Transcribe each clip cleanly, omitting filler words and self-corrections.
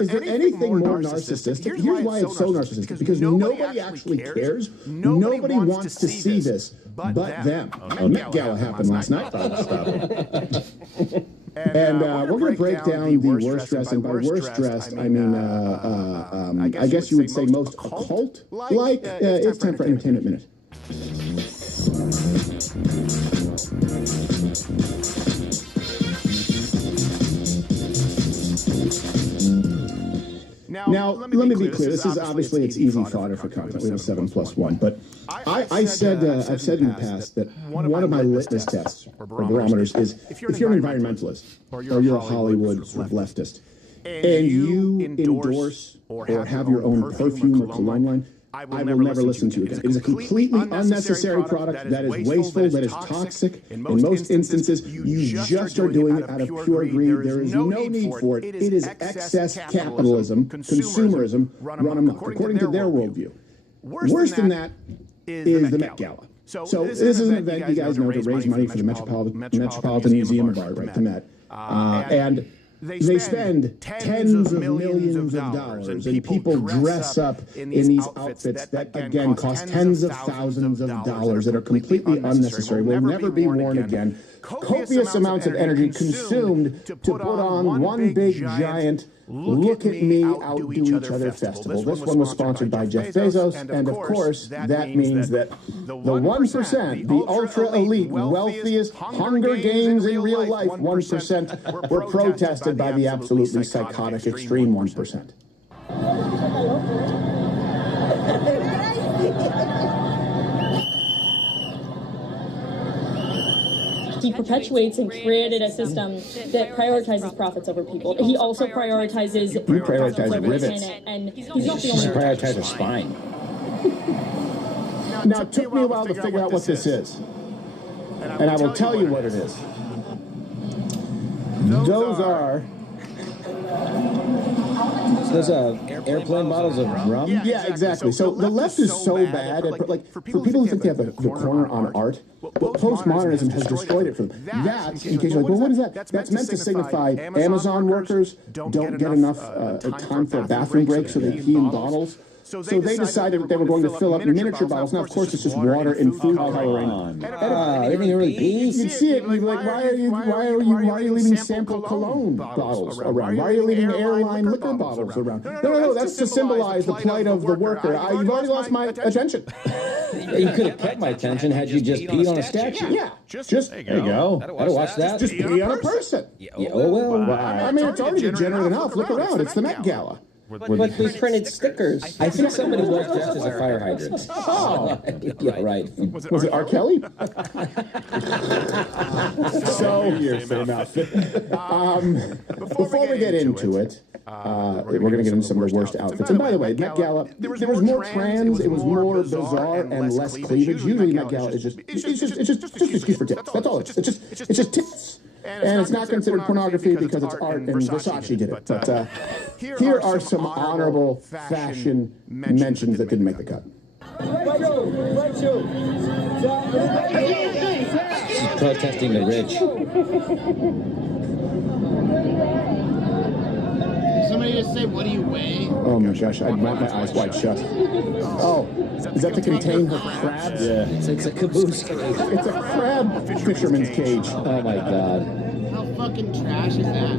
Is there anything more narcissistic? Here's why it's so narcissistic. Because nobody actually cares. Nobody wants to see this but them. Met Gala happened last night. And we're going to break down the worst dressed, and by worst dressed, I mean, I guess you would say most occult-like. It's time for Entertainment Minute. Now, let me be clear. This is obviously it's easy fodder for content. We have a 7+1, but I've said in the past that one of my litmus tests or barometers is if you're an environmentalist or you're a Hollywood sort of leftist and you endorse or have your own perfume or cologne line, I will never listen to you again. It is a completely unnecessary product that is wasteful, that is toxic. In most instances, you just are doing it out of pure greed. There is no need for it. It is excess capitalism, consumerism, run amok, according to their worldview. Worse than that is the Met Gala. So this is an event, you guys know, to raise money for the Metropolitan Museum of Art, right, the Met. And they spend tens of millions of dollars, and people dress up in these outfits that, again, cost tens of thousands of dollars that are completely unnecessary, will never be worn again. Copious amounts of energy consumed to put on one big, giant, look-at-me, outdo each other festival. This one was sponsored by Jeff Bezos, and of course, that means that the 1%, the ultra-elite, wealthiest Hunger Games in real life 1%, were protested by the absolutely psychotic extreme 1%. He perpetuates and created a system that prioritizes profits over people. He also prioritizes rivets. And he's not the only one. Prioritizes spine. Now, it took me a while to figure out what this is. And I will tell you what it is. Those are airplane bottles of rum? Yeah, exactly. So the left is so bad at, like, for people who think they have the corner on art, postmodernism has destroyed it for them. That, in case you're like, well, what is that? That's meant to signify Amazon workers don't get enough time for a bathroom break, so they pee in bottles. So they decided that they were going to fill up miniature bottles. Now, of course, it's just water and food coloring. They didn't really pee. You'd see it, and you'd be like, why are you leaving sample cologne bottles around? Why are you leaving airline liquor bottles around? No, that's to symbolize the plight of the worker. You've already lost my attention. You could have kept my attention had you just peed on a statue. Yeah, just there you go. I'd watch that. Just pee on a person. Yeah, oh well. I mean, it's already degenerate enough. Look around. It's the Met Gala. But they printed stickers. I think somebody was dressed as a fire hydrant. Oh, yeah, right. Was it R. Kelly? So before we get into it, we're going to get into some of the worst outfits. And by the way, Met Gala, there was more trans, it was more bizarre and less cleavage. Usually Met Gala is just an excuse for tits. That's all it is. It's just tits. And it's not considered pornography because it's art, and Versace did it. But here are some honorable fashion mentions that didn't make the cut. She's protesting the rich. Somebody just say, what do you weigh? Oh my gosh, I'd want my eyes wide shut. Oh, is that to contain her crabs? Yeah, it's a caboose cage. It's a crab fisherman's cage. Oh my God. How fucking trash is that?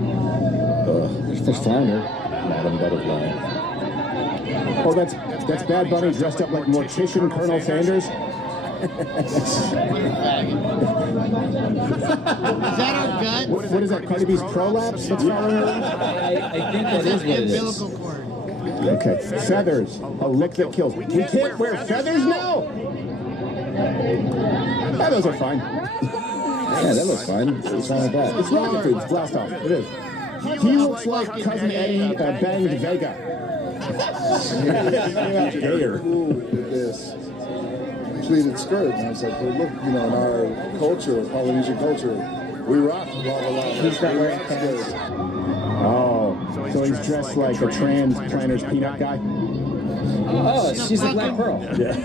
There's the flounder. Madam Butterfly. Oh, that's Bad Bunny dressed up like Mortician Colonel Sanders. What a faggot. Is that our gut? What is that, Cardi B's prolapse? What's following her? I think that is what it is. Umbilical cord. Okay, feathers, a lick that kills. We can't wear feathers now? Those are fine. Yeah, that looks fine. What's wrong with that? It's rocket food. It's blast off. It is. He looks like Cousin Eddie banged Vega. Gator. Did this pleated skirt, and I was like, well, look, you know, in our culture, Polynesian culture, we rock blah blah blah. He's not wearing pants. Oh, so he's dressed like a trans Planters peanut guy? Oh, she's a Black Pearl. Yeah.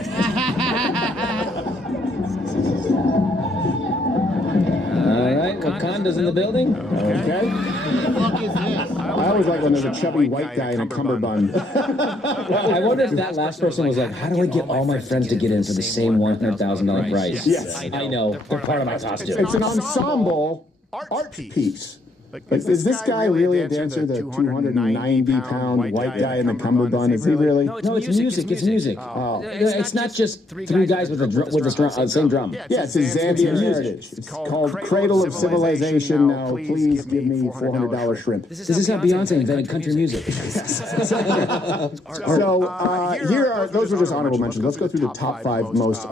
All right, Wakanda's in the building. Okay. What the fuck is this? I always like when there's a chubby white guy in a cummerbund. I wonder if that last person was like, how do I get all my friends to get in for the same $100,000 price? Yes. I know. They're part of my costume. It's an ensemble art piece. Like, is this guy really a dancer, the 290-pound white guy in the cummerbund? Is he really? No, it's music. It's music. Oh. It's not just three guys with the same drum. Yeah, it's his Zambian heritage. It's called Cradle of Civilization. Now, please give me $400 shrimp. This is how Beyonce invented country music. So those are just honorable mentions. Let's go through the top 5 most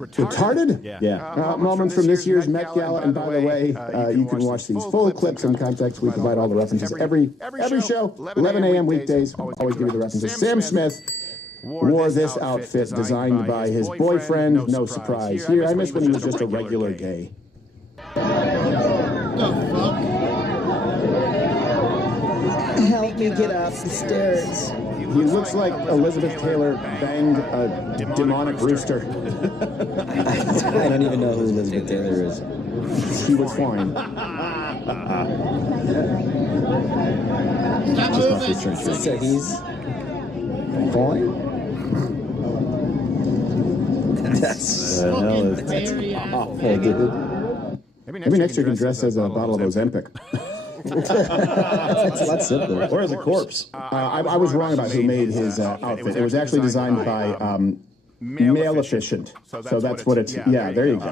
retarded? Yeah. Moments from this year's Met Gala. And by the way, you can watch these full clips in context. We provide all the references every show, 11 a.m. weekdays. Always give you the references. Sam Smith wore this outfit designed by his boyfriend. No surprise. Here, I miss when he was just a regular gay. The fuck? Help me get up the stairs. He looks like Elizabeth Taylor banged a demonic rooster. I don't even know who Elizabeth Taylor is. He was fine. Stop moving. So he's falling? That's Awful, dude. Maybe next year you can dress as a bottle of Ozempic. That's a lot simpler. Or as a corpse. I was wrong about who made his outfit. It was actually designed by Male Efficient. So that's what it's. Yeah, there you go.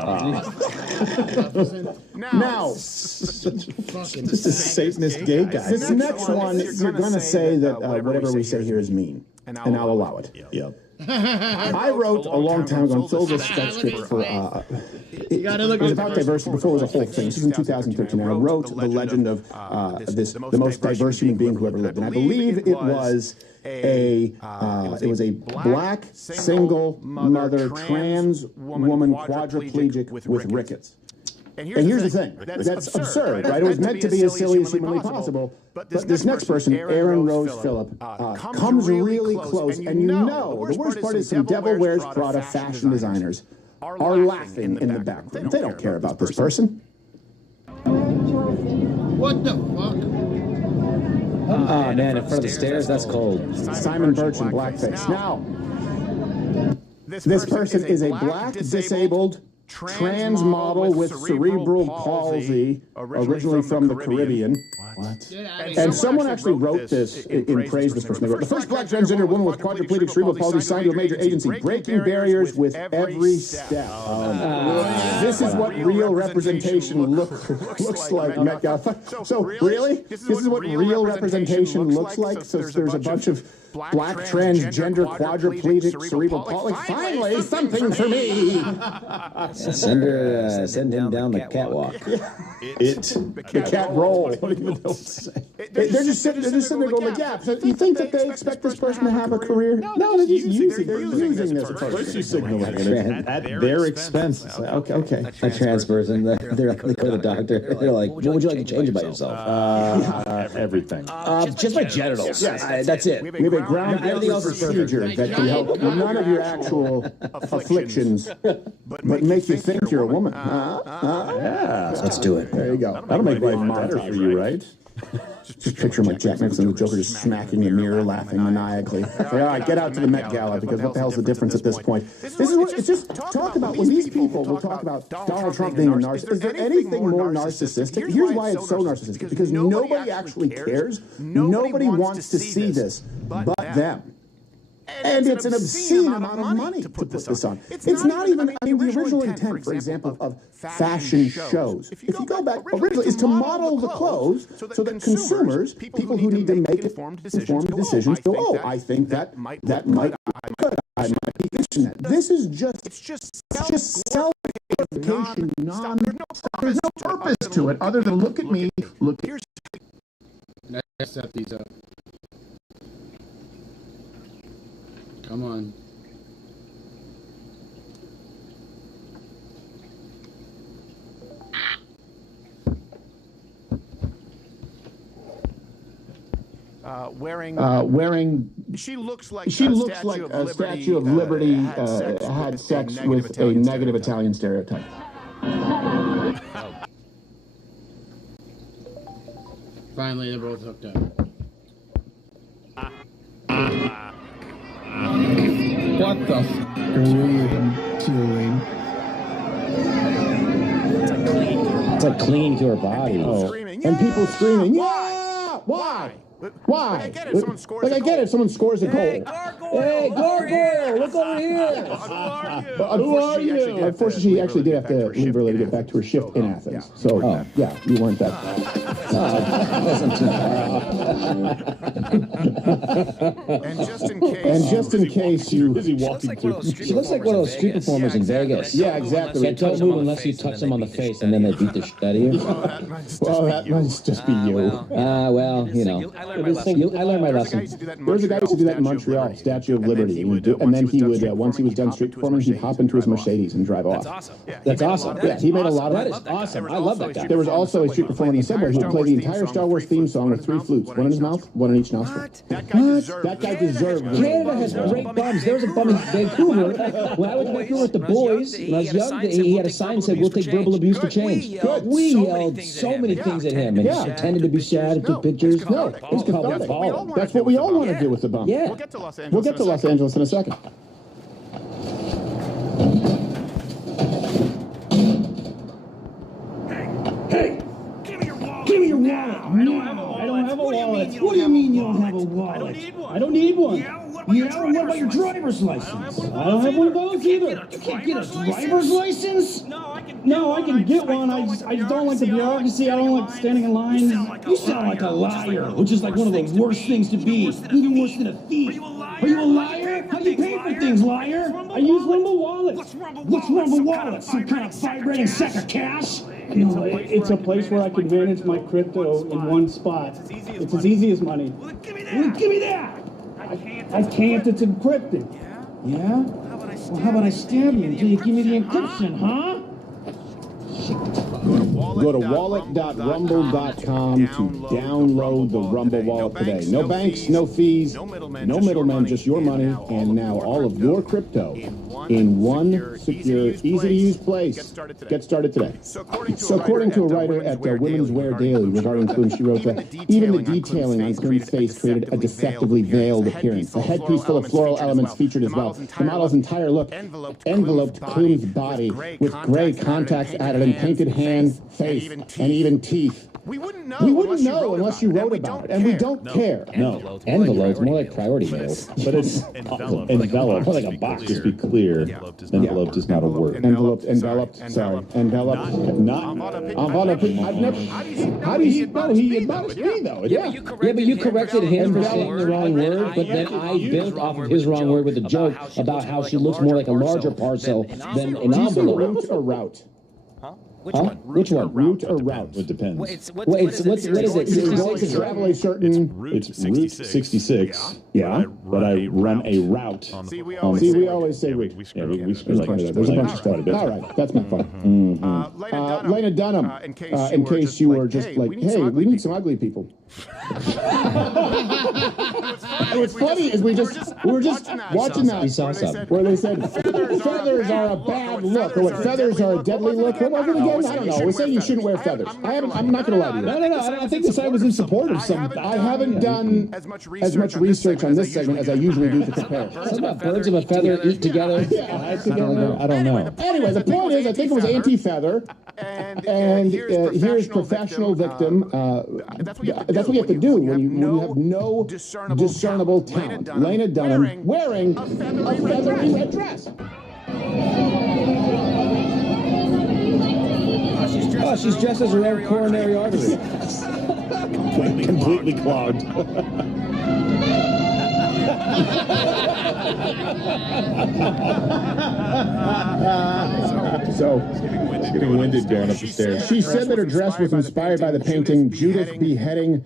Now, Just a Satanist gay guy. this next one, you're going to say that whatever we say here is mean, and I'll allow it. Yep. I wrote a long time ago and filled this sketch script for. It was about diversity before it was a whole thing. This was in 2013. And I wrote the legend of the most diverse human being who ever lived, and I believe it was a black single mother trans woman quadriplegic with rickets. And here's the thing, that's absurd, right? It was meant to be as silly as humanly possible, but this next person, Aaron Rose Phillip, comes really close, and you know, the worst part is some Devil Wears Prada fashion designers are laughing in the background. They don't care about this person. What the fuck? Oh, man, in front of the stairs, that's cold. Simon Birch in blackface. Now, this person is a black, disabled, trans model with cerebral palsy, originally from the Caribbean. What? And someone actually wrote this in praise of this person. They wrote, the first black transgender woman with quadriplegic cerebral palsy signed to a major agency, breaking barriers with every step. This is what real representation looks like, Met Gala. So, really? This is what real representation looks like? So there's a bunch of black transgender quadriplegic cerebral palsy. Like, finally, something for me! Send him down the catwalk. The cat roll. What do you know what to say? They're just sitting there going, like, yeah. So you think that they expect this person to have a career? No, they're just using this person. Virtue signaling at their expense. Okay. A trans person, they go to the doctor. They're like, what would you like to change about yourself? Everything. Just my genitals. Yes. That's it. We have a groundbreaking procedure that can help with none of your actual afflictions, but make you think you're a woman. Yeah. Let's do it. There you go. That'll make life better for you, right? Just picture him like Jack Nicholson and the Joker just smacking the mirror, laughing maniacally. Like, all right, get out to the Met Gala, because what the hell's the difference at this point? This is what, it's just, talk about, when these people will talk about Donald Trump being a narcissist, is there anything more narcissistic? Here's why it's so narcissistic, because nobody actually cares. Nobody wants to see this but them. And it's an obscene amount of money to put this on. It's not even, I mean, the original intent, for example, of fashion shows, if you go back, originally is to model the clothes so that consumers, people who need to make informed decisions, go, oh, I think that might be good, I might be this and that. This is just self-identification. There's no purpose to it other than look at me, look at. Let's set these up. Come on. Wearing. She looks like a Statue of Liberty had sex with a negative Italian stereotype. Finally, they're both hooked up. What the f are we doing? It's like clinging to her body. Oh. And people screaming, yeah! Why? Why? Like, I get it. Someone scores. Like, I get it. Someone scores a goal. Hey, Gargoyle! Look over here! Who are you? Unfortunately, she actually did have to leave early to get back to her shift in Athens. So, yeah, you weren't that. Wasn't too And just in case you busy walking through. She looks like one of those street performers in Vegas. Yeah, exactly. Can't don't move unless you touch them on the face, and then they beat the shit out of you. Well, that must just be you. Well, you know. I learned my lesson. There was a guy who used to do that in Montreal, Statue of Liberty. And then he would, once he was done street performing, he'd hop into his Mercedes and drive off. That's awesome. Yeah, he made a lot of That is awesome. I love that guy. There was also a street performer in the subway who would play the entire Star Wars theme song with 3 flutes, one in his mouth, one in each nostril. That guy deserved it. Canada has great bums. There was a bum in Vancouver. When I was in Vancouver with the boys, when I was young, he had a sign that said, "We'll take verbal abuse to change." We yelled so many things at him, and he pretended to be sad and took pictures. No, it's cathartic. That's what we all want to do with the bum. Yeah. We'll get to Los Angeles in a second. Hey! Give me your wallet! Give me your wallet! No, I don't have a wallet. What do you mean you don't have a wallet? I don't need one. Yeah, what about your driver's license? I don't have one of those either. You can't get a driver's license? No, I can get one. I just don't like the bureaucracy. I don't like standing in line. You sound like a liar, which is like one of the worst things to be. Even worse than a thief. Are you a liar? How do you pay for things, liar? I use Rumble Wallet. What's Rumble Wallet? Some kind of vibrating sack of cash? No, it's a place where I can manage my crypto in one spot. It's as easy as money. Well, give me that! I can't. It's encrypted. Yeah? Well, how about I stab you until you give me the encryption, huh? Go to wallet.rumble.com to download the Rumble Wallet today. No banks, no fees, no middlemen, just your money, and now all of your crypto in one secure, easy-to-use place. Get started today. So according to a writer at Women's Wear Daily regarding Clune, she wrote that even the detailing on Clune's face created a deceptively veiled appearance. A headpiece full of floral elements featured as well. The model's entire look enveloped Clune's body with gray contacts added and painted hands, face, and even teeth. We wouldn't know unless you wrote about it, and we don't care. No, envelopes, more like priority mail. But it's enveloped, more like a box. Just be clear, enveloped is not a word. Enveloped, sorry, enveloped, not enveloped. How do you know? He admonished me, though. Yeah, but you corrected him for saying the wrong word, but then I built off of his wrong word with a joke about how she looks more like a larger parcel than an envelope. Route or route? Which one? Route or route? It depends. What is it? You're going to travel a certain... It's Route 66. Yeah. But I run a route. See, we always say route. Yeah, we screw like There's a bunch of stuff. All right, that's not fun. Lena Dunham, in case you were just like, hey, we need some ugly people. What's funny is we were just watching that where they said feathers are a bad look, or what feathers are a deadly look. What was it again? I don't know. We're saying you shouldn't wear feathers. I'm not going to lie to you. No. I think this side was in support of some. I haven't done as much research on this segment as I usually do to prepare. Something about birds of a feather eat together. I don't know. Anyway, the point is, I think it was anti-feather, and here's professional victim. That's what you have to do when you have no discernible talent. Lena Dunham wearing a feathery red dress. Oh, she's dressed as her coronary artery. Completely clogged. So, it's getting winded going up the stairs. She said that her dress was inspired by the painting Judith beheading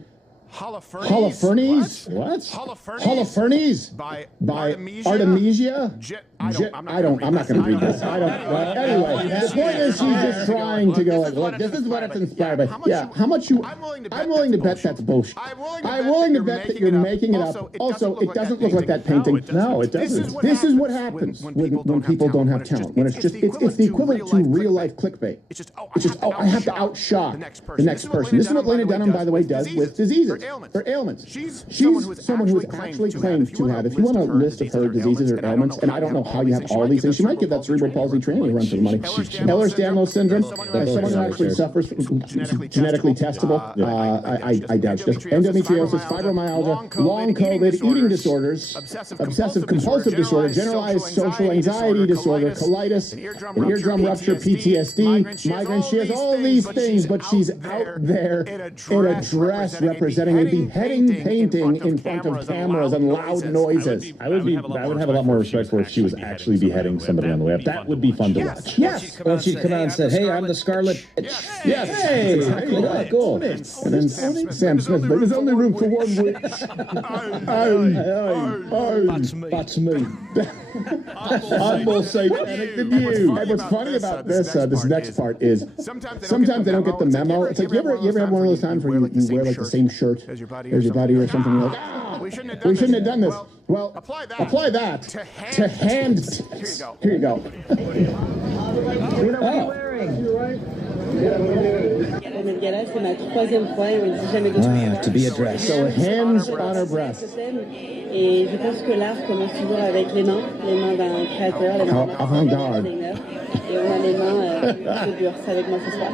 Holofernes? What? Holofernes? By Artemisia I'm not going to read this. Anyway, the point is she's just trying to go like, look, this is what it's inspired by. Yeah, I'm willing to bet that's bullshit. I'm willing to bet that you're making it up. Also, it doesn't look like that painting. No, it doesn't. This is what happens when people don't have talent. When it's the equivalent to real life clickbait. It's just, oh, I have to outshock the next person. This is what Lena Dunham, by the way, does with diseases or ailments. She's someone who has actually claimed to have, if you want a list of her diseases or ailments, and I don't know how you have all these things, she might give that cerebral palsy training a run for the money. Ehlers-Danlos syndrome, someone who actually suffers from genetically testable, I doubt she does. Endometriosis, fibromyalgia, long COVID, eating disorders, obsessive compulsive disorder, generalized social anxiety disorder, colitis, an eardrum rupture, PTSD, migraine. She has all these things, but she's out there in a dress representing a beheading painting in front of cameras and loud noises. I would have a lot more respect for if she was actually beheading somebody on the way up. That would be fun to watch. Yes. Or she'd come out and said, "Hey, I'm the Scarlet Witch." Yes. Hey, yeah, cool. And then Sam Smith, but there's only room for one witch. That's me. I'm more satanic than you. And what's funny about this next part is sometimes they don't get the memo. It's like you ever have one of those times where you wear like the same shirt as your buddy or something. You're like, we shouldn't have done this. Well, apply that to hand. Here you go. To be addressed. So hands on her breast. Et je pense que l'art commence toujours avec les mains d'un créateur, les mains d'un avant-garde. designer. Et on a les mains de dur. C'est avec moi ce soir.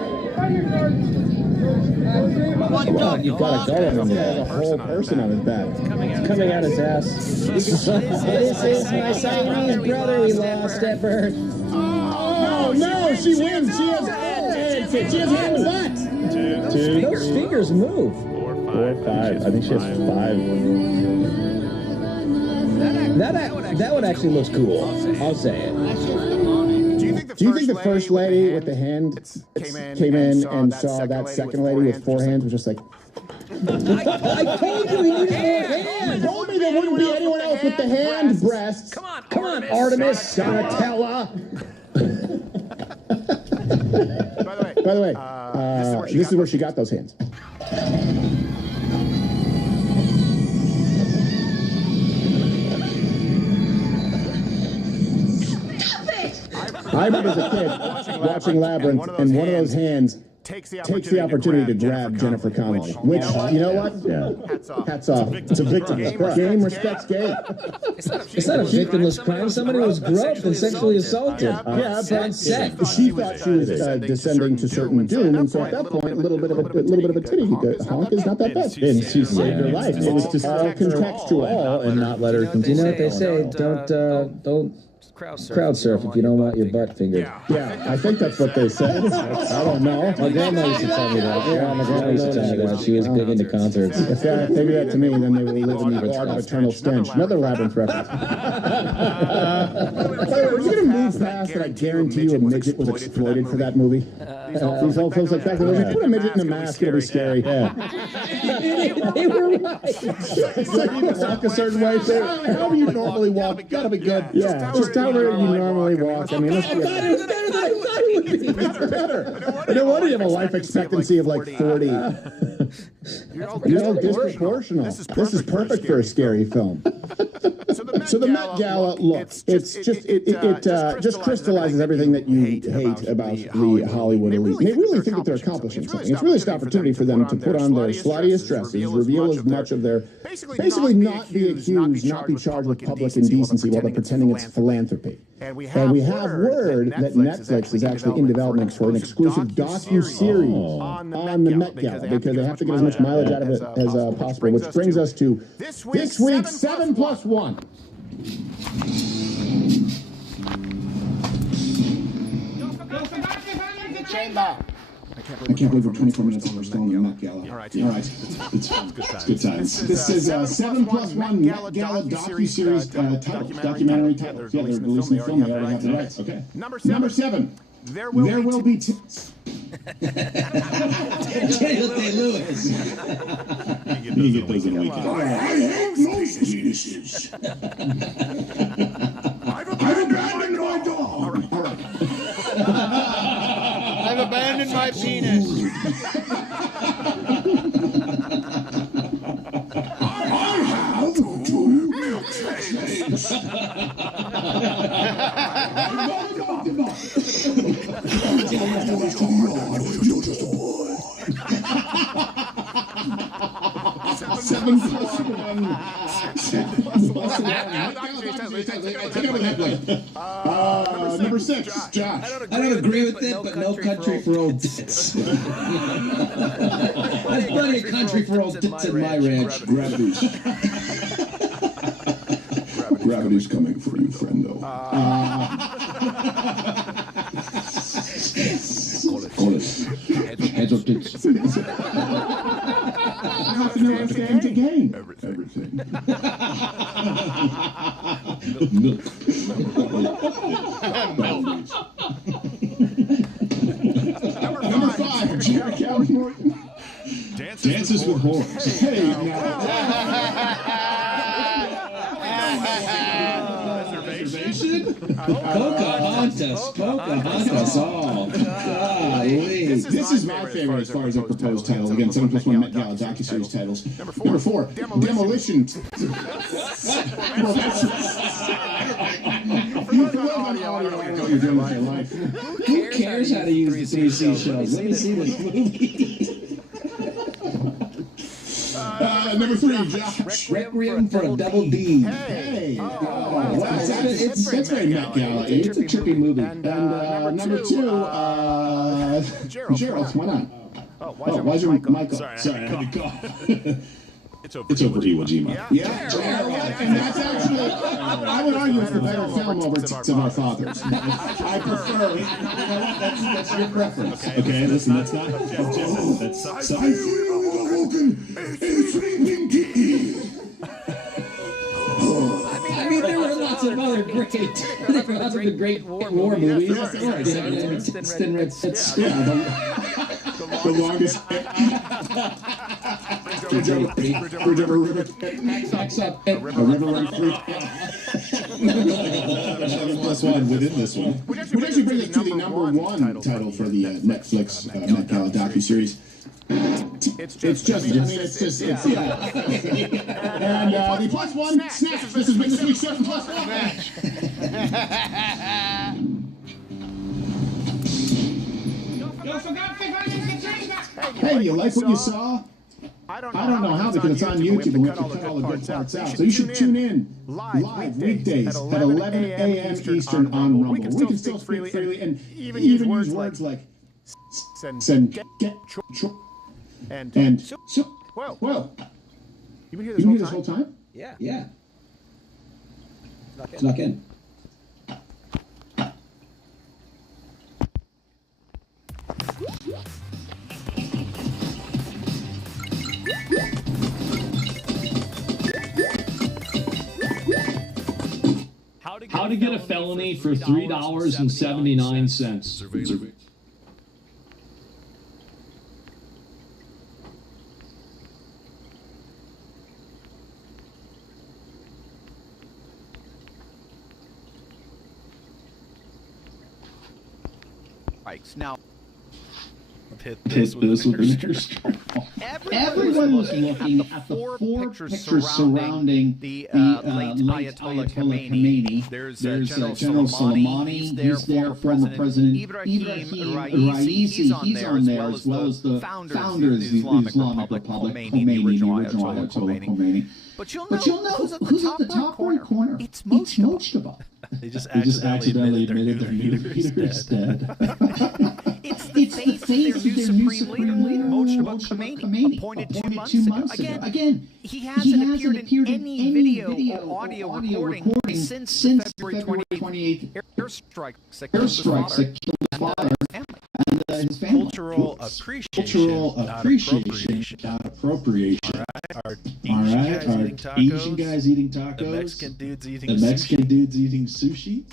Well, you've got a guy on there, a whole person on his back. It's coming out his ass. This is my Siamese brother we lost at birth. Oh no, she wins. She has hands. She has hands butt. Two, Those fingers move. 4, 5. I think she has 5. That one actually looks cool. I'll say it. Do you think the first lady with the hand came in and saw that second lady with 4 hands was just like, I told you he needed more hands. You told me there wouldn't be anyone else with the hand breasts. Come on, Artemis. Donatella. By the way, this is where she got those hands. I remember as a kid watching Labyrinth, and one of those hands takes the opportunity to grab Jennifer Connelly. Which, you know what? Yeah. Hats off. It's a victimless crime. Game respects game. It's not a victimless crime. Somebody was groped and sexually assaulted. Yeah, but she thought she was descending to certain doom, and so at that point, a little bit of a titty honk is not that bad. And she saved her life. It was just all contextual and not let her continue. You know what they say? Don't crowd surf if you don't want your butt fingered. Yeah, I think that's what they said. I don't know. My grandma used to tell me that. Yeah, my grandma used to tell me that. She was big into concerts. If they do that to me, then they will live in the garden of eternal stench. Another Labyrinth reference. By the way, are you going to move past that I guarantee you a midget was exploited for that movie? These old folks like that, they put a midget in a mask, it'll be scary. Yeah. They were right. It's like you walk a certain way, so how do you normally walk? Gotta be good. Yeah, just how you normally walk. I mean, let's be It's better than I thought it would be. It's better. No wonder you have a life expectancy of like 40. You're disproportional. This is perfect for a scary film. So the Met Gala, look, it just crystallizes everything that you hate about the Hollywood elite. And they really think that they're accomplishing something. It's really just an opportunity for them to put on their sluttiest dresses, reveal as much of their, basically not be accused, not be charged with public indecency while they're pretending it's philanthropy. And we have word that Netflix is actually in development for an exclusive docu-series on the Met Gala because they have to get as much mileage out of it as possible, which brings us to this week's 7+1. I can't believe we're 24 minutes and we're still in the Met Gala. All right. It's good times. This is 7+1 Met Gala docu-series documentary titles. Yeah, they're releasing the film. They already have the rights. Okay. Number 7. There will be tits. They lose. You can get those in a weekend. I have no penises. I've abandoned penis. Seven plus one. Number 6, Josh. I don't agree with it, but no country for old tits. There's plenty of country for old tits in my ranch. Gravity's coming for you, friendo. Heads or tits. I have to know everything to gain. Everything. Milk. Number 5, Jerry Calvin Norton. Dances with Whores. Hey, Reservation? Pocahontas. Pocahontas. Oh, golly. This is my favorite as far as a proposed title. Again, 7 plus 1 Met Gala docuseries titles. Number 4, Demolition. Who cares how to use the 3C shows? Let me see this movie. Number 3, Josh. Requiem for a Double D. Hey. It's very Met Gala. It's a trippy movie. And number 2, Gerald, why not? Why is your Michael? Sorry, I had to call. It's over Iwo Jima. Yeah, and that's actually, I would argue it's the better film over Tits of Our Fathers. I prefer, that's your preference. Okay, listen, that's not. That's I feel awoken in sleeping tea. I mean, there were lots of other great war movies. Thin Red Sets. The longest. Bridge over river. Backs up. A river run through. plus one within this one. Which actually brings us to the number 1 title for the Netflix Met Gala docuseries. It's just, I mean, it's yeah. And the plus 1 snatch. This has been this week's 7 plus 1 match. Hey, you like what you saw? I don't know how, because it's on YouTube and we have to cut all the good parts out. So you should tune in live weekdays at 11 a.m. Eastern on Rumble. We can still speak freely and even use words like send, get, and well. You've been here this whole time? Yeah. Snuck in. How to get a felony for $3.79. Now, hit this with everyone was looking at the 4 pictures surrounding the late Ayatollah Khomeini. There's General Soleimani, he's there, former President Ibrahim Raisi, he's on there, as well as the founder of the Islamic Republic, Khomeini, the original Ayatollah Khomeini. But you'll know who's at the top right corner. It's Mojtaba. They just accidentally admitted their leader is dead. It's the face of their new supreme leader, Mojtaba Khomeini, appointed 2 months ago. Again, he hasn't appeared in any video or audio recording since the February 28th airstrikes that killed his father and his family. Cultural appreciation, not appropriation. All right, our Asian guys eating tacos. The Mexican dudes eating sushi.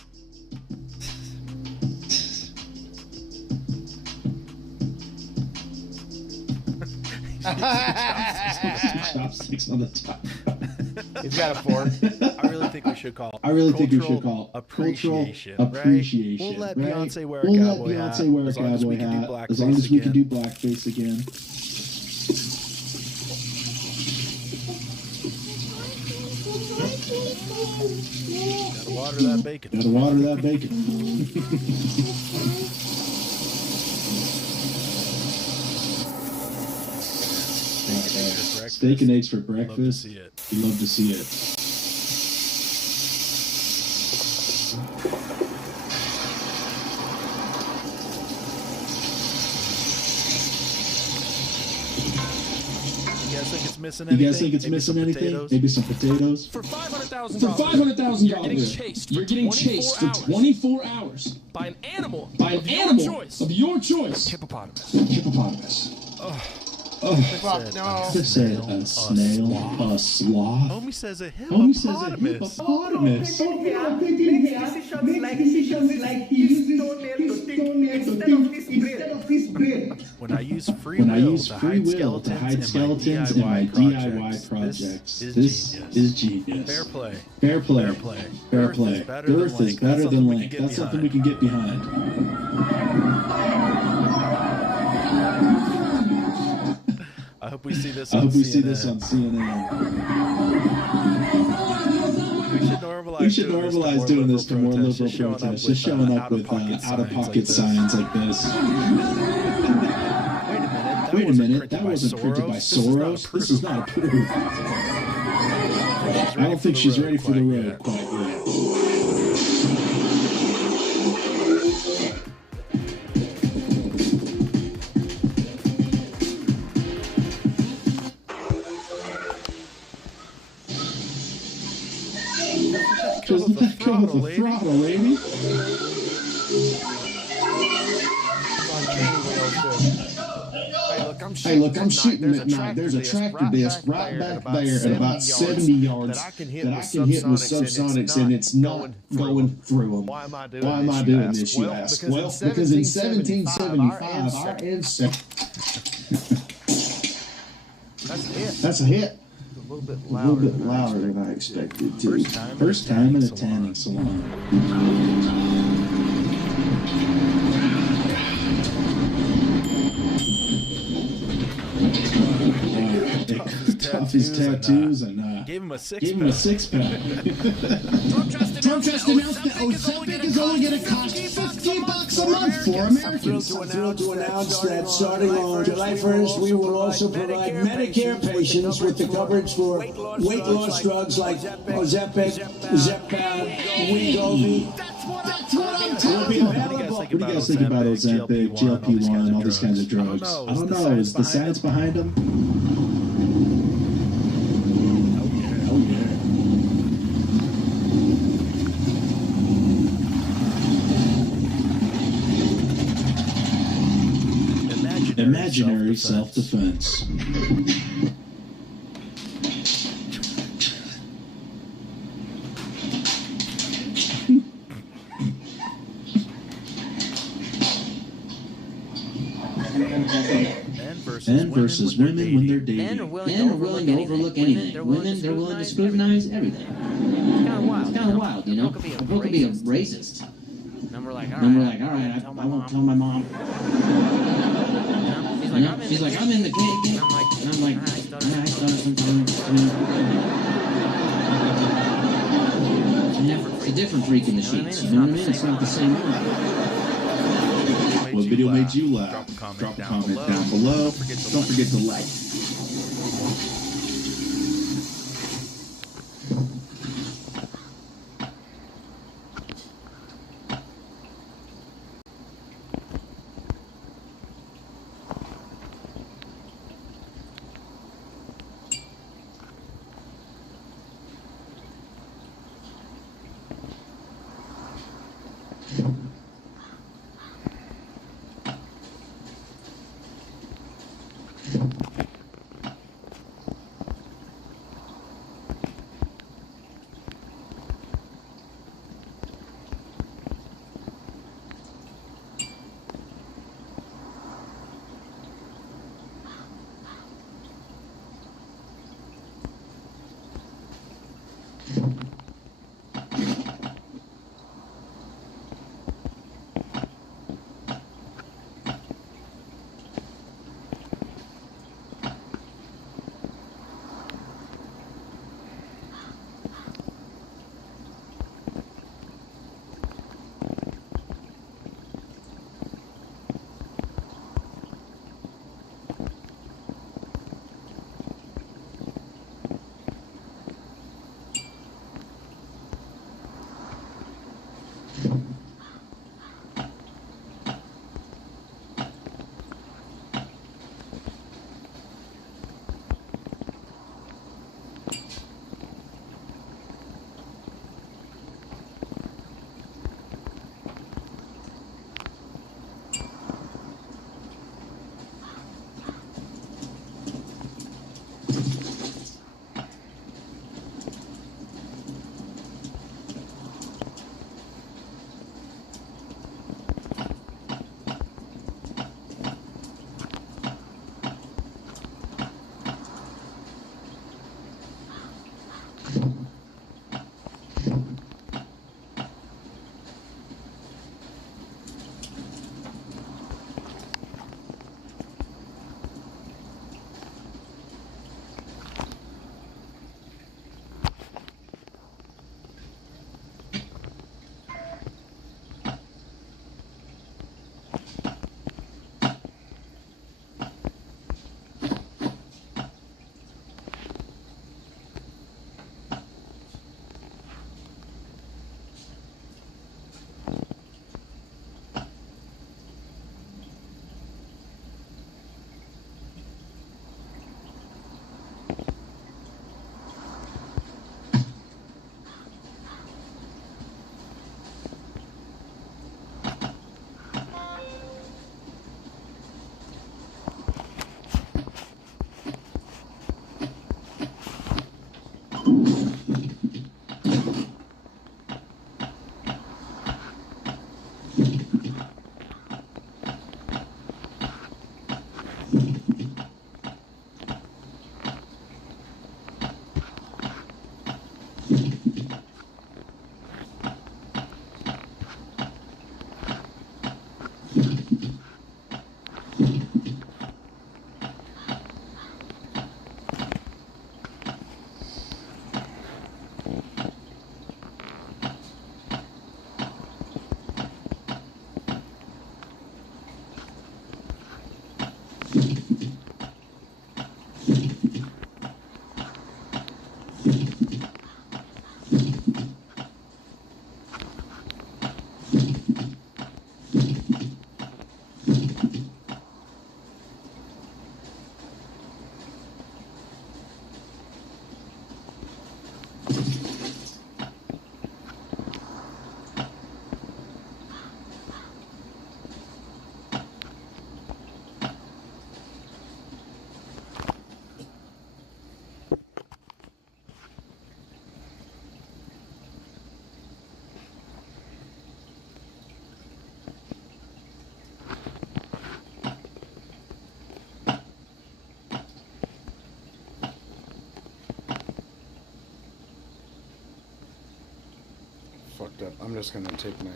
Chopsticks on the top. He's got a 4. I really think we should call. Cultural appreciation. Appreciation. We'll let right? Beyonce wear a We'll let cowboy hat. Beyonce wear a As long as we cowboy can do hat. blackface As long as we can again. do blackface again. Gotta water that bacon. Gotta water that bacon. Steak and eggs for breakfast. Love to see it. You love to see it. You guys think it's missing You anything? guys think it's missing anything? Potatoes? Maybe some potatoes. For $500,000. For $500,000, You're getting chased for 24 hours. By an animal. Of your choice. Hippopotamus. Fuck no. They said a snail, a sloth. Homie says a Homie says a hippopotamus. hippopotamus. When I use free When I will use to free hide will to hide skeletons skeletons in my DIY projects, projects, this this is genius. Fair play. Fair play. Fair play. Fair Earth play. is better than Earth is Link. better That's than something we Link. can get That's something we can get behind. I hope we see this I on hope we CNN. see this on CNN. We should normalize doing this to more liberal protests. Just showing up with out-of-pocket signs like this. Wait a minute, that wasn't printed by Soros. This is not approved. I don't think she's ready for the road quite yet. Just let go of the throttle, lady. Hey, look, I'm shooting at night. There's a tractor disc right back there at about 70 yards that I can hit with subsonics, and it's not going through them. Why am I doing this, you ask? Well, because in 1775, our ancestors... That's a hit. A little bit A little bit louder than I expected, too. First time in a tanning salon. Off his tattoos and gave him a six pack. Trump just announced that Ozempic is only going to cost $50 a month for Americans. I'm thrilled to announce that starting on July 1st, we will also provide Medicare patients with the coverage for weight loss drugs like Ozempic, Zepbound, Wegovy. Will be available. What do you guys think about Ozempic, GLP-1, all these kinds of drugs? I don't know. Is the science behind them? Imaginary self-defense. Men versus women when they're dating. Men are willing to overlook anything. Women, they're willing to scrutinize everything. It's kind of wild, you know? A book could be a racist. And we're like, all right, I won't tell my mom. She's like, I'm in the cake. And I'm like, I started sometime. It's a different freak in the sheets. You know what I mean? It's not the same one. What video made you laugh? Drop a comment down below. Don't forget to like. fucked up. I'm just gonna take my...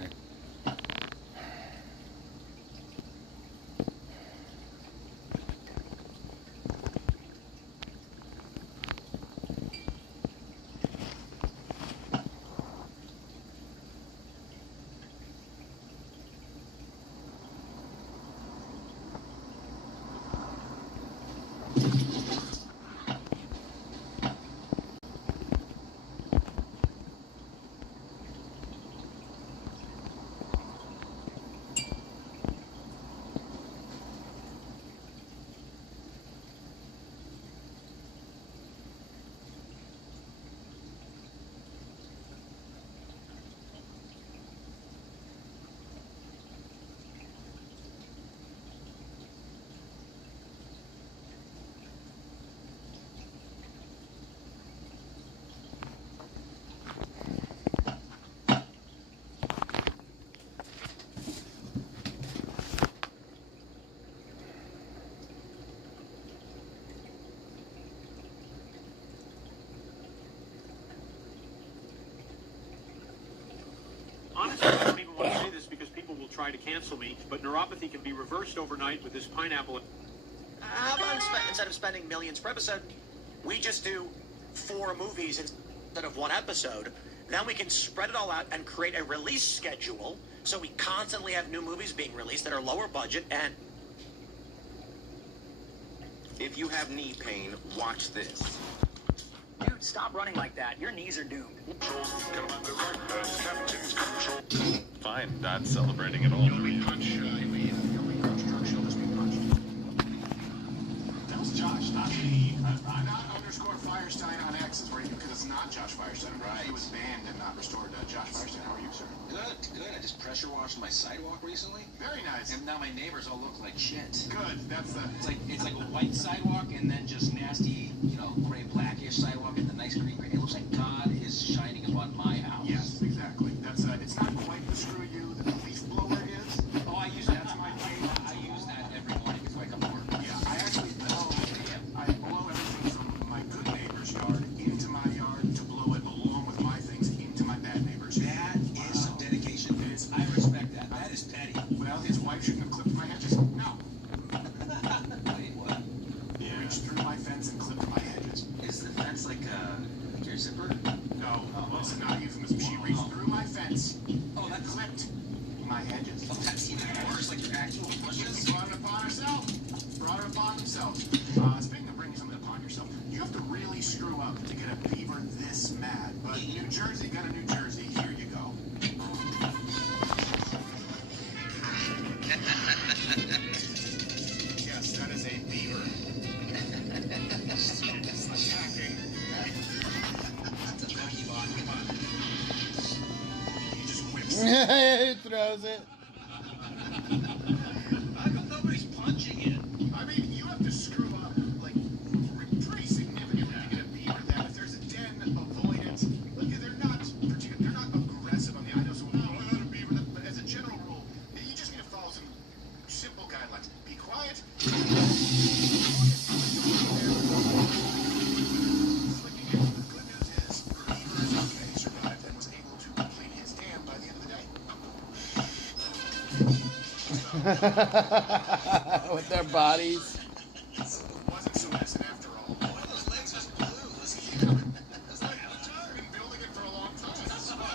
Honestly, I don't even want to say this because people will try to cancel me, but neuropathy can be reversed overnight with this pineapple. How about instead of spending millions per episode, we just do 4 movies instead of 1 episode? Then we can spread it all out and create a release schedule so we constantly have new movies being released that are lower budget and... If you have knee pain, watch this. Dude, stop running like that. Your knees are doomed. Fine, not celebrating at all. That was Josh, not me. Not underscore Firestein on X is where you, because it's not Josh Firestein, right? He was banned and not restored. Josh Firestein, how are you, sir? Good. I just pressure washed my sidewalk recently. Very nice. And now my neighbors all look like shit. Good. That's It's like a white sidewalk and then just nasty, gray blackish sidewalk and the nice green. It looks like God is shining upon my house. Yes, exactly. That's it's not quite the screw you that the leaf blower is. Oh, I use that. That's my favorite. I use that every morning before I come to work. Yeah, I actually I blow everything from my good neighbor's yard into my yard to blow it along with my things into my bad neighbor's. That is some dedication. I respect that. That is petty. Well, his wife shouldn't have clipped my hedges. No. Wait, what? Yeah. Reached through my fence and clipped my hedges. Is the fence like your zipper? No, this is not a euphemism. She reached through my fence and clipped my hedges. Oh, that's even worse. Like your actual bushes? Brought it upon herself. Brought it upon himself. Speaking of bringing something upon yourself, you have to really screw up to get a beaver this mad. But New Jersey got a New Jersey. Here you go. Yes, that is a beaver. Attacking. That's a Pokemon. Come on. He just whips. He throws it. Nobody's punching it. I mean, you have to screw up, like, pretty significantly to get a beaver that if there's a den, avoid it. Like, they're not aggressive on the I know someone, oh, I got a beaver, but as a general rule, you just need to follow some simple guidelines. Be quiet. The good news is, the beaver is okay, he survived, and was able to complete his dam by the end of the day. With their bodies. It wasn't so innocent after all. One of those legs is blue. I've been building it for a long time.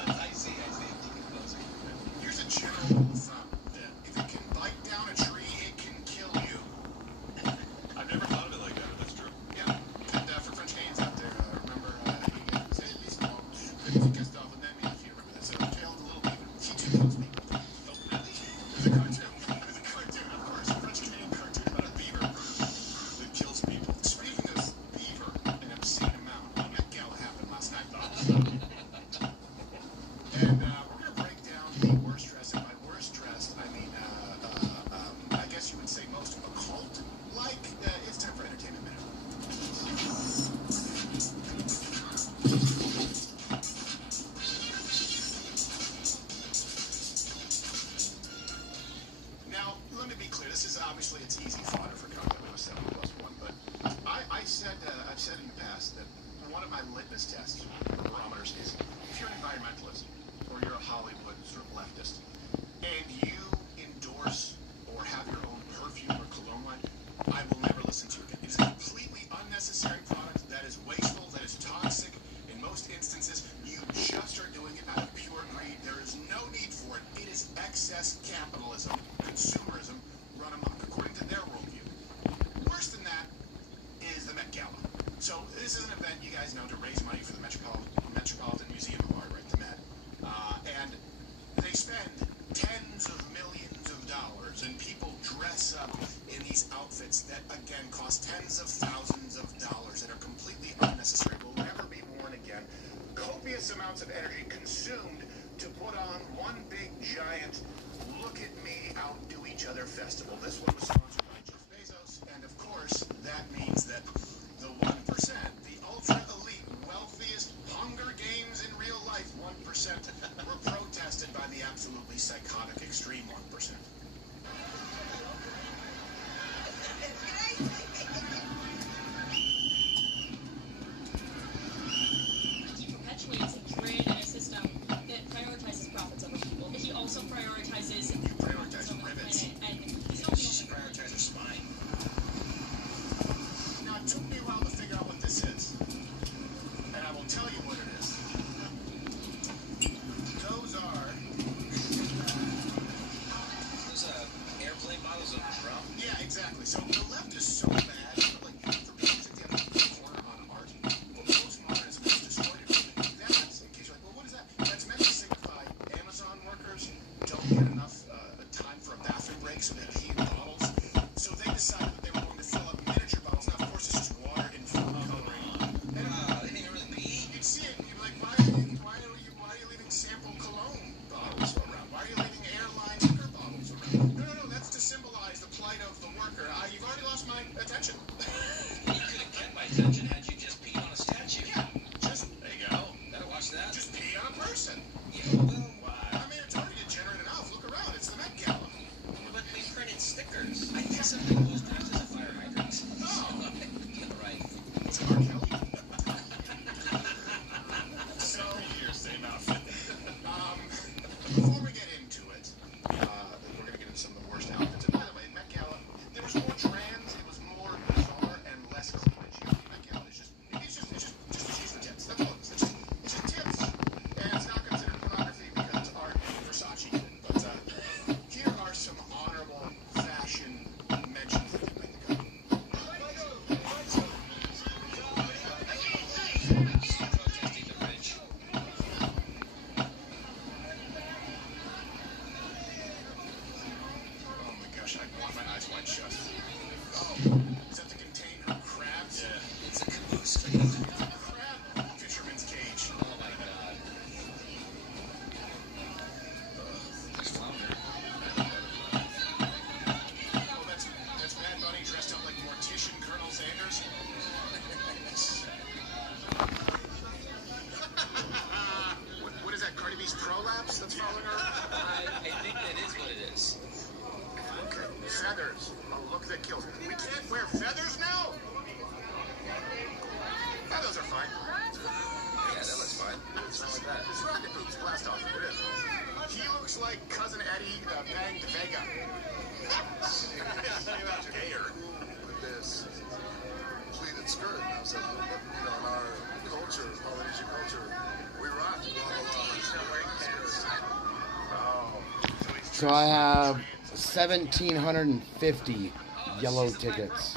I see. Here's a general rule of thumb. If it can bite down a tree, it can kill you. I've never thought of it like that, but that's true. Yeah. And for French Canadians out there, remember, he's called Crazy Gustav and then if you remember this, tailed little beaver. He too loves me. Oh, really? There's a cartoon. Of course. A French Canadian cartoon about a beaver. instances, you just are doing it out of pure greed. There is no need for it. It is excess capitalism, consumerism, run amok, according to their worldview. Worse than that is the Met Gala. So this is an event you guys know to raise money for the Metropolitan Museum of Art, right, the Met. And they spend tens of millions of dollars, and people dress up in these outfits that, again, cost tens of thousands of dollars and are completely unnecessary, will never be worn again. Copious amounts of energy consumed to put on one big, giant, look-at-me, outdo each other festival. This one was sponsored by Jeff Bezos, and of course, that means that the 1%, the ultra-elite, wealthiest Hunger Games in real life 1%, were protested by the absolutely psychotic, extreme 1%. He perpetuates and created a system that prioritizes profits over people. He also prioritizes rivets. And he's not just prioritizes spine. Now, it took me a while to figure out what this is, and I will tell you what it is. Those are airplane models of drum. Yeah, exactly. So the left is so bad, like, for people to get a corner on art. Well, postmodernism has destroyed it. That's, in case you're like, well, what is that? That's meant to signify Amazon workers don't get enough time for a bathroom break, so they heat bottles. So they decided that they were going to fill up miniature bottles. Now, of course, it's just water and food coloring. And they didn't really pee. You'd see it, and you'd be like, why are you leaving sample cologne bottles around? Why are you leaving airline liquor bottles around? No, that's to symbolize the plight of the worker. You've already lost my attention. You could have kept my attention had you just peed on a statue. Yeah, just there you go. Gotta watch that. Just pee on a person. Yeah, well, I mean, it's already degenerate enough. Look around. It's the Met Gala. But we printed stickers. I think something goes past as a fire hydrant. Oh, right. It's R. Kelly. So here's the same outfit. Before we get into it, we're gonna get into some of the worst outfits. And by the way, Met Gala, there was more trans, it was more bizarre and less cleavage. You know, Met Gala is just cheese and tits. That's all it is. It's just tits. And it's not considered pornography because it's art and Versace. But here are some honorable fashion mentions that they made the cut. Protesting the rich. Oh my gosh, I want my eyes wide shut. Oh, is that to contain her crabs? Yeah, it's a caboose. Crab fisherman's cage. Oh my god. There's flounder. Oh, that's Bad Bunny dressed up like Mortician Colonel Sanders. What is that, Cardi B's prolapse that's following her? I think that is what it is. Okay, feathers. A look that kills. We can't wear feathers now? Those are fine. Yeah, that looks fine. What's wrong with that? It's rocket boots, blast off. It is. He looks like Cousin Eddie banged Vega. Gayer. With this pleated skirt, and I was like, look, in our culture, Polynesian culture, we rock blah, blah, blah. So I have 1,750 yellow tickets.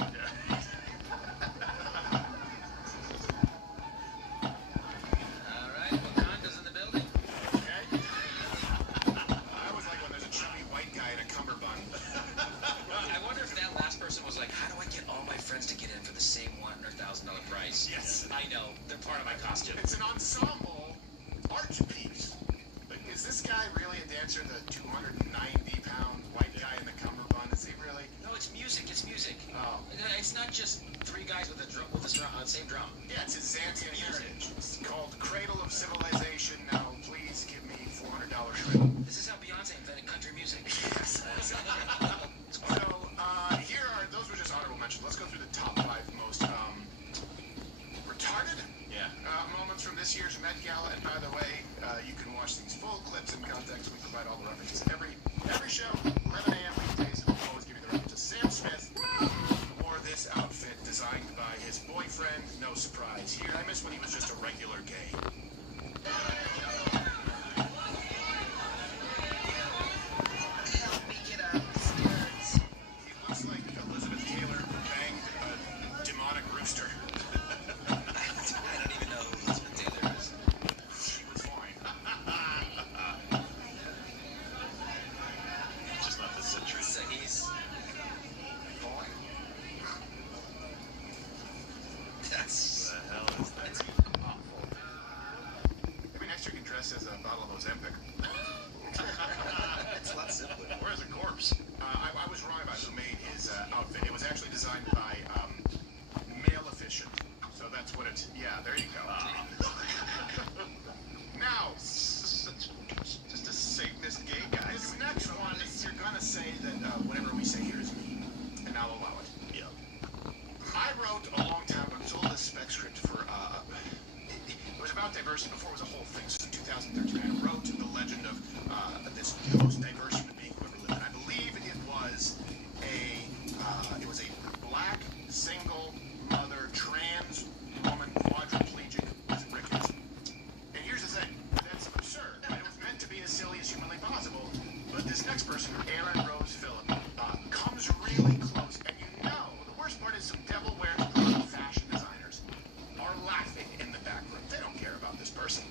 Yes, I know. They're part of my costume. It's an ensemble art piece. But is this guy really a dancer, the 290-pound white guy in the cummerbund? Is he really? No, it's music. It's music. Oh. It's not just three guys with a drum, with the same drum. Yeah, it's his Xanthian heritage. It's called Cradle of Civilization. Now, please give me $400 shrimp. This is how Beyonce invented country music. Yes. So, here are, those were just honorable mentions. Let's go through the top 5 most retarded moments from this year's Met Gala. And by the way, you can watch these full clips in context. We provide all the references. Every show, 11 a.m. weekdays, we'll always give you the references. Sam Smith wore this outfit designed by his boyfriend. No surprise. Here, I miss when he was just a regular gay. dress as a bottle of Ozempic. It's a lot simpler. Where's a corpse? I was wrong about who made his outfit. It was actually designed by male efficient. So that's what it's. Yeah, there you go. Now, just a Satanist gay guy. This next one, you're gonna say that whatever we say here is mean, and I'll allow it. Yeah. I wrote a long time ago. It was all this spec script for. It was about diversity before it was a whole thing. So in 2013, I wrote the legend of the most diverse human being who ever lived, and I believe it was a black single mother trans woman quadriplegic with rickets. And here's the thing, that's absurd. It was meant to be as silly as humanly possible, but this next person, Aaron Rose Phillip, comes really close, and you know, the worst part is some devil-wearing fashion designers are laughing in the back room. They don't care about this person.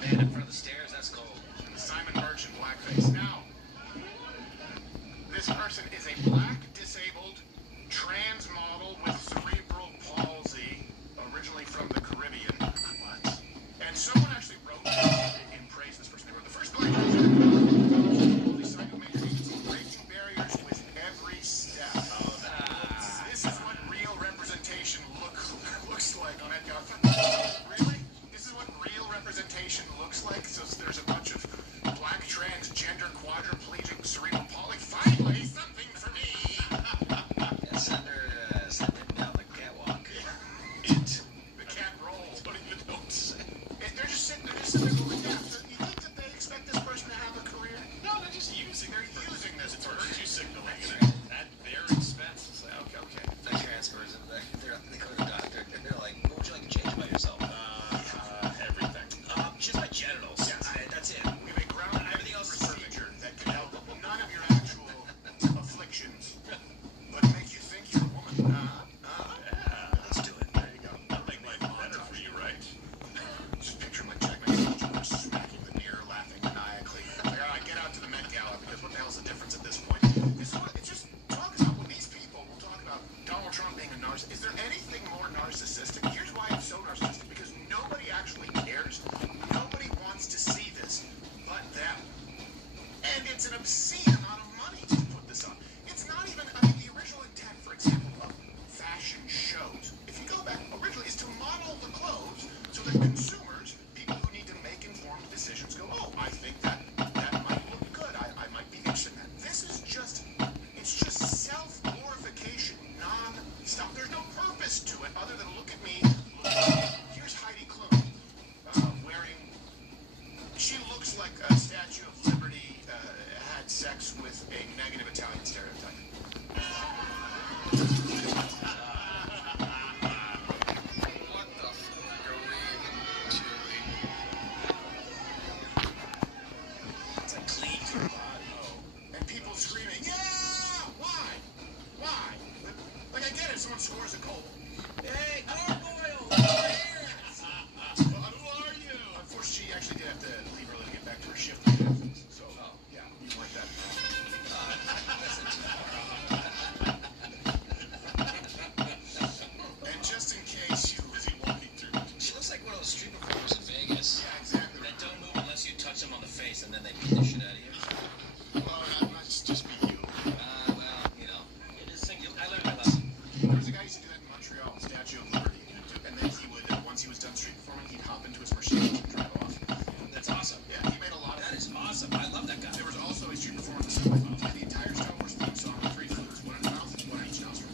Man, in front of the stairs, that's cold. Simon Birch in blackface. Now, this person is a black, disabled, trans model with cerebral palsy, originally from the Caribbean. What? And someone actually wrote in praise of this person. They wrote the first black person breaking barriers with every step. This is what real representation looks like on Ed Guthrie. Really? This is what real representation looks like? So there's a bunch of black, transgender, quadriplegic, cerebral palsy. Finally, something for me. Yeah, send her down the catwalk. The cat rolls. What do you don't say? They're just sitting there going, yeah. So you think that they expect this person to have a career? No, they're just using. They're using this for virtue signaling at their expense. It's like, okay. The transfers, they go to the doctor, and they're like, what would you like to change about yourself? Everything. Just my genitals. Yeah, that's it. We have a ground Everything else is procedure that can help none of your actual afflictions, but make you think you're a woman. Let's do it. There you go. That'll make life better for you, right? Just picture my George smacking the mirror, laughing maniacally. Like, all right, get out to the Met Gala, because what the hell's the difference at this point? It's just talk about when these people will talk about Donald Trump being a narcissist. Is there anything more narcissistic? Here's why it's so narcissistic, because nobody actually cares. Nobody wants to see this but them. And it's an obscene amount of money to put this on. It's not even, I mean, the original intent, for example, of fashion shows, if you go back, originally is to model the clothes so that consumers, people who need to make informed decisions, go, oh, I think that might look good. I might be interested in that. This is just, it's just self-glorification, non-stop. There's no purpose to it other than look at me. Here's Heidi Klum wearing, she looks like a Statue of Liberty had sex with a negative Italian stereotype. What the fuck are we doing? It's a clean to the body. And people screaming, yeah! Why? Why? Like, I get it, someone scores a goal. Hey, gargoyle! Well, who are you? Unfortunately, she actually did have to leave early to get back to her shift. So, yeah, you weren't that. And just in case you was walking through. She looks like one of those street performers in Vegas. Yeah, exactly. That don't move unless you touch them on the face, and then they beat the shit out of you. Well, not just be you. Well, you know, I learned my lesson. There was a guy who used to do that in Montreal, Statue of Liberty. And then he would, once he was done street performing, he'd hop into his machine and drive off. That's awesome. Yeah, he made a lot of That is awesome. I love that guy. There was also a street performer who played the entire Star Wars theme song with 3 flutes, one in his mouth, one in each nostril.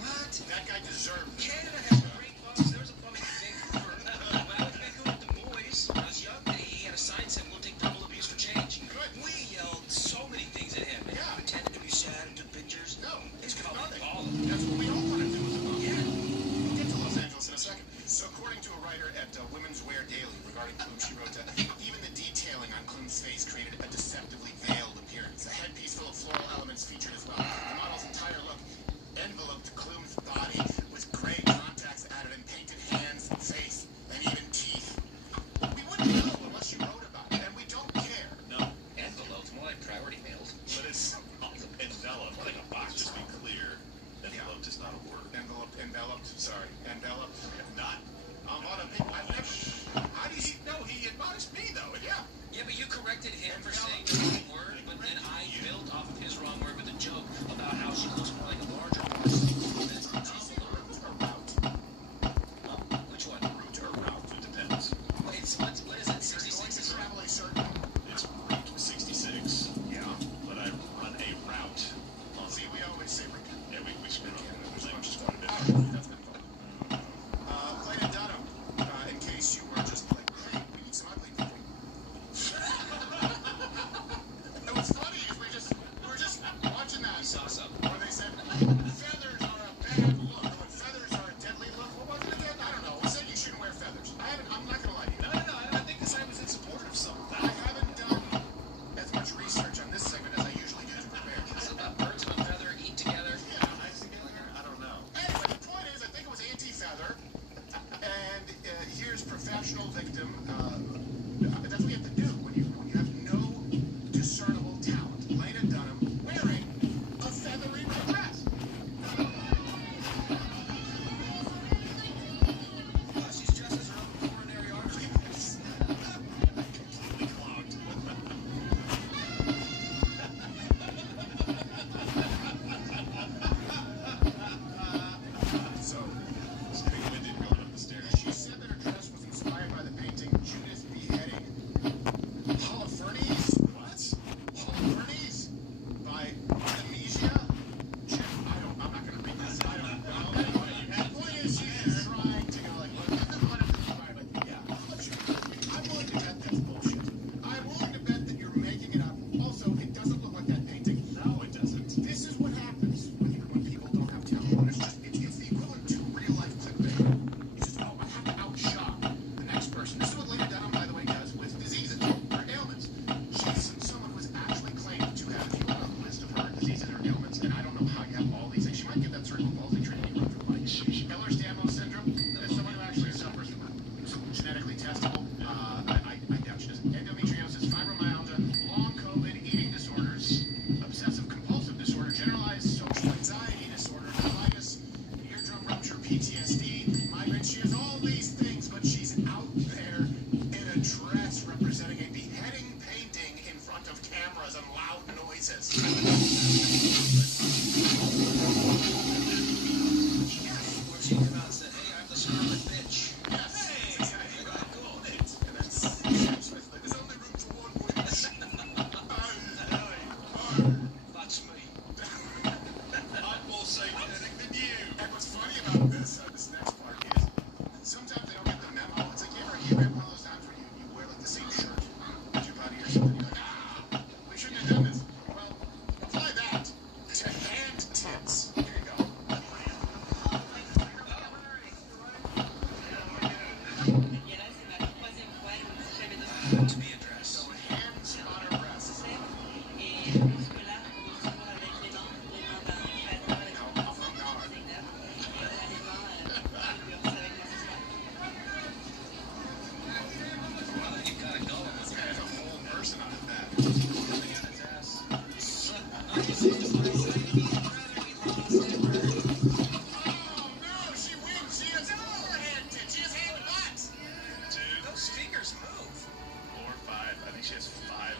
What? That guy deserved it. Canada has great bums. There was a bum in Vancouver. When I was in Vancouver with the boys, when I was young, he had a sign that said, we'll take double abuse for change. Good. We yelled so many things at him. Yeah. He pretended to be sad and took pictures. No, He's it's called nothing. all of them. That's what we all want to do as a bum. Yeah. We'll get to Los Angeles in a second. So according to a writer at Women's Wear Daily regarding Klum, she wrote, even the detailing on Klum's face created a deceptively veiled appearance. A headpiece full of floral elements featured as well. The model's entire look enveloped Klum's body with gray contacts added and painted hands, face, and even teeth. We wouldn't know unless you wrote about it, and we don't care. No. Envelopes, more like priority mails. But it's enveloped, like a box, just be clear. Enveloped is not a word. Enveloped, sorry. Enveloped. male victim, that's what you have to do when you have no discernible talent. Lena Dunham wearing a feathery red dress. She's dressed as her own coronary artery. Completely clogged. So, Spinning didn't go up the stairs. She said that her dress was inspired by the painting Judith Beheading. Holofernes? What? Holofernes? By Artemisia? I'm not going to read this. I don't know. Anyway, the point is she's trying to go like, what? Yeah. I'm willing to bet that's bullshit. I'm willing to bet that you're making it up. Also, it doesn't look like that painting. No, it doesn't. This is what happens when people don't have talent. It's the equivalent to real life clickbait. It's just, oh, I have to outshock the next person. This is what Lena Dunham, by the way, does with diseases or ailments. She's someone who has actually claimed to have, if you look on the list of her diseases or ailments, and I don't know how you have all these things. She might get that cerebral palsy training you run through, like Ehlers-Danlos syndrome. As someone who actually suffers from genetically testable, I doubt she does. Endometriosis, fibromyalgia, long COVID, eating disorders, obsessive compulsive disorder, generalized social anxiety disorder, colitis, eardrum rupture, PTSD, migraine. She has all these things, but she's out there in a dress representing a beheading painting in front of cameras and loud noises. Or she came out and said, hey, I'm the Scarlet Bitch. Yes. Hey, cool. And then Sam Smith, there's only room for one witch. That's me. I'm more satanic than you. And what's funny about this next part is sometimes they don't get the memo. It's like, you ever had one of those times where you wear like the same shirt with your buddy or something? You're like, we shouldn't have done this. Well, apply that to hand tits. Here you go. To be addressed. So hands on her breasts. Well, you gotta go. This guy has a whole person on his back. Coming on his ass. Oh no, she wins. She has overhand tits. She has hand butts. Dude, those fingers move. 4 or 5. I think she has 5.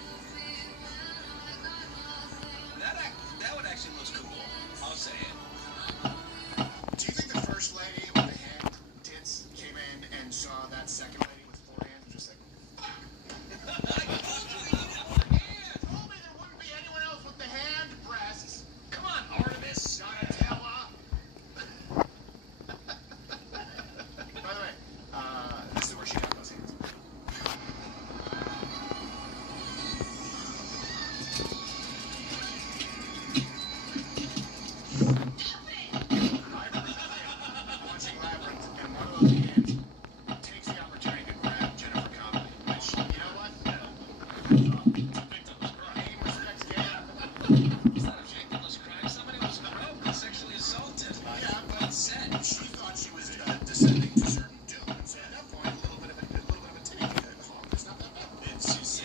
That one actually looks cool. I'll say it. Do you think the first lady with the hand tits came in and saw that second lady with 4 hands and just like, I told you that you have one hand. told me there wouldn't be anyone else with the hand breasts? Come on, Artemis. Donatella. By the way, this is where she got those hands. Watching Labyrinth, and one of those hands takes the opportunity to grab Jennifer Connelly, which, you know what? It's a victimless crime. Aim respects game. It's not a victimless crime. Somebody was groped and sexually assaulted. Yeah, but It's said. she thought she was descending to certain doom, and so at that point, a little bit of a take. It's not that bad. It's just,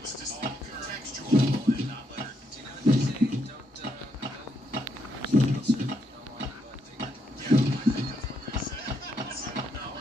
it's just all contextual and not let her. Do you know what they say? Don't serve if you don't want it, but figure. Yeah, I think that's what they said. I don't know.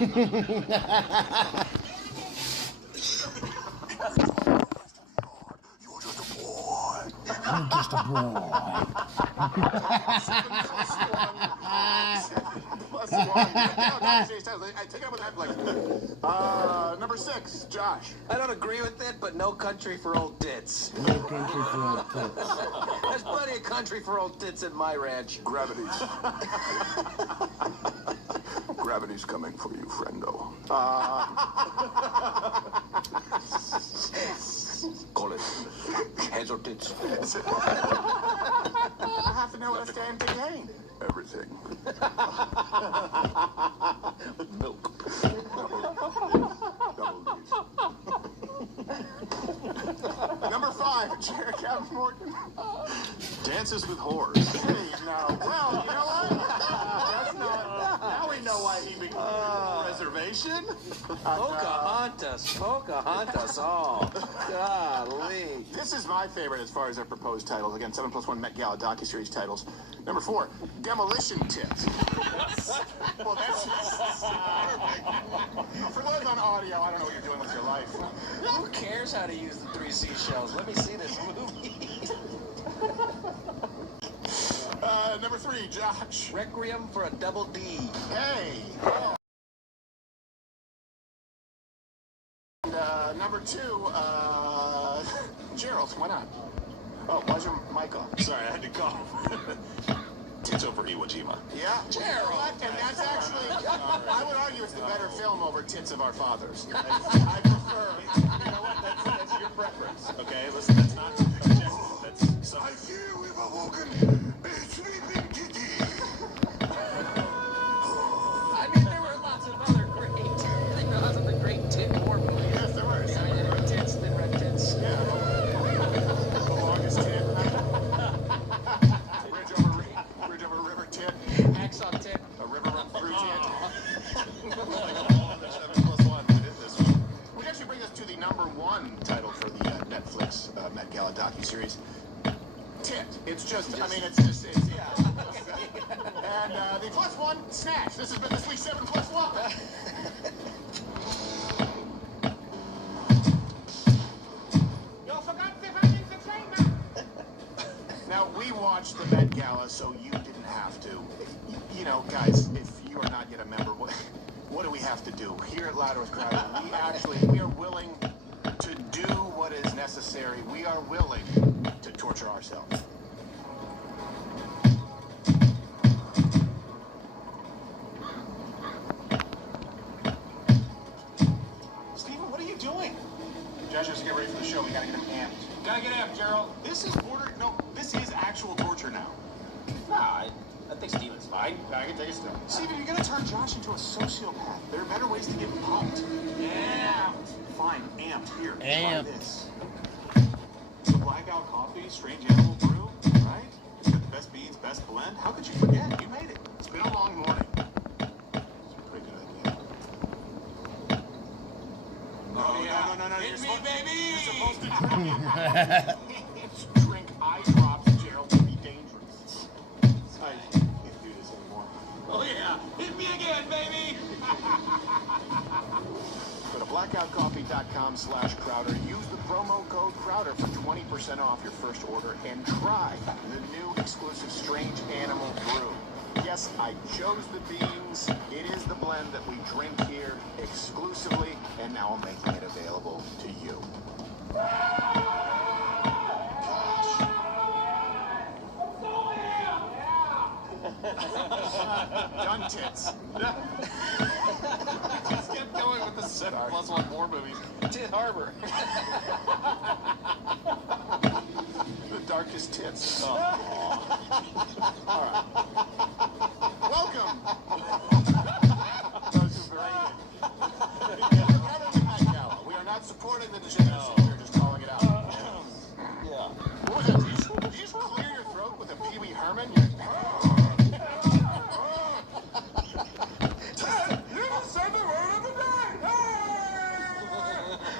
I'm just a boy. Plus one. I take it up with that, like, number 6, Josh. I don't agree with it, but no country for old tits. No country for old tits. There's plenty of country for old tits in my ranch. Gravity's. Gravity's coming for you, friendo. Call it heads or tits. I have to know what I stand to gain. Everything. Milk. Double D's. Number 5, Jared Captain Morgan. Dances with whores. Hey, no. Well, you know what? That's not. Now we know why he became reservation. Pocahontas. Oh, golly. This is my favorite as far as their proposed titles. Again, 7+1 Met Gala docuseries titles. Number 4, Demolition Tits. Well, that's for those on audio, I don't know what you're doing with your life. Who cares how to use the 3 seashells? Let me see this movie. Number 3, Josh. Requiem for a Double D. Hey. And number 2, Gerald. Why not? Oh, why's your mic on? Sorry, I had to cough. Tits over Iwo Jima. Yeah, Gerald. And that's actually, I would argue it's the better film over Tits of Our Fathers. I prefer, you know what, that's your preference, okay? Listen, that's not objective. That's something. I fear we've awoken a sleeping kitty. I mean, there were lots of other great tit horror movies. Yes, there were. I mean, red tits, thin red tits. Yeah. The longest tit. Bridge over river tit. Axon tit. A river run through tit. Like a ball in the 7+1. We did this one. Which actually brings us to the number 1 title for the Netflix Met Gala docuseries. Tit. It's just, I mean, it's yeah. And the +1, Snatch. This has been this week's 7+1. Now, we watched the Met Gala, so you didn't have to. You know, guys, if you are not yet a member, what do we have to do? Here at Louder with Crowder, we are willing to do what is necessary. We are willing to torture ourselves. Steven, what are you doing? Josh has to get ready for the show. We gotta get him amped. Gotta get amped, Gerald. This is actual torture now. Nah, I think Steven's fine. I can take a step. Steven, you're gonna turn Josh into a sociopath. There are better ways to get pumped. Yeah. Fine, amped. Here, try this. The blackout coffee, strange animal brew, right? It's got the best beans, best blend. How could you forget? You made it. It's been a long morning. It's a pretty good idea. Oh, yeah. No. Hit me, baby! You're supposed to drink it. Drink eye drops, Gerald, to be dangerous. I can't do this anymore. Oh, yeah. Hit me again, baby! Go to blackoutcoffee.com/Crowder. Use the promo code Crowder for 20% off your first order and try the new exclusive Strange Animal Brew. Yes, I chose the beans. It is the blend that we drink here exclusively, and now I'm making it available to you. Done tits. Just kept going with the 7+1 more movies. Tit Harbor. The darkest tits. Oh. All right. Welcome. Those who we are not supporting the degeneracy. We're just calling it out. Yeah. What was that? Did you just clear your throat with a Pee Wee Herman?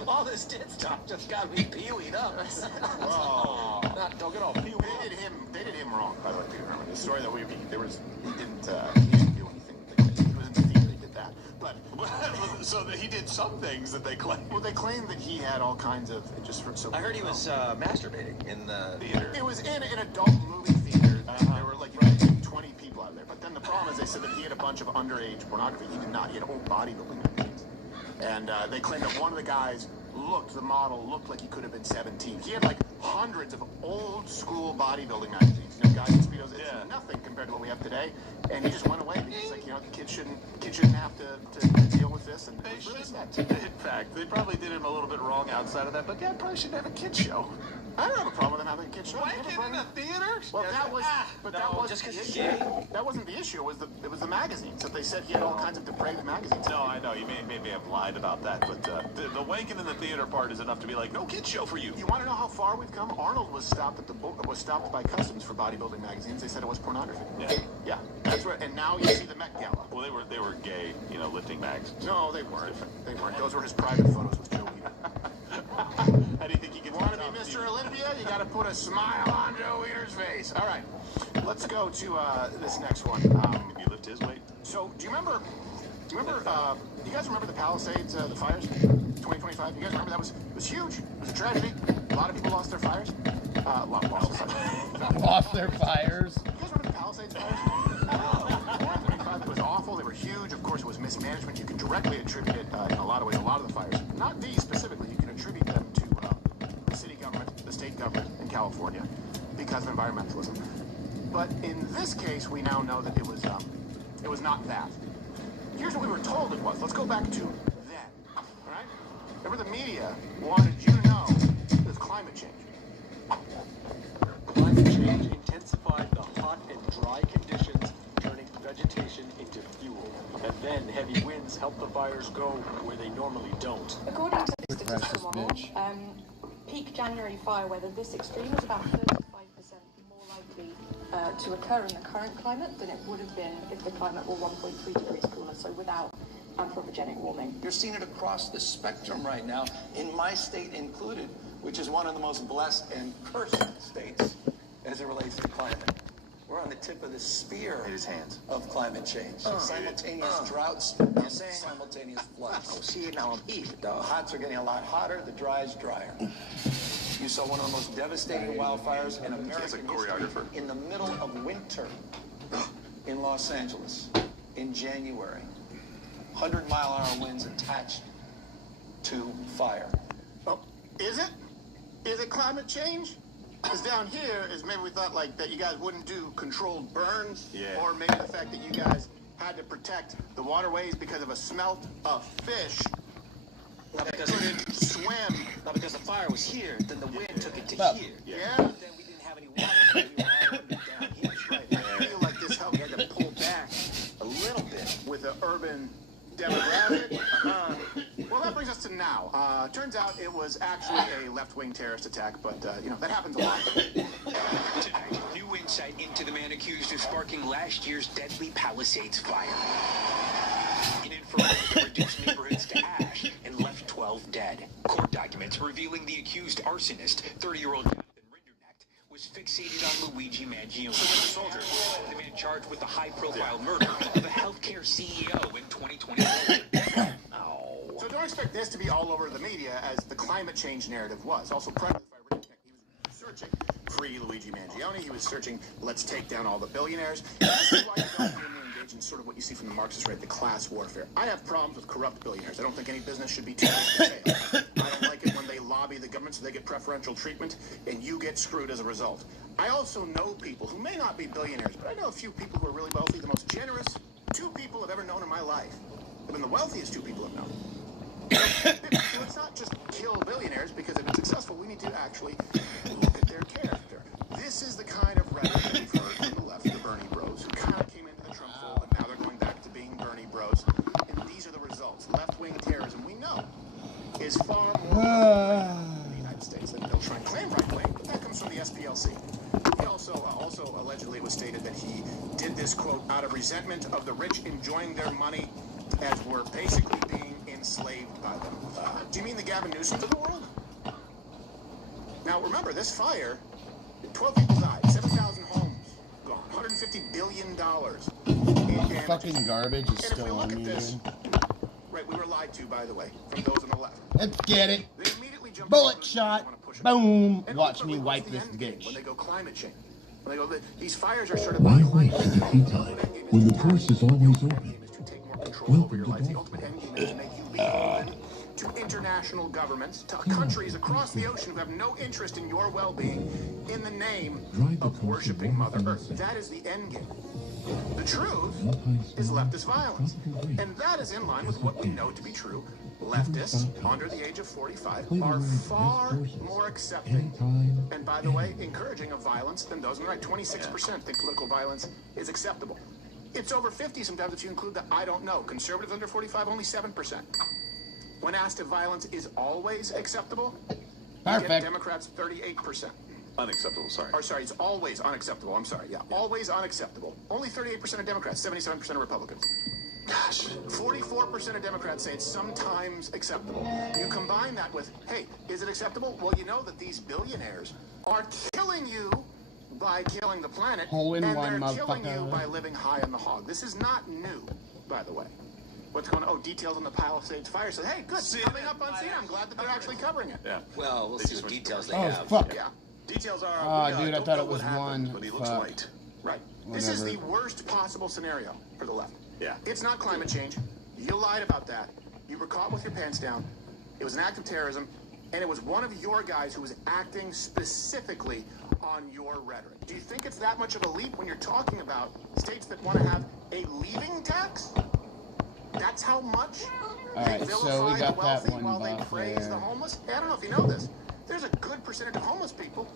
All this tit stuff just got me pee-weed up. Oh. Don't get all pee-weed. They did him wrong, by the way, Peter Herman. The story that he didn't do anything. He was in the theater, he did that. But so that he did some things that they claim. Well, they claim that he had all kinds of I heard he was masturbating in the theater. It was in an adult movie theater. There were like 20 people out there. But then the problem is they said that he had a bunch of underage pornography. He did not. He had old bodybuilding magazines. And they claimed that one of the guys the model looked like he could have been 17. He had like hundreds of old school bodybuilding magazines. You know, guys in Speedos. It's nothing compared to what we have today. And he just went away because he's like, you know, the kid shouldn't have to deal with this. And it was really sad. In fact, they probably did him a little bit wrong outside of that, but Dad probably shouldn't have a kid show. I don't have a problem with him having a kid show. Wanking in the theater? Well, that was, but that wasn't the issue. That wasn't the issue. It was the magazines. So they said he had all kinds of depraved magazines. No, I know. You may have lied about that, but the wanking in the theater part is enough to be like, no kid show for you. You want to know how far we've come? Arnold was stopped by customs for bodybuilding magazines. They said it was pornography. Yeah. That's where. And now you see the Met Gala. Well, they were gay, you know, lifting mags. No, they weren't. They weren't. Those were his private photos with Joe Weider. How do you think you get? Want to be Mr. Olympia? You got to put a smile on Joe Weider's face. All right, let's go to this next one. You lift his weight. So, do you remember? You guys remember the Palisades, the fires, 2025? You guys remember that was huge. It was a tragedy. A lot of people lost their fires. Lost their fires. You guys remember the Palisades fires? 2025. It was awful. They were huge. Of course, it was mismanagement. You can directly attribute it in a lot of ways. A lot of the fires, not these specifically, you can attribute them to the city government, the state government in California, because of environmentalism. But in this case, we now know that it was not that. Here's what we were told it was. Let's go back to then. All right? Remember, the media wanted you to know there's climate change. Climate change intensified the hot and dry conditions, turning vegetation into fuel. And then heavy winds help the fires go where they normally don't. According to the statistical model, peak January fire weather this extreme is about 35% more likely to occur in the current climate than it would have been if the climate were 1.3 degrees cooler, so without anthropogenic warming. You're seeing it across the spectrum right now, in my state included, which is one of the most blessed and cursed states as it relates to climate. We're on the tip of the spear of climate change. Simultaneous droughts and simultaneous floods. Oh, see, now I'm here. The hots are getting a lot hotter, the dries drier. You saw one of the most devastating wildfires in American history in the middle of winter in Los Angeles in January. 100-mile-an-hour winds attached to fire. Oh, is it? Is it climate change? Because down here is maybe we thought like that you guys wouldn't do controlled burns, or maybe the fact that you guys had to protect the waterways because of a smelt of fish. Not because couldn't swim. Not because the fire was here, then the wind took it to here. Yeah. Then we didn't have any water, so we were all under down here. Right. I feel like this helped. We had to pull back a little bit with the urban demographic. Well, that brings us to now. Turns out it was actually a left-wing terrorist attack, but you know that happens a lot. Tonight, new insight into the man accused of sparking last year's deadly Palisades fire. An inferno reduced neighborhoods to ash and left 12 dead. Court documents revealing the accused arsonist, 30-year-old Jonathan Rinderknecht, was fixated on Luigi Mangione, the man charged with the high-profile murder of a healthcare CEO in 2024. So don't expect this to be all over the media as the climate change narrative was. Also, prior to the fire, Rinderknecht, he was searching free Luigi Mangione. He was searching, let's take down all the billionaires. This is why you don't really engage in sort of what you see from the Marxists, right? The class warfare. I have problems with corrupt billionaires. I don't think any business should be too big to fail. I don't like it when they lobby the government so they get preferential treatment and you get screwed as a result. I also know people who may not be billionaires, but I know a few people who are really wealthy. The most generous two people I've ever known in my life have been the wealthiest two people I've known. Let's not just kill billionaires because they've been successful. We need to actually look at their character. This is the kind of rhetoric that we've heard from the left, the Bernie bros, who kind of came into the Trump fold, and now they're going back to being Bernie bros. And these are the results. Left-wing terrorism, we know, is far more in the United States than they'll try and claim right-wing. But that comes from the SPLC. He also allegedly it was stated that he did this, quote, out of resentment of the rich enjoying their money as we're basically being enslaved by them. Do you mean the Gavin Newsom of the world? Now, remember, this fire, 12 people died, 7,000 homes gone, $150 billion. Fucking garbage is still on me. Right, we were lied to, by the way, from those on the left. Let's get it. They immediately jump Bullet shot. Boom. Watch me wipe this game. bitch. When they go climate change. When they go, these fires are sort of Why wait for the free time when the course is always open? Welcome to the ultimate end game is to make you legal to international governments, to countries across the ocean who have no interest in your well-being in the name of worshiping Mother Earth. That is the end game. The truth is leftist violence. And that is in line with what we know to be true. Leftists under the age of 45 are far more accepting and, by the way, encouraging of violence than those on the right. 26% think political violence is acceptable. It's over 50 sometimes if you include the I don't know. Conservatives under 45, only 7%. When asked if violence is always acceptable, you get Democrats 38%. Unacceptable, sorry. Or sorry, it's always unacceptable. I'm sorry, yeah. Always unacceptable. Only 38% of Democrats, 77% of Republicans. Gosh. 44% of Democrats say it's sometimes acceptable. You combine that with, hey, is it acceptable? Well, you know that these billionaires are killing you by killing the planet, and they're killing you by living high on the hog. This is not new, by the way. What's going on? Oh, details on the Palisades fire. So, hey, good. Coming up on scene. I'm glad that they're actually covering it. Yeah. Well, we'll see what details they have. Oh, fuck. Yeah. Details are. Oh, dude, I thought it was one. But he looks white. Right. This is the worst possible scenario for the left. Yeah. It's not climate change. You lied about that. You were caught with your pants down. It was an act of terrorism, and it was one of your guys who was acting specifically on your rhetoric. Do you think it's that much of a leap when you're talking about states that want to have a leaving tax? That's how much they vilify the wealthy while they praise the homeless? Hey, I don't know if you know this. There's a good percentage of homeless people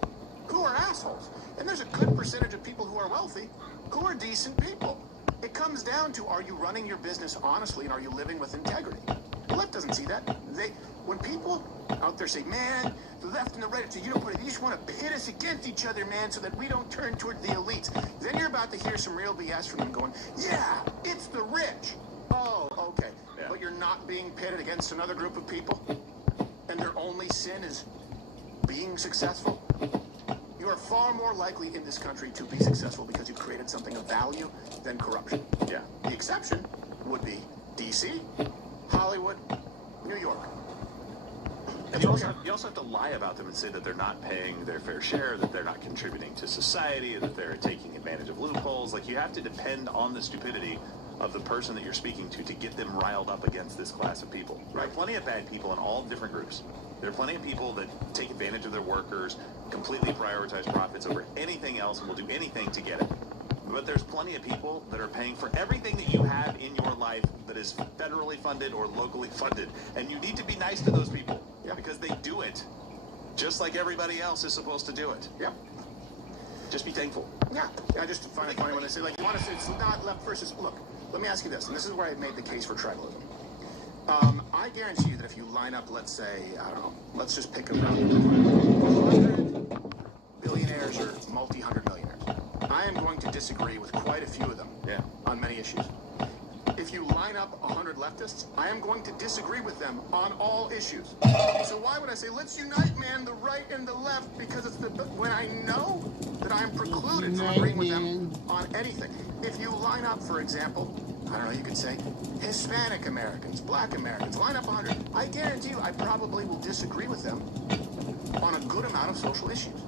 who are assholes. And there's a good percentage of people who are wealthy who are decent people. It comes down to, are you running your business honestly and are you living with integrity? The left doesn't see that. When people out there say, man, the left and the right, you just want to pit us against each other, man, so that we don't turn toward the elites. Then you're about to hear some real BS from them going, yeah, it's the rich. Oh, okay. Yeah. But you're not being pitted against another group of people? And their only sin is being successful? You are far more likely in this country to be successful because you've created something of value than corruption. Yeah. The exception would be D.C., Hollywood, New York. And you also have to lie about them and say that they're not paying their fair share, that they're not contributing to society, that they're taking advantage of loopholes. Like, you have to depend on the stupidity of the person that you're speaking to get them riled up against this class of people. There are plenty of bad people in all different groups. There are plenty of people that take advantage of their workers, completely prioritize profits over anything else, and will do anything to get it. But there's plenty of people that are paying for everything that you have in your life that is federally funded or locally funded. And you need to be nice to those people because they do it just like everybody else is supposed to do it. Yep. Just be thankful. Yeah. I just find it funny when they say, like, you want to say it's not left versus... Look, let me ask you this, and this is where I made the case for tribalism. I guarantee you that if you line up, let's say, I don't know, let's just pick a round 100 billionaires or multi-hundred millionaires. I am going to disagree with quite a few of them on many issues. If you line up 100 leftists, I am going to disagree with them on all issues. So why would I say, let's unite, man, the right and the left, because it's when I know that I am precluded from agreeing with them on anything. If you line up, for example, I don't know, you could say Hispanic Americans, Black Americans, line up 100. I guarantee you I probably will disagree with them on a good amount of social issues.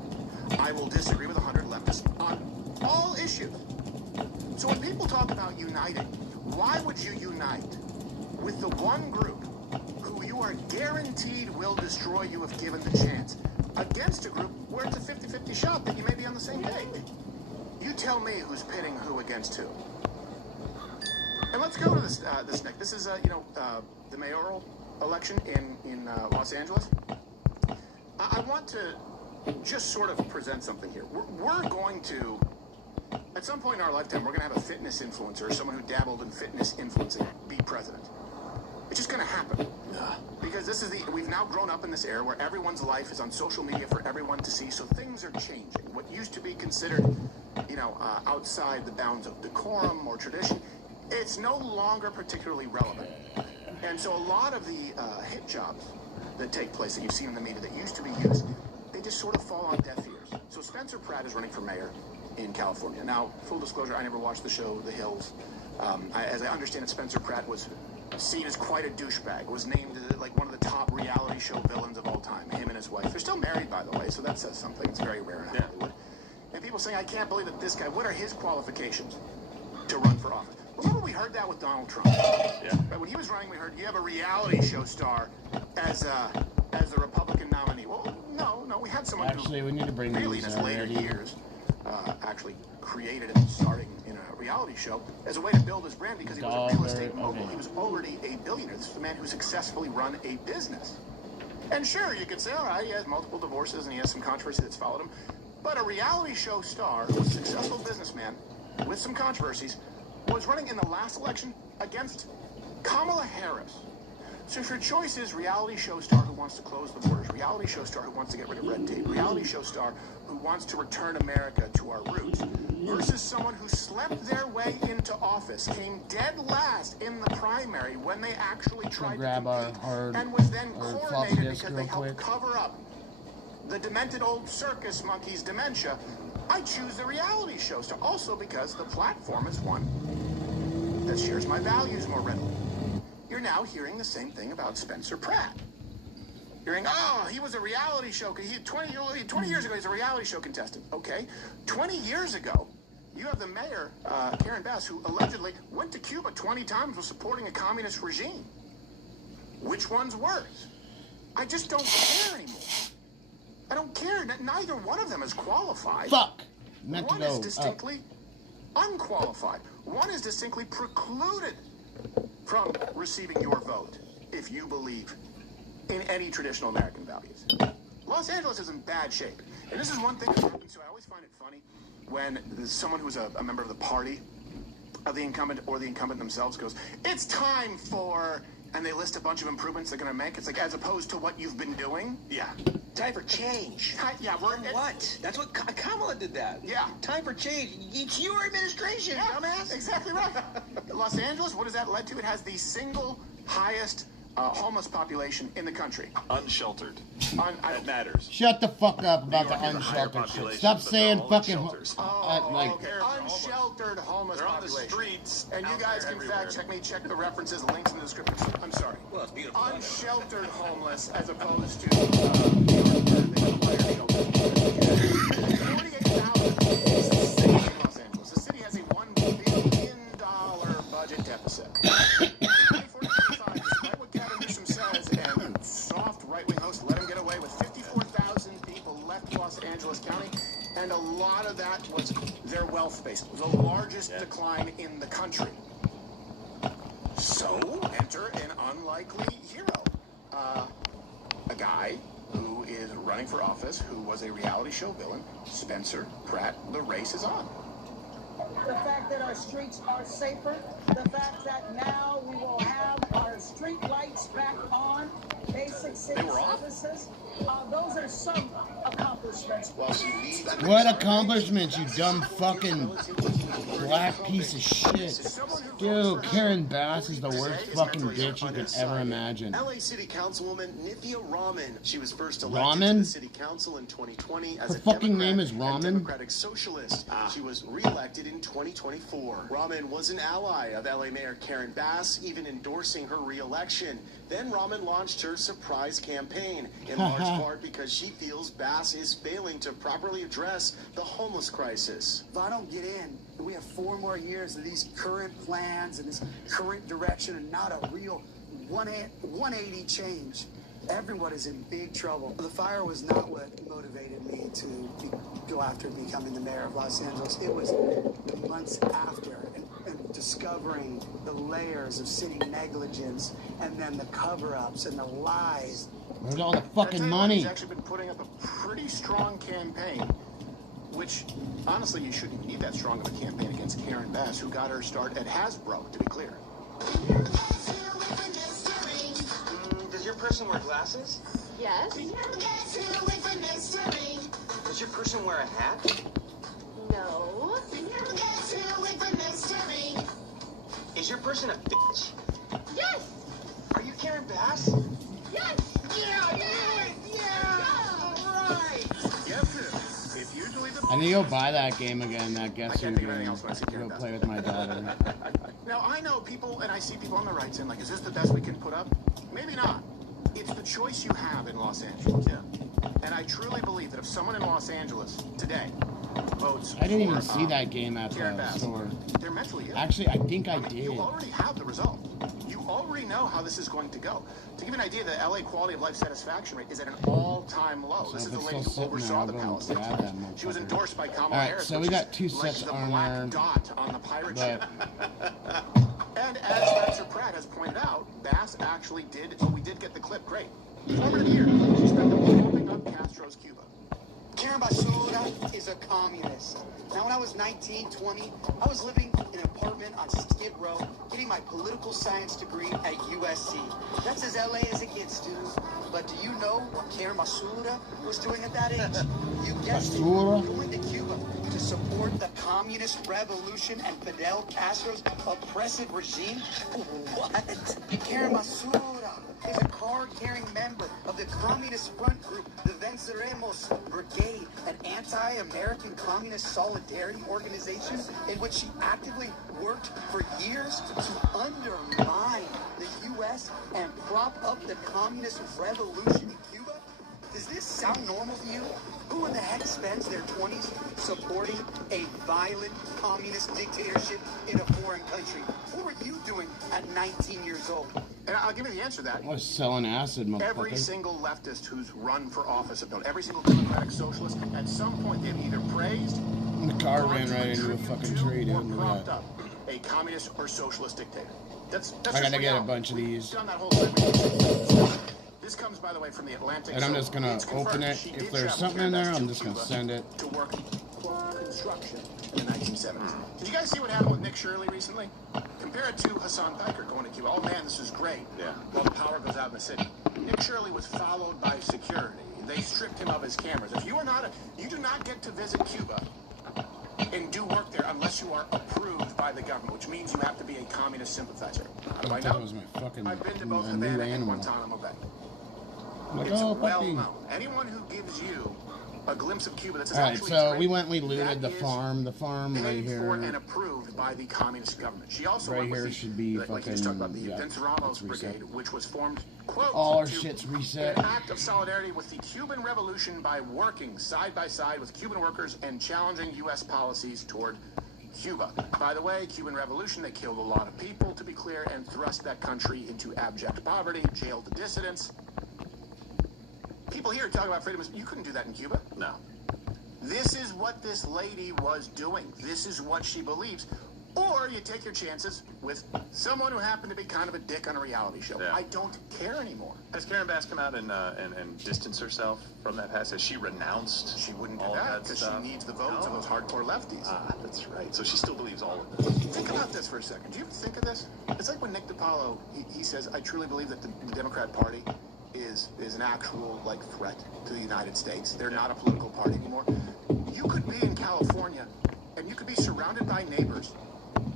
I will disagree with 100 leftists on all issues. So when people talk about uniting, why would you unite with the one group who you are guaranteed will destroy you if given the chance, against a group where it's a 50-50 shot that you may be on the same page? You tell me who's pitting who against who. And let's go to this next. This is, the mayoral election in Los Angeles. I want to just sort of present something here. We're going to, at some point in our lifetime, we're going to have a fitness influencer, someone who dabbled in fitness influencing, be president. It's just going to happen. Because we've now grown up in this era where everyone's life is on social media for everyone to see, so things are changing. What used to be considered, outside the bounds of decorum or tradition, it's no longer particularly relevant. And so a lot of the hit jobs that take place that you've seen in the media that used to be used, they just sort of fall on deaf ears. So Spencer Pratt is running for mayor in California. Now, full disclosure, I never watched the show The Hills. As I understand it, Spencer Pratt was seen as quite a douchebag, was named like one of the top reality show villains of all time, him and his wife. They're still married, by the way, so that says something. It's very rare in Hollywood. And people saying, I can't believe that this guy, what are his qualifications to run for office? Remember we heard that with Donald Trump? Yeah. Right, when he was running, we heard, you have a reality show star as the Republican nominee. Well, no, we had someone Actually, we need to bring really in his later years actually created and starting in a reality show as a way to build his brand because he was a real estate mogul. He was already a billionaire. This is a man who successfully run a business. And sure, you could say, all right, he has multiple divorces and he has some controversy that's followed him. But a reality show star, a successful businessman with some controversies, was running in the last election against Kamala Harris. So if your choice is reality show star who wants to close the borders, reality show star who wants to get rid of red tape, reality show star who wants to return America to our roots, versus someone who slept their way into office, came dead last in the primary when they actually tried to compete, and was then coronated because they helped cover up the demented old circus monkey's dementia, I choose the reality show star. Also because the platform is one that shares my values more readily. You're now hearing the same thing about Spencer Pratt. You're hearing, oh, he was a reality show, 20 years ago, he's a reality show contestant. Okay, 20 years ago, you have the mayor, Karen Bass, who allegedly went to Cuba 20 times, was supporting a communist regime. Which one's worse? I just don't care anymore. I don't care. Neither one of them is qualified. Fuck. One is distinctly unqualified. One is distinctly precluded from receiving your vote if you believe in any traditional American values. Los Angeles is in bad shape. And this is one thing that happens, so I always find it funny when someone who's a member of the party of the incumbent or the incumbent themselves goes, it's time for, and they list a bunch of improvements they're going to make. It's like, as opposed to what you've been doing. Yeah. Time for change. Yeah, what? That's what Kamala did that. Yeah. Time for change. It's your administration, dumbass. Exactly right. Los Angeles, what has that led to? It has the single highest homeless population in the country. Unsheltered. That matters. Shut the fuck up about the unsheltered shit. Stop saying fucking unsheltered homeless They're on the population. streets. And you guys can fact check me, check the references, links in the description. I'm sorry. Well, it's beautiful. Unsheltered homeless as opposed to 48,000 in Los Angeles. The city has a $1 billion budget deficit. Right-wing host let him get away with 54,000 people left Los Angeles County, and a lot of that was their wealth base. It was the largest decline in the country. So, enter an unlikely hero. A guy who is running for office, who was a reality show villain, Spencer Pratt. The race is on. The fact that our streets are safer, the fact that now we will have our street lights back on, basic city services, those are some accomplishments. What accomplishments, you dumb fucking black piece of shit. Dude, Karen Bass is the worst fucking bitch you could ever imagine. LA City Councilwoman Nithya Raman. She was first elected to the City Council in 2020 as her fucking name is Raman? Democratic Socialist. She was re-elected in 2024. Raman was an ally of LA Mayor Karen Bass, even endorsing her re-election. Then Raman launched her surprise campaign, in large part because she feels Bass is failing to properly address the homeless crisis. If I don't get in, we have 4 more years of these current plans and this current direction and not a real 180 change. Everyone is in big trouble. The fire was not what motivated me to go after becoming the mayor of Los Angeles. It was the months after and discovering the layers of city negligence and then the cover-ups and the lies. Where's all the fucking money? He's actually been putting up a pretty strong campaign, which, honestly, you shouldn't need that strong of a campaign against Karen Bass, who got her start at Hasbro, to be clear. Does your person wear glasses? Yes. Does your person wear a hat? No. Is your person a bitch? Yes. Are you Karen Bass? Yes. Yeah. Guess who? If you believe the I need to go buy that game again, that Guess Who game. Go play with my daughter. Now, I know people, and I see people on the right saying, like, is this the best we can put up? Maybe not. It's the choice you have in Los Angeles. Yeah. And I truly believe that if someone in Los Angeles today votes I didn't for, even see that game at Karen the Bass, store. they're mentally ill. Actually, I think I did. You already have the result. You already know how this is going to go. To give you an idea, the LA quality of life satisfaction rate is at an all-time low. This is the lady who oversaw the Palestinians. She was endorsed by Kamala Harris. So we got 2 sets like the on black there. dot on the pirate ship. And as Spencer Pratt has pointed out, Bass actually did. Oh, we did get the clip. Great. Formative year. She spent them pumping up Castro's Cuba. Karen Basura is a communist. Now, when I was 19, 20, I was living in an apartment on Skid Row, getting my political science degree at USC. That's as LA as it gets, dude. But do you know what Karen Basura was doing at that age? You guessed it, going to Cuba to support the communist revolution and Fidel Castro's oppressive regime? What? Karen Basura is a card-carrying member of the Communist Front Group, the Venceremos Brigade, an anti-American communist solidarity organization in which she actively worked for years to undermine the U.S. and prop up the communist revolution in Cuba? Does this sound normal to you? Who in the heck spends their 20s supporting a violent communist dictatorship in a foreign country? What were you doing at 19 years old? And I'll give you the answer to that. I was selling acid, motherfucker. Every single leftist who's run for office have known, every single democratic socialist, at some point they've either praised, And the car ran right into a fucking tree, dude. or Look propped at up a communist or socialist dictator. That's I just gotta get a reality. bunch of these. Done that whole thing. This comes, by the way, from the Atlantic. And I'm so just gonna it's open confirmed it. she If did there's travel something in there, to I'm just gonna Cuba send it. to work construction in the 1970s. Did you guys see what happened with Nick Shirley recently? Compare it to Hassan Piker going to Cuba. Oh man, this is great. Yeah. Well, the power goes out in the city. Nick Shirley was followed by security. They stripped him of his cameras. If you are not you do not get to visit Cuba and do work there unless you are approved by the government, which means you have to be a communist sympathizer. How do I know? That was my fucking I've been to both new Havana and animal. Guantanamo Bay. Like, It's oh, well puppy. known. Anyone who gives you a glimpse of Cuba, that's All right, actually so great, we looted that the is farm right paid for and here. approved by the communist government. She also Right went with here the, should be like you just talked about, the fucking, Vince Ramos it's reset. Brigade, which was formed, quote, All our to shit's reset. an act of solidarity with the Cuban Revolution by working side by side with Cuban workers and challenging U.S. policies toward Cuba. By the way, Cuban Revolution, they killed a lot of people, to be clear, and thrust that country into abject poverty, jailed the dissidents. People here talk about freedom. You couldn't do that in Cuba. No. This is what this lady was doing. This is what she believes. Or you take your chances with someone who happened to be kind of a dick on a reality show. Yeah. I don't care anymore. Has Karen Bass come out and distance herself from that past? Has she renounced? She wouldn't do all that because stuff? she needs the votes of those hardcore lefties. Ah, that's right. So she still believes all of this. Think about this for a second. Do you ever think of this? It's like when Nick DiPaolo, he says, I truly believe that the Democrat Party is an actual threat to the United States. They're not a political party anymore. You could be in California and you could be surrounded by neighbors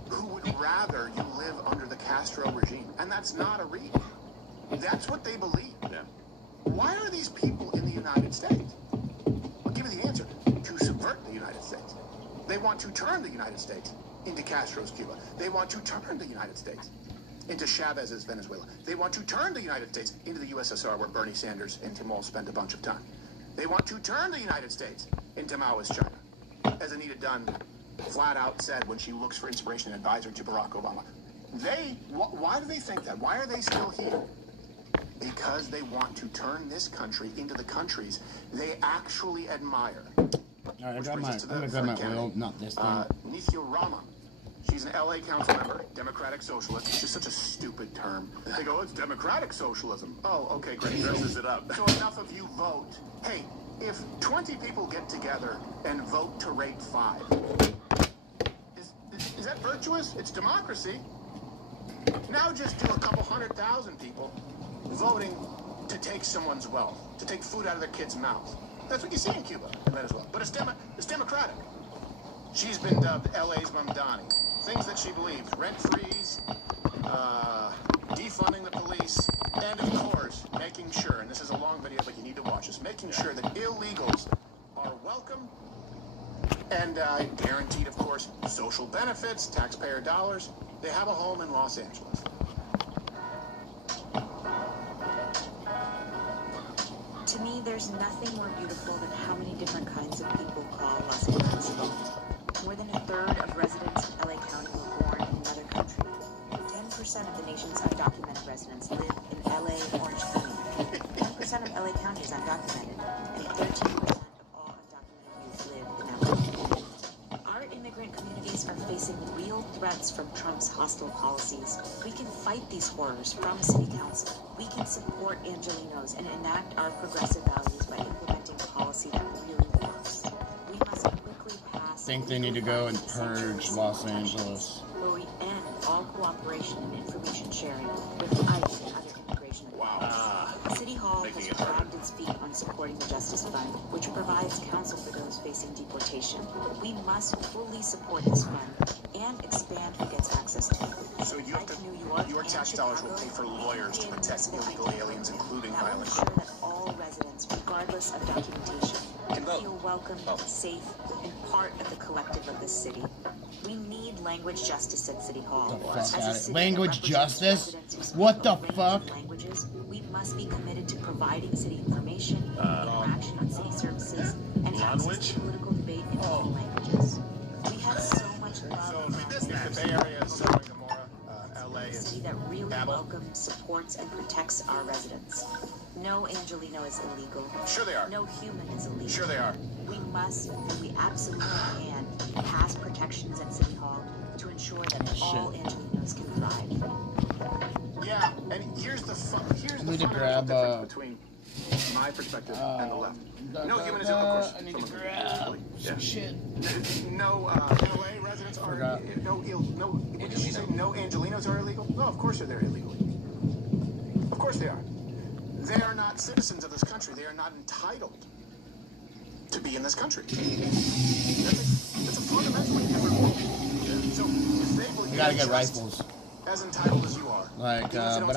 who would rather you live under the Castro regime. And that's not a read. That's what they believe. Yeah. Why are these people in the United States? I'll give you the answer. To subvert the United States. They want to turn the United States into Castro's Cuba. They want to turn the United States into Chavez's Venezuela. They want to turn the United States into the USSR, where Bernie Sanders and Tim Walz spent a bunch of time. They want to turn the United States into Maoist China, as Anita Dunn flat out said when she looks for inspiration and advisor to Barack Obama. Why do they think that? Why are they still here? Because they want to turn this country into the countries they actually admire. All right, I'm gonna grab my oil, not this thing. Nithya Rama. She's an LA council member, Democratic Socialist. It's just such a stupid term. They go, it's Democratic Socialism. Oh, okay, great. Dresses it up. So enough of you vote. Hey, if 20 people get together and vote to rate 5, is that virtuous? It's democracy. Now just do a couple 100,000 people voting to take someone's wealth, to take food out of their kids' mouths. That's what you see in Cuba and Venezuela. But it's democratic. She's been dubbed LA's Mamdani. Things that she believes: rent freeze, defunding the police, and of course, making sure, and this is a long video, but you need to watch this, making sure that illegals are welcome And guaranteed, of course, social benefits, taxpayer dollars. They have a home in Los Angeles. To me, there's nothing more beautiful than how many different kinds of people call Los Angeles home. More than a third of residents in LA County were born in another country. 10% of the nation's undocumented residents live in LA Orange County. 10% of LA County is undocumented, and 13% of all undocumented youth live in LA. Our immigrant communities are facing real threats from Trump's hostile policies. We can fight these horrors from City Council. We can support Angelenos and enact our progressive values by implementing policy that really works. We must quickly pass. I think they need to go and purge Los Angeles. Where we end all cooperation and information sharing with ICE and other immigration authorities. City Hall has dragged its feet on supporting the Justice Fund, which provides counsel for those facing deportation. We must fully support this fund and expand who gets access to it. So you have to, your tax dollars will pay for lawyers to protect illegal aliens, including violent ensure that all residents, regardless of documentation, can feel welcome, safe, and part of the collective of this city. We need language justice at City Hall. Language justice? What the fuck? Languages, we must be committed to providing city information, interaction on city services, and access to political debate in all languages. We have so much love the Bay Area is Sonora, LA a city that really welcomes, supports, and protects our residents. No Angeleno is illegal. Sure they are. No human is illegal. Sure they are. We must, and we absolutely can, pass protections at City Hall to ensure that all Angelenos can thrive. Yeah, and here's the grab, difference between my perspective and the left. No human is illegal, of course. I need to grab some shit. No LA residents are did you say no Angelenos are illegal? No, of course they're illegally. Of course they are. They are not citizens of this country. They are not entitled to be in this country. That's a fundamentally different rule. So if they believe You gotta get rifles. as entitled as you are, Like, even if they don't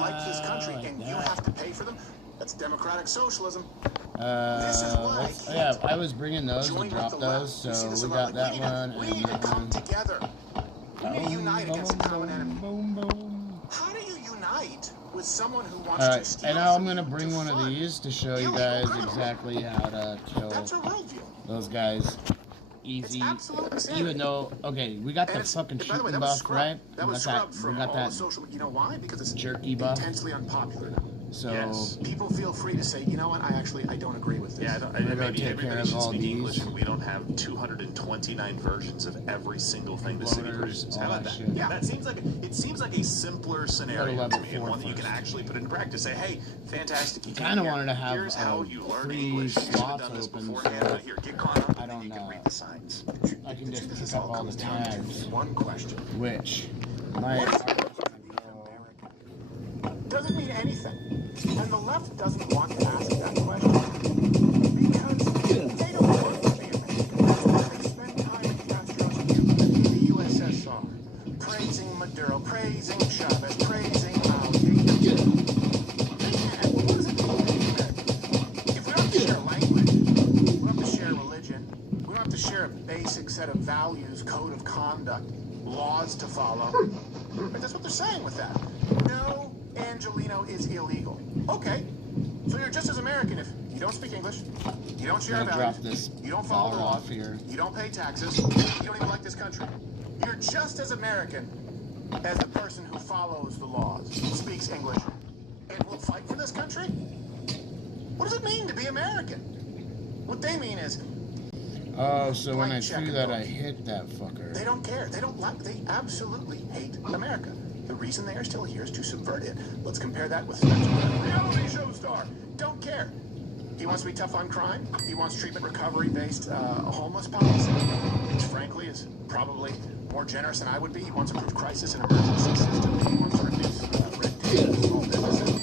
like this country and you have to pay for them, that's democratic socialism. Yeah, I was bringing those and dropped those, so we got that one. We need to come together. We need to unite against a common enemy. How do you unite with someone who wants to steal? And now I'm gonna bring one of these to show you guys exactly how to kill those guys. Easy. Even though, okay, we got the fucking shooting buff, right? That was scrubbed from all the social. You know why? Because it's jerky buff. Intensely unpopular now. So people feel free to say, you know what? I don't agree with this. Yeah, maybe everybody should speak English, and we don't have 229 versions of every single thing the city produces. How about that? Yeah, that seems like it seems like a simpler scenario to me, and one that you can actually put into practice. Say, hey, fantastic. You kind of wanted to have here's how you learn English. slots open. So here, get caught up. I don't know. Read the signs. I can just pick up all the tags. One question. Which? Doesn't mean anything. And the left doesn't want to ask that question because they don't want to be American. That's why they spend time in the USSR, praising Maduro, praising Chavez, praising Mao. And what does it mean to be American? If we don't have to share language, we don't have to share religion, we don't have to share a basic set of values, code of conduct, laws to follow. But that's what they're saying with that. No Angeleno is illegal. Okay, so you're just as American if you don't speak English, you don't share values, you don't follow the law, you don't pay taxes, you don't even like this country. You're just as American as the person who follows the laws, speaks English, and will fight for this country. What does it mean to be American? What they mean is, oh, so when I threw that, I hit that fucker. They don't care. They absolutely hate America. The reason they are still here is to subvert it. Let's compare that with reality show star. Don't care. He wants to be tough on crime. He wants treatment recovery-based homeless policy, which frankly is probably more generous than I would be. He wants to improve crisis and emergency system. He wants to reduce red tape for small businesses.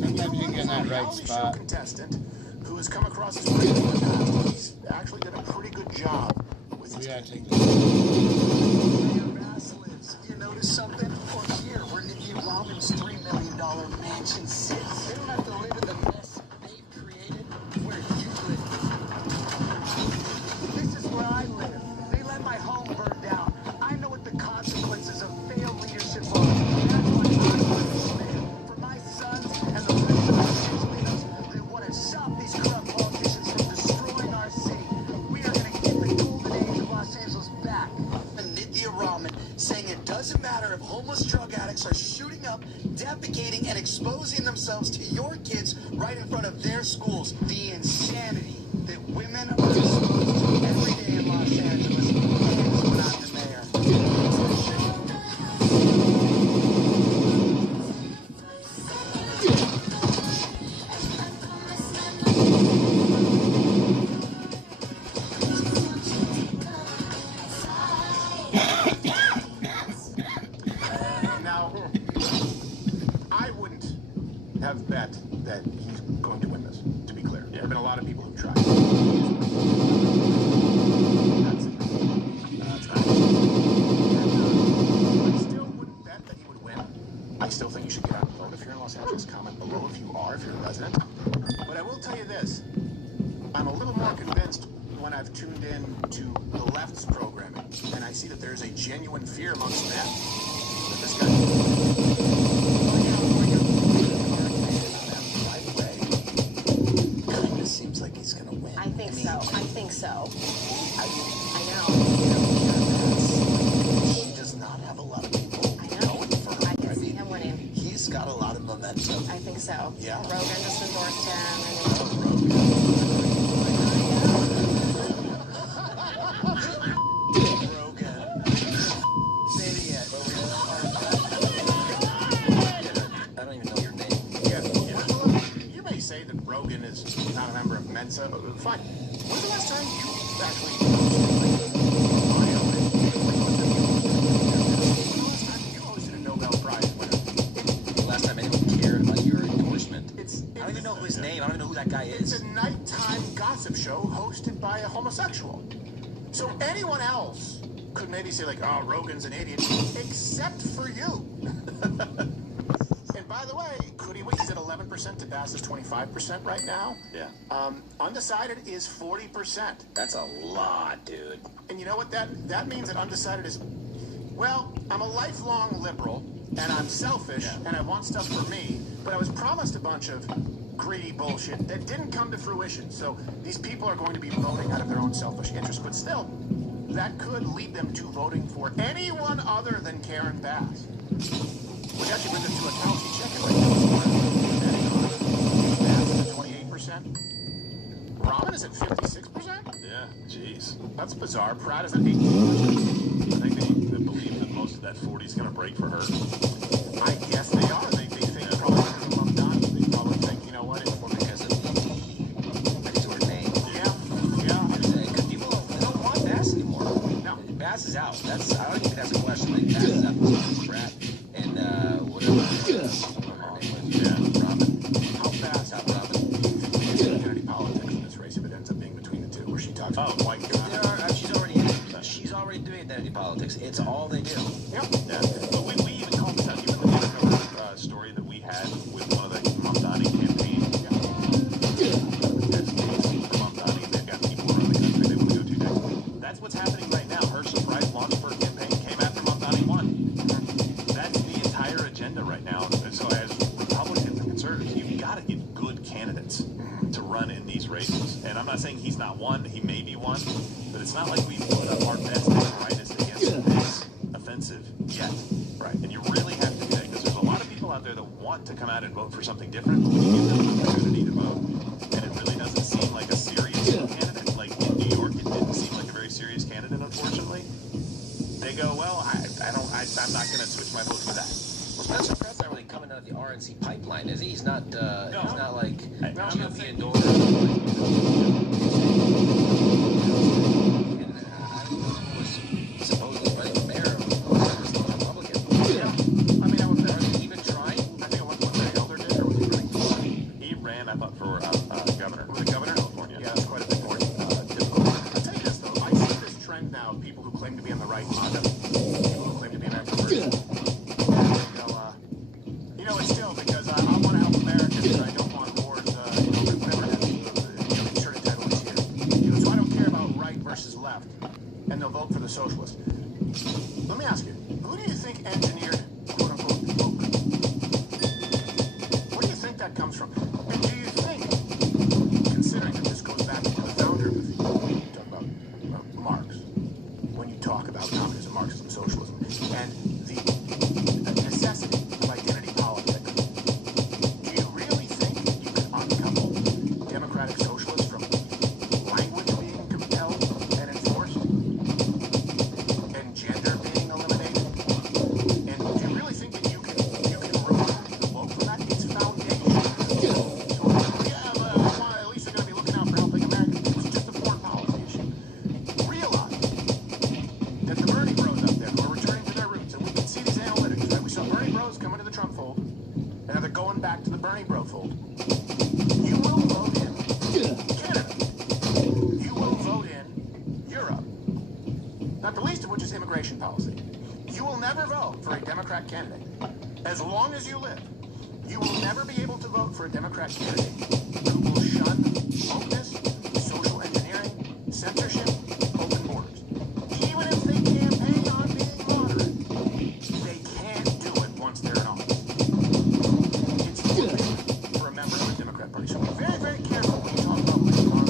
Sometimes you get in that right spot. Contestant who has come across as pretty good. He's actually done a pretty good job with his You notice something? Or here, where Nicky Robbins' $3 million mansion sits. They don't have to live in the mess they've created. Where advocating and exposing themselves to your kids right in front of their schools. The insanity that women are exposed to every day in Los Angeles ends when I'm the mayor. Now, I wouldn't have bet that he's going to win this, to be clear. There have been a lot of people who've tried. That's not. I still wouldn't bet that he would win. I still think you should get out and vote if you're in Los Angeles. Comment below if you are, if you're a resident. But I will tell you this. I'm a little more convinced when I've tuned in to the left's programming, and I see that there's a genuine fear amongst them that this guy... It seems like he's going to win. I think so. I know. He does not have a lot of people going for him. I can see him winning. He's got a lot of momentum. I think so. Yeah. Rogan just endorsed him. I don't even know your name. Yeah, you may say that Rogan is not a member of Mensa, but fine. When's the last time you actually hosted a Nobel Prize winner? The last time anyone cared about your endorsement. I don't even know his name. I don't even know who that guy is. It's a nighttime gossip show hosted by a homosexual. So anyone else could maybe say like, oh, Rogan's an idiot, except for you. And by the way, could he win? He's at 11% to Bass is 25% right now. Yeah. Undecided is 40%. That's a lot, dude. And you know what that means? That undecided is, well, I'm a lifelong liberal, and I'm selfish, and I want stuff for me, but I was promised a bunch of greedy bullshit that didn't come to fruition. So these people are going to be voting out of their own selfish interest, but still, that could lead them to voting for anyone other than Karen Bass. Which actually brings us to a Kelsey chicken right now. Bass is at 28%. Ramen is at 56%? Yeah, jeez. That's bizarre. Pratt is at 18%. I think they believe that most of that 40 is going to break for her. I guess they are. They think probably because of Done. They probably think, you know what, it's because of her name. Yeah. Because people don't want Bass anymore. No. Bass is out. I don't even think that's a question. Like, Bass is out. Pratt and whatever. Robin. How fast? Robin. Kennedy politics in this race if it ends up being between the two, where she talks about white guy. She's already in it. She's already doing identity politics. It's all they do. Yep. Yeah. But we even called this out. Even the undercover story that we had with one of the Mamdani campaigns. Mamdani, they've got people around the country they want to go to next. That's what's happening right now. Her surprise launch for her campaign came after Mamdani won. That's the entire agenda right now. And so as Republicans and conservatives, you've got to get good candidates to run in these races. And I'm not saying he's not one. He may be one. But it's not like we've put up our best and brightest against this offensive yet. Right. And you really have to do that because there's a lot of people out there that want to come out and vote for something different, but when you give them the opportunity to vote, and it really doesn't seem like a serious candidate, like in New York, it didn't seem like a very serious candidate, unfortunately. They go, well, I'm not going to switch my vote for that. Well, Spencer Pratt's not really coming out of the RNC pipeline, is he? He's not. He's not like GOP endorsed. Supposedly running for mayor of Los Angeles, Republican. Yeah. I mean, I was there. Even trying? I think it was what the Elder did, or was he running for? He ran, I thought, for governor. Was it governor? California. Yeah, that's quite a bit more difficult. I'll tell you this, though. I see this trend now of people who claim to be on the right Honda, people who claim to be an extrovert. You know, it's still because I want to help Americans and I don't want wars, with liberties, inserted title is here. So I don't care about right versus left, and they'll vote for the socialist. Let me ask you, who do you think engineered quote-unquote woke? Where do you think that comes from? And do you think, considering the never vote for a Democrat candidate. As long as you live, you will never be able to vote for a Democrat candidate who will shun wokeness, social engineering, censorship, open borders. Even if they campaign on being moderate, they can't do it once they're in office. It's forbidden for a member of the Democrat Party. So be very, very careful when you talk about living on.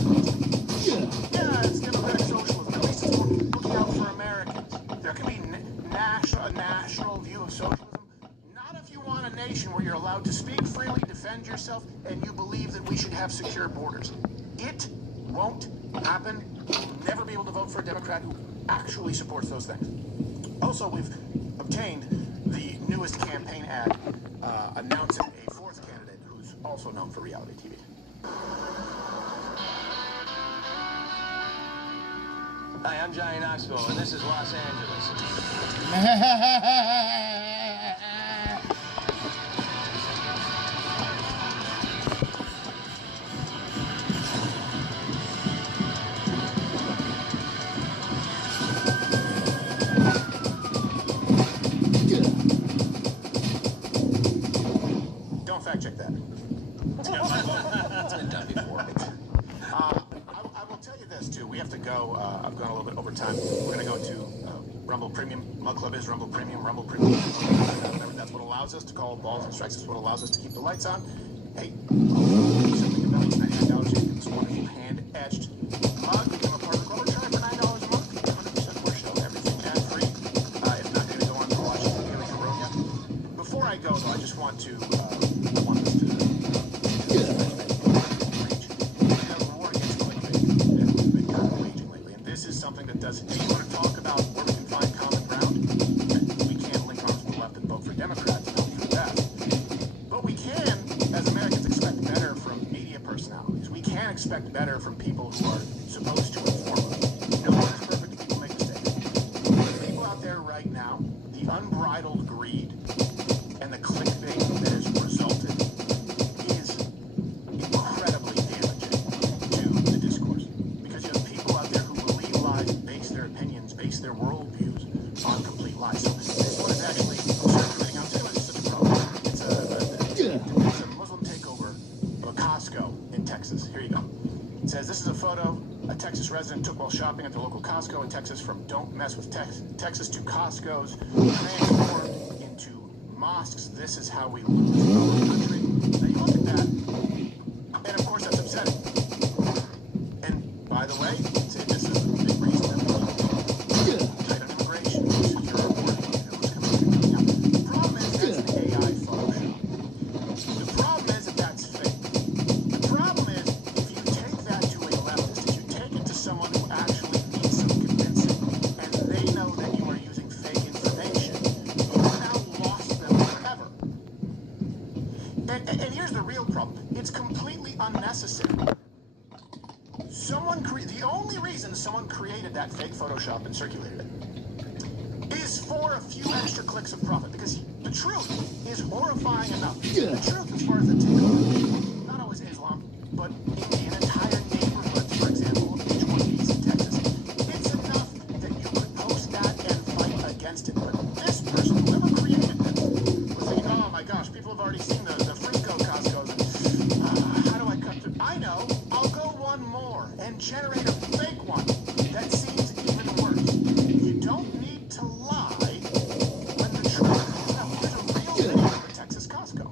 Yeah, it's democratic socialism. At least it's for looking out for Americans. There can be a national view of socialism. Not if you want a nation where you're allowed to speak freely, defend yourself, and you believe that we should have secure borders. It won't happen. You'll never be able to vote for a Democrat who actually supports those things. Also, we've obtained the newest campaign ad announcing a fourth candidate who's also known for reality TV. Hi, I'm Johnny Knoxville, and this is Los Angeles. Don't fact check that. It's been done before. I will tell you this too. We have to go. I've gone a little bit over time. We're going to go to Rumble Premium. Mug Club is Rumble Premium. Rumble Premium. That's what allows us to call balls and strikes. That's what allows us to keep the lights on. Hey, something about it's $99. You get this wonderful hand-etched mug. Become a part of the club. Try it for $9 a month. 100% more show. Everything ad-free. If not, going to go on to watch Haley Caronia. Before I go, though, I just want to. I want this to. This is something that does. If you want to talk about where we can find common ground, we can't link arms with the left and vote for Democrats and hope for the best. But we can, as Americans, expect better from media personalities. We can expect better from people who are supposed to inform us. No one is perfect. People make mistakes. The people out there right now, the unbridled greed and the clickbait that has resulted is incredibly damaging to the discourse. Because you have people out there who believe lies, base their opinions, base their worldviews on complete lies. So this one is actually circulating. I'll tell you why it's such a problem. It's a Muslim takeover of a Costco in Texas. Here you go. It says, this is a photo a Texas resident took while shopping at the local Costco in Texas from Don't Mess with Texas to Costco's transformed into mosques. This is how we lose our country. Now you look at that, and of course that's upsetting. And by the way, this is a big reason that we tight on immigration, secure our border, who's coming in. The problem is that's an AI Photoshop. The problem is that that's fake. The problem is if you take that to a leftist, if you take it to someone who actually needs some convincing, and they know that you are using fake information, you've now lost them forever. And here's the real problem. It's completely unnecessary. The only reason someone created that fake Photoshop and circulated it is for a few extra clicks of profit. Because the truth is horrifying enough. The truth as far as the takeover, not always Islam, but in entire neighborhoods, for example, of H1Bs in Texas, it's enough that you could post that and fight against it. But this person, whoever created it, was thinking, oh my gosh, people have already seen the Frisco Costco's. How do I cut through? I know. I'll go one more and generate a fake one that seems even worse. You don't need to lie when the truth is that there's a real video of the Texas Costco.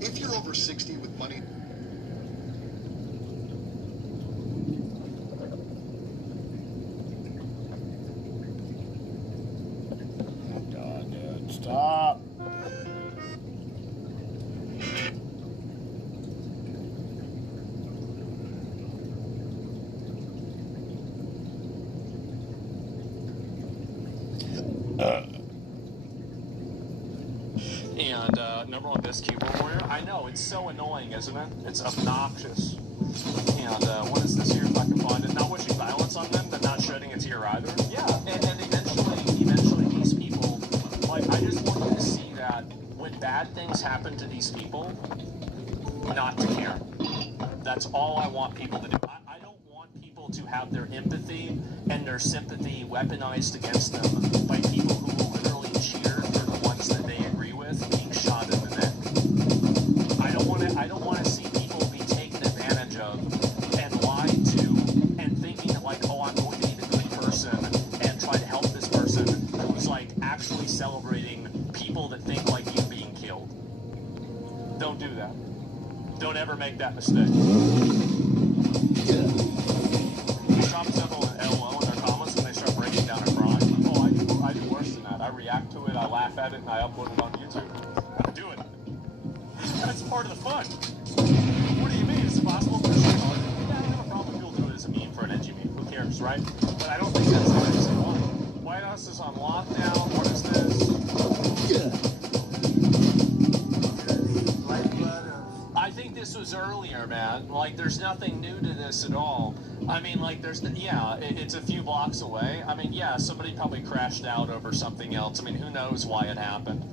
If you're over 60 with money. Oh God, dude, stop. And number one best keyboard warrior. I know, it's so annoying, isn't it? It's obnoxious. And what is this here if I can find it? Not wishing violence on them, but not shedding a tear either. Yeah, and eventually these people, like, I just want you to see that when bad things happen to these people, not to care. That's all I want people to do. I don't want people to have their empathy and their sympathy weaponized against them by people who will literally cheer for the ones that they agree with being shot in the neck. I don't want to see people be taken advantage of and lied to and thinking that, like, oh, I'm going to be the good person and try to help this person who's, like, actually celebrating people that think like you being killed. Don't do that. Don't ever make that mistake. We stop several LO in their comments when they start breaking down and crying. Oh, I do worse than that. I react to it, I laugh at it, and I upload it on YouTube. I do it. That's part of the fun. What do you mean? It's impossible for us to yeah, I don't have a problem with people doing it as a meme for an edgy meme. Who cares, right? But I don't think that's the reason why. White House is on lockdown. What is this? I think this was earlier, man. Like, there's nothing new to this at all. I mean, like, it's a few blocks away. I mean, yeah, somebody probably crashed out over something else. I mean, who knows why it happened.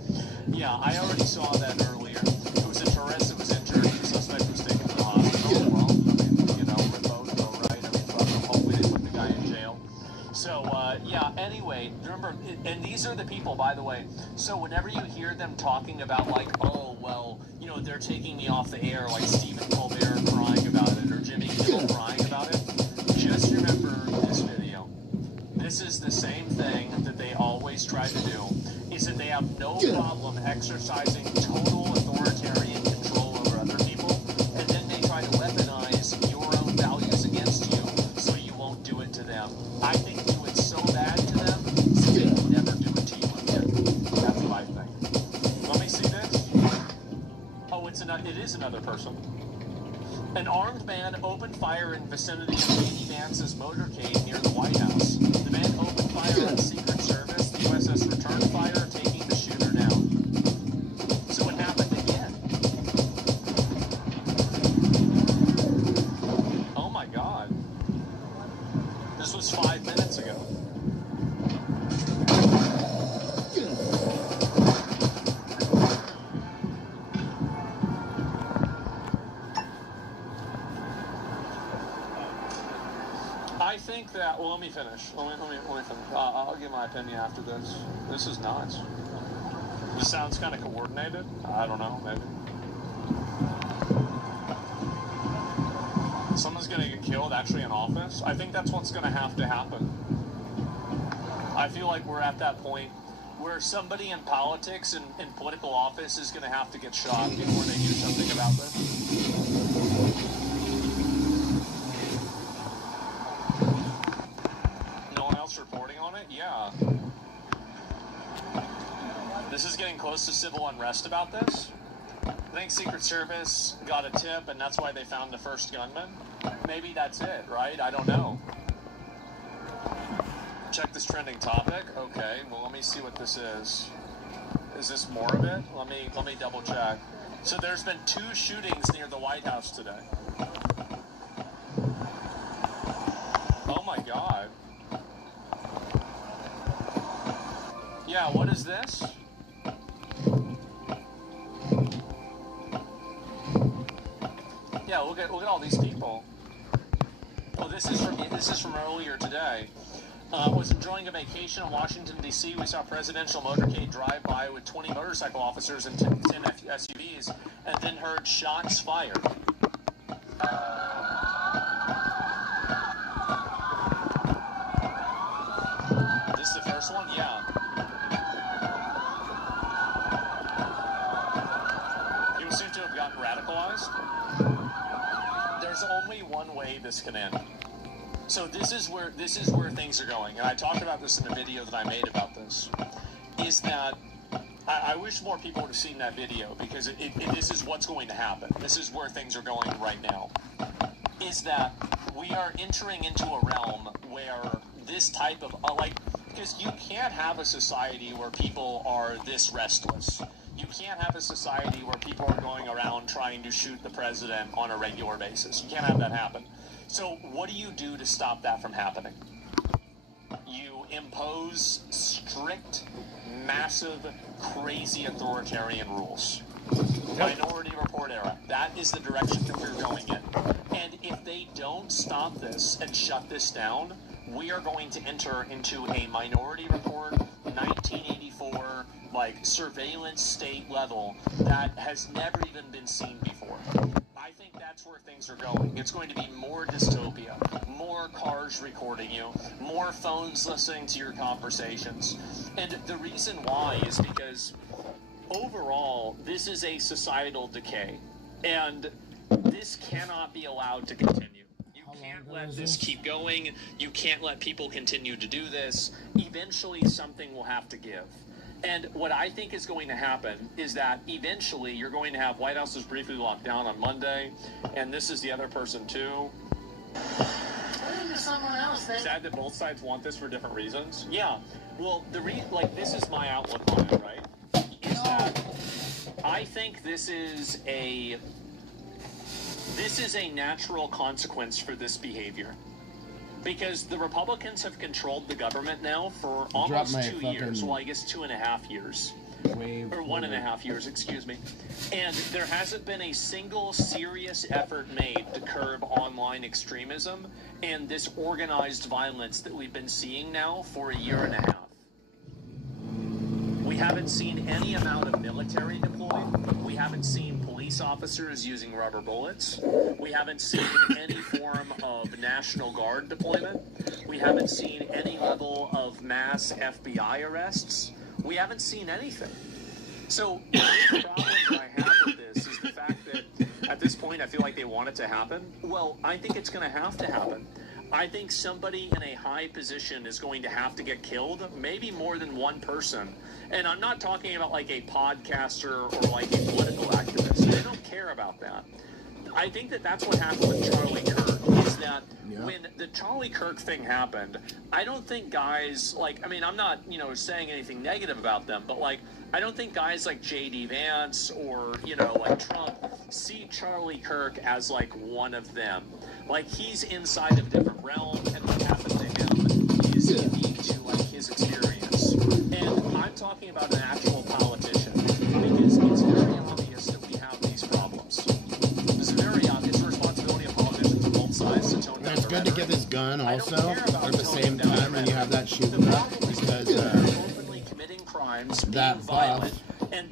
Yeah, I already saw that earlier. It was a tourist that was injured. The suspect was taken to the hospital. Well, I mean, you know, remote, right? I mean, hopefully they put the guy in jail. So, yeah, anyway, remember, and these are the people, by the way, so whenever you hear them talking about, like, oh, well, you know, they're taking me off the air, like Stephen Colbert crying about it, or Jimmy Kimmel crying about it, just remember this video. This is the same thing that they always try to do, is that they have no problem exercising total authoritarian control over other people, and then they try to weaponize your own values against you so you won't do it to them. I think do it so bad to them so they will never do it to you again. That's what I think. Let me see this. Oh, it is another person. An armed man opened fire in vicinity of J.D. Vance's motorcade near the White House. The man opened fire on Secret Service. The USS returned fire, taking the shooter down. So it happened again. Oh my God. This was 5 minutes ago. I think that, well, let me finish. Let me finish. I'll give my opinion after this. This is nuts. This sounds kind of coordinated. I don't know, maybe. Someone's going to get killed actually in office. I think that's what's going to have to happen. I feel like we're at that point where somebody in politics and in political office is going to have to get shot before they do something about this. Reporting on it? Yeah. This is getting close to civil unrest about this. I think Secret Service got a tip, and that's why they found the first gunman. Maybe that's it, right? I don't know. Check this trending topic. Okay, well, let me see what this is. Is this more of it? Let me double check. So there's been 2 shootings near the White House today. Oh my God. Yeah, what is this? Yeah, look at all these people. Oh, this is from earlier today. Was enjoying a vacation in Washington, D.C. We saw a presidential motorcade drive by with 20 motorcycle officers and 10 SUVs, and then heard shots fired. This is the first one? Yeah. Seem to have gotten radicalized. There's only one way this can end. So this is where things are going, and I talked about this in the video that I made about this. Is that I wish more people would have seen that video, because this is what's going to happen. This is where things are going right now. Is that we are entering into a realm where this type of because you can't have a society where people are this restless. You can't have a society where people are going around trying to shoot the president on a regular basis. You can't have that happen. So what do you do to stop that from happening? You impose strict, massive, crazy authoritarian rules. Minority Report era. That is the direction that we're going in. And if they don't stop this and shut this down, we are going to enter into a Minority Report 1984 like surveillance state level that has never even been seen before. I think that's where things are going. It's going to be more dystopia, more cars recording you, more phones listening to your conversations. And the reason why is because overall, this is a societal decay, and this cannot be allowed to continue. You can't let this keep going. You can't let people continue to do this. Eventually, something will have to give. And what I think is going to happen is that eventually you're going to have White House is briefly locked down on Monday, and this is the other person too. Someone else. Sad that both sides want this for different reasons. Yeah. Well, this is my outlook on it, right? Is that I think this is a natural consequence for this behavior. Because the Republicans have controlled the government now for almost 2 years. Well, I guess 2.5 years. Or 1.5 years, excuse me. And there hasn't been a single serious effort made to curb online extremism and this organized violence that we've been seeing now for 1.5 years. We haven't seen any amount of military deployed. We haven't seen police officers using rubber bullets. We haven't seen any form of National Guard deployment. We haven't seen any level of mass FBI arrests. We haven't seen anything. So the problem that I have with this is the fact that at this point I feel like they want it to happen. Well, I think it's going to have to happen. I think somebody in a high position is going to have to get killed, maybe more than one person. And I'm not talking about like a podcaster or like a political activist. They don't care about that. I think that that's what happened with Charlie Kirk, is that when the Charlie Kirk thing happened, I don't think guys like, I mean, I'm not, saying anything negative about them, but like, I don't think guys like J.D. Vance or, like Trump see Charlie Kirk as like one of them. Like, he's inside of a different realm, and what happened to him is unique to like his experience. And I'm talking about an actual politician, because it's very obvious that we have these problems. It's very obvious. It's the responsibility of politicians on both sides to tone down. And it's good to get this gun also at the same time when you have that shooting up, because that buff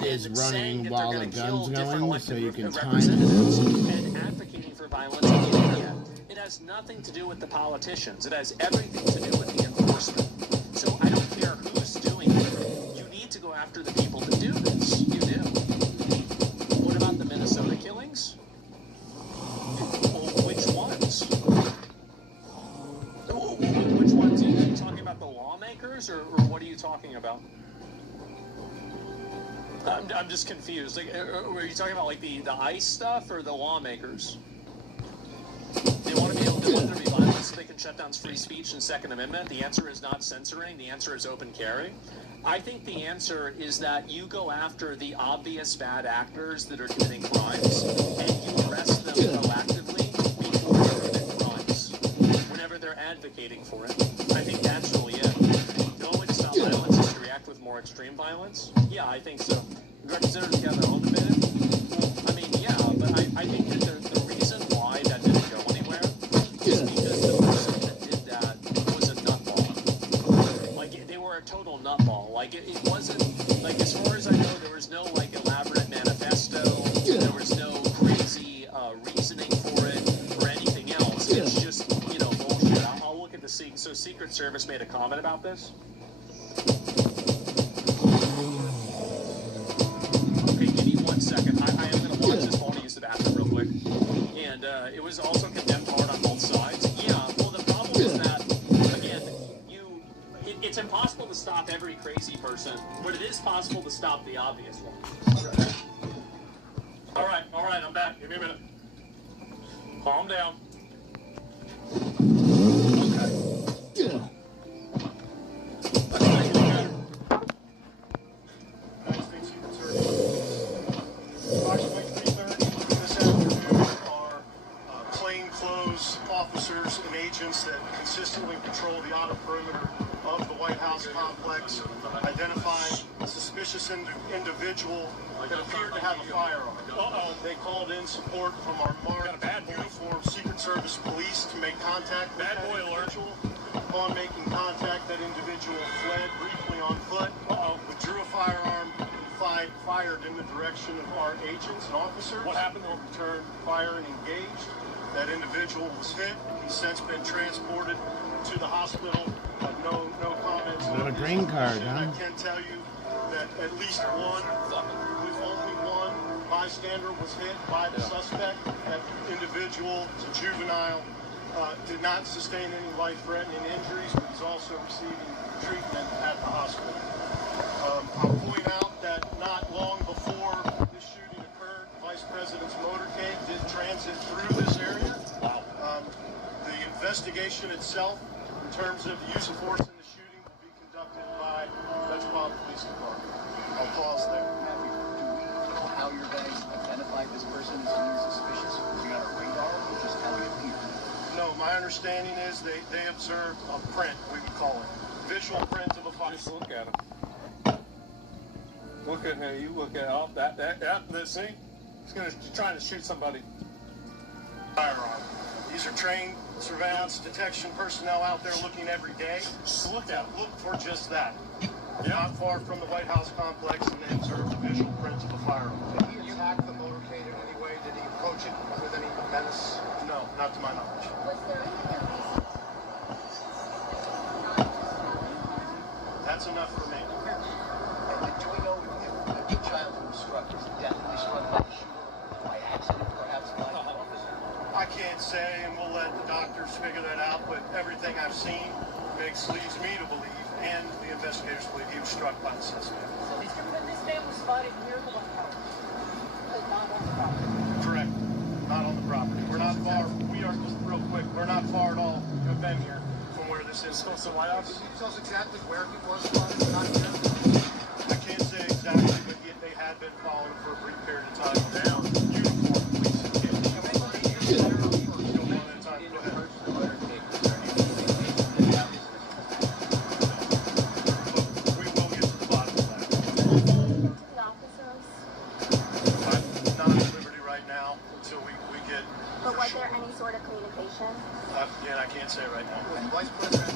is running while the gun's going, so you can time it. And advocating for violence in the media. It has nothing to do with the politicians. It has everything to do with the enforcement. So I don't care who's doing it. You need to go after the people that do this. You do. What about the Minnesota killings? Well, which ones? Which ones? Are you talking about the lawmakers, or what are you talking about? I'm just confused. Like, are you talking about like the ICE stuff or the lawmakers? They want to be able to let there be violence so they can shut down free speech and Second Amendment. The answer is not censoring. The answer is open carry. I think the answer is that you go after the obvious bad actors that are committing crimes, and you arrest them proactively before they commit crimes, whenever they're advocating for it. I think that's really it. The only way to stop violence is to react with more extreme violence. Yeah, I think so. Representatives got their own opinion. Well, I mean, yeah, but I think that the reason why that didn't go anywhere is because the person that did that was a nutball. Like, they were a total nutball. Like, it wasn't, like, as far as I know, there was no, like, elaborate manifesto. There was no crazy reasoning for it or anything else. It's just, bullshit. I'll look at the so Secret Service made a comment about this. Okay, give me 1 second. I am going to watch this while I use the bathroom real quick. And it was also condemned hard on both sides. Yeah, well, the problem is that, again, it's impossible to stop every crazy person, but it is possible to stop the obvious one. All right, I'm back. Give me a minute. Calm down. Okay. Nice thing, Secret Service. the perimeter of the White House complex, identified a suspicious individual that appeared to have a firearm. They called in support from our marked uniformed Secret Service police to make contact with that individual. Upon making contact, that individual fled briefly on foot, withdrew a firearm, and fired in the direction of our agents and officers. What happened? Returned fire and engaged. That individual was hit. He's since been transported to the hospital. No comments. Got a green card, huh? I can tell you that at least only one bystander was hit by the suspect. That individual is a juvenile. Did not sustain any life-threatening injuries, but he's also receiving treatment at the hospital. I'll point out that not long before this shooting occurred, the Vice President's motorcade did transit through this area. The investigation itself, in terms of the use of force in the shooting, will be conducted by the Metropolitan Police Department. I'll pause there. Do we know how your guys identified this person as being suspicious? Was he on a radar or just how he appeared? No, my understanding is they observed a print, we would call it. Visual print of a firearm. Just look at him. Look at him. You look at that. See? He's trying to shoot somebody. Firearm. These are trained surveillance detection personnel out there looking every day. Look for just that. Not far from the White House complex, and they observed the visual prints of a firearm. Did he attack the motorcade in any way? Did he approach it with any menace? No, not to my knowledge. Was there any reason? That's enough for me. And do we know if the child who was struck was definitely struck by the shooter, by accident, perhaps by an officer? I can't say, and we'll let the doctors figure that out, but everything I've seen leads me to believe, and the investigators believe, he was struck by the suspect. So Mr. Quinn, this man was spotted near the White House, but not on the property. Correct. Not on the property. We're not far. We are, just real quick, we're not far at all. We've been here from where this is. So White House? Can you tell us exactly where he was spotted? Not here? I can't say exactly, but they had been following him for a brief period of time. Down. Uniform police. But was there any sort of communication? Yeah, I can't say right now. Vice President,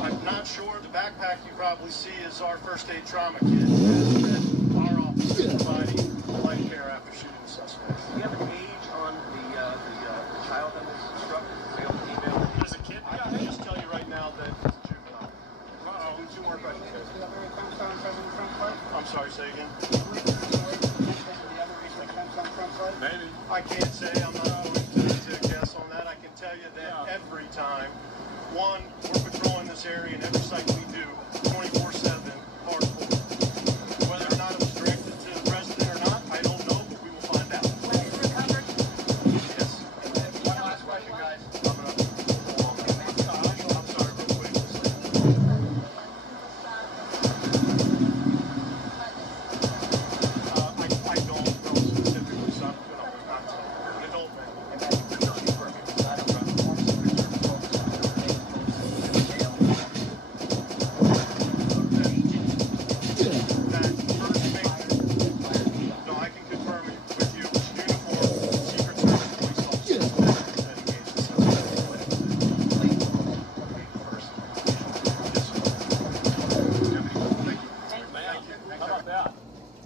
I'm not sure. The backpack you probably see is our first aid trauma kit that our office is providing life care after shooting the suspect. do you have an age on the child that was struck? Male, female? There's a kid. I can just tell you right now that it's a juvenile. I'll do two more questions. I'm sorry, say again. Maybe. I can't say. I'm not going to guess on that. I can tell you that every time, one, we're patrolling this area, and every site we do, 24/7, hardcore. Whether or not it was directed to the president or not, I don't know, but we will find out. Yes. One last question, guys. I'm sorry, real quick. I don't know specifically, so I'm not an adult man. No, I can confirm it with you. Uniform, Secret Service police officers that engaged the How about that?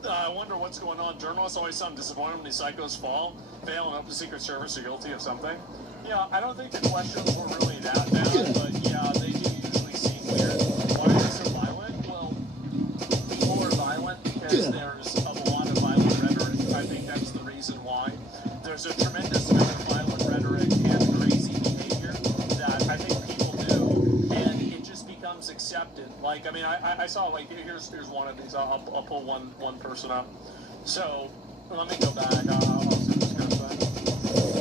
I wonder what's going on. Journalists always sound disappointed when these psychos fail and hope the Secret Service are guilty of something. Yeah, I don't think the questions were really that bad, but yeah, they do usually seem weird. Why are they so violent? Well, people are violent because there's a lot of violent rhetoric. I think that's the reason why. There's a tremendous amount of violent rhetoric and crazy behavior that I think people do, and it just becomes accepted. Like, I mean, I saw, like, here's one of these. I'll pull one person up. So, let me go back. I'll see this kind of thing.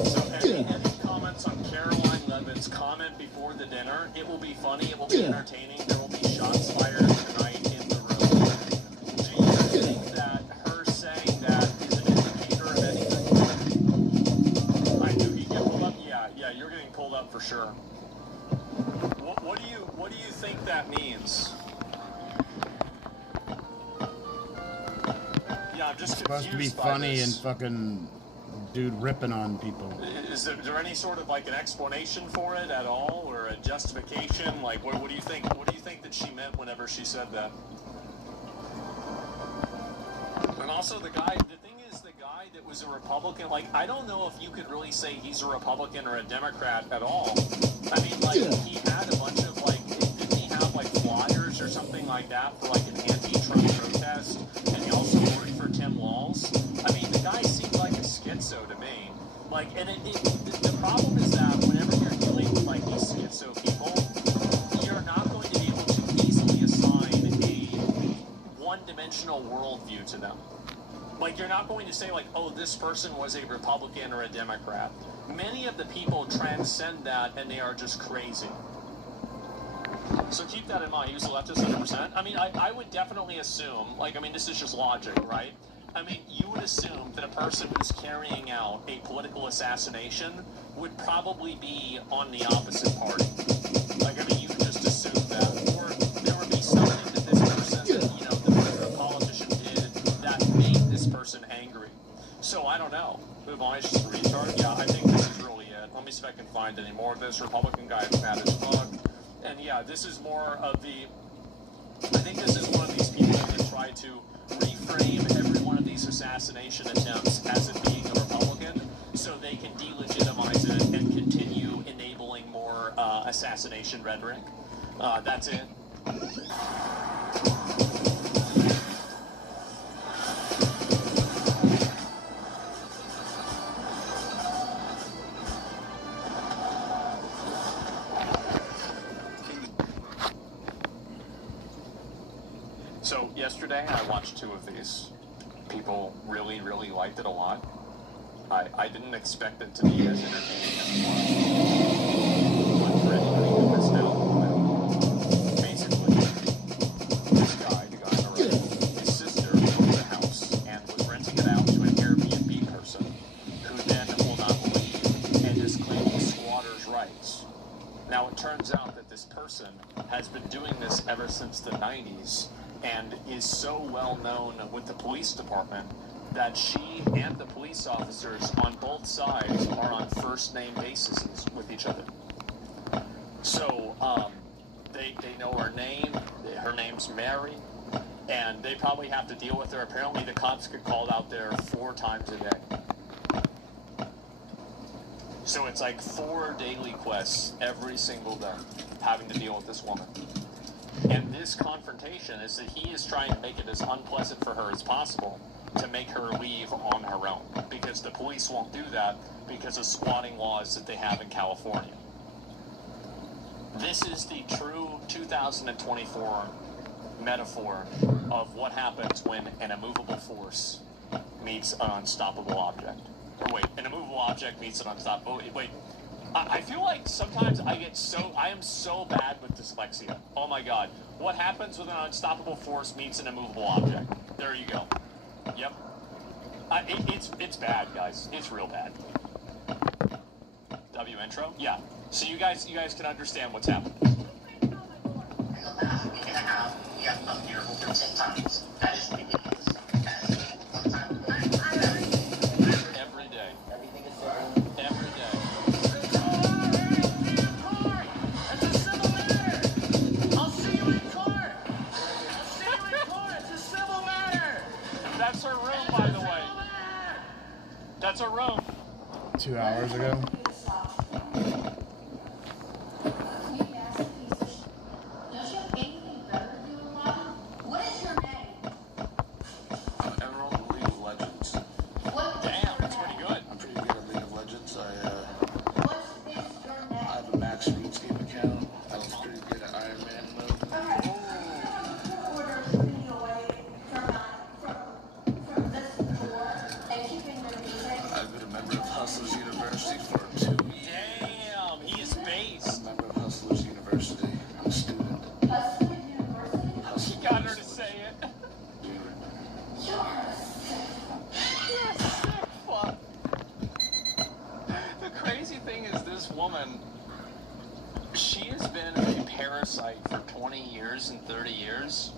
So, any comments on Caroline Levitt's comment before the dinner? It will be funny. It will be entertaining. There will be shots fired tonight in the room. Do you think that her saying that What do you think that means? Yeah, I'm just supposed to be funny and fucking dude ripping on people. Is there any sort of like an explanation for it at all, or a justification? Like, what do you think? What do you think that she meant whenever she said that? And also, the thing is, the guy that was a Republican, like, I don't know if you could really say he's a Republican or a Democrat at all. I mean, like, he had a bunch of, like, didn't he have, like, flyers or something like that for, like, an anti-Trump protest? And he also worked for Tim Walz. I mean, the guy seemed like a schizo to me. Like, and the problem is that whenever you're dealing with, like, these schizo people, you're not going to be able to easily assign a one-dimensional worldview to them. Like, you're not going to say, like, oh, this person was a Republican or a Democrat. Many of the people transcend that, and they are just crazy. So keep that in mind. He was a leftist 100%. I mean, I would definitely assume, like, I mean, this is just logic, right? I mean, you would assume that a person who's carrying out a political assassination would probably be on the opposite party. Like, I mean, you would just assume that. Or there would be something that this person, you know, the politician did that made this person angry. So I don't know. Move on, he's just a retard. Yeah, I think this is really it. Let me see if I can find any more of this. Republican guy is mad as fuck. And yeah, this is more of the... I think this is one of these people that try to reframe every one of these assassination attempts as it being a Republican, so they can delegitimize it and continue enabling more assassination rhetoric. That's it. So yesterday I watched 2 of these. People really, really liked it a lot. I didn't expect it to be as entertaining as it was. But for anybody who missed out, basically, this guy, the guy on the right, his sister owned the house and was renting it out to an Airbnb person who then will not leave and is claiming squatters' rights. Now it turns out that this person has been doing this ever since the 90s and is so well known with the police department that she and the police officers on both sides are on first name bases with each other. So they know her name, her name's Mary, and they probably have to deal with her. Apparently the cops get called out there 4 times a day. So it's like 4 daily quests every single day having to deal with this woman. And this confrontation is that he is trying to make it as unpleasant for her as possible to make her leave on her own, because the police won't do that because of squatting laws that they have in California. This is the true 2024 metaphor of what happens when an immovable force meets an unstoppable object. Or wait, an immovable object meets an unstoppable... Wait. I feel like sometimes I am so bad with dyslexia. Oh my god. What happens when an unstoppable force meets an immovable object? There you go. Yep. It's bad, guys. It's real bad. W intro? Yeah. So you guys can understand what's happening. Every day. Every day. That's her room, by the way. That's her room. 2 hours ago. Damn, that's pretty good. I'm pretty good at League of Legends. I have a max roots game account. I was pretty good at Iron Man mode. I've been a member of Hustlers University for parasite for 20 years and 30 years.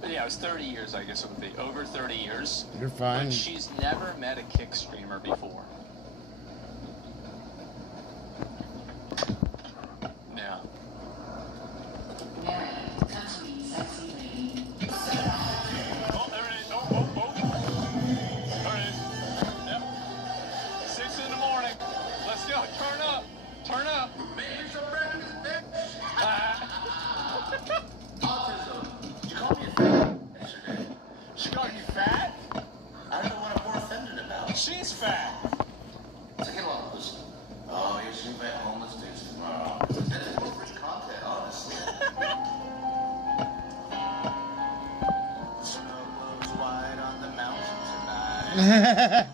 But yeah, it was 30 years, I guess it would be. Over 30 years. You're fine. But she's never met a kick streamer before. Yeah. Oh, there it is. Oh. There it is. Yep. 6 in the morning. Let's go. Turn up. Turn up. Autism. You called me fat yesterday. She called you fat? I don't know what I'm more offended about. She's fat. So get along with this. Oh, you're seeing my homeless dudes tomorrow. That is more rich content, honestly. Snow glows white on the mountain tonight.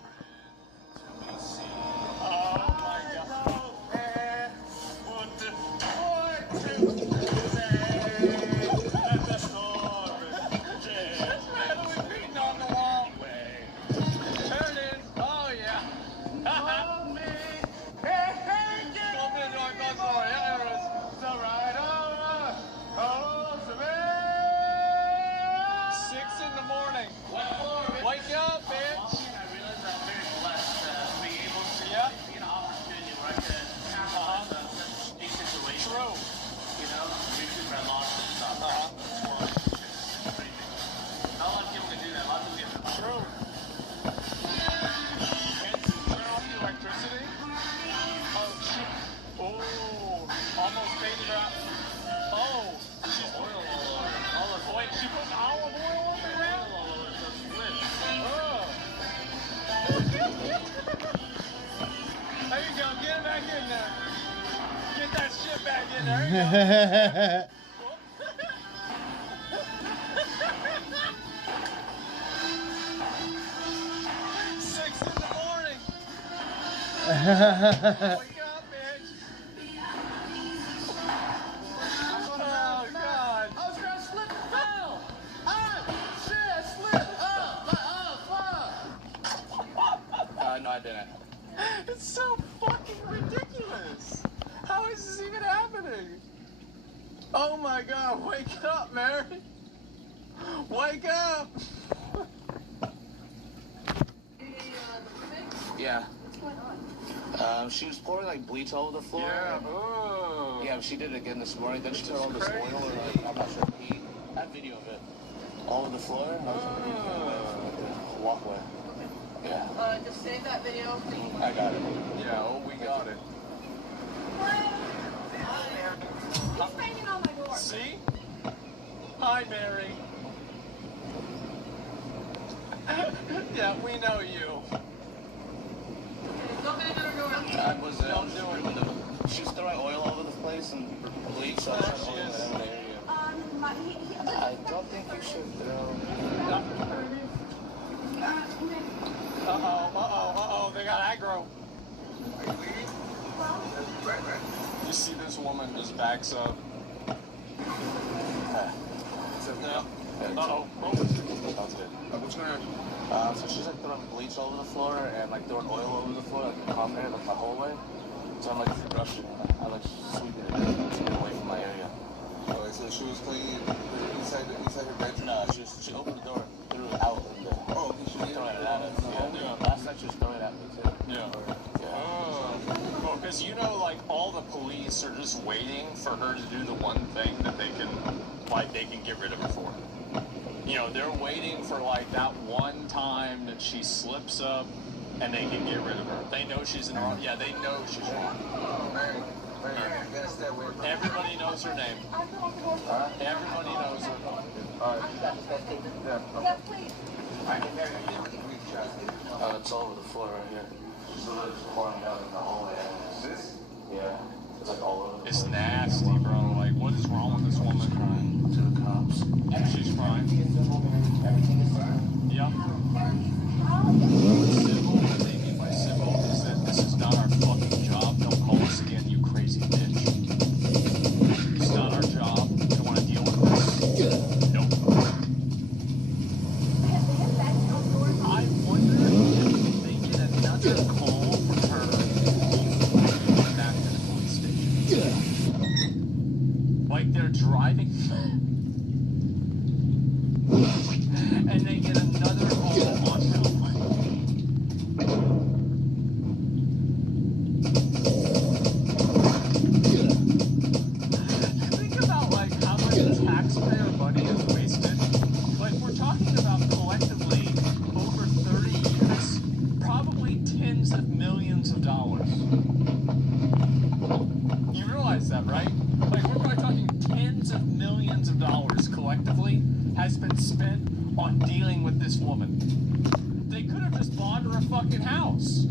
No, I didn't. It's so fucking ridiculous. How is this even happening? Oh my God, wake up, Mary. Wake up. Yeah. She was pouring like bleach all over the floor. Yeah. Oh. Yeah, she did it again this morning. Then she put all this oil or like, I'm not sure, heat. I have video of it. All over the floor. I was walkway. Yeah. Just save that video. I got it. Yeah, oh, we got it. He's banging on my door. See? Hi, Mary. Yeah, we know you. I was she was throwing oil all over the place and bleach. So I don't think you should throw. Uh-oh, they got aggro. You see this woman just backs up. Yeah. Uh-oh. That's good. What's going on? So she's like throwing bleach all over the floor and like throwing oil over the floor, like the counter, like the hallway. So I'm like brushing it. I like sweeping it away from my area. Oh, so she was cleaning inside her bedroom? No, she opened the door, threw it out in there. Oh, okay, she was throwing it at us. Yeah. Last night she was throwing it at me too. Yeah. Oh, because you know, like all the police are just waiting for her to do the one thing that they can get rid of her for. You know, they're waiting for like that one time that she slips up and they can get rid of her. They know she's in the wrong. Yeah, they know she's wrong. Everybody knows her name. Everybody knows her. It's all over the floor right here. She's literally just pouring out in the hallway. This? Yeah. It's like all over. It's nasty, bro. Like, what is wrong with this woman? She's crying to the cops. She's crying. Everything is fine. Yep. Civil, what they mean by civil is that this is not our fucking job. Don't call us again, you crazy bitch. It's not our job. We don't want to deal with this. Nope. I wonder if they get another call from her back to the police station. Like, Like they're driving and they get another all on film. Think about like how much taxpayer money is wasted. Like we're talking about collectively over 30 years, probably tens of millions of dollars. You realize that, right? Like we're probably talking tens of millions of dollars collectively has been spent on dealing with this woman. They could have just bought her a fucking house.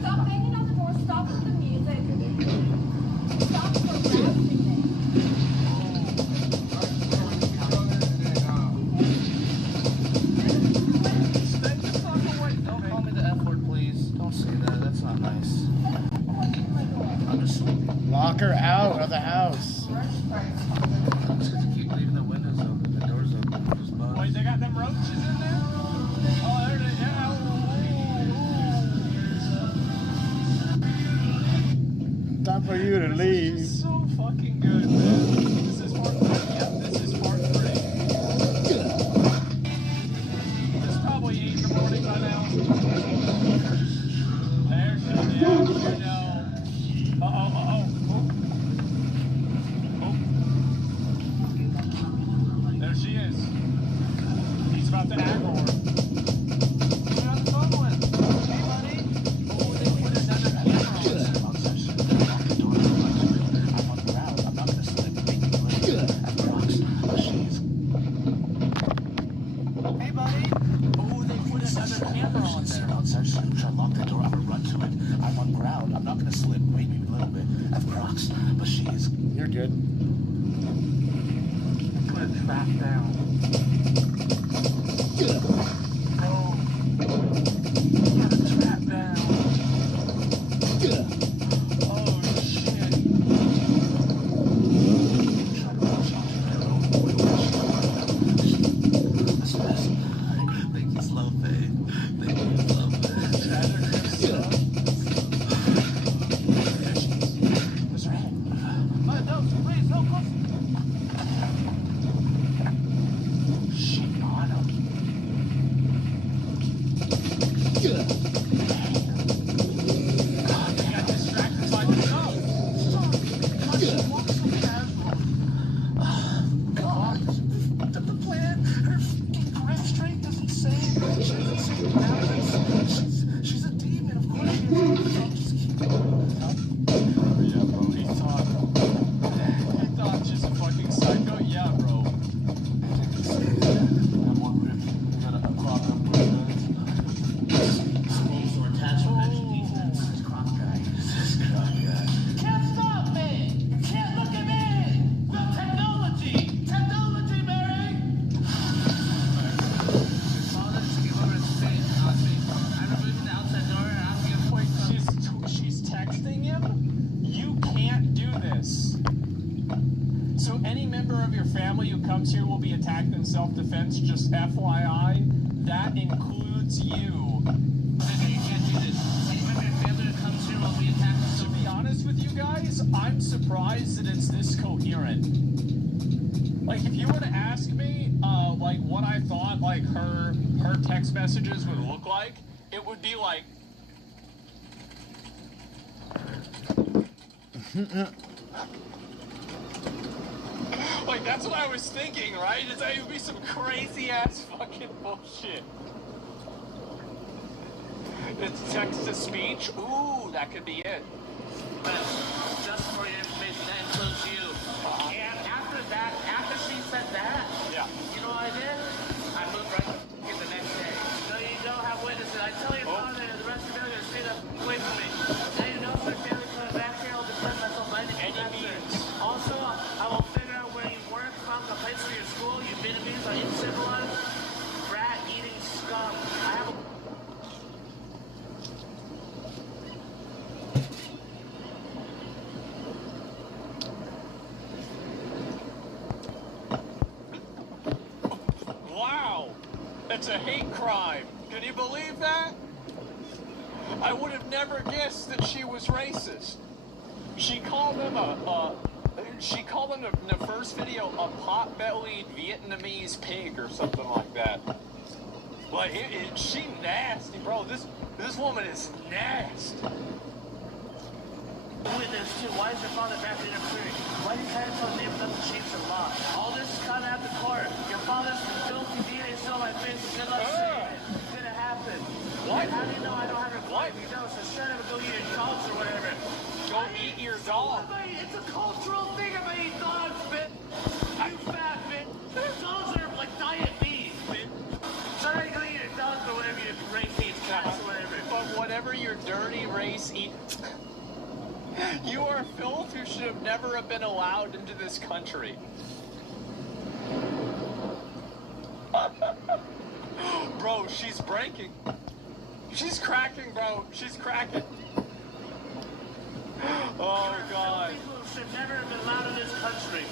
Stop banging on the door, stop with the music. Stop harassing me. Stay the fuck away. Don't call me the F word, please. Don't say that. That's not nice. I'm just sleeping. Lock her out of the house. I'm just gonna keep leaving the windows open, the doors open. Just buzz. Wait, they got them roaches in there? Oh, there they Time for you to leave. This is so fucking good, man. This is part 3. Yep, this is part 3. It's probably 8 in the morning by now. There's you know. There she is. He's about to aggro her. Who you on the phone with? Hey, buddy. Oh, they put another camera on there. I'm on the ground. I'm not going to slip. Make me look. I've crossed the sheets. Hey, buddy. Oh, they put another camera on there. Outside, I'll lock the door. I'm going to run to it. I'm on ground. I'm not going to slip. Wait me a little bit. I've crossed the sheets. You're good. Put a trap down. Oh. Put a trap down. Oh, shit. Thank you, slow fade. Thank you, slow fade. That's right. No, please, no, close. Shit on him. God, they got distracted by the dog. God, she walks so casual. God, the plan, her fucking grip strength doesn't say. She doesn't say balance. She's a demon, of course she is. I'll just keep going. Yeah, bro, he thought she's a fucking psycho. Yeah, bro. Can't stop me! Can't look at me! The technology! Technology, Mary! She's texting him? You can't do this. So any member of your family who comes here will be attacked in self-defense, just FYI. That includes you. You can't do this. Any member of your family who comes here will be attacked. To be honest with you guys, I'm surprised that it's this coherent. Like, if you were to ask me, like, what I thought, like, her text messages would look like, it would be like... Like, that's what I was thinking, right? Is that it would be some crazy-ass fucking bullshit. It's text-to-speech? Ooh, that could be it. But just for your information, that includes you. And after that, after she said that, yeah, you know what I did? I moved right in the next day. So you don't have witnesses. I tell your father and the rest of you to stay away from me. Now you know if my family coming back here, I'll defend myself by any means. Also, I will figure out where you work, found a place for your school. You Vietnamese are uncivilized, rat-eating scum. I have a... Wow! It's a hate crime. Can you believe that? I would have never guessed that she was racist. She called him in the first video a pot-bellied Vietnamese pig or something like that. Like, she nasty, bro. This woman is nasty. Witness too. Why is your father back interfering? Why do you try to tell me enough to change the law? All this is coming out the court. Your father's filthy DNA still on my face. Good luck saying it. It's gonna happen. What? How do you know I don't have a claim? You know, so shut up and go eat your dogs or whatever. Go eat your dog. It's a cultural thing if I eat dogs, bitch. You fat bitch. Dogs are like diet beef, bitch. Sorry, go eat your dogs or whatever your race eats, cats or whatever. But whatever your dirty race eats, you are filth who should have never have been allowed into this country. Bro, she's breaking. She's cracking, bro. She's cracking. Oh, God. People should never have been allowed in this country.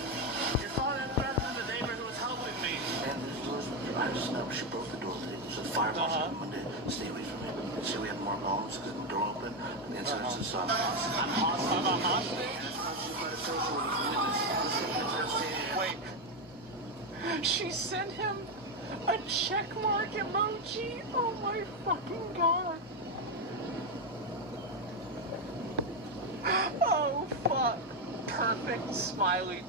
Your father threatened the neighbor who was helping me. And this door's I just know she broke the door today. So the fire marshal came Monday. Stay away from it. See, we have more bombs because the door open. And the incidents and stuff. I'm a hostage? Wait. She sent him a checkmark emoji? Oh my fucking God. Oh fuck. Perfect smiley.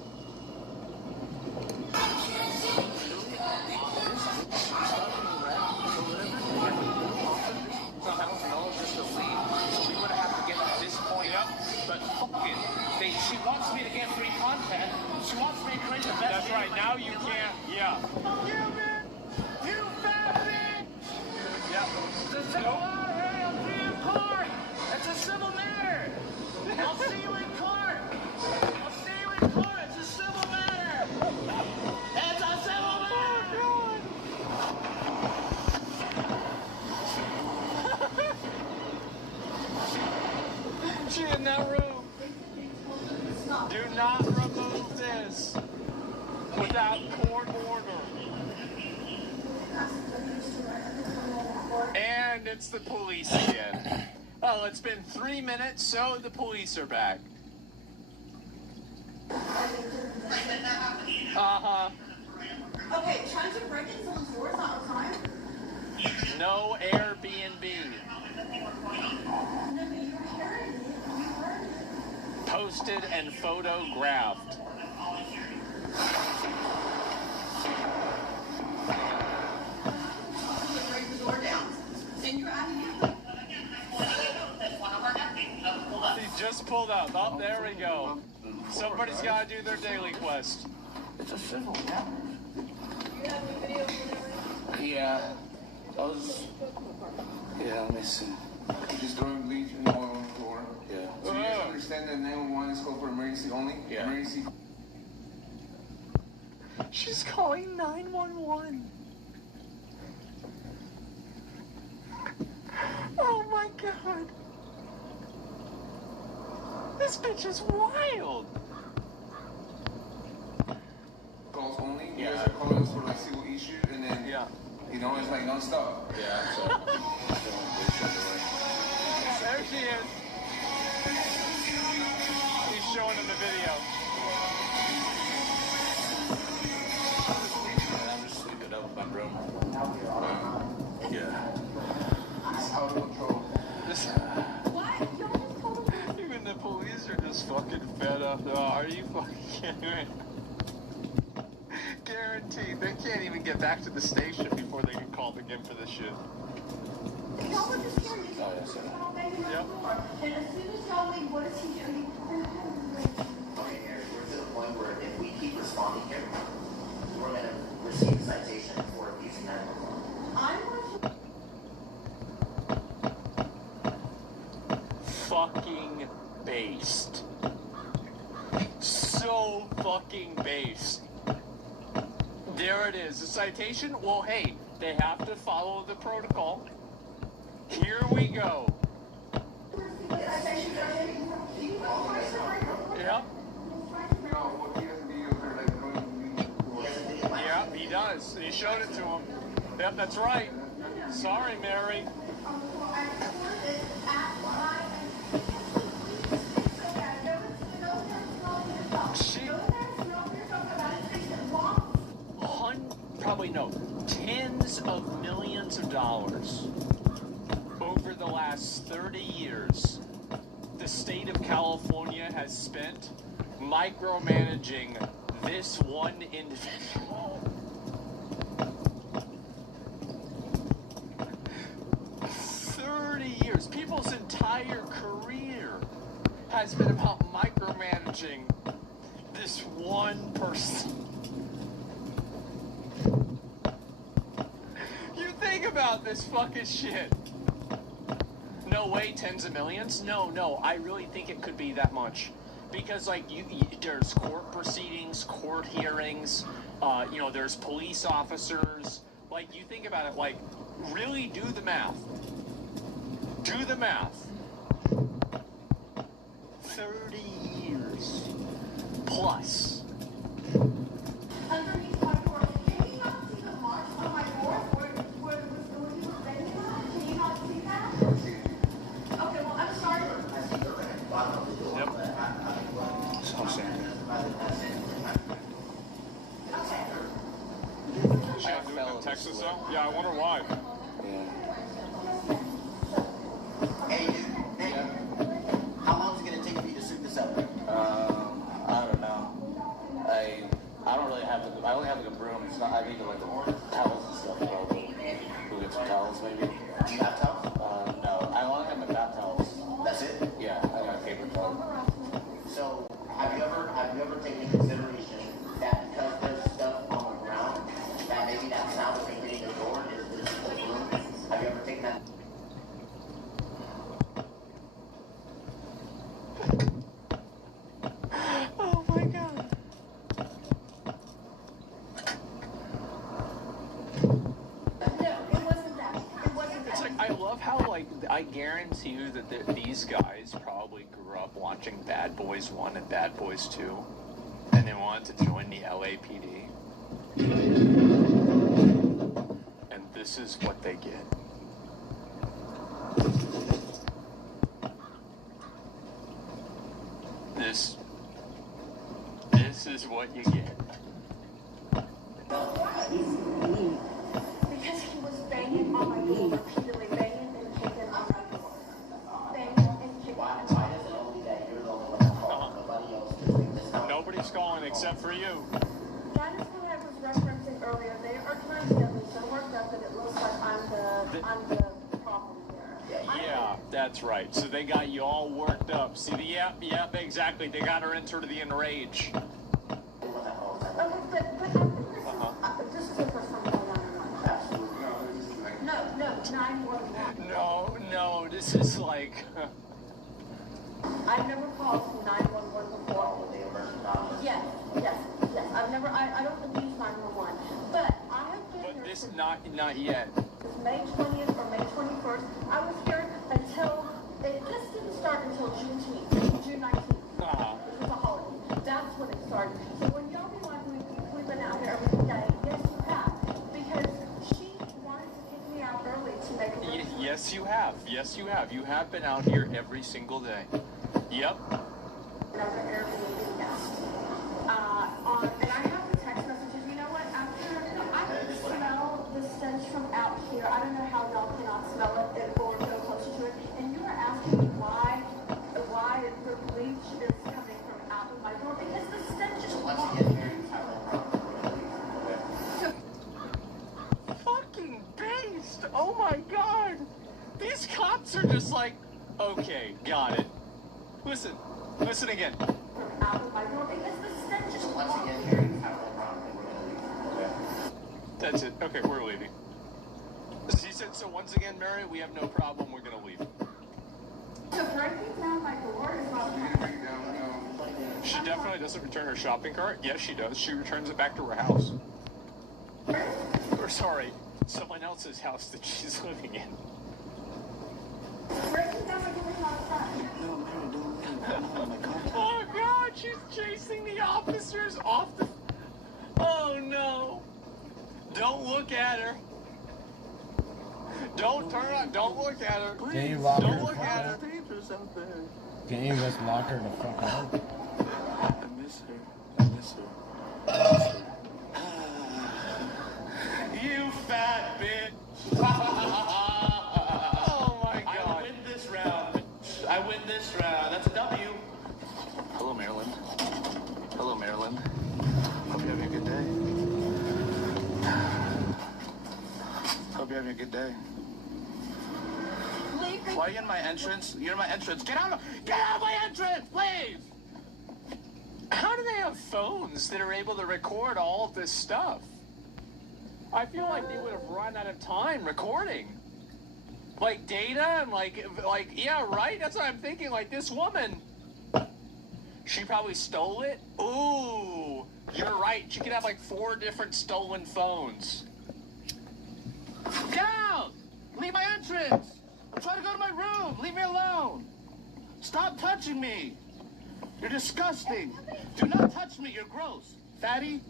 But fuck it. She wants me to get free content. She wants me to create the best. That's right. Now you can't. Yeah. You bitch! You fat bitch! Yep. The civil law, hey, I'll see you in court. It's a civil matter. I'll see you in court. I'll see you in court. It's a civil matter. It's a civil matter. She in that room. Do not remove this without court order. And it's the police again. Oh, it's been 3 minutes, so the police are back. Uh-huh. Okay, trying to break into someone's door is not a crime? No Airbnb. Posted and photographed. Break the door down. And you're out of here. He just pulled up. Oh, there we go. Somebody's got to do their daily quest. It's a civil matter. You have any videos or whatever? Yeah. Yeah, let me see. Just throwing bleach and oil on the floor. Yeah. So you guys understand that 911 is called for emergency only? Yeah. Emergency. She's calling 911. Oh my God. This bitch is wild. Calls only? You Yeah. guys are calling us for like civil issues and then, you know, it's like non-stop. Yeah, so. There she is. He's showing him the video. I'm just sleeping up in my room. Yeah. It's out of control. Even the police are just fucking fed up. Oh, are you fucking kidding me? Guaranteed. They can't even get back to the station before they get called again for this shit. Y'all would just hear me. Oh, yes, sir. Yep. And as soon as y'all leave, what is he doing? Okay, Eric, we're to the point where if we keep responding here, we're going to receive a citation for abusing 911. I want to. Fucking based. So fucking based. There it is. The citation? Well, hey, they have to follow the protocol. Here we go. Yep. Yeah, he does. He showed it to him. Yep, that's right. Sorry, Mary. Wait, no. Tens of millions of dollars over the last 30 years the state of California has spent micromanaging this one individual. 30 years. People's entire career has been about micromanaging this one person. You think about this fucking shit. No way, tens of millions? No, I really think it could be that much. Because, like, there's court proceedings, court hearings, you know, there's police officers. Like, you think about it, like, really do the math. Do the math. 30 years plus. Underneath my door, can you not see the marks on my door where the facility was bending on? Can you not see that? Okay, well, I'm sorry. Yep. So sad. She had to do it in Texas, though? Yeah, I wonder why. Hey, how long is it going to take for you to suit this up? I don't know. I don't really have I only have like a broom. It's not. I need like towels and stuff. Probably. We'll get some towels maybe. Do you have towels? No. I only have my bath towels. That's it? Yeah, I got a paper towel. So, have you ever taken into consideration that because there's stuff on the ground, that maybe that sound of hitting the door is the broom? Have you ever taken that? Oh my god. It's like, I love how, like, I guarantee you that these guys probably grew up watching Bad Boys 1 and Bad Boys 2, and they wanted to join the LAPD. And this is what they get. This is what you get. Because he was banging on my door, repeatedly banging and kicking on my door. Banging and kicking on my door. Why is it only that you're the only one that calls? Nobody else is doing this? Nobody's calling except for you. That is what I was referencing earlier. They are trying to get me so worked up that it looks like I'm the problem here. Yeah, that's right. So they got you all worked up. See, yep, exactly. They got her into the enrage. This is the first time I'm on 911. No, 911. No, this is like... I've never called 911 before. Yes. I've never, I don't abuse 911. But I have been here This, not yet. since May 20th or May 21st. I was here until, this didn't start until June 19th. It was a holiday. That's when it started. So when y'all be like, we've been out here every day, yes, you have. Because she wanted to kick me out early to make a Yes, you have. You have been out here every single day. Yep. Another Airbnb guest. And I have the text messages. You know what? After I can smell the stench from out here. I don't know how y'all cannot smell it or go closer to it. And you are asking me why the bleach is coming from out of my door because the stench is Fucking based. Oh my god. These cops are just like, okay, got it. Listen again. out of my door because the stench is That's it. Okay, we're leaving. He said, so once again, Mary, we have no problem. We're going to leave. So breaking down my door is not She definitely doesn't return her shopping cart. Yes, she does. She returns it back to her house. Or, sorry, someone else's house that she's living in. breaking down my door is not a crime. Oh, God, she's chasing the officers off the... Oh, no. Don't look at her. Don't turn on. Don't look at her. Can you lock her Don't the look fuck at her. out? Can you just lock her the fuck out? I miss her. fat bitch. Oh my God. I win this round. I win this round. That's a W. Hello, Maryland. Hello, Maryland. Hope you're having a good day. Hope you're having a good day. Why are you in my entrance? You're in my entrance. Get out of my entrance, please! How do they have phones that are able to record all of this stuff? I feel like they would have run out of time recording. Like data and like yeah, right? That's what I'm thinking. Like this woman, she probably stole it. Ooh, you're right. She could have like 4 different stolen phones. Get out! Leave my entrance! I'm trying to go to my room. Leave me alone. Stop touching me. You're disgusting. Do not touch me. You're gross. Fatty.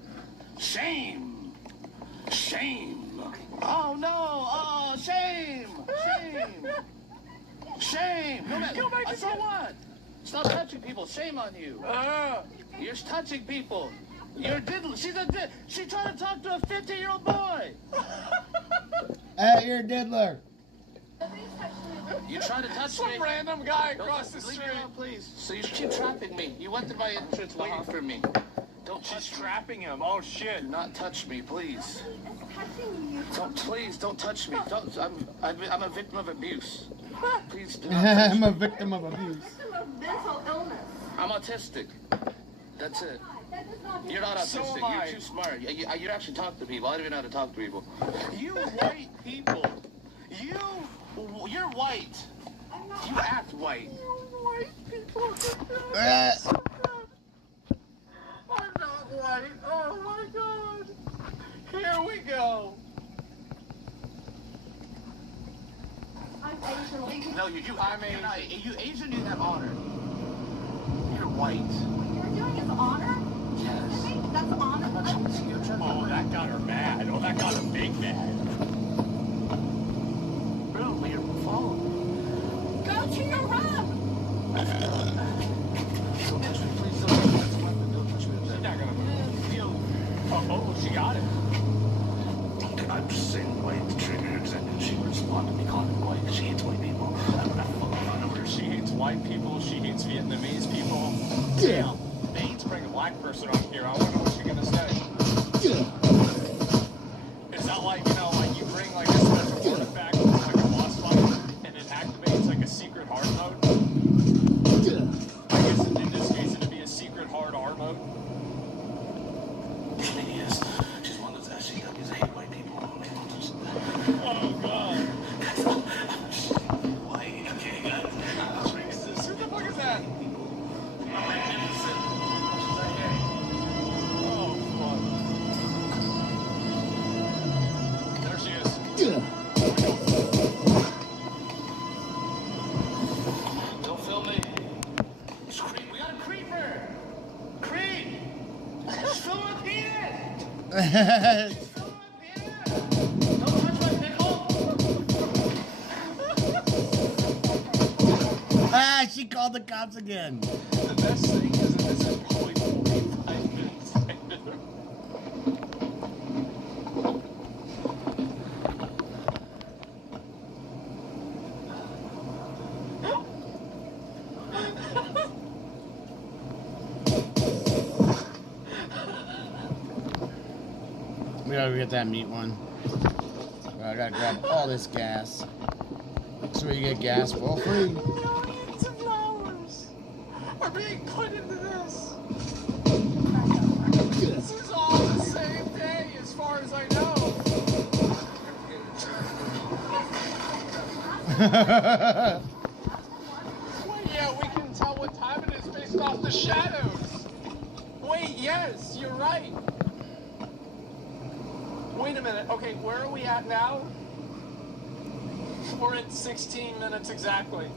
Shame. Shame. Oh, no. Oh, shame. Shame. Shame. Go back to what? Stop touching people. Shame on you. You're touching people. You're diddler. She's trying to talk to a 15-year-old boy. You're a diddler. You try to touch Some me. random guy across the Leave street. me alone, please. So you keep trapping me. You went through my entrance waiting for me. Don't touch She's trapping him. Oh shit. Do not touch me, please. Please don't touch me. I'm a victim of abuse. Please do not touch I'm me. a victim of abuse. Mental illness. I'm autistic. That's it. You're not So autistic. am I. You're too smart. You actually talk to people. I don't even know how to talk to people. You white people. You're white. You act white. White people. I'm not white. Oh my God. Here we go. I'm Asian. No, you're not. You Asian, you have honor. You're white. What you're doing is honor? Yes. That's honor? Oh, that got her mad. Oh, that got her big mad. Bro, your phone. Go to your room! Don't touch me, please. Don't touch me. That's a weapon. Don't touch me. She's not gonna move. Oh, she got it. I'm just saying white triggers, and she responded to me calling me white. She hates white people. She hates white people. She hates Vietnamese people. Damn. Bates bring a black person on here. I wonder what she's gonna say. Is that like, you know, like you bring like a special artifact to like a boss fight and it activates like a secret hard mode? I guess in this case it'd be a secret hard R mode. Yes. She's one of those SCWs. I hate white people. Oh God. White. Okay, guys. Who the fuck is that? Magnificent. Oh fuck. There she is. Don't film me. We got a creeper. Creep. Film a penis. Don't touch my pickle. She called the cops again. The best thing is that this is probably 45 minutes later. We gotta get that meat one. I gotta grab all this gas. So you get gas for free. Millions of dollars are being put into this. This is all the same day, as far as I know. Well, yeah, we can tell what time it is based off the shadows. Wait, yes, you're right. Wait a minute. Okay, where are we at now? We're at 16 minutes exactly.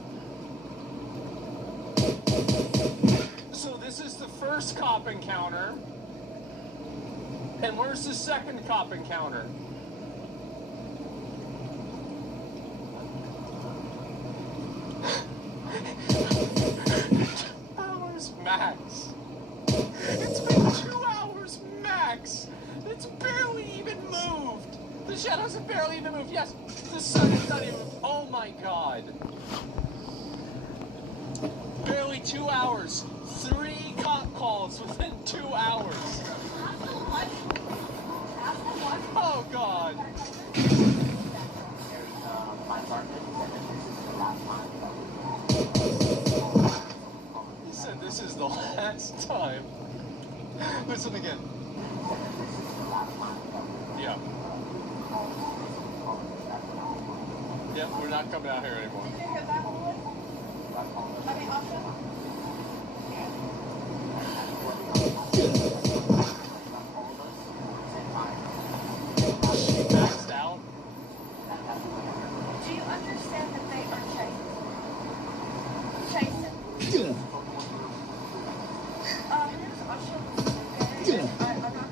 So this is the first cop encounter. And where's the second cop encounter? Hours max. It's been 2 hours max. It's barely even moved. The shadow doesn't barely even move. Yes, the sun is not even. Oh my God. Barely 2 hours. 3 cop calls within 2 hours. Oh God. He said this is the last time. Listen again. Yeah. Yeah, we're not coming out here anymore. She maxed out. Do you understand that they are chasing? I'll show you. I'm not gonna.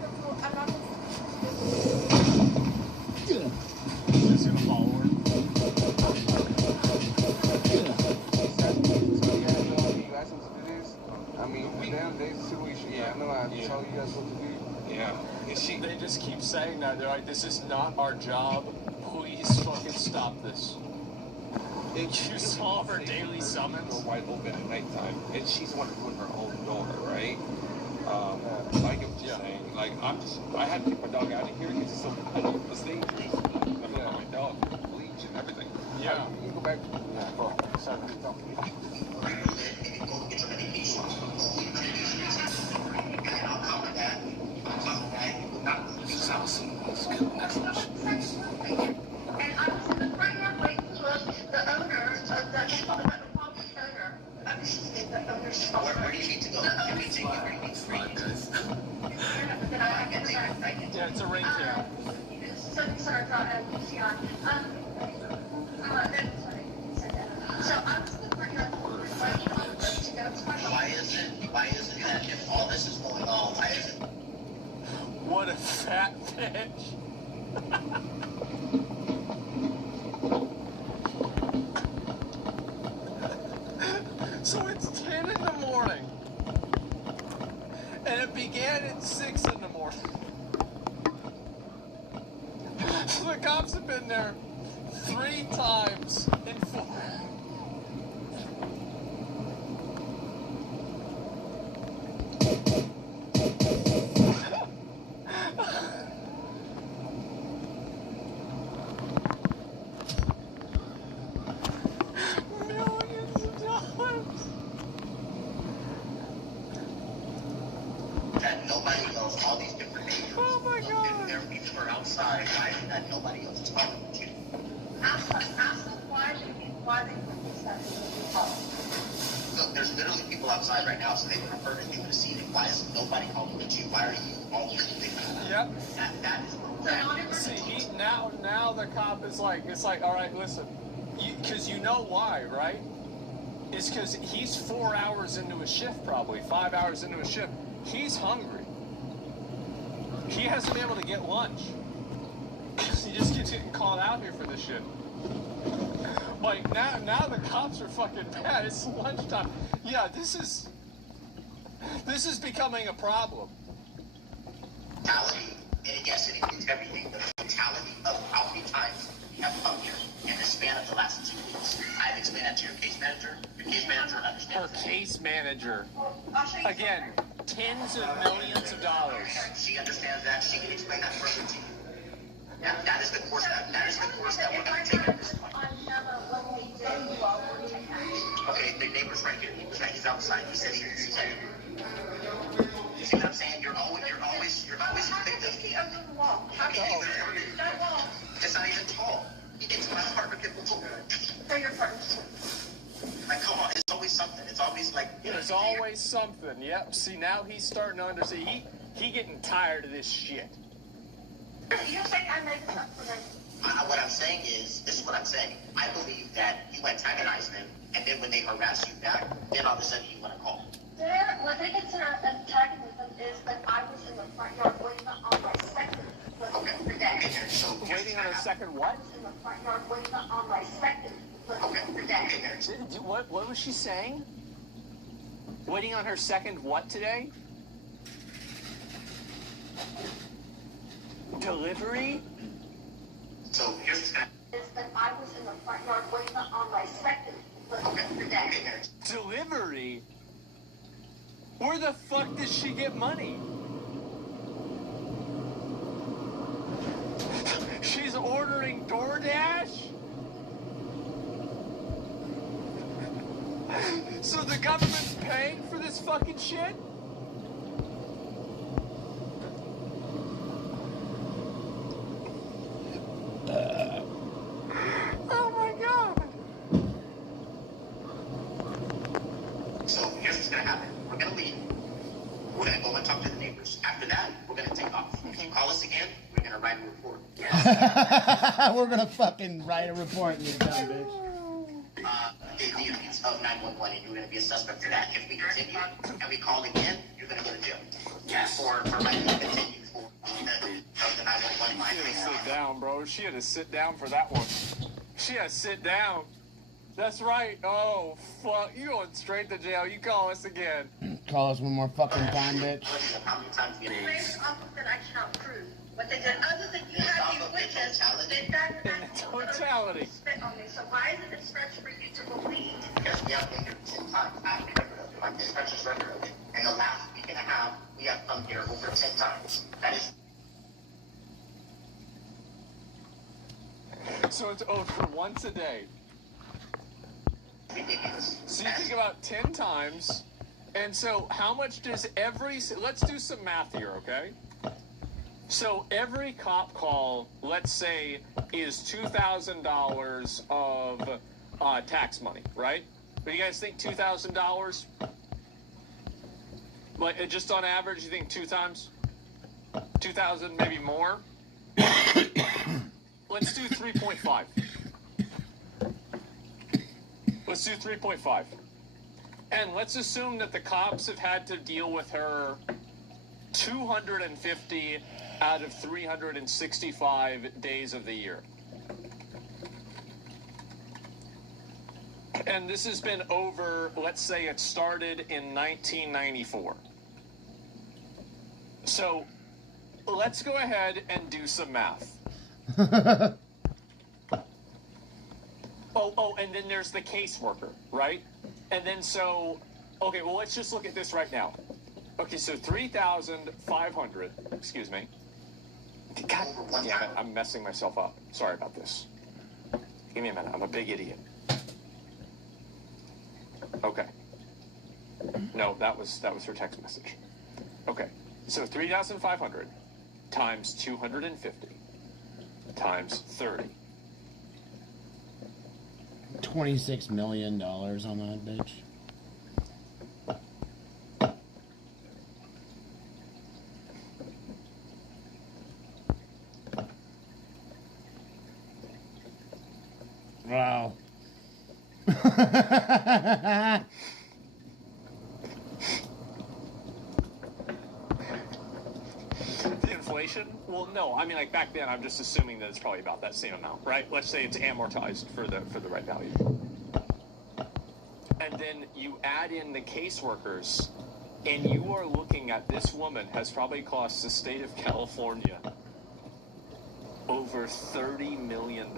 She's gonna follow her. I mean, nowadays the situation, yeah, I know I have to tell you guys what to do. Yeah. They just keep saying that. They're like, this is not our job. Please fucking stop this. You saw her daily summons? Door wide open at nighttime, and she's the one doing her own door, right? Like I'm just saying, like I had to take my dog out of here because it's so it's dangerous. My dog, bleach and everything. Yeah. You go back. Yeah, bro. Sorry, talk to me. This is awesome. Let's go. Next one. And I was in the front yard waiting for the owner of the property owner. Where do you need to go? You need to take your ring. Yeah, it's a ring cam. So I was in the front yard waiting to go to my Why is it that if all this is going on, why is it? What a fat bitch. So it's 10 in the morning. And it began at 6 in the morning. So the cops have been there 3 times in 4. Millions of dollars. That nobody knows all these different names. Oh my God. Their people are outside. Why is it that nobody else is talking to you? ask them why they put this up. Look, there's literally people outside right now, so they would have heard it, they would have seen it. Why is nobody calling to you? Why are you always thinking about it? Yep. That is where we're at. See, now the cop is like, it's like, all right, listen, because you know why, right? It's because he's 4 hours into his shift, probably 5 hours into his shift. He's hungry. He hasn't been able to get lunch. He just keeps getting called out here for this shit. Like, now the cops are fucking bad. It's lunchtime. Yeah, this is becoming a problem. Mentality, and yes, it includes everything. The mentality of how many times you have come here in the span of the last 2 weeks. I've explained that to your case manager. Your case manager understands. Her case manager. Again, tens of millions of dollars. She understands that. She can explain that further to you. That is the course that we're going to take at this point. Okay, the neighbor's right here. He's outside. He said he can see that. You see what I'm saying? You're always a victim. It's not even tall. It's my apartment. Like, come on, it's always something. It's always like. There's always something. Yep. See, now he's starting to understand. He getting tired of this shit. You think I made this up for them? What I'm saying is, this is what I'm saying. I believe that you antagonize them, and then when they harass you back, then all of a sudden you want to call. What they consider antagonism is that I was in the front yard waiting on my second foot of the day. So waiting on a second what? I was in the front yard waiting on my second foot of the day. What was she saying? Waiting on her second what today? Delivery? I was in the front yard waiting on my second delivery. Delivery? Where the fuck does she get money? She's ordering DoorDash? So the government's paying for this fucking shit? Oh my god! So here's what's gonna happen. We're gonna leave. We're gonna go and talk to the neighbors. After that, we're gonna take off. If you call us again, we're gonna write a report. We're gonna fucking write a report, you dumb bitch. The abuse of 911, and you're gonna be a suspect for that. If we continue and we call again, you're gonna go to jail. Yes. For letting you continue for the 911 line. She had to sit down, bro. She had to sit down for that one. She had to sit down. That's right. Oh, fuck. You going straight to jail. You call us again. Call us one more fucking time, bitch. How many times you That I cannot prove. What they did, other than you have these witches, they've done Totality. spit on me. So why is it a stretch for you to believe? Because we have been here 10 times. I have the record of it. My dispatcher's record of it. In the last week and a half, we have come here over 10 times. That is. So it's over once a day. So you think about 10 times. And so how much does let's do some math here, okay? So every cop call, let's say, is $2,000 of tax money, right? But you guys think $2,000? Like, just on average, you think 2 times? 2,000, maybe more? Let's do 3.5. Let's do 3.5. And let's assume that the cops have had to deal with her 250 out of 365 days of the year. And this has been over, let's say it started in 1994. So let's go ahead and do some math. Oh, and then there's the caseworker, right? And then okay, well, let's just look at this right now. Okay, so 3,500, excuse me. God damn it, I'm messing myself up. Sorry about this. Give me a minute, I'm a big idiot. Okay. No, that was her text message. Okay, so 3,500 times 250 times 30. $26 million on that bitch. Wow. The inflation? Well, no. I mean, like back then, I'm just assuming that it's probably about that same amount, right? Let's say it's amortized for the right value. And then you add in the caseworkers, and you are looking at this woman has probably cost the state of California over $30 million.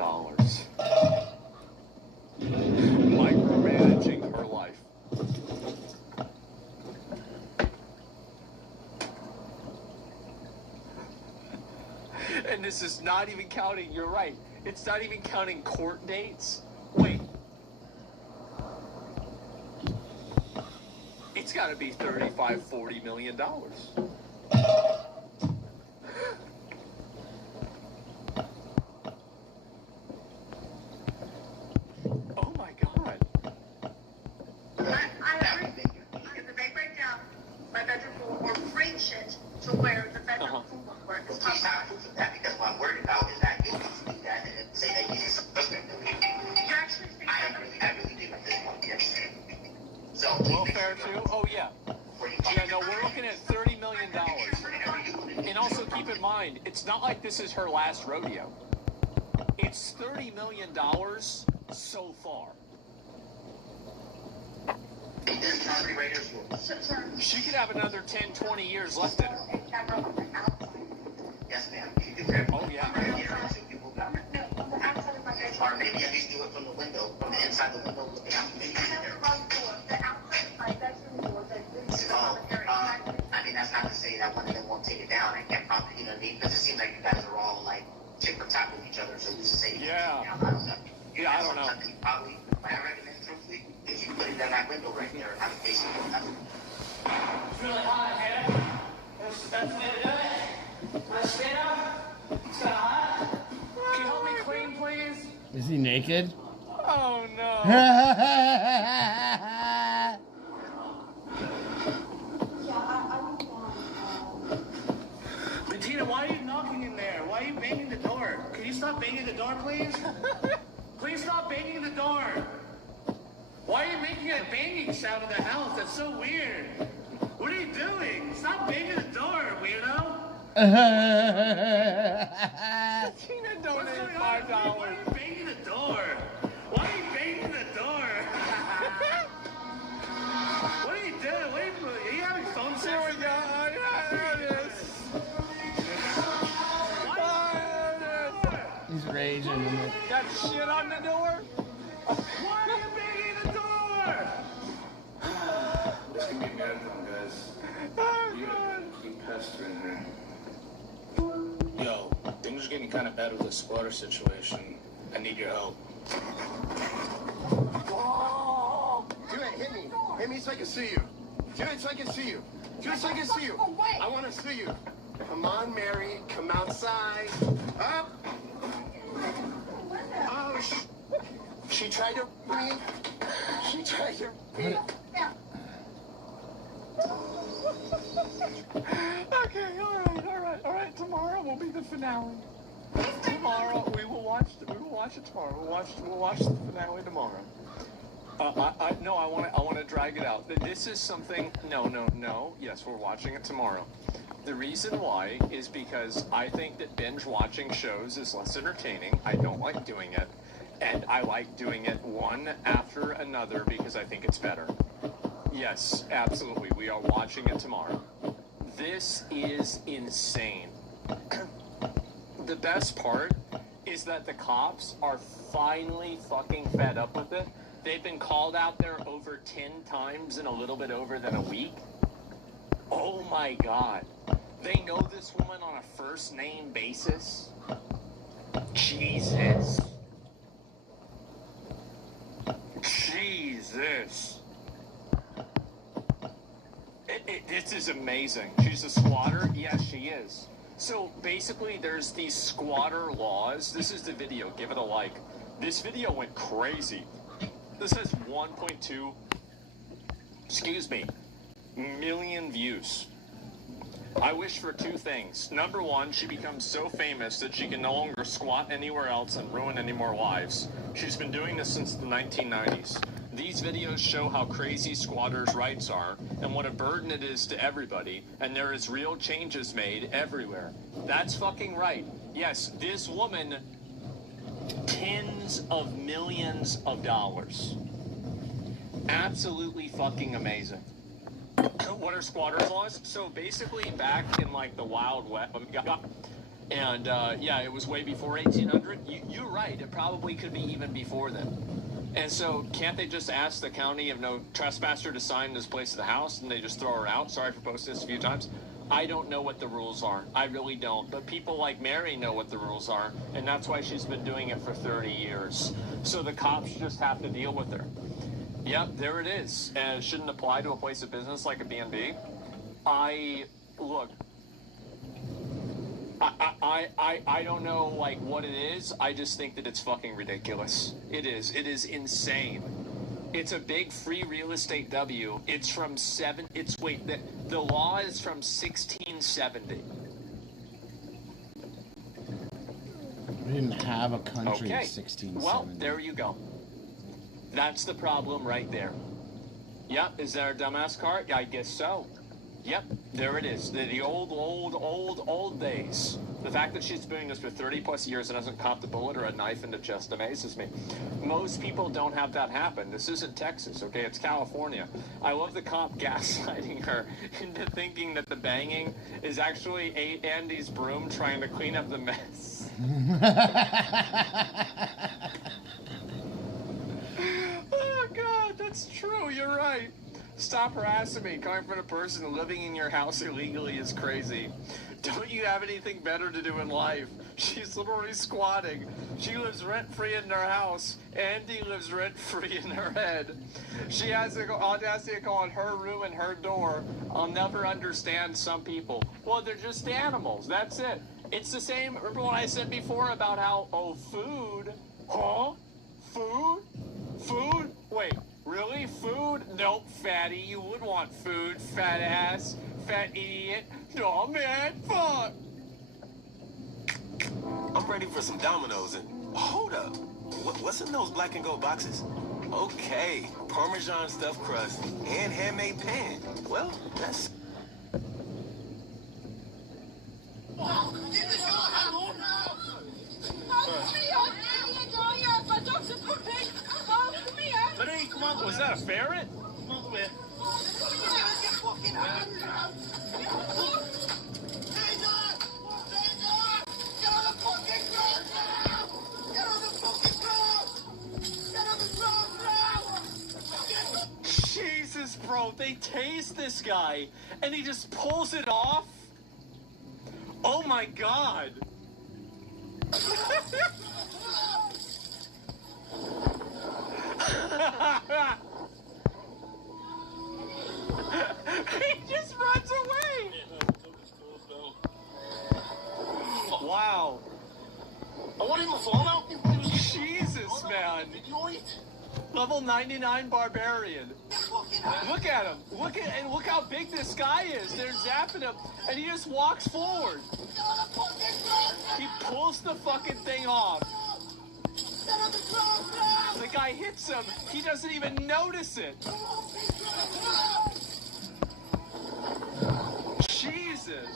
Micromanaging her life. And this is not even counting, you're right, it's not even counting court dates. Wait. It's got to be $35-40 million. Oh my God. I agree. Because if they break down my bedroom pool or breach it to where the bedroom pool will work, it's Please stop that, because what I'm worried about is that you do that and say that you use a suspect. You're actually I really do at this point, yes. So, Welfare too? Oh yeah. Yeah, no, we're looking at $30 million. And also keep in mind, it's not like this is her last rodeo. It's $30 million so far. She could have another 10, 20 years left in her. Yes, ma'am. Oh, yeah. maybe at least do it from the window, from the inside the window, looking out. Maybe I mean, that's not to say that one of them won't take it down. I can't probably, you know what I mean? Because it seems like you guys are all like tick for tack with each other. So who's to say? Yeah. I don't know. Yeah, I don't know. Probably, I recommend truthfully, if you put it in that window right there, have it facing the window. It's really hot here. That's the way to do it. My spin up. It's kind of hot. Can you help me clean, please? Is he naked? Oh no. Bettina, why are you knocking in there? Why are you banging the door? Can you stop banging the door, please? Please stop banging the door. Why are you making a banging sound in the house? That's so weird. What are you doing? Stop banging the door, weirdo. Tina donated $5. Why are you banging the door? Why are you banging the door? What are you doing? Are you having phone sex? There we go. Oh, yeah, there it is. He's raging. Got shit on the door? Why are you banging the door? This can be a marathon, guys. Oh, You God. gotta keep pestering her. Yo, things are getting kind of bad with the squatter situation. I need your help. Oh! Do it, hit me. Hit me so I can see you. Do it so I can see you. Do it so I can see you. I want to see you. Come on, Mary. Come outside. Up. Oh, she tried to me. She tried to me. Okay, all right. Tomorrow will be the finale. Tomorrow we will watch it tomorrow. We'll watch the finale tomorrow. I want to drag it out. This is something. No. Yes, we're watching it tomorrow. The reason why is because I think that binge watching shows is less entertaining. I don't like doing it, and I like doing it one after another because I think it's better. Yes, absolutely. We are watching it tomorrow. This is insane. The best part is that the cops are finally fucking fed up with it. They've been called out there over 10 times in a little bit over than a week. Oh my God. They know this woman on a first name basis. Jesus. This is amazing. She's a squatter? Yes, she is. So basically there's these squatter laws. This is the video. Give it a like. This video went crazy. This has 1.2, million views. I wish for two things. Number one, she becomes so famous that she can no longer squat anywhere else and ruin any more lives. She's been doing this since the 1990s. These videos show how crazy squatters' rights are and what a burden it is to everybody, and there is real changes made everywhere. That's fucking right. Yes, this woman, tens of millions of dollars. Absolutely fucking amazing. What are squatters' laws? So basically back in like the Wild West, and yeah, it was way before 1800. You're right, it probably could be even before then. And so can't they just ask the county of no trespasser to sign this place to the house and they just throw her out? Sorry for posting this a few times. I don't know what the rules are. I really don't. But people like Mary know what the rules are, and that's why she's been doing it for 30 years. So the cops just have to deal with her. Yep, there it is. And it shouldn't apply to a place of business like a B&B. Look, I don't know, like, what it is. I just think that it's fucking ridiculous. It is. It is insane. It's a big free real estate W. It's from the law is from 1670. We didn't have a country in Okay. 1670. Well, there you go. That's the problem right there. Yep, is there a dumbass car? I guess so. Yep, there it is. The old days. The fact that she's doing this for 30 plus years and hasn't copped a bullet or a knife into just amazes me. Most people don't have that happen. This isn't Texas, okay? It's California. I love the cop gaslighting her into thinking that the banging is actually Andy's broom trying to clean up the mess. Stop harassing me. Coming from a person living in your house illegally is crazy. Don't you have anything better to do in life? She's literally squatting. She lives rent-free in her house. Andy lives rent-free in her head. She has the audacity to call on her room and her door. I'll never understand some people. Well, they're just animals. That's it. It's the same. Remember what I said before about how, oh, food? Huh? Food? Food? Wait, really? Food? Nope, fatty. You would want food, fat ass, fat idiot. No, man, fuck. I'm ready for some Dominoes and hold up. What's in those black and gold boxes? Okay, Parmesan stuffed crust and handmade pan. Well, that's... Was that a ferret? Jesus, bro, they tase this guy and he just pulls it off? Oh my god. He just runs away. Wow. I want him to fall out. Jesus, man. Level 99 barbarian. Look at him. Look how big this guy is. They're zapping him, and he just walks forward. He pulls the fucking thing off. The guy hits him. He doesn't even notice it. Jesus.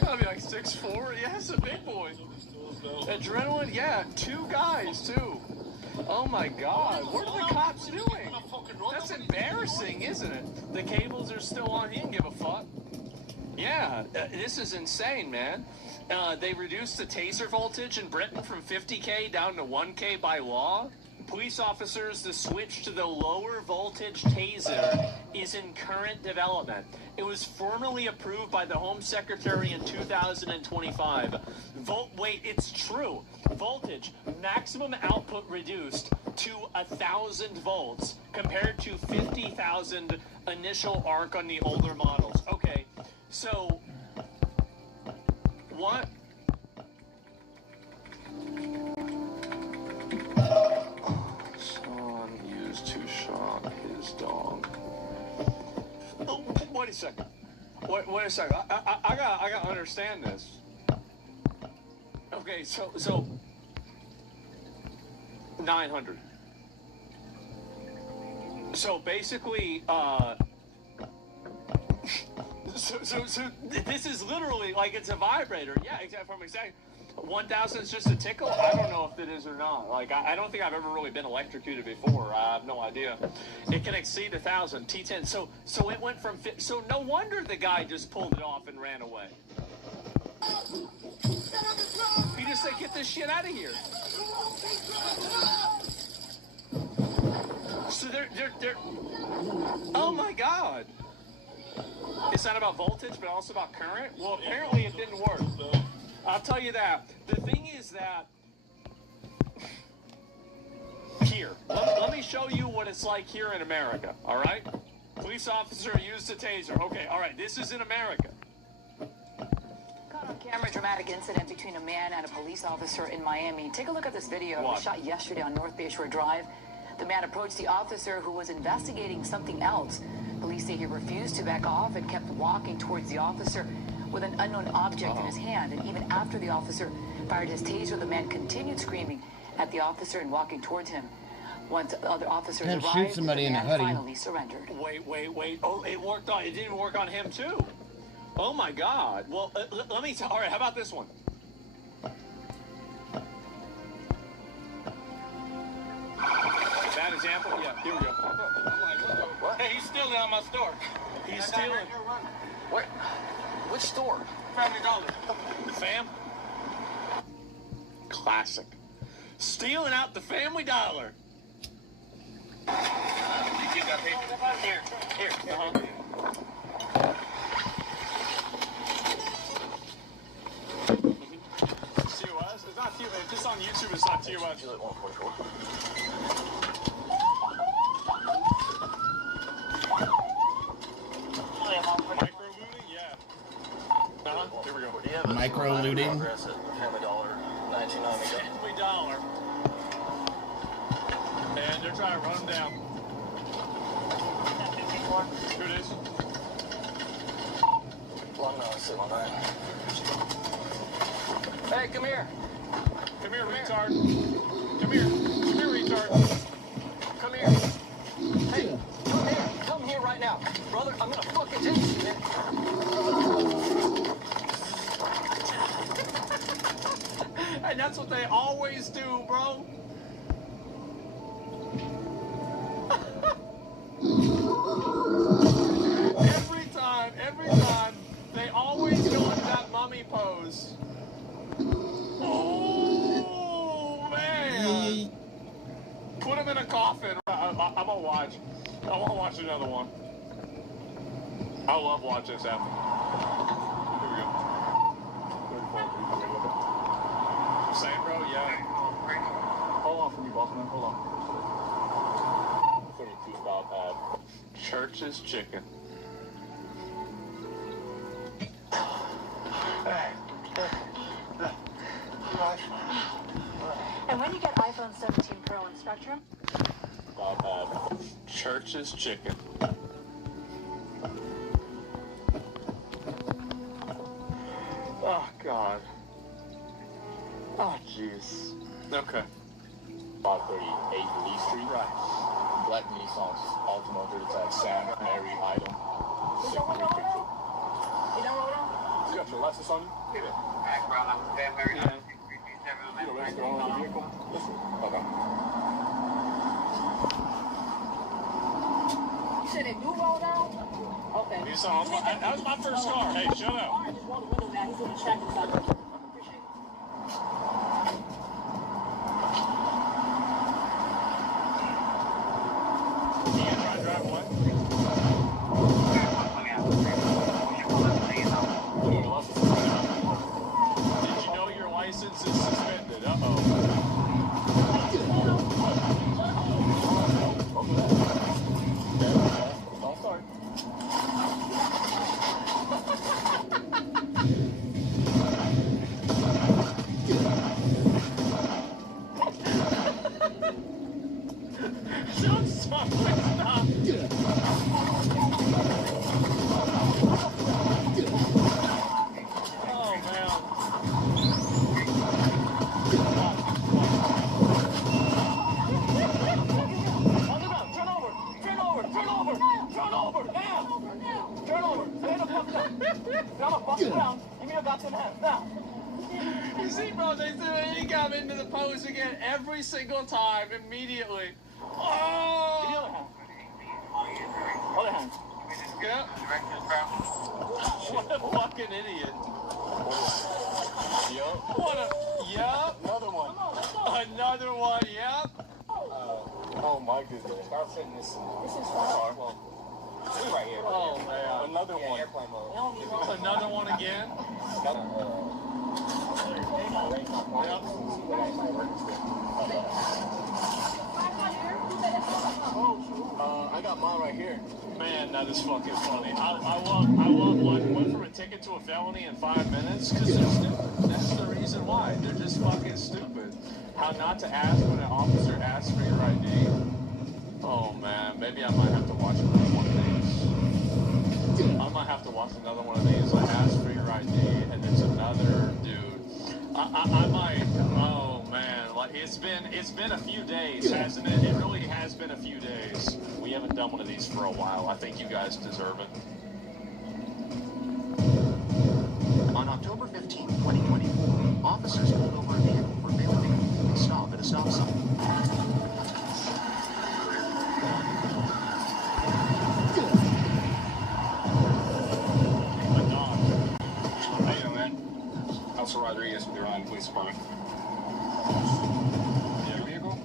Gotta be like 6'4". Yeah, it's a big boy. Adrenaline, yeah, 2 guys too. Oh my god, what are the cops doing? That's embarrassing, isn't it? The cables are still on, he didn't give a fuck. Yeah, this is insane, man. They reduced the taser voltage in Britain from 50K down to 1K by law. Police officers, the switch to the lower voltage taser is in current development. It was formally approved by the Home Secretary in 2025. Wait, it's true. Voltage, maximum output reduced to 1,000 volts compared to 50,000 initial arc on the older models. Okay, so what? Son used to shock his dog. Oh, wait a second. Wait a second. I gotta understand this. Okay, so 900. So basically, so this is literally like it's a vibrator. Yeah, except from exactly. 1,000 is just a tickle? I don't know if it is or not. Like, I don't think I've ever really been electrocuted before. I have no idea. It can exceed 1,000. T10. So it went from... So no wonder the guy just pulled it off and ran away. He just said, get this shit out of here. So they're... Oh my god. It's not about voltage, but also about current? Well, apparently it didn't work. I'll tell you that. The thing is that... Here. Let me show you what it's like here in America, all right? Police officer used a taser. Okay, all right, this is in America. Caught on camera, dramatic incident between a man and a police officer in Miami. Take a look at this video. It was shot yesterday on North Bayshore Drive. The man approached the officer who was investigating something else. Police say he refused to back off and kept walking towards the officer with an unknown object in his hand. And even after the officer fired his taser, the man continued screaming at the officer and walking towards him. Once other officers arrived, shoot somebody the man in a hoodie. finally surrendered. Wait. Oh, it worked on. It didn't work on him too. Oh my God. Well, let me. All right. How about this one? Bad example. Yeah. Here we go. What? Hey, he's stealing out my store. He's stealing. Where? Which store? Family Dollar. The fam? Classic. Stealing out the Family Dollar. You got paper? Here. TOS? It's not TOS. If it's on YouTube, it's not TOS. Micro looting? Yeah. Here we go. Micro looting. $1. And they're trying to run them down. Who it is? Hey, come here. Come here, retard. Come here. Come here, retard. Come here. Hey, come here. Come here right now. Brother, I'm gonna fucking take you, man. And that's what they always do, bro. Every time, they always go into that mummy pose. Oh, man. Put him in a coffin. I'm gonna watch. I want to watch another one. I love watching this happen. Here we go. 34. Same, bro? Yeah. Hold on for me, boss man. Hold on. 32 style pad. Church's chicken. And when you get iPhone 17 Pro and Spectrum? Church's chicken. Oh, God. Oh, jeez. Okay. 538 Lee Street. Right. Black Nissan Altima 35 Sam Mary item. You don't roll on? You got your license on you? Yeah. You the register on the vehicle? Listen. Okay. You said they do roll down? Okay. That was my first car. Hey, shut up. All right, just roll the window down. He's in the traffic stop. Appreciate it. You gonna try to drive what? Did you know your license is suspended? Uh-oh. Don't start. Don't stop. Stop. Oh, man. On the ground. Turn over. Turn over. Turn over. Turn over. Now. Turn over. Lay the fuck down. Now I'm fucking down. Give me your goddamn hands. Now. You see, bro, he got into the pose again every single time, immediately. Give me the Oh! other hand. Yep. What a fucking idiot. Yup. What a... Yep. Another one. Another one, yep. Oh my goodness. Start setting this. This is far. Well, we right here. Oh, man. Another one. Airplane mode. Another one again. I got mine right here. Man, that is fucking funny. I love went from a ticket to a felony in 5 minutes because they're stupid. That's the reason why. They're just fucking stupid. How not to ask when an officer asks for your ID. Oh man, maybe I might have to watch another one of these. I might have to watch another one of these. I asked for your ID and there's another dude. I might. Oh man, like it's been a few days, hasn't it? It really has been a few days. We haven't done one of these for a while. I think you guys deserve it. On October 15, 2024, officers pulled over a vehicle for failing to completely stop at a stop sign. Officer Rodriguez with the Ryan Police Department. Your vehicle?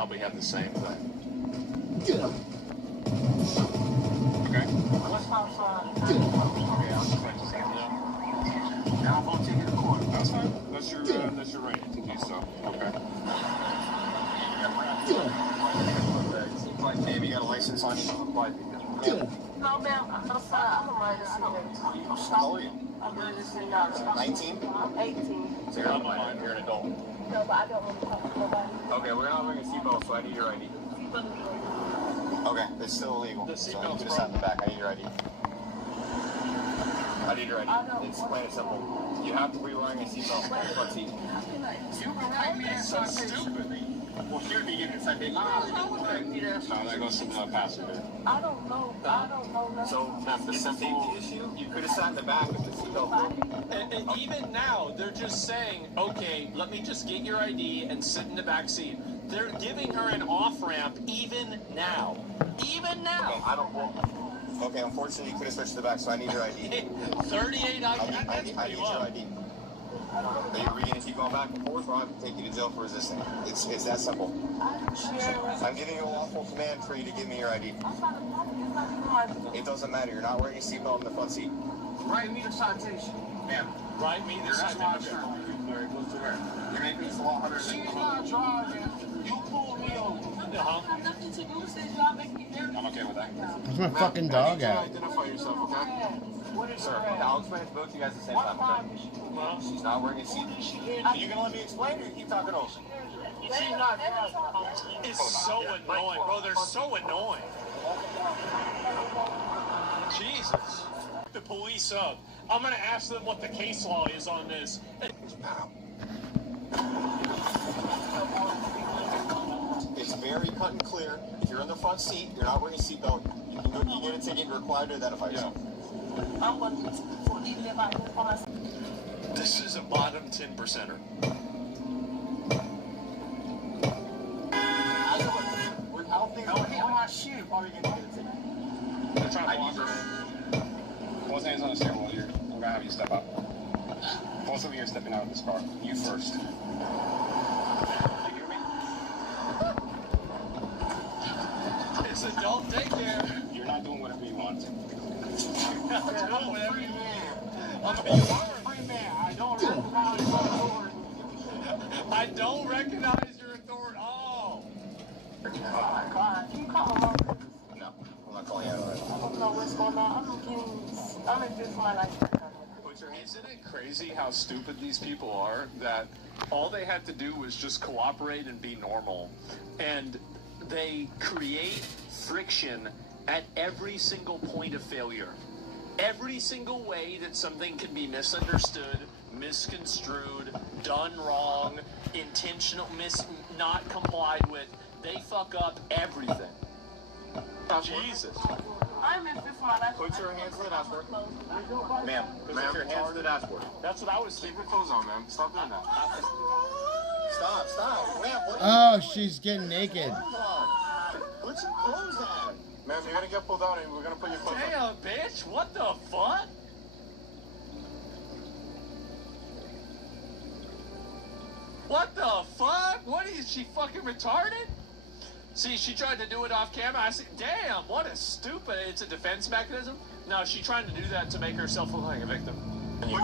probably have the same thing. Okay. Let's stop sign. Okay, I'll just wait a second. Now I'm gonna take you to court. That's fine. That's your right to do so. Okay. Seems like maybe you got a license on you to apply. No, ma'am, I'm sorry. I'm a minor. How old are you? I'm registered now. 19? I'm 18. So you're not a minor, you're an adult. No, but I don't want to talk to nobody. Okay, we're not wearing a seatbelt, so I need your ID. Okay, it's still illegal. The So you seatbelt's can just sign the back. I need your ID. I need your ID. It's plain and simple. You have to be wearing a seatbelt. Front seat. You can write me a citation. Well, shoot me, you can send it. No, that goes to the passenger. I don't know. I don't know nothing. So that's the simple issue. You could have signed the back of the seatbelt. And even now, they're just saying, okay, let me just get your ID and sit in the back seat. They're giving her an off-ramp even now. Even now. Okay, I don't want. Okay, unfortunately, you could have switched to the back, so I need your ID. 38 ID. I need your ID. Are you going to keep going back and forth, or I have to take you to jail for resisting? It's that simple. I'm giving you a lawful command for you to give me your ID. It doesn't matter. You're not wearing a seatbelt in the front seat. Write me the citation. Ma'am. Write me the citation. You're making this a lot harder than She's not driving. You pulled me over. I'm okay with that. Where's my fucking dog at? Identify yourself, okay? Sir, I'll explain it to both of you guys at the same time, okay? She's not wearing a seat. Are you gonna let me explain, or you keep talking over? She's not driving. It's so annoying, bro. They're so annoying. Jesus. The police up. I'm gonna ask them what the case law is on this. It's very cut and clear. If you're in the front seat, you're not wearing a seatbelt, you get a ticket and required to identify yourself. This is a bottom 10%er. I don't think I'll hit my shoe. Probably gonna get a ticket. They're trying to block her. Both hands on the steering wheel. I'm going to have you step up. Both of you are stepping out of this car. You first. You hear me? It's adult daycare. You're not doing whatever you want. I'm doing whatever you want. I'm a Free man. I don't recognize your authority. I don't recognize your authority. Oh. Oh my God. Can you call my mom? No, I'm not calling you out of it. I don't know what's going on. I'm in this my life. Isn't it crazy how stupid these people are, that all they had to do was just cooperate and be normal, and they create friction at every single point of failure. Every single way that something can be misunderstood, misconstrued, done wrong, intentional, not complied with, they fuck up everything. Jesus. I'm in this my life. Put your hands on the dashboard. Ma'am, put your hands on the dashboard. That's what I was thinking. Keep your clothes on, ma'am. Stop doing that. Stop. Ma'am, what Oh, she's getting naked. Put your clothes on. Ma'am, you're going to get pulled out and we're going to put your clothes on. Damn, bitch, what the fuck? What the fuck? What is she fucking retarded? See, she tried to do it off camera. I said, damn, what a stupid, it's a defense mechanism? No, she's trying to do that to make herself look like a victim. Look at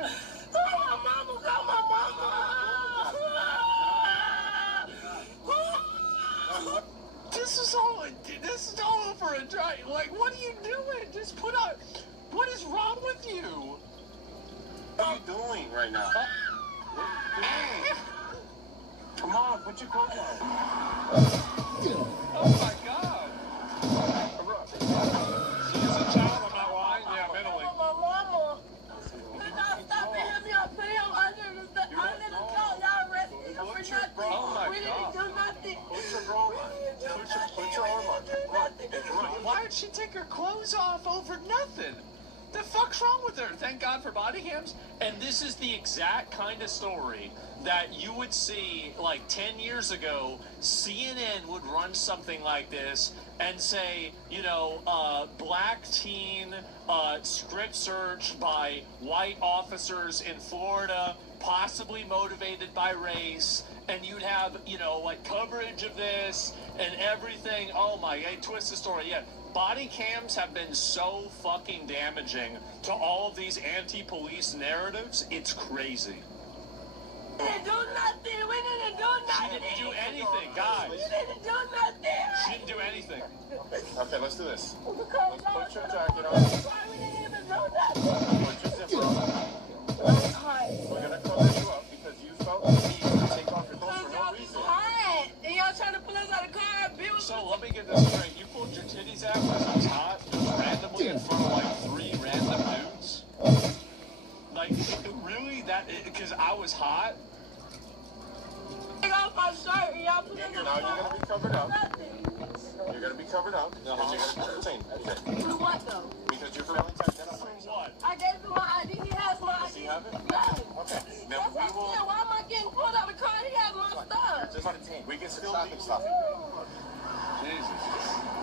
her. Oh, my mama. This is all over a dry. Like, what are you doing? Just put on. What is wrong with you? What are you doing right now? Come on, put your clothes on. Oh my God. She is a child, I'm not lying. Yeah, mentally. My mama. Stop hitting me up. Put him under the coat. Y'all arrested him for nothing. Oh my We didn't do nothing. Put your arm on. Why did she take her clothes off over nothing? The fuck's wrong with her? Thank God for body cams. And this is the exact kind of story that you would see like 10 years ago. CNN would run something like this and say, you know, black teen strip search by white officers in Florida, possibly motivated by race. And you'd have, you know, like coverage of this and everything. Oh my God, twist the story. Yeah. Body cams have been so fucking damaging to all of these anti-police narratives. It's crazy. We didn't do nothing. We didn't do nothing. She didn't do anything, guys. We didn't do nothing. She didn't do anything. Okay, let's do this. Let's put your jacket on. We didn't even do nothing. Put your zipper on. We're gonna cover you up because you felt the need to take off your clothes for no reason. Hot. And y'all trying to pull us out of the car. So let me get this straight. You pulled your titties out because it was hot, just randomly in front of like 3 random dudes? Like, really? That, because I was hot? Take off my shirt and y'all put us Now you're gonna be covered up. You're gonna be covered up. Uh-huh. And you're gonna be detained. Okay. For what though? Because you're failing to identify yourself. What? I gave him my ID. He has my ID. Does he have it? Yes. Okay. Now That's we what I'm will. saying. Why am I getting pulled out of the car? He has my stuff. You're just detained. We can still legally Stop. Jesus.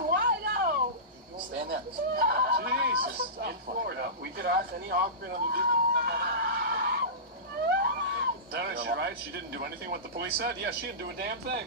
Why though? Stand there. Jesus. in Florida. We could ask any occupant of the vehicle. That is she right? She didn't do anything what the police said? Yeah, she didn't do a damn thing.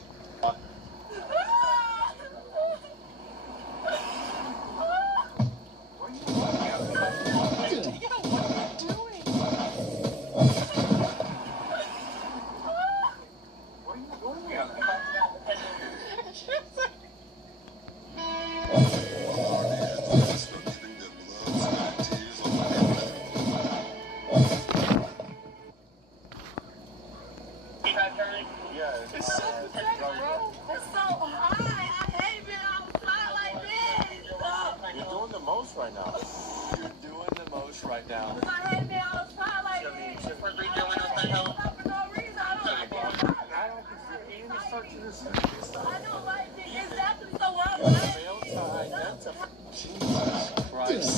It's so hot. I hate being outside like this. You're doing the most right now. You're doing the most right now. I hate being outside like this. For no reason. I don't like it. Exactly. So what? Jesus Christ.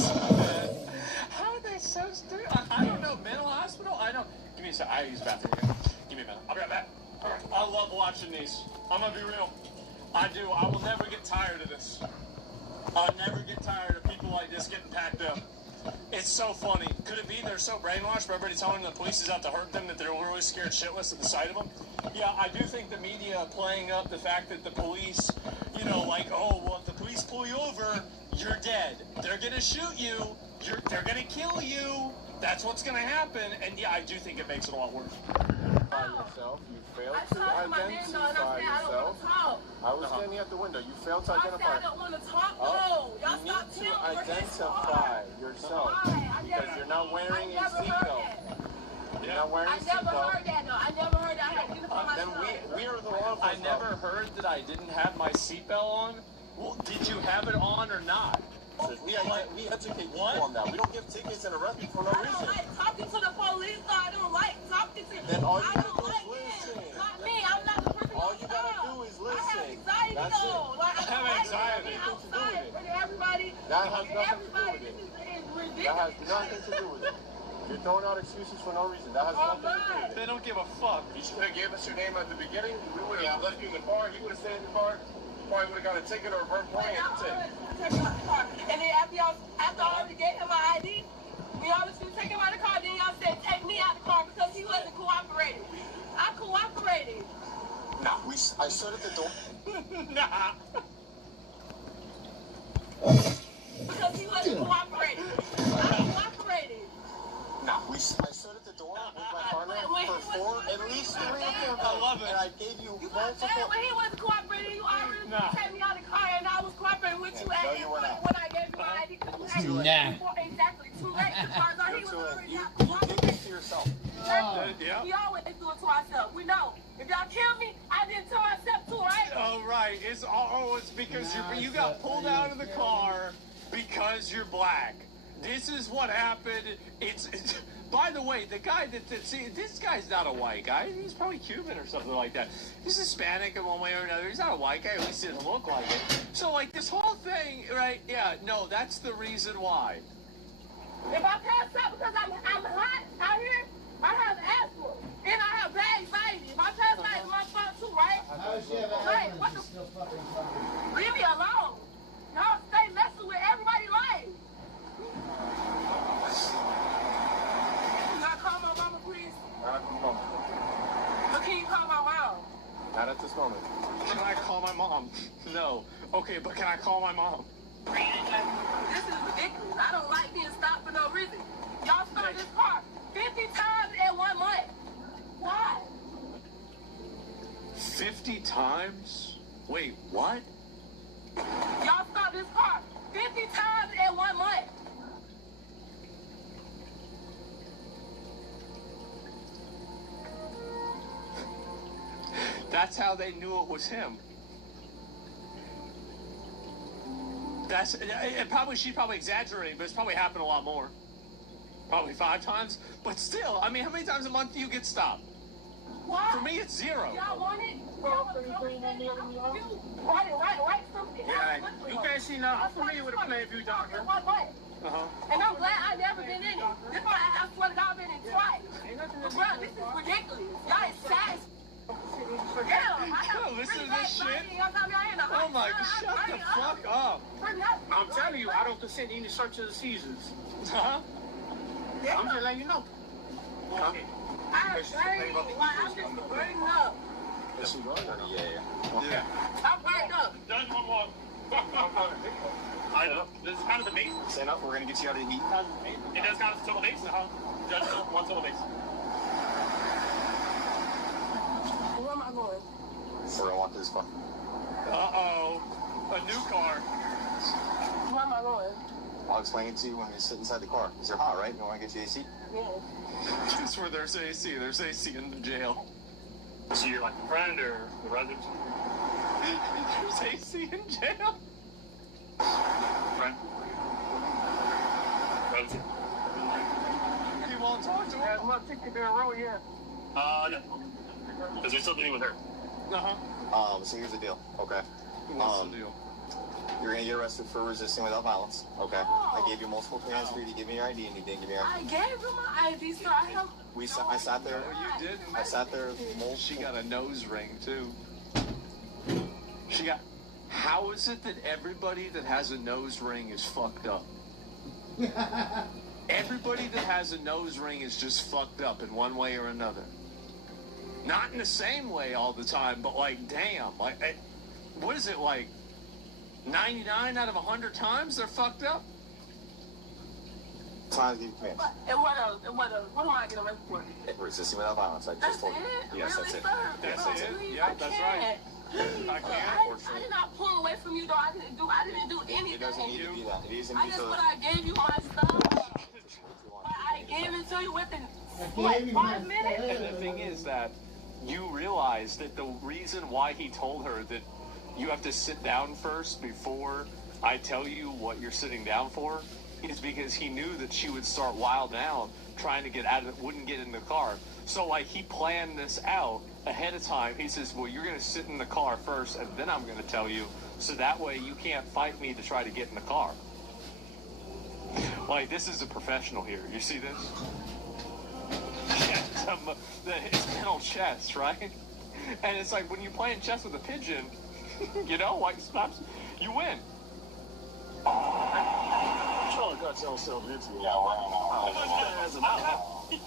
How are they so stupid? I don't know. Mental hospital? I don't. Give me a second. I use the bathroom here. Give me a minute. I'll be right back. All right. I love watching these. I'm going to be real. I do. I will never get tired of this. I'll never get tired of people like this getting packed up. It's so funny. Could it be they're so brainwashed by everybody telling them the police is out to hurt them that they're really scared shitless at the sight of them? Yeah, I do think the media playing up the fact that the police, you know, like, oh, well, if the police pull you over, you're dead. They're going to shoot you. They're going to kill you. That's what's going to happen. And yeah, I do think it makes it a lot worse. Yourself. You failed to identify yourself. I was standing at the window. You failed to identify. I don't want to talk. No, y'all you stop need to identify yourself because you're not wearing a seatbelt. You're not wearing a seatbelt. I never heard that. No, I never heard that. I had to identify myself. Then we are the law enforcement. I never heard that I didn't have my seatbelt on. Well, did you have it on or not? We educate people on that. We don't give tickets and arrest people for no reason. I don't like talking to the police, so I don't like talking to them. Then all you I gotta don't do like is listen. it. Not me. I'm not the person. All you gotta do is listen. I have anxiety That's though. it. Like, I have don't anxiety. Like outside for everybody. That has nothing to do with it. This is ridiculous. That has nothing to do with it. You're throwing out excuses for no reason. That has nothing to do with it. They don't give a fuck. You should have gave us your name at the beginning. We would have left you in the car. You would have stayed in the car. Probably would have got a ticket or a burnt point at the ticket. And then after I already gave him my ID, we always going to take him out of the car. Then y'all said take me out of the car because he wasn't cooperating. I cooperated. Nah, I stood at the door. Nah. Because he wasn't cooperating. I cooperated. Nah, I stood at the door with my partner for at least 3 of them. I love it. And I gave you multiple. When he wasn't cooperating, you already take me out of the car, and I was cooperating with you. No, And you were not. when I gave you my ID, because you Nah. Exactly, too late. He was already You did this to yourself. Yeah. We always do it to ourselves. We know. If y'all kill me, I did it to myself too, right? Oh, right. It's because you got pulled out of the car because you're black. This is what happened. It's by the way, the guy this guy's not a white guy. He's probably Cuban or something like that. He's Hispanic in one way or another. He's not a white guy. At least he doesn't look like it. So, like, this whole thing, right? Yeah, no, that's the reason why. If I pass out because I'm hot out here, I have asthma. And I have bad anxiety. If I pass out, it's my fault too, right? How does she have Right, asthma what and the she's still fucking talking? Leave me alone. Y'all stay messing with everybody's life. Can I call my mama, please? Not at this moment. Or can you call my mom? Not at this moment. Can I call my mom? No. Okay, but can I call my mom? This is ridiculous. I don't like being stopped for no reason. Y'all stopped this car 50 times in 1 month. Why? 50 times? Wait, what? Y'all stopped this car 50 times in 1 month. That's how they knew it was him. She's probably exaggerating, but it's probably happened a lot more. Probably 5 times. But still, I mean, how many times a month do you get stopped? Why? For me, it's 0. Y'all want it? Write something. Yeah, you can't see now. I'm familiar with a Plainview doctor. And I'm glad I never been in it. This one, I swear to God, I've been in twice. But bro, this is ridiculous. Y'all is sad. Listen to this shit. Oh my God, shut the fuck up. I'm telling you, I don't consent to any search of the seasons. Huh? I'm just letting you know. I'm just burning up. Is she going or not? Yeah. I'm burned up. Judge, one more. I know. This is kind of the base. Stand up, we're gonna get you out of the heat. It does count as total base. Judge, 1 total base. Where am I going? We're gonna walk to this car. Uh-oh. A new car. Where am I going? I'll explain it to you when we sit inside the car. Because you're hot, right? You wanna get you AC? Yeah. That's where there's AC. There's AC in the jail. So you're like a friend or the resident? There's AC in jail? Friend? Relative? You won't talk to him? Has my ticket been rolled yet? No. Because we're still dealing with her. Uh-huh. So here's the deal, okay? What's the deal? You're gonna get arrested for resisting without violence, okay? I gave you multiple commands for you to give me your ID, and you didn't give me your ID. I gave you my ID, so I have... I sat there. No, you didn't. I sat there multiple... She got a nose ring, too. How is it that everybody that has a nose ring is fucked up? Everybody that has a nose ring is just fucked up in one way or another. Not in the same way all the time, but like, damn. Like, what is it, like, 99 out of 100 times they're fucked up? Time to give you commands. And what else? And what else? What am I getting arrested for? Resisting without violence, I just told you. Yes, that's it. That's it? Please, Yeah, I that's can't. right. Please, I can't. I did not pull away from you, though. I didn't do anything. It doesn't need to be that. It isn't I just, when I gave you my stuff, I gave it to you within, what, 5 minutes? And the thing is that you realize that the reason why he told her that you have to sit down first before I tell you what you're sitting down for is because he knew that she would start wild out trying to get out of it, wouldn't get in the car. So, like, he planned this out ahead of time. He says, well, you're going to sit in the car first, and then I'm going to tell you, so that way you can't fight me to try to get in the car. Like, this is a professional here. You see this? His mental chess, right? And it's like, when you're playing chess with a pigeon, you know, like, stops, you win. Sure, got yourself into it.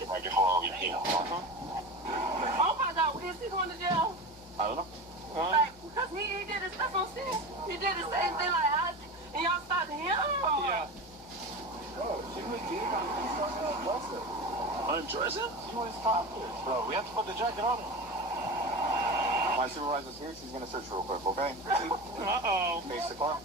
Right before we came. Oh my God, is he going to jail? I don't know. Like, because he did his stuff on stage. He did the same thing like us, and y'all stopped him. Yeah. Oh, she was deep on busted. Undressing? She was topless. Bro, we have to put the jacket on her. My supervisor's here. She's gonna search real quick, okay? Uh-oh. Face the car.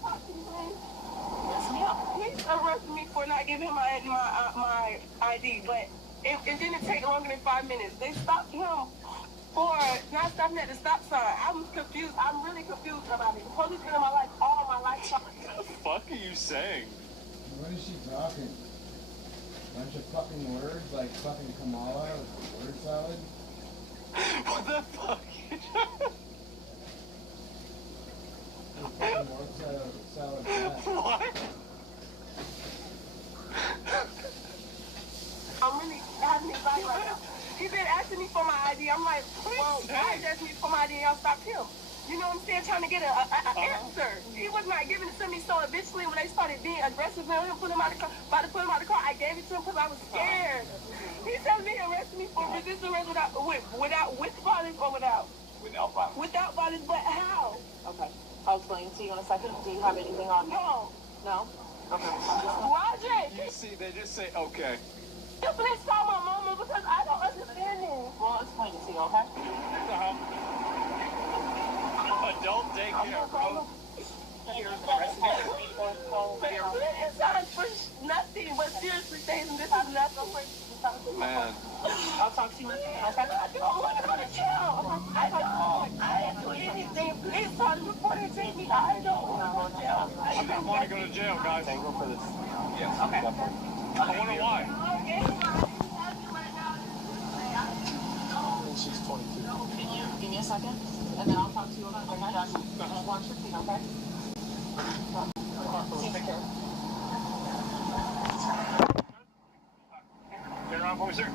He arrested me for not giving my ID, but it didn't take longer than 5 minutes. They stopped him for not stopping at the stop sign. I'm confused. I'm really confused about it. The police been in my life all my life. What the fuck are you saying? What is she talking? Bunch of fucking words like fucking Kamala with word salad? What the fuck? Fucking word salad. What? apologized to me for my ID and y'all stopped him. You know what I'm saying? Trying to get an answer. He was not giving it to me, so eventually when they started being aggressive and put him out of the car, about to put him out of the car, I gave it to him because I was scared. He said he arrested me for resisting arrest with violence or without? Without violence. Without violence, but how? Okay. I'll explain to you in a second. Do you have anything on you? No. No? Okay. Roger! You see, they just say, okay. You please call my mama because I don't understand this. Well, I'll explain it to you, okay? Adult daycare, bro. It's not for nothing, but seriously, Jason, this is nothing. Man. I'll talk to you in a second, okay? I don't want to go to jail. I didn't do anything. Please try to report it to me. I don't want to go to jail. I don't want to go to jail, guys. Tango for this. Yes. Okay. I wonder why. She's 22. Give me a second, and then I'll talk to you about it. Okay? Watch your feet, okay? Take care. Turn around for me, sir.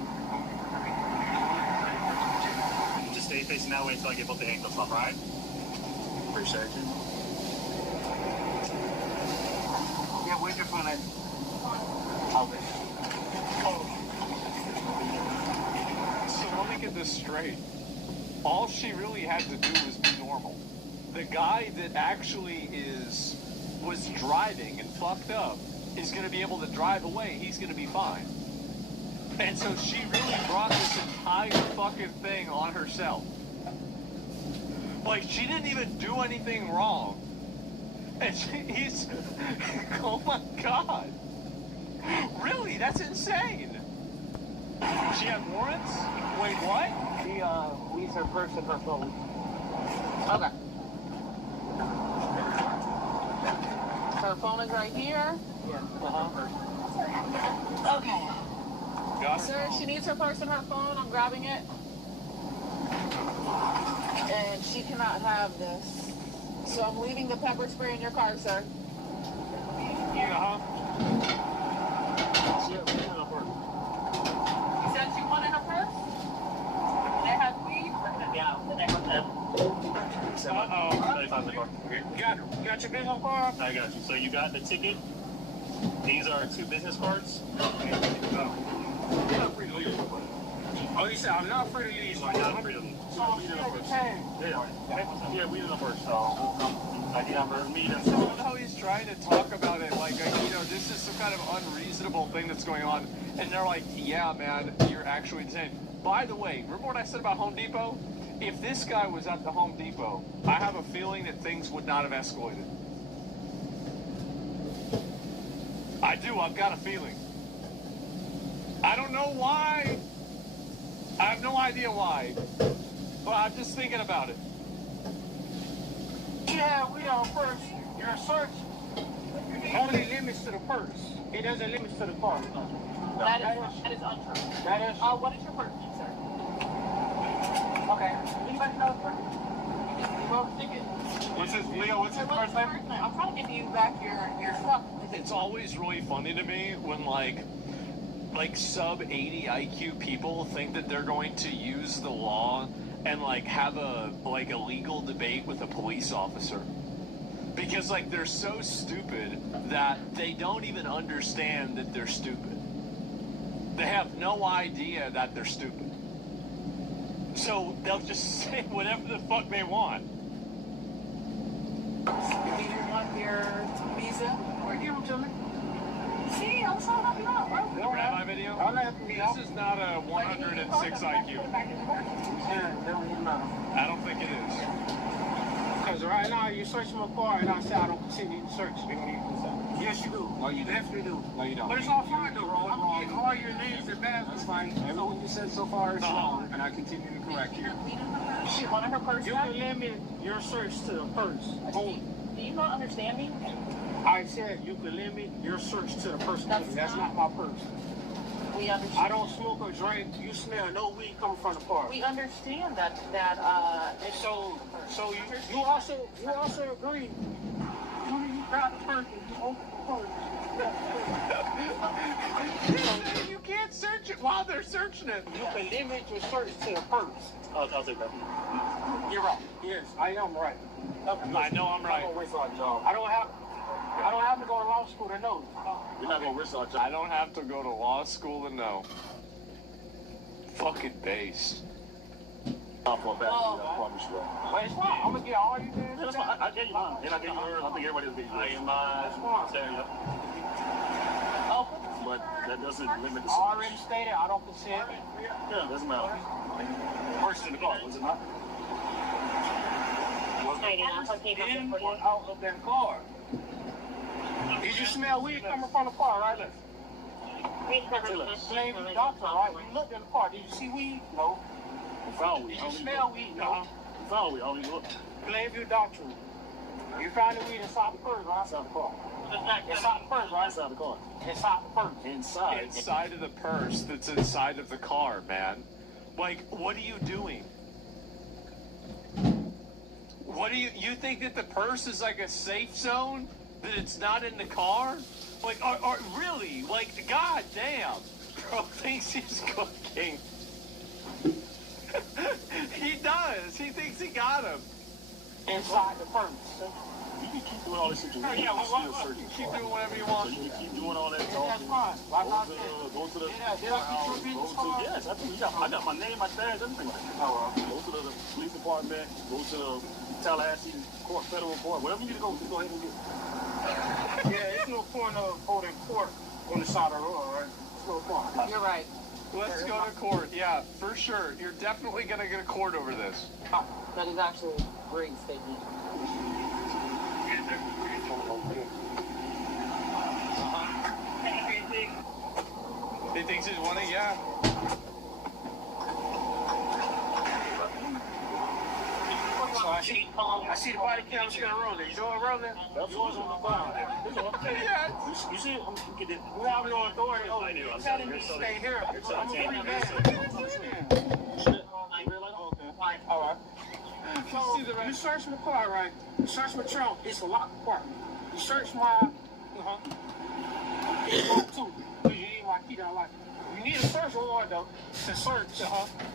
Just stay facing that way until I get both the handcuffs off, right? Appreciate you. Yeah, where's your phone at? So let me get this straight. All she really had to do was be normal. The guy that actually was driving and fucked up is going to be able to drive away. He's going to be fine. And so she really brought this entire fucking thing on herself. Like, she didn't even do anything wrong. And he's... Oh my God. Really? That's insane. She had warrants? Wait, what? She leaves her purse and her phone. Okay. Her phone is right here. Okay. Got her Sir, phone. she needs her purse and her phone. I'm grabbing it. And she cannot have this. So I'm leaving the pepper spray in your car, sir. You said she wanted her purse? They have weed? Yeah. Got your business card? I got you. So you got the ticket. These are 2 business cards. You're not free to leave. Oh, you said I'm not free to leave. I'm not free to leave. Yeah, we didn't first. So ID number, me. I love how he's trying to talk about it like, you know, this is some kind of unreasonable thing that's going on. And they're like, yeah, man, you're actually insane. By the way, remember what I said about Home Depot? If this guy was at the Home Depot, I have a feeling that things would not have escalated. I do, I've got a feeling. I don't know why. I have no idea why. But I'm just thinking about it. Yeah, we are first. Your search only limits to the purse. It doesn't limit to the car. That is untrue. That is. What is your purse, sir? Okay. Anybody know, sir? You wrote a ticket. What's his, Leo, what's his first name? I'm trying to give you back your stuff. It's always really funny to me when like sub 80 IQ people think that they're going to use the law and like have a legal debate with a police officer. Because like they're so stupid that they don't even understand that they're stupid. They have no idea that they're stupid. So they'll just say whatever the fuck they want. Do you want your visa? Or give them to me. See, I'm trying to help you out, bro. Don't have my video? This is not a 106 IQ. I don't think it is. Because right now you're searching my car and I said I don't continue to search. Yes, you do. No, you definitely do. No, you don't. But it's all fine though. I'm getting all your names and bad. That's fine. Everything you said so far is wrong, and I continue to correct you. She wanted her purse. You can limit your search to the purse. Do you not understand me? I said you can limit your search to the purse. That's not my purse. We understand. I don't smoke or drink. You smell no weed coming from the car. We understand that. So you also agree. grab the purse and you open the purse. You can't search it while they're searching it. You can limit your search to the purse. I'll take that. You're right. Yes, I am right. I know I'm right. I don't have to go to law school to know. You're not gonna risk our job. I don't have to go to law school to know. Fucking base. I'll fall back. I promise you. But it's fine. I'm gonna get all you did. Yeah, that's fine. I gave you mine. And I gave you hers. I think everybody will be yours. I gave mine. That's fine. Sarah. But that doesn't limit the I already stated I don't consent. Yeah, doesn't matter. First in the car, was it not? In or out of that car. Did you smell weed coming from the car, right? Blame the doctor, right? You looked in the car. Did you see weed? No. We found weed. Did you smell weed? No. We found weed. I only looked. Blame your doctor. You found the weed inside the purse, right? Inside the car. Inside the purse, right? Inside the car. Inside the purse. Inside. Inside of the purse that's inside of the car, man. Like, what are you doing? What do you think that the purse is like a safe zone? That it's not in the car? Like, or really? Like, god damn. Bro thinks he's cooking. He does. He thinks he got him. Inside the purse. You can keep doing all this shit. Yeah, you can keep doing whatever you want. So you can keep doing all that talking. That's fine. Like I said. Go to the Yes, I got my name, my badge, everything like that. Go to the police department, go to the Tallahassee court, federal court, wherever you need to go, just go ahead and get it. Yeah, there's no point of holding court on the side of the road, right? There's no point. You're right. Let's go to court. Yeah, for sure. You're definitely going to get a court over this. That is actually a great statement. He thinks he's winning, yeah. So I see the body cam still rolling. You know it rolling? Yours on the phone. Yeah. You see, we have no authority over you. You gotta stay here. I'm a free man. All right. So you search my car, right? You search my trunk. It's a locked compartment. You search my it's locked too. Because you need my key to unlock it. You need a search warrant though to search the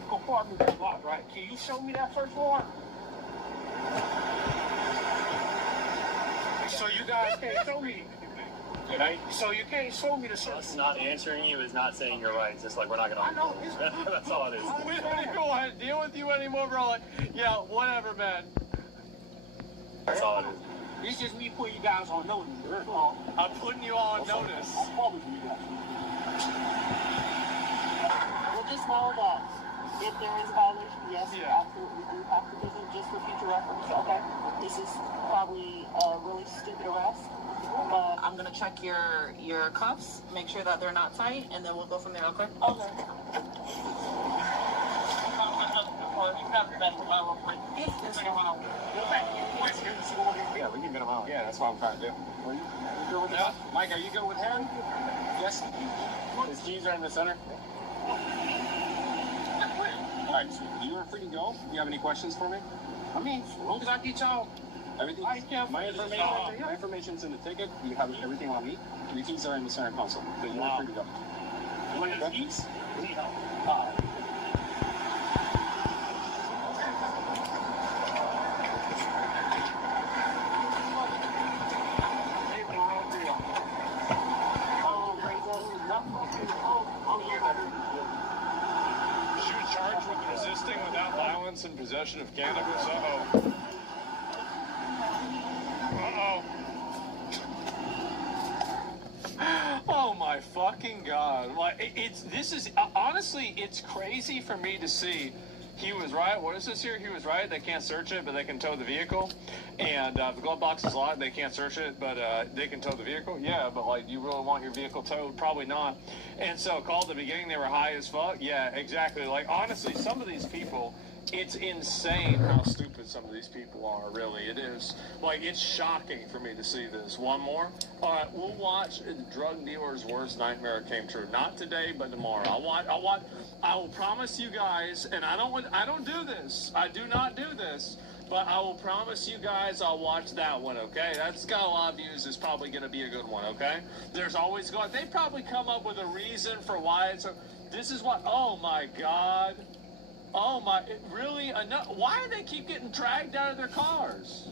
compartment that's locked, right? Can you show me that search warrant? So you guys can't show me. Okay. So you can't show me the search. Us not answering you is not saying you're right. It's just like we're not gonna. I know. That's all it is. We don't go ahead and deal with you anymore, bro. Like, yeah, whatever, man. That's all it is. It's just me putting you guys on notice. I'm putting you all on notice. I'm probably you guys. We'll just know that if there is a violation, yes, you absolutely do have to visit just for future reference. Okay, this is probably a really stupid arrest, but I'm gonna check your cuffs, make sure that they're not tight, and then we'll go from there. Okay. Okay. Yeah, we can get him out. Yeah, that's what I'm trying to do. Are you good with that? Mike, are you good with him? Yes. His keys are in the center. Alright, so you are free to go. Do you have any questions for me? I mean, as long as I get y'all everything. My information's in the ticket. You have everything on me. Your keys are in the center console. So you are free to go. You want your keys? Charged with resisting without violence and possession of cannabis. Uh-oh. Oh my fucking god. Like, honestly, it's crazy for me to see. He was right. What is this here? He was right. They can't search it, but they can tow the vehicle. And the glove box is locked. They can't search it, but they can tow the vehicle. Yeah, but like, you really want your vehicle towed? Probably not. And so, call at the beginning, they were high as fuck. Yeah, exactly. Like, honestly, some of these people, it's insane how stupid some of these people are, really. It is. Like, it's shocking for me to see this. One more? All right, we'll watch the drug dealer's worst nightmare came true. Not today, but tomorrow. I will promise you guys, and I don't do this. I do not do this. But I will promise you guys I'll watch that one, okay? That's got a lot of views. It's probably going to be a good one, okay? There's always going... They probably come up with a reason for why it's... This is what... Oh, my God. Oh, my... Really? Enough? Why do they keep getting dragged out of their cars?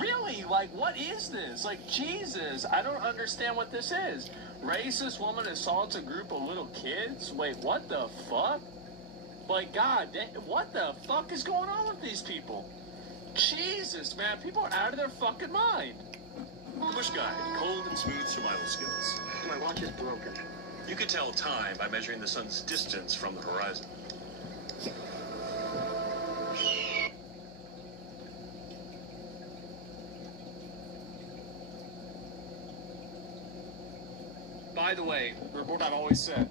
Really? Like, what is this? Like, Jesus. I don't understand what this is. Racist woman assaults a group of little kids? Wait, what the fuck? Like, God, what the fuck is going on with these people? Jesus, man, people are out of their fucking mind. Bush guide, cold and smooth survival skills. My watch is broken. You can tell time by measuring the sun's distance from the horizon. By the way, what I've always said,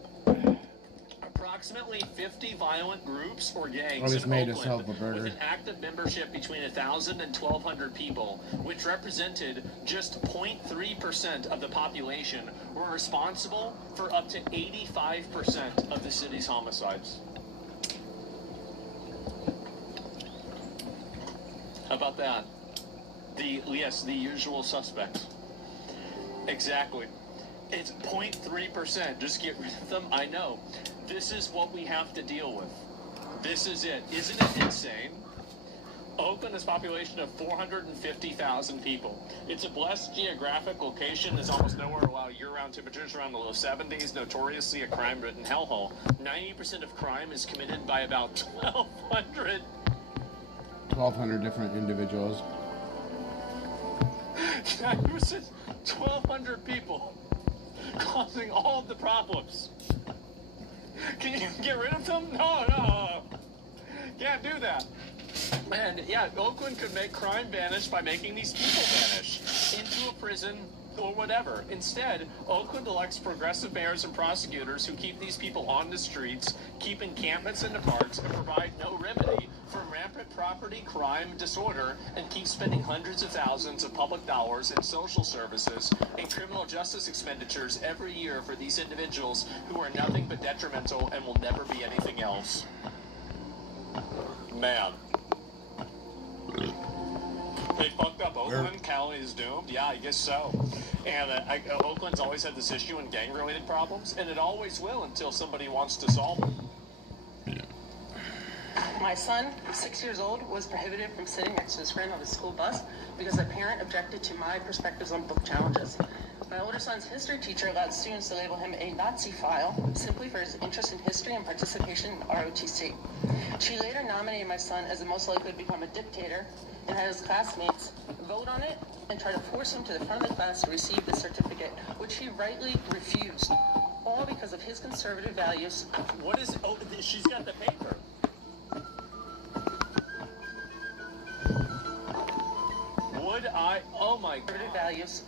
approximately 50 violent groups or gangs in Oakland with an active membership between 1,000 and 1,200 people, which represented just 0.3% of the population, were responsible for up to 85% of the city's homicides. How about that? Yes, the usual suspects. Exactly. It's 0.3%. Just get rid of them. I know. This is what we have to deal with. This is it. Isn't it insane? Oakland has a population of 450,000 people. It's a blessed geographic location. There's almost nowhere to allow year-round temperatures around the low 70s, notoriously a crime-ridden hellhole. 90% of crime is committed by about 1,200. 1,200 different individuals. 1,200 people causing all of the problems. Can you get rid of them? No. Can't do that. And yeah, Oakland could make crime vanish by making these people vanish into a prison or whatever. Instead, Oakland elects progressive mayors and prosecutors who keep these people on the streets, keep encampments in the parks, and provide no remedy for rampant property crime disorder, and keep spending hundreds of thousands of public dollars in social services and criminal justice expenditures every year for these individuals who are nothing but detrimental and will never be anything else. Man. They fucked up Oakland. Cali is doomed. Yeah, I guess so. And Oakland's always had this issue in gang-related problems, and it always will until somebody wants to solve it. My son, 6 years old, was prohibited from sitting next to his friend on the school bus because a parent objected to my perspectives on book challenges. My older son's history teacher allowed students to label him a Nazi file simply for his interest in history and participation in ROTC. She later nominated my son as the most likely to become a dictator and had his classmates vote on it and try to force him to the front of the class to receive the certificate, which he rightly refused, all because of his conservative values. What is... Oh, she's got the paper. Would I... Oh my God. Values.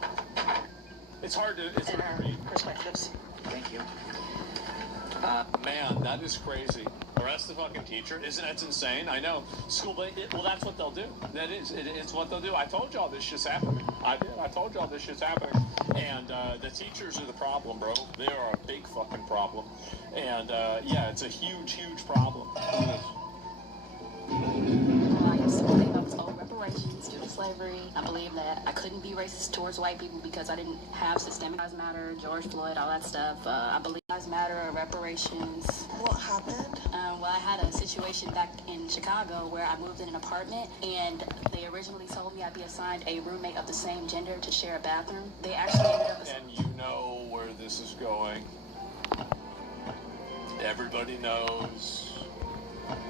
It's hard to... It's hard to read. Perspectives. Thank you. Man, that is crazy. Arrest the fucking teacher. That's insane. I know. School... Well, that's what they'll do. That is. It's what they'll do. I told y'all this shit's happening. I did. I told y'all this shit's happening. And the teachers are the problem, bro. They are a big fucking problem. And, yeah, it's a huge, huge problem. I used to believe I was owed reparations due to slavery. I believe that I couldn't be racist towards white people because I didn't have systemic lives matter, George Floyd, all that stuff. I believe lives matter, reparations. What happened? Well, I had a situation back in Chicago where I moved in an apartment, and they originally told me I'd be assigned a roommate of the same gender to share a bathroom. They actually ended up... And you know where this is going. Everybody knows.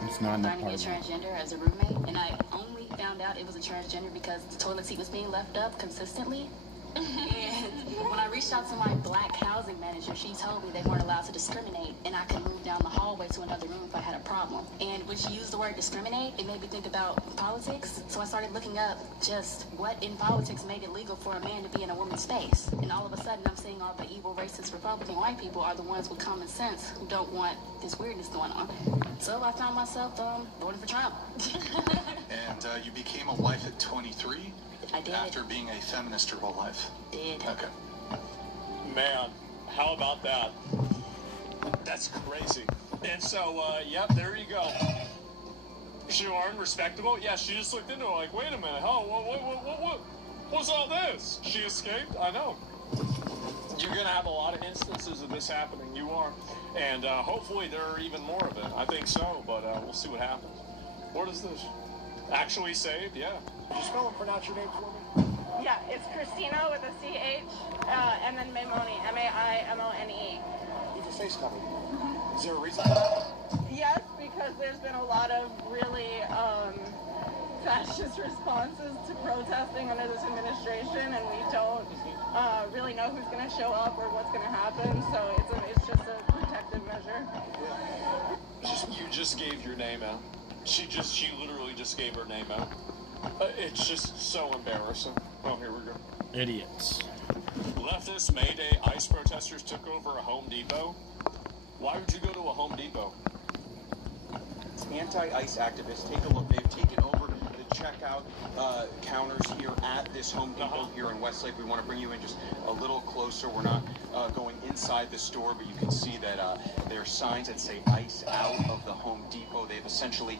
It's not an Finding me a apartment. transgender as a roommate, and I only found out it was a transgender because the toilet seat was being left up consistently. And when I reached out to my black housing manager, she told me they weren't allowed to discriminate, and I could move down the hallway to another room if I had a problem. And when she used the word discriminate, it made me think about politics. So I started looking up just what in politics made it legal for a man to be in a woman's space. And all of a sudden, I'm seeing all the evil, racist, Republican white people are the ones with common sense who don't want this weirdness going on. So I found myself voting for Trump. And you became a wife at 23? I did. After being a feminist your whole life? Did. Okay. Man, how about that? That's crazy. And so, yep, there you go. She aren't respectable? Yeah, she just looked into it like, wait a minute, what's all this? She escaped? I know. You're going to have a lot of instances of this happening. You are. And hopefully there are even more of it. I think so, but we'll see what happens. What is this? Actually saved? Yeah. Could you spell and pronounce your name for me? Yeah, it's Christina with a CH, and then Maimone, M-A-I-M-O-N-E. You have your face covered. Is there a reason for that? Yes, because there's been a lot of really fascist responses to protesting under this administration, and we don't really know who's going to show up or what's going to happen, so it's just a protective measure. You just gave your name out. She literally just gave her name out. It's just so embarrassing. Oh, here we go. Idiots. Leftist May Day ICE protesters took over a Home Depot. Why would you go to a Home Depot? Anti-ICE activists, take a look. They've taken over the checkout counters here at this Home Depot here in Westlake. We want to bring you in just a little closer. We're not going inside the store, but you can see that there are signs that say ICE out of the Home Depot. They've essentially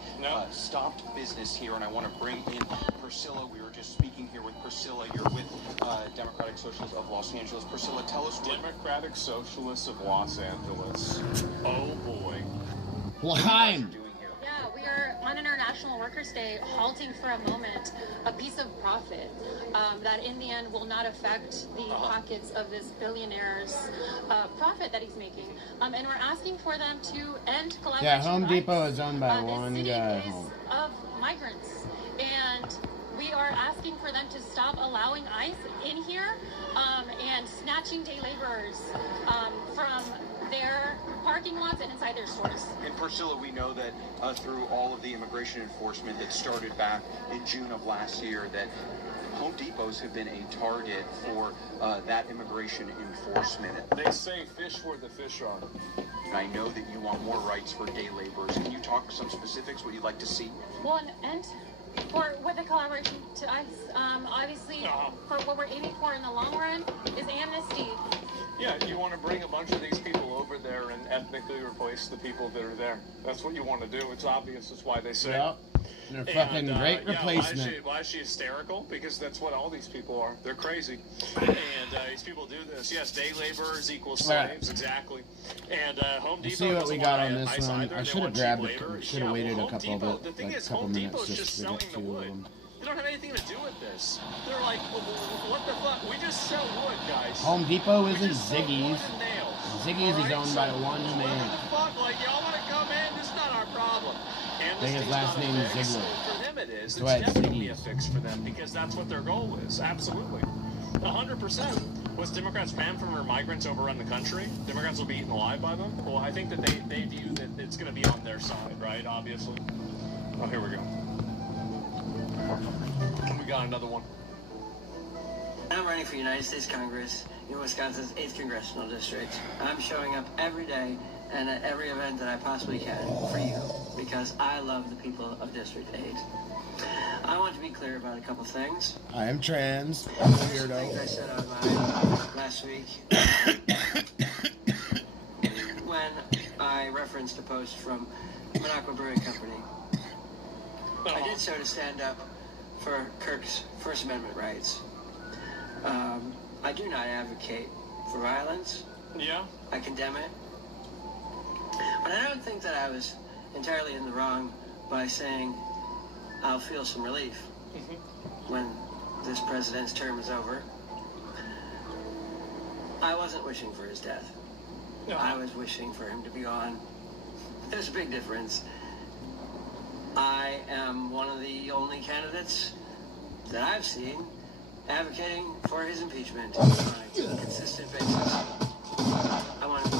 stopped business here, and I want to bring in Priscilla. We were just speaking here with Priscilla. You're with Democratic Socialists of Los Angeles. Priscilla, tell us what... Democratic Socialists of Los Angeles. Oh, boy. L'chaim. Yeah, we are on International Workers' Day halting for a moment a piece of profit that in the end will not affect the pockets of this billionaire's profit that he's making. And we're asking for them to end collaboration. Yeah, Home Depot is owned by one guy. Of migrants. And we are asking for them to stop allowing ICE in here and snatching day laborers from their parking lots and inside their stores. And Priscilla, we know that through all of the immigration enforcement that started back in June of last year, that Home Depots have been a target for that immigration enforcement. They say fish where the fish are. And I know that you want more rights for day laborers. Can you talk some specifics, what you'd like to see? Well, and with the collaboration to ICE, obviously, for what we're aiming for in the long run is amnesty. Yeah, you want to bring a bunch of these people over there and ethnically replace the people that are there. That's what you want to do. It's obvious. That's why they say it. They're fucking great replacement. Why is she hysterical? Because that's what all these people are. They're crazy. And these people do this. Yes, day laborers equal slaves. Exactly. And Home Depot. See what we got on this one. I should have grabbed it. Should have waited a couple the thing is, couple Home minutes Depot's just to selling get the two wood. of them. They don't have anything to do with this. They're like, what the fuck? We just sell wood, guys. Home Depot isn't Ziggy's. Ziggy's is owned by one man. Fuck, like, y'all want to come in? This is not our problem. I think his last name is Ziegler. For them it is. That's why It's it's definitely a Ziggy's. fix for them because that's what their goal is. Absolutely. 100%. Was Democrats banned from migrants overrun the country? Democrats will be eaten alive by them? Well, I think that they view that it's going to be on their side, right? Obviously. Oh, here we go. We got another one. I'm running for United States Congress in Wisconsin's 8th Congressional District. I'm showing up every day and at every event that I possibly can for you because I love the people of District 8. I want to be clear about a couple things. I am trans. I'm a weirdo. Things I said online last week when I referenced a post from Minocqua Brewing Company. I did so to stand up for Kirk's First Amendment rights. I do not advocate for violence. Yeah. I condemn it. But I don't think that I was entirely in the wrong by saying I'll feel some relief when this president's term is over. I wasn't wishing for his death. No. I was wishing for him to be gone. There's a big difference. I am one of the only candidates that I've seen advocating for his impeachment on a consistent basis. I want to...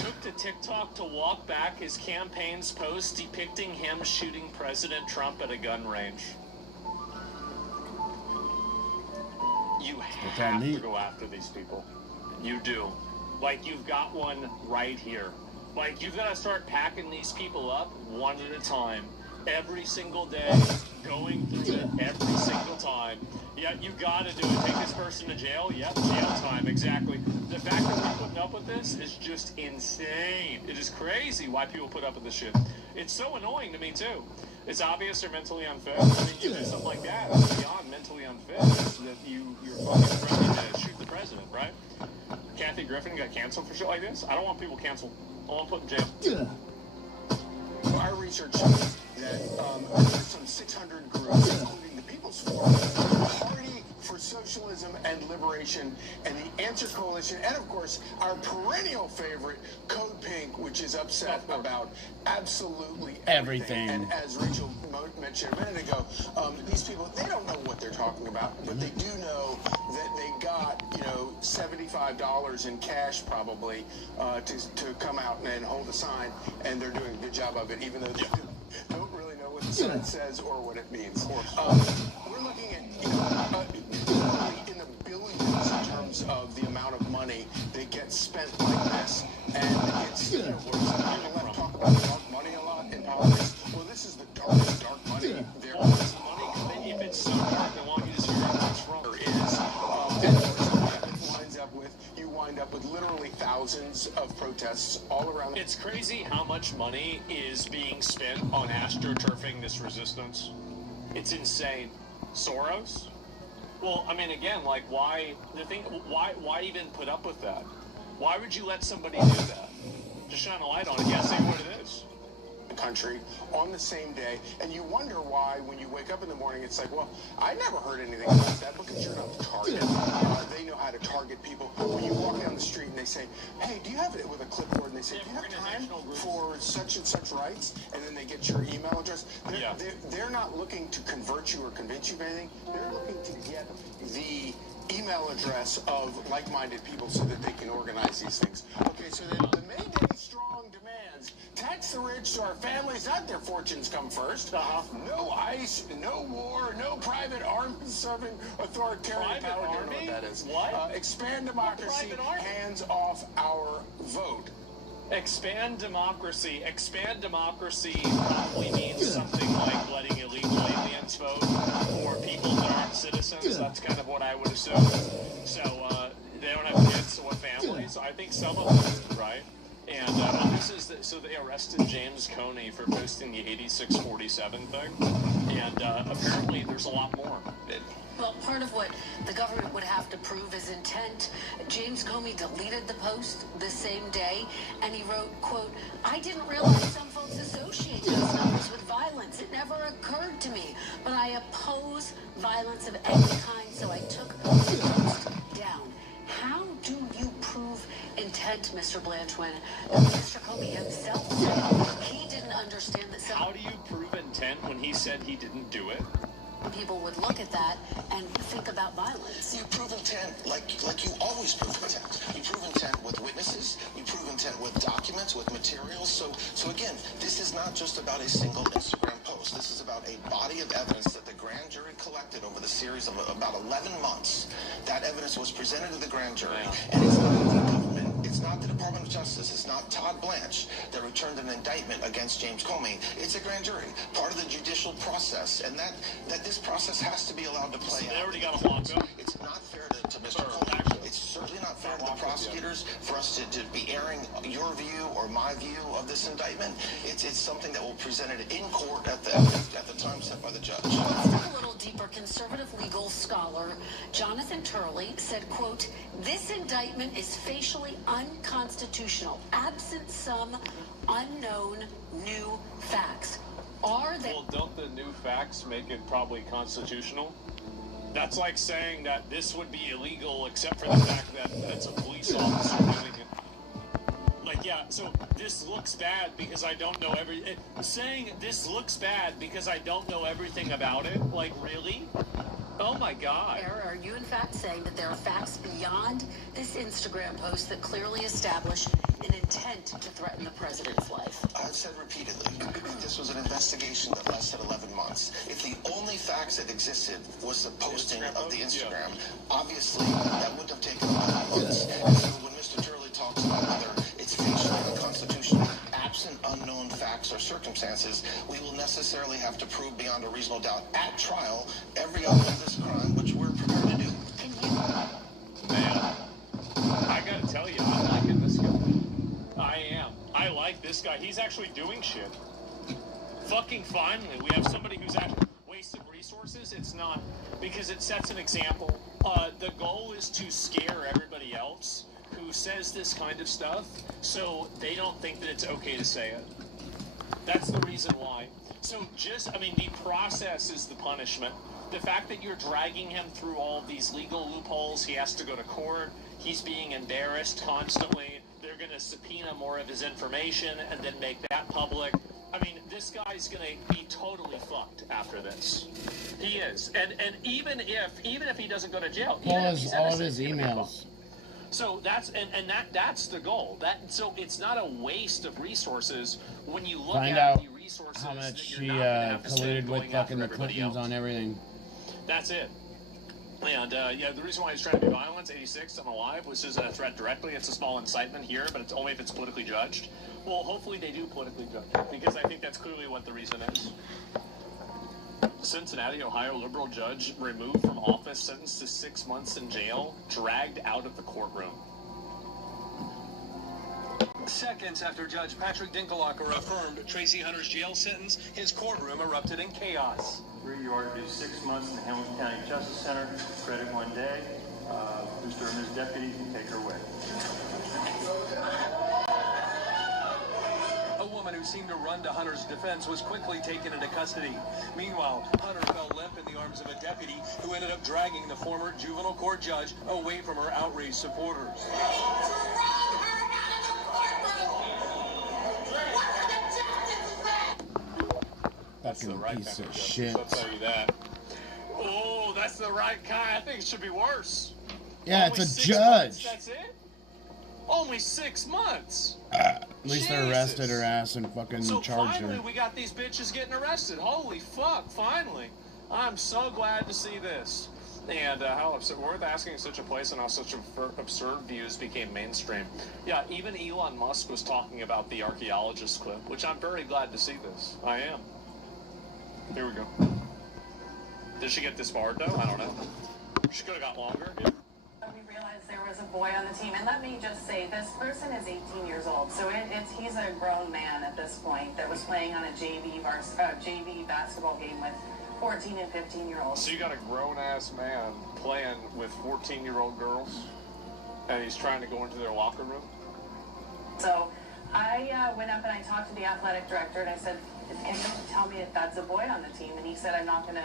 took to TikTok to walk back his campaign's post depicting him shooting President Trump at a gun range. You have to go after these people. You do. Like, you've got one right here. Like, you've got to start packing these people up one at a time. Every single day, going through it every single time. Yeah, you gotta do it. Take this person to jail. Yep, jail time, exactly. The fact that we're putting up with this is just insane. It is crazy why people put up with this shit. It's so annoying to me, too. It's obvious they're mentally unfit. I mean, you do something like that, it's beyond mentally unfit. It's that you're fucking threatening to shoot the president, right? Kathy Griffin got canceled for shit like this. I don't want people canceled. I want put in jail. Well, our research shows that there's some 600 groups, including the People's Forum, Party for Socialism and Liberation, and the Answer Coalition, and of course, our perennial favorite, Code Pink, which is upset about absolutely everything. And as Rachel mentioned a minute ago, these people, they don't know what they're talking about, but they do know that they got, $75 in cash probably to come out and hold a sign, and they're doing a good job of it, even though they don't really know what the sign says or what it means. We're looking at, literally in the billions in terms of the amount of money that gets spent like this, and it's, we're going to talk about dark money a lot in politics. Well, this is the darkest dark money there is. If it's so dark, then why don't you just figure out what's wrong? And you wind up with literally thousands of protests all around. It's crazy how much money is being spent on astroturfing this resistance. It's insane. Soros? Well, I mean, again, like, why even put up with that? Why would you let somebody do that? Just shine a light on it. Yeah, say what it is. Country on the same day, and you wonder why when you wake up in the morning it's like, well, I never heard anything about that because you're not the target. They know how to target people. When you walk down the street and they say, hey, do you have it with a clipboard, and they say, do you have time for such and such rights, and then they get your email address. They're not looking to convert you or convince you of anything. They're looking to get the email address of like-minded people so that they can organize these things. Okay, so the May Day strong demands: tax the rich so our families and their fortunes come first. No ICE, no war, no private arms serving authoritarian power. Army? I don't know what that is. What? Expand democracy, hands off our vote. Expand democracy. Expand democracy probably means something like letting illegal aliens vote or people that aren't citizens. That's kind of what I would assume. So they don't have kids or families. I think some of them, right? And so they arrested James Coney for posting the 8647 thing, and apparently there's a lot more. Well, part of what the government would have to prove is intent. James Comey deleted the post the same day, and he wrote, quote, I didn't realize some folks associate those numbers with violence. It never occurred to me, but I oppose violence of any kind, so I took the post down. How do you prove intent, Mr. Blanche, when Mr. Comey himself said he didn't understand that some... How do you prove intent when he said he didn't do it? People would look at that and think about violence. You prove intent like you always prove intent. You prove intent with witnesses. You prove intent with documents, with materials. So again, this is not just about a single Instagram post. This is about a body of evidence that the grand jury collected over the series of about 11 months. That evidence was presented to the grand jury, and it's not the government. It's not the Department of Justice. It's not Todd Blanche that returned an indictment against James Comey. It's a grand jury, part of the judicial process, and that this process has to be allowed to play out. They already got a lock up. It's not fair to Mr. Comey. It's certainly not fair to the prosecutors for us to be airing your view or my view of this indictment. It's something that will be presented in court at the time set by the judge. Let's dig a little deeper. Conservative legal scholar Jonathan Turley said, quote, this indictment is facially unconstitutional, absent some unknown new facts. Are they... Well, don't the new facts make it probably constitutional? That's like saying that this would be illegal except for the fact that it's a police officer doing it. Like, yeah, so this looks bad because I don't know saying this looks bad because I don't know everything about it? Like, really? Oh my God. Are you in fact saying that there are facts beyond this Instagram post that clearly establish an intent to threaten the president's life? I've said repeatedly, this was an investigation that lasted 11 months. If the only facts that existed was the posting of the Instagram, obviously that wouldn't have taken 11 months. And so when Mr. Turley talks about whether it's facially unconstitutional, absent unknown facts or circumstances, we will necessarily have to prove beyond a reasonable doubt at trial every element of this crime, which we're he's actually doing shit. Fucking finally, we have somebody who's actually wasted resources. It's not, because it sets an example. The goal is to scare everybody else who says this kind of stuff, so they don't think that it's okay to say it. That's the reason why. So the process is the punishment. The fact that you're dragging him through all of these legal loopholes, he has to go to court, he's being embarrassed constantly, they're going to subpoena more of his information and then make that public. I mean, this guy's going to be totally fucked after this. He is. And even if he doesn't go to jail, all of his emails. So that's the goal. So it's not a waste of resources when you look at the resources. How much she colluded with fucking the Clintons on everything. That's it. And the reason why he's trying to be violent, 86, I'm alive, which is a threat directly. It's a small incitement here, but it's only if it's politically judged. Well, hopefully they do politically judge it, because I think that's clearly what the reason is. Cincinnati, Ohio liberal judge removed from office, sentenced to 6 months in jail, dragged out of the courtroom. Seconds after Judge Patrick Dinkelhocker affirmed Tracy Hunter's jail sentence, his courtroom erupted in chaos. You are to do 6 months in the Hamilton County Justice Center, credit 1 day. Mr. and Ms. Deputy can take her away. A woman who seemed to run to Hunter's defense was quickly taken into custody. Meanwhile, Hunter fell limp in the arms of a deputy who ended up dragging the former juvenile court judge away from her outraged supporters. That's the right piece of shit. I'll tell you that. Oh, that's the right kind. I think it should be worse. Yeah, it's a judge. That's it? Only 6 months. At least they arrested her ass and fucking charged her. So finally we got these bitches getting arrested. Holy fuck, finally. I'm so glad to see this. And how absurd, worth asking in such a place and how such absurd views became mainstream. Yeah, even Elon Musk was talking about the archaeologist clip, which I'm very glad to see this. I am. Here we go. Did she get disbarred though? I don't know. She could have got longer. Yeah. We realized there was a boy on the team, and let me just say, this person is 18 years old, so he's a grown man at this point that was playing on a JV basketball game with 14 and 15-year-olds. So you got a grown-ass man playing with 14-year-old girls, and he's trying to go into their locker room? So I went up and I talked to the athletic director, and I said, can you tell me if that's a boy on the team? And he said, I'm not going to,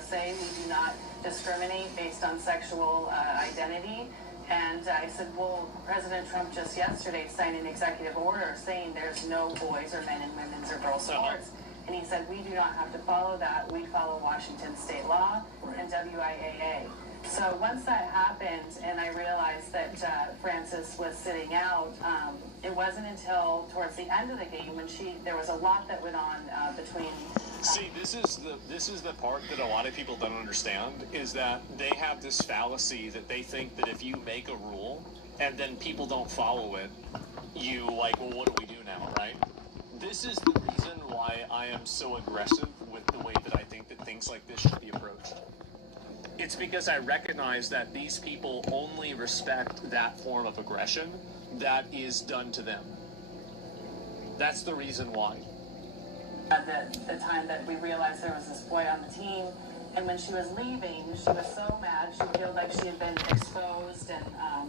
say we do not discriminate based on sexual identity. And I said, well, President Trump just yesterday signed an executive order saying there's no boys or men and women's or girls sports. And he said, we do not have to follow that. We follow Washington state law and WIAA. So once that happened and I realized that Frances was sitting out, it wasn't until towards the end of the game when there was a lot that went on between. See, this is the part that a lot of people don't understand, is that they have this fallacy that they think that if you make a rule and then people don't follow it, you well, what do we do now, right? This is the reason why I am so aggressive with the way that I think that things like this should be approached. It's because I recognize that these people only respect that form of aggression that is done to them. That's the reason why. At the time that we realized there was this boy on the team, and when she was leaving, she was so mad. She felt like she had been exposed, and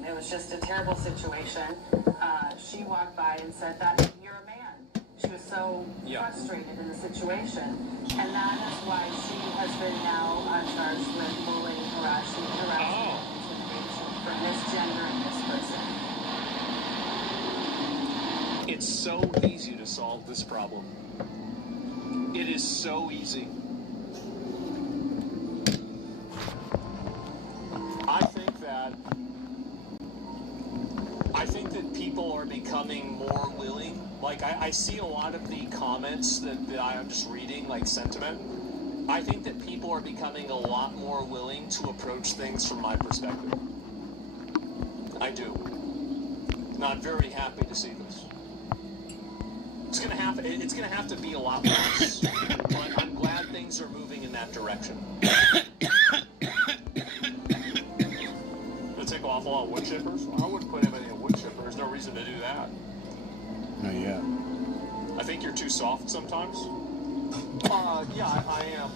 it was just a terrible situation. She walked by and said, "That you're a man." She was so frustrated in the situation, and that is why she has been now charged with bullying, harassment, intimidation for misgendering this person. It's so easy to solve this problem. It is so easy. I think that people are becoming more willing. Like, I see a lot of the comments that I'm just reading, like sentiment. I think that people are becoming a lot more willing to approach things from my perspective. I do. Not very happy to see this. It's gonna have to be a lot worse. But I'm glad things are moving in that direction. Take off a lot of wood chippers? I wouldn't put anybody in a wood chipper. There's no reason to do that. Not yet. think you're too soft sometimes? Yeah, I am.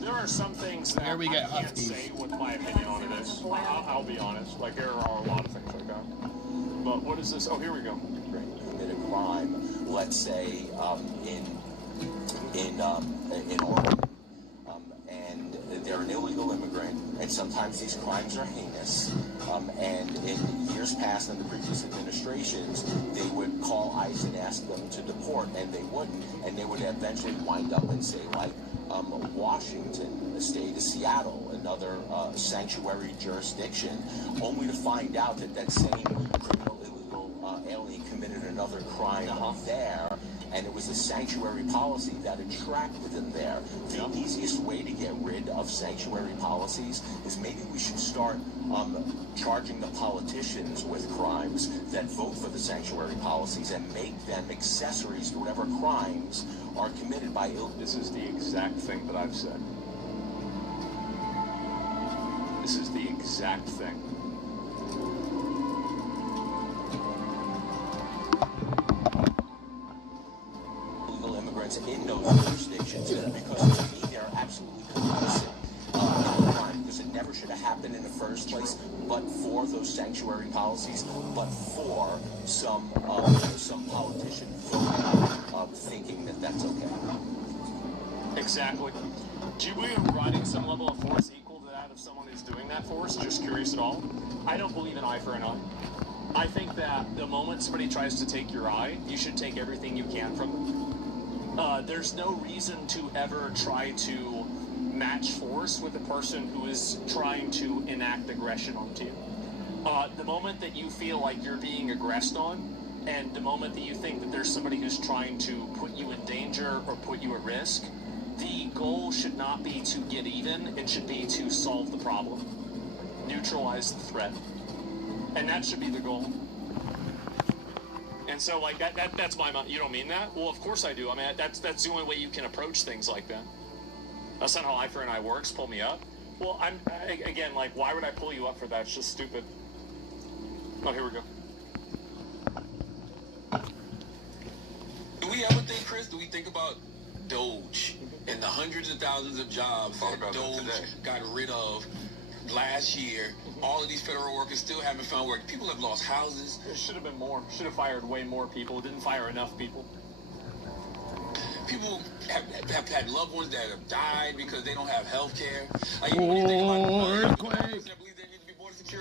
There are some things that I can't say what my opinion on it is. I'll be honest. Like, there are a lot of things like that. But what is this? Oh, here we go. Commit a crime, let's say in Oregon, and they're an illegal immigrant, and sometimes these crimes are heinous. And in years past, in the previous administrations, they would call ICE and ask them to deport, and they wouldn't, and they would eventually wind up in, say, like Washington, the state of Seattle, another sanctuary jurisdiction, only to find out that that same criminal illegal alien committed another crime there, and it was the sanctuary policy that attracted them there. The easiest way to get rid of sanctuary policies is maybe we should start charging the politicians with crimes that vote for the sanctuary policies and make them accessories to whatever crimes are committed by This is the exact thing that I've said. This is the exact thing. Illegal immigrants in those jurisdictions, because to me they're absolutely complicit in the crime, because it never should have happened in the first place, but for those sanctuary policies, but for some politician voting, thinking that that's okay. Exactly. Do you believe in riding some level of force equal to that of someone who's doing that force? Just curious at all? I don't believe in eye for an eye. I think that the moment somebody tries to take your eye, you should take everything you can from them. There's no reason to ever try to match force with a person who is trying to enact aggression onto you. The moment that you feel like you're being aggressed on, and the moment that you think that there's somebody who's trying to put you in danger or put you at risk, the goal should not be to get even, it should be to solve the problem, neutralize the threat. And that should be the goal. And so, like, that's my mind. You don't mean that? Well, of course I do. I mean, that's the only way you can approach things like that. That's not how eye for an eye works. Pull me up. Well, again, like, why would I pull you up for that? It's just stupid. Oh, here we go. Do we ever think, Chris, do we think about Doge and the hundreds of thousands of jobs that Doge got rid of last year? All of these federal workers still haven't found work. People have lost houses. There should have been more. Should have fired way more people. Didn't fire enough people. People have had loved ones that have died because they don't have health care. Like, when you think about earthquake.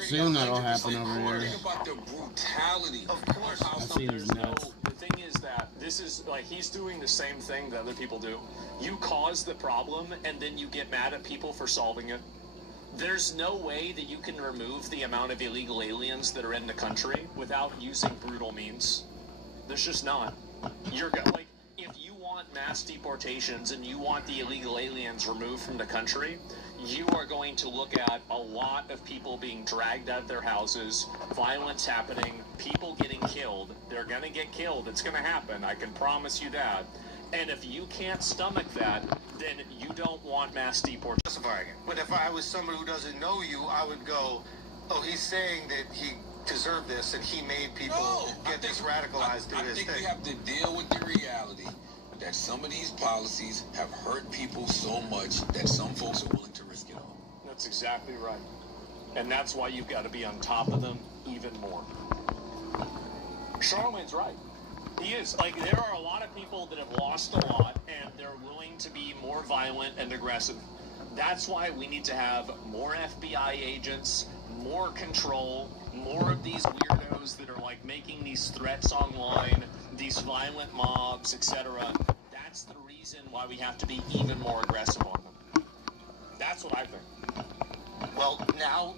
Soon that'll happen over here. Think about the brutality. Of course. I've seen his nuts. The thing is that this is, like, he's doing the same thing that other people do. You cause the problem, and then you get mad at people for solving it. There's no way that you can remove the amount of illegal aliens that are in the country without using brutal means. There's just not. Like, if you want mass deportations and you want the illegal aliens removed from the country, you are going to look at a lot of people being dragged out of their houses, violence happening, people getting killed. They're going to get killed. It's going to happen. I can promise you that. And if you can't stomach that, then you don't want mass deportation. But if I was somebody who doesn't know you, I would go, oh, he's saying that he deserved this and he made people get this radicalized through this thing. I think we have to deal with the reality that some of these policies have hurt people so much that some folks are willing to risk it all. That's exactly right. And that's why you've got to be on top of them even more. Charlemagne's right. He is. Like, there are a lot of people that have lost a lot, and they're willing to be more violent and aggressive. That's why we need to have more FBI agents, more control, more of these weirdos that are, like, making these threats online, these violent mobs, etc. That's the reason why we have to be even more aggressive on them. That's what I think. Well, now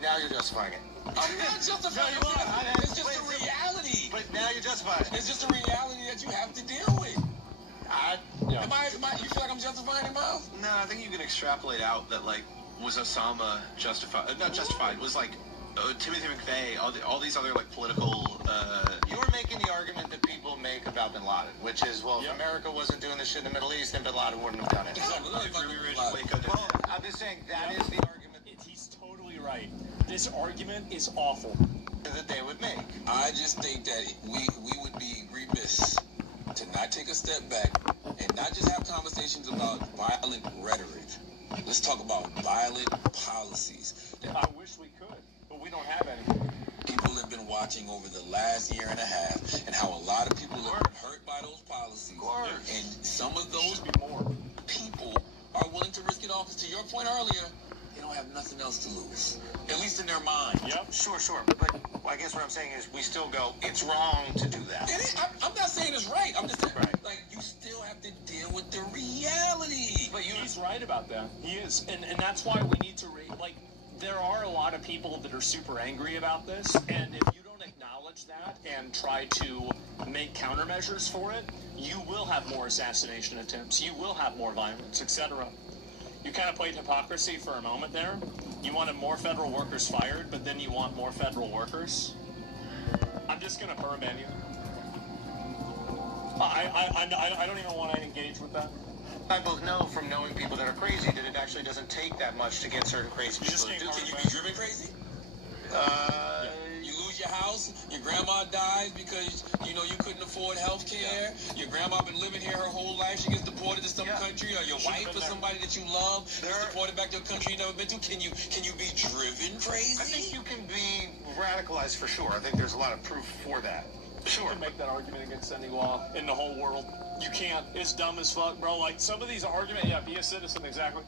you're justifying it. I'm not justifying it. It's just a reality. But now you're justifying it. It's just a reality that you have to deal with. You feel like I'm justifying it, Miles? No, I think you can extrapolate out that, like, was Osama justified? Not justified. Was, like, Timothy McVeigh, all these other, like, political... You're making the argument that people make about Bin Laden, which is, well, if America wasn't doing this shit in the Middle East, then Bin Laden wouldn't have done it. Exactly. Well, I'm just saying that is the argument. He's totally right. This argument is awful. that they would make. I just think that we would be remiss to not take a step back and not just have conversations about violent rhetoric. Let's talk about violent policies. I wish we could, but we don't have any. People have been watching over the last year and a half, and how a lot of people have been hurt by those policies. And some of those people are willing to risk it all, because to your point earlier, they don't have nothing else to lose, at least in their mind. Yep. Sure. But I guess what I'm saying is we still go, it's wrong to do that. I'm not saying it's right. I'm just saying, like, you still have to deal with the reality. But he's right about that. He is. And that's why we need to there are a lot of people that are super angry about this, and if you don't acknowledge that and try to make countermeasures for it, you will have more assassination attempts, you will have more violence, etc. You kind of played hypocrisy for a moment there. You wanted more federal workers fired, but then you want more federal workers. I'm just going to perm ban you. I don't even want to engage with that. I both know from knowing people that are crazy that it actually doesn't take that much to get certain crazy people to do it. Can you be driven crazy? You lose your house, your grandma dies because, you couldn't afford health care, your grandma been living here her whole life, she gets deported to some country, or your wife or somebody that you love gets deported back to a country you've never been to. Can you be driven crazy? I think you can be radicalized for sure. I think there's a lot of proof for that. Sure. You can make that argument against sending law in the whole world. You can't. It's dumb as fuck, bro. Like, some of these arguments, be a citizen, exactly.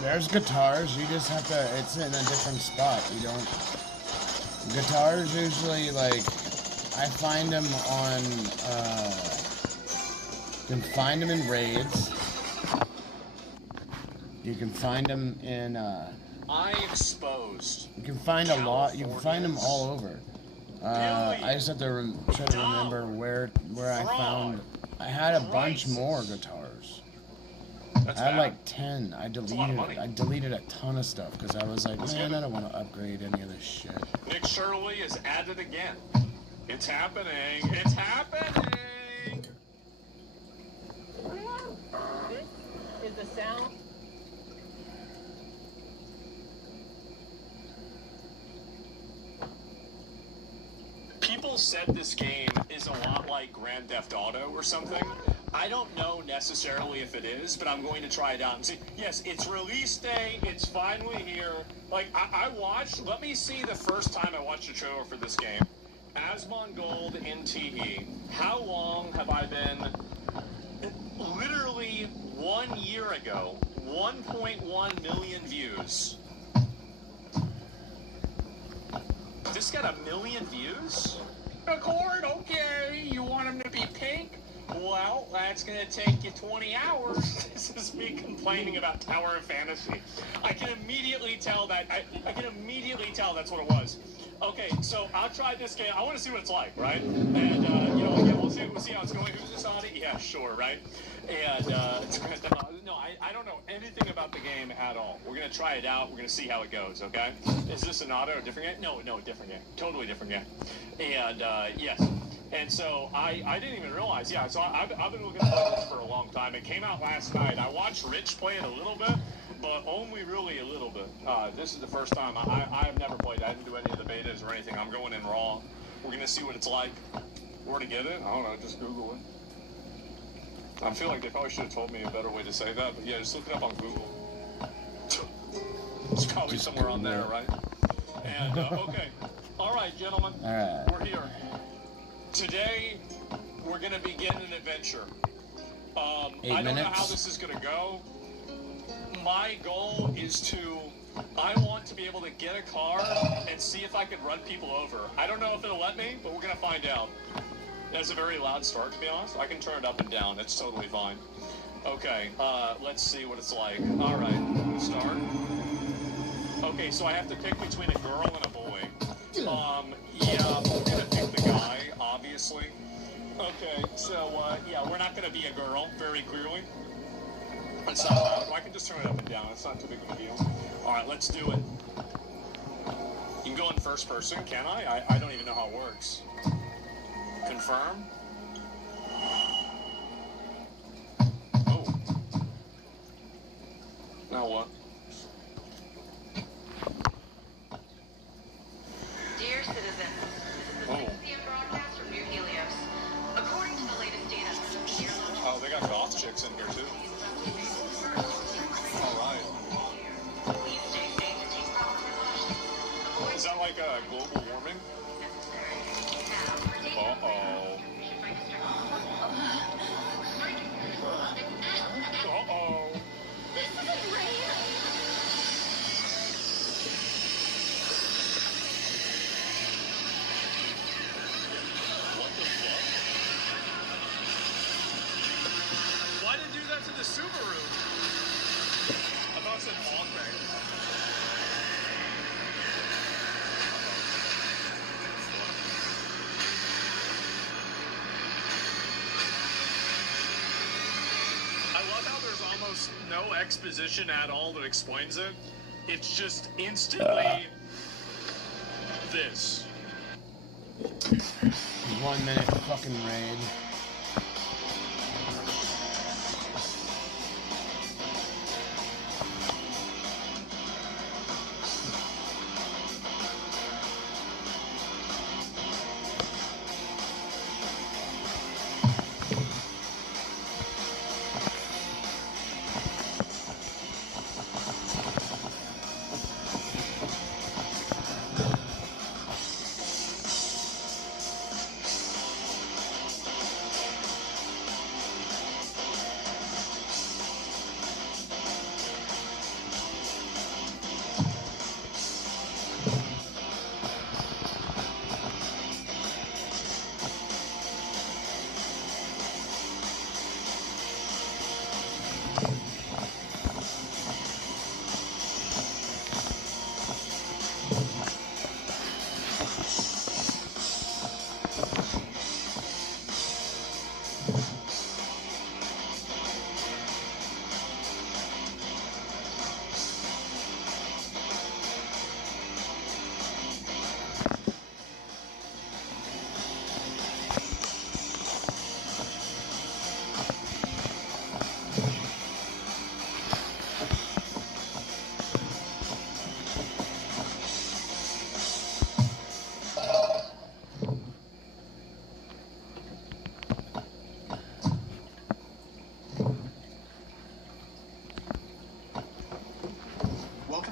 There's guitars, you just have to, it's in a different spot. You don't, guitars usually, like, I find them on, you can find them in raids. You can find them in, I exposed. You can find a lot, you can find them all over. I just have to try to remember where I found. I had a bunch more guitars. I had like 10. I deleted a ton of stuff because I was like, man, I don't want to upgrade any of this shit. Nick Shirley is at it again. It's happening. It's happening. This is the sound. People said this game is a lot like Grand Theft Auto or something. I don't know necessarily if it is, but I'm going to try it out and see. Yes, it's release day. It's finally here. Like, I watched, let me see the first time I watched a trailer for this game. Asmongold NTE. How long have I been? Literally 1 year ago, 1.1 million views. This got 1 million views? Accord, okay, you want them to be pink? Well, that's going to take you 20 hours. This is me complaining about Tower of Fantasy. I can immediately tell that, I can immediately tell that's what it was. Okay, so I'll try this game. I want to see what it's like, right? And, again, we'll see how it's going. Who's this on it? Yeah, sure, right? And, no, I don't know anything about the game at all. We're going to try it out. We're going to see how it goes, okay? Is this an auto or a different game? No, different game. Totally different game. And, yes. And so I didn't even realize, so I've been looking at this for a long time. It came out last night. I watched Rich play it a little bit, but only really a little bit. This is the first time. I've never played it. I didn't do any of the betas or anything. I'm going in raw. We're going to see what it's like. Where to get it? I don't know. Just Google it. I feel like they probably should have told me a better way to say that, but yeah, just look it up on Google. It's probably somewhere on there, right? And, okay. All right, gentlemen. All right. We're here. Today, we're going to begin an adventure. I don't know how this is going to go. My goal is I want to be able to get a car and see if I can run people over. I don't know if it'll let me, but we're going to find out. It has a very loud start, to be honest. I can turn it up and down. It's totally fine. Okay, let's see what it's like. All right, start. Okay, so I have to pick between a girl and a boy. Yeah, we're going to pick the guy, obviously. Okay, so, yeah, we're not going to be a girl, very clearly. It's not loud. I can just turn it up and down. It's not too big of a deal. All right, let's do it. You can go in first person, can I? I don't even know how it works. Confirm. Oh. Now what? Dear I love how there's almost no exposition at all that explains it. It's just instantly this. 1 minute fucking raid.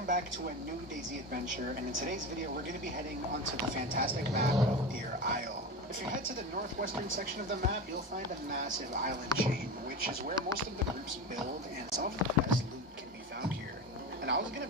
Back to a new DayZ adventure, and in today's video we're going to be heading onto the fantastic map of Deer Isle. If you head to the northwestern section of the map, you'll find a massive island chain, which is where most of the groups build, and some of the best loot can be found here. And I was going to...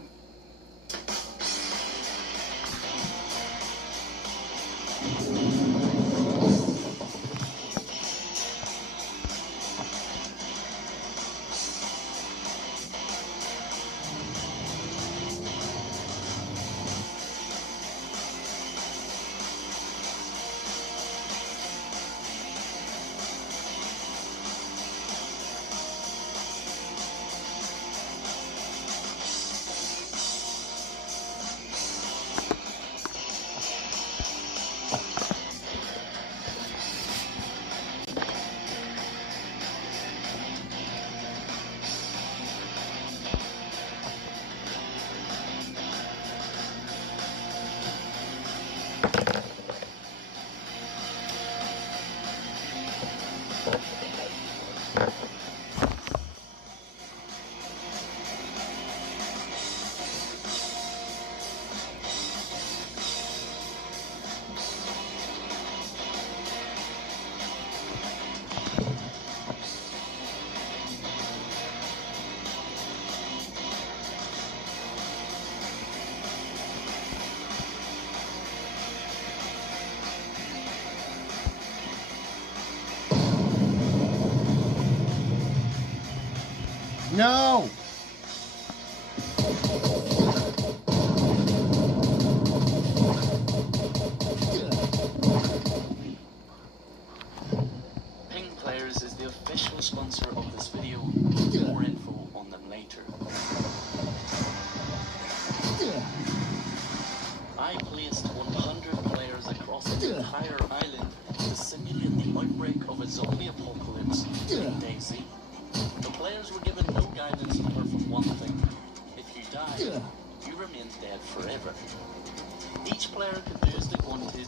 No! Ping Players is the official sponsor of this video. More info on them later. I placed 100 players across the entire island to simulate the outbreak of a zombie apocalypse in DayZ. The players were given no guidance apart from one thing. If you die, you remain dead forever. Each player could do as they wanted,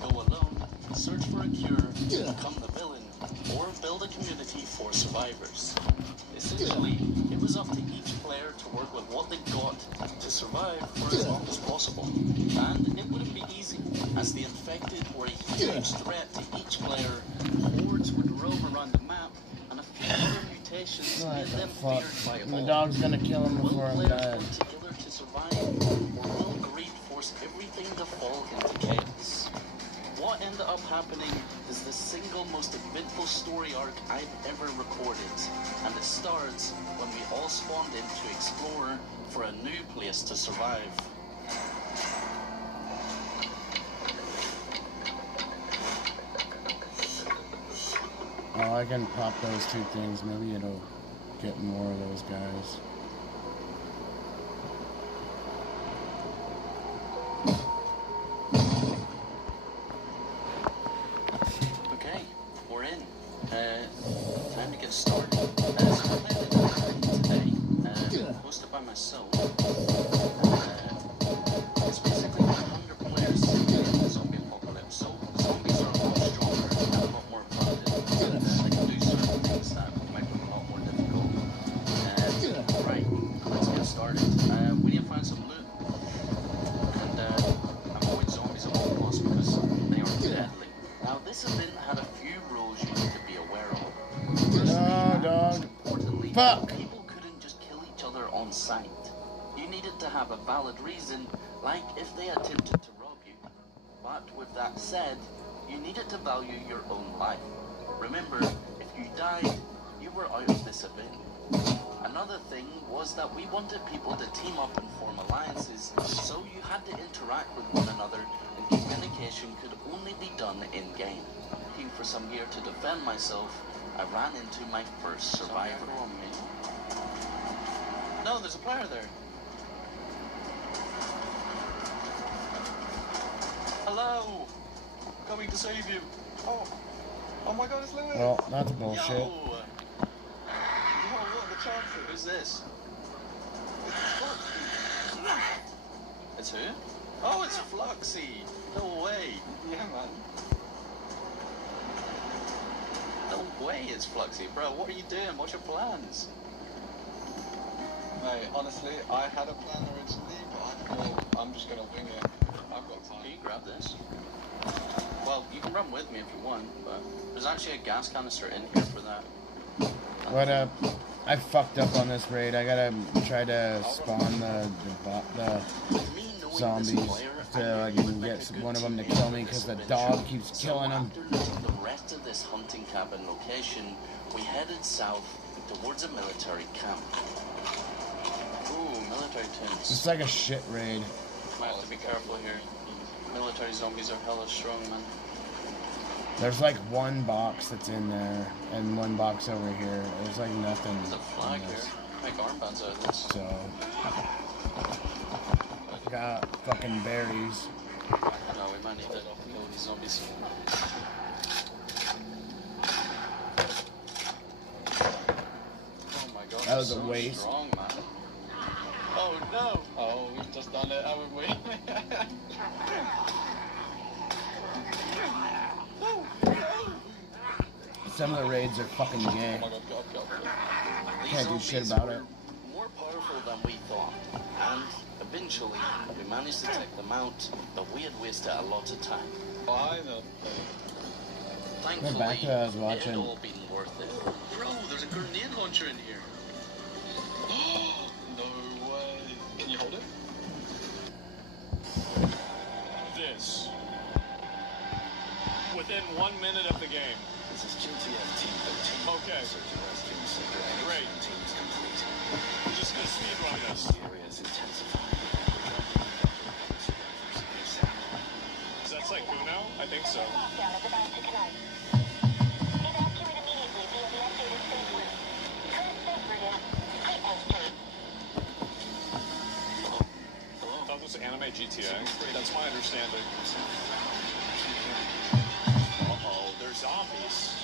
go alone, search for a cure, become the villain, or build a community for survivors. Essentially, it was up to each player to work with what they got to survive for as long as possible. And it wouldn't be easy, as the infected were a huge threat to each player. Hordes would roam around the map, and a few other mutations made them feared by all. The dog's gonna kill him before I'm dead. Together to survive, or will greed force everything to fall into chaos? What ended up happening is the single most eventful story arc I've ever recorded, and it starts when we all spawned in to explore roar for a new place to survive. Oh, I can pop those two things. Maybe it'll get more of those guys. Okay, we're in. Time to get started. So we're playing today, hosted by myself. It's basically 100 players in the zombie apocalypse. So zombies are a lot stronger and a lot more abundant. They can do certain things that make them a lot more difficult. Right, let's get started. We need to find some loot. And avoid zombies at all costs because they are deadly. Now, this event had a few rules you need to be aware of. No, dog. Fuck! People couldn't just kill each other on sight. You needed to have a valid reason, like if they attempted to rob you. But with that said, you needed to value your own life. Remember, if you died, you were out of this event. Another thing was that we wanted people to team up and form alliances, so you had to interact with one another, and communication could only be done in-game. Looking for some gear to defend myself, I ran into my first survivor. No, there's a player there. Hello! Coming to save you. Oh my God, it's Lewis! Well, that's bullshit. Yo, what are the chances? Who's this? It's who? Oh, it's Fluxy! No way! Yeah, man. No way it's Fluxy. Bro, what are you doing? What's your plans? Mate, honestly, I had a plan originally, but I thought I'm just gonna wing it. I've got time. Can you grab this? Well, you can run with me if you want, but there's actually a gas canister in here for that. What up? I fucked up on this raid. I gotta try to spawn the zombies so I can get one of them to kill me because the dog keeps killing them. After leaving the rest of this hunting cabin location, we headed south towards a military camp. Ooh, military tents. It's like a shit raid. Might have to be careful here. Military zombies are hella strong, man. There's like one box that's in there and one box over here. There's like nothing. There's a flag here. Make armbands out of this. So got fucking berries. No, we might need that to kill these zombies. Oh my God, That was so a waste. Strong, man. Oh no! Oh, we've just done it, haven't we? Some of the raids are fucking gay. Oh my God, go. Can't do shit about it. More powerful than we thought, and eventually we managed to take them out, but we had wasted a lot of time. Finally. Thankfully, back to us it watching. had all been worth it. Bro, there's a grenade launcher in here. No way. Can you hold it? This. Within 1 minute of the game. This is GTF Team 13. Okay. Search and rescue sector Great. teams complete. We're just gonna speedrun this. Area is intensifying. Is that Sykkuno? I think so. That was anime GTA. That's my understanding. Uh-oh, they're zombies.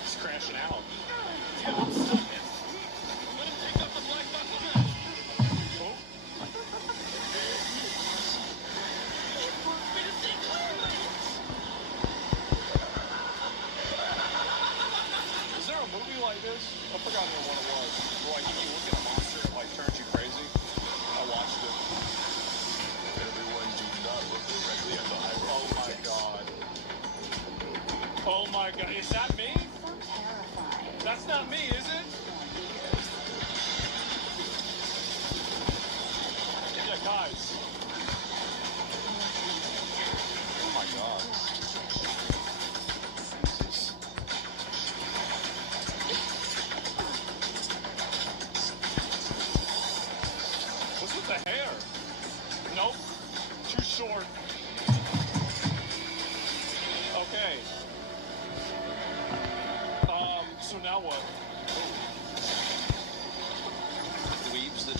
He's crashing out. Is there a movie like this? I forgot what it was. Where like if you look at a monster, it like turns you crazy. I watched it. Everyone do not look directly at the highway. Oh my God. Oh my God. Is that me? That's not me, is it? Yeah, guys. Oh my God.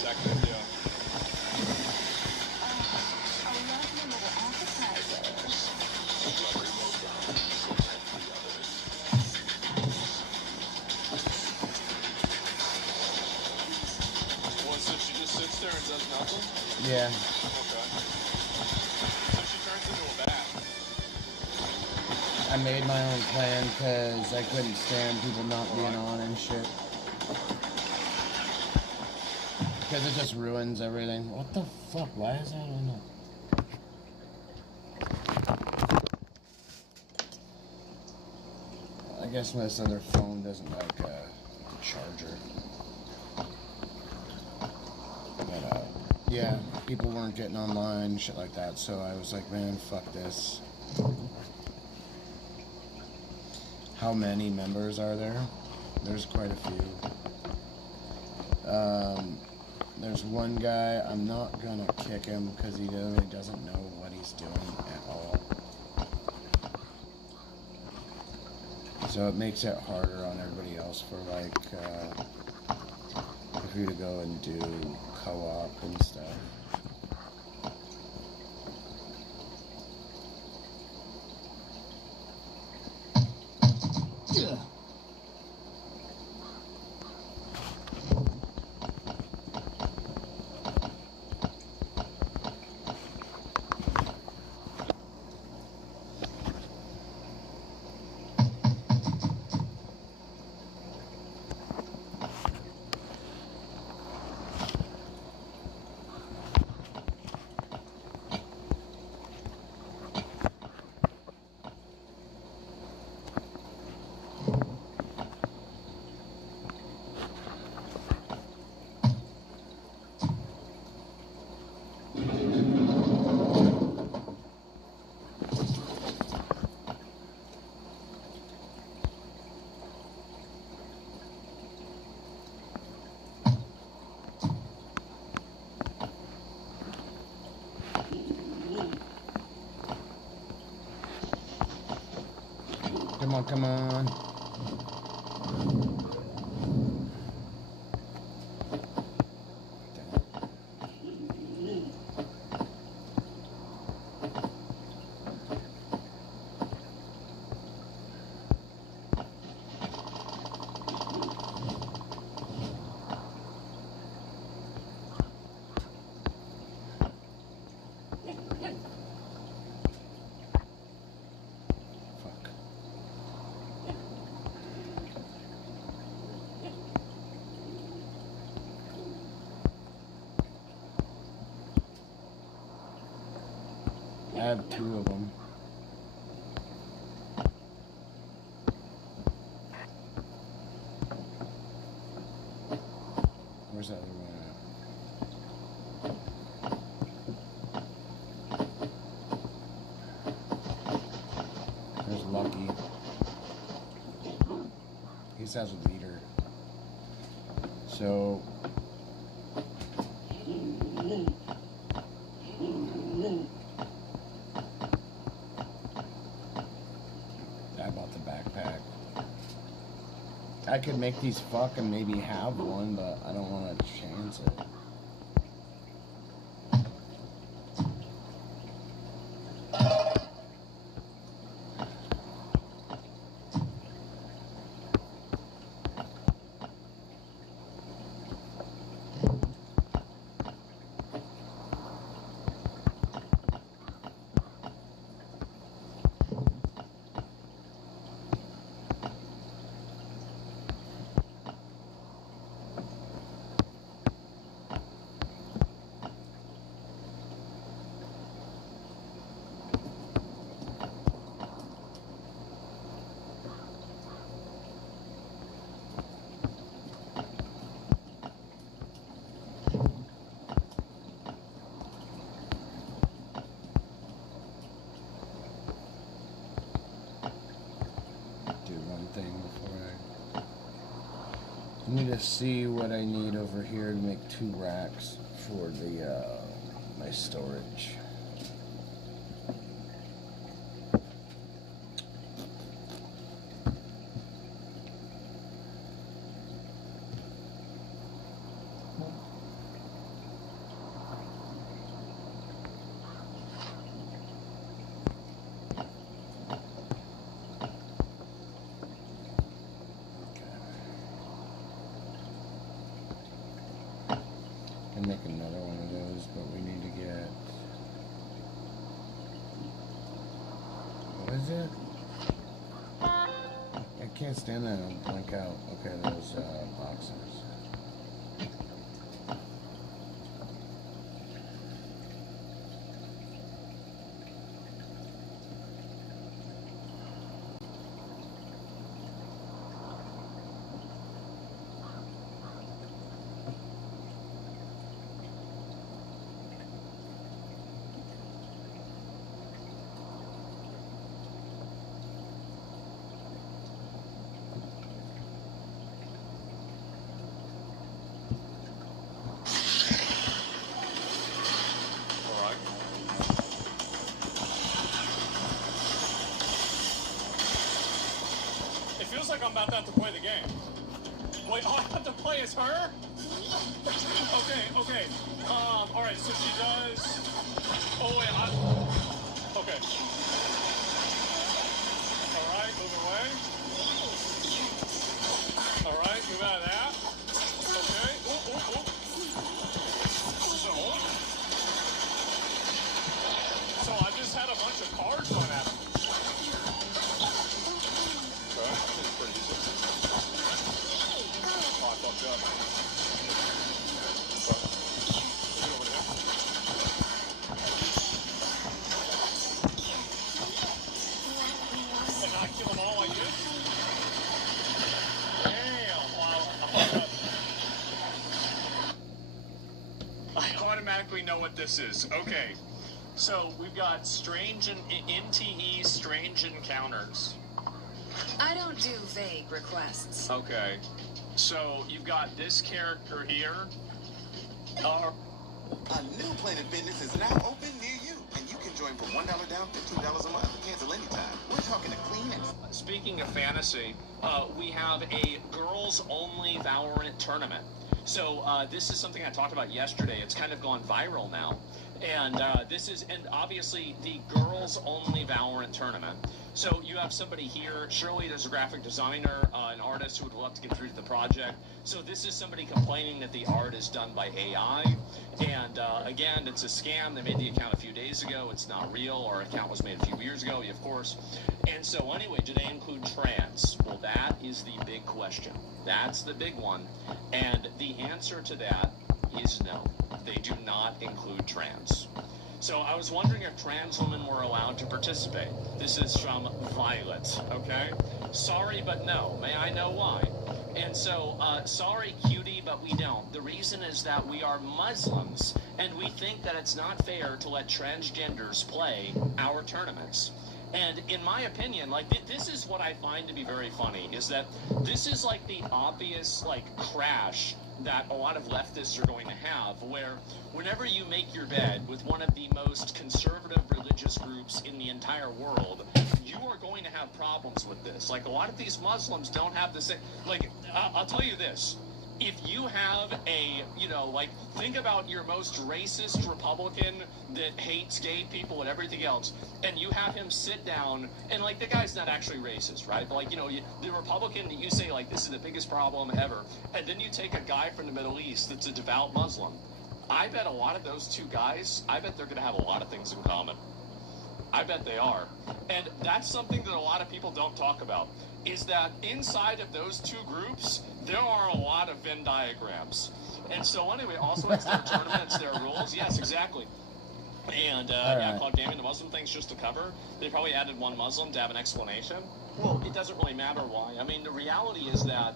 executive, yeah. Well, so she just sits there and does nothing? Yeah. Okay. So she turns into a bat. I made my own plan because I couldn't stand people not being on and shit. Because it just ruins everything. What the fuck? Why is that on the... I guess this other phone doesn't like the charger. But, yeah, people weren't getting online, shit like that, so I was like, man, fuck this. How many members are there? There's quite a few. There's one guy, I'm not gonna kick him because he really doesn't know what he's doing at all. So it makes it harder on everybody else for like, if you to go and do co-op and stuff. Yeah. Come on, come on. I have two of them. Where's that other one at? There's Lucky. He says a leader. So I bought the backpack. I could make these fuck and maybe have one, but I don't want to chance it. I need to see what I need over here to make 2 racks for the my storage. Can make another one of those, but we need to get... What is it? I can't stand that. I'll blank out. Okay, those boxes. Like I'm about to have to play the game. Wait, all I have to play is her? Okay. Alright, so she does... Oh, wait, okay. Alright, move away. Alright, move out of that. Okay. So I just had a bunch of cards run at him. Know what this is. Okay, so we've got strange and NTE strange encounters. I don't do vague requests. Okay, so you've got this character here. A new Planet Fitness is now open near you, and you can join for $1 down, $15 a month. Cancel anytime. We're talking a clean. Speaking of fantasy, we have a girls-only Valorant tournament. So this is something I talked about yesterday. It's kind of gone viral now. And obviously the girls-only Valorant tournament. So you have somebody here. Shirley is a graphic designer, an artist who would love to get through to the project. So this is somebody complaining that the art is done by AI. And again, it's a scam. They made the account a few days ago. It's not real. Our account was made a few years ago, of course. And so anyway, do they include trans? Well, that is the big question. That's the big one. And the answer to that is no. They do not include trans. So I was wondering if trans women were allowed to participate. This is from Violet, okay? Sorry, but no. May I know why? And so, sorry, cutie, but we don't. The reason is that we are Muslims, and we think that it's not fair to let transgenders play our tournaments. And in my opinion, like, this is what I find to be very funny, is that this is like the obvious, like, crash that a lot of leftists are going to have, where whenever you make your bed with one of the most conservative religious groups in the entire world, you are going to have problems with this. Like, a lot of these Muslims don't have the same, like, I'll tell you this. If you have a, like, think about your most racist Republican that hates gay people and everything else, and you have him sit down, and, like, the guy's not actually racist, right? But, like, the Republican that you say, like, this is the biggest problem ever, and then you take a guy from the Middle East that's a devout Muslim. I bet a lot of those two guys, I bet they're going to have a lot of things in common. I bet they are. And that's something that a lot of people don't talk about, is that inside of those two groups, there are a lot of Venn diagrams. And so anyway, also it's their tournaments, their rules. Yes, exactly. And yeah, Cloud Gaming, the Muslim thing's just to cover. They probably added one Muslim to have an explanation. Well, it doesn't really matter why. I mean, the reality is that,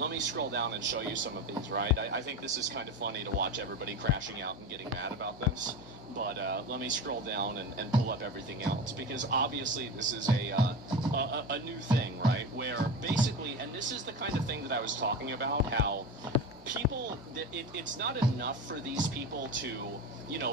let me scroll down and show you some of these, right? I think this is kind of funny to watch everybody crashing out and getting mad about this. But let me scroll down and pull up everything else, because obviously this is a new thing, right? Where basically, and this is the kind of thing that I was talking about, how people, it's not enough for these people to,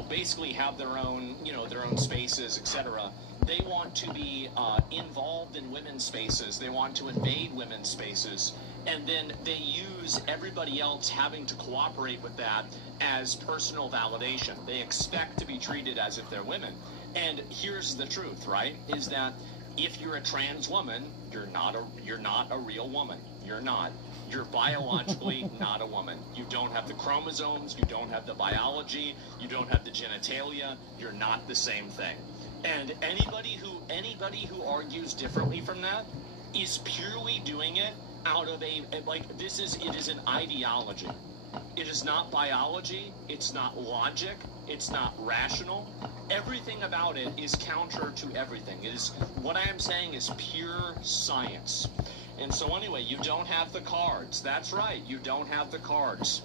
basically have their own, their own spaces, etc. They want to be involved in women's spaces. They want to invade women's spaces. And then they use everybody else having to cooperate with that as personal validation. They expect to be treated as if they're women. And here's the truth, right? Is that if you're a trans woman, you're not a real woman. You're not. You're biologically not a woman. You don't have the chromosomes, you don't have the biology, you don't have the genitalia, you're not the same thing. And anybody who argues differently from that is purely doing it out of it is an ideology. It is not biology, it's not logic, it's not rational. Everything about it is counter to everything. It is, what I am saying is pure science. And so anyway, you don't have the cards. That's right, you don't have the cards.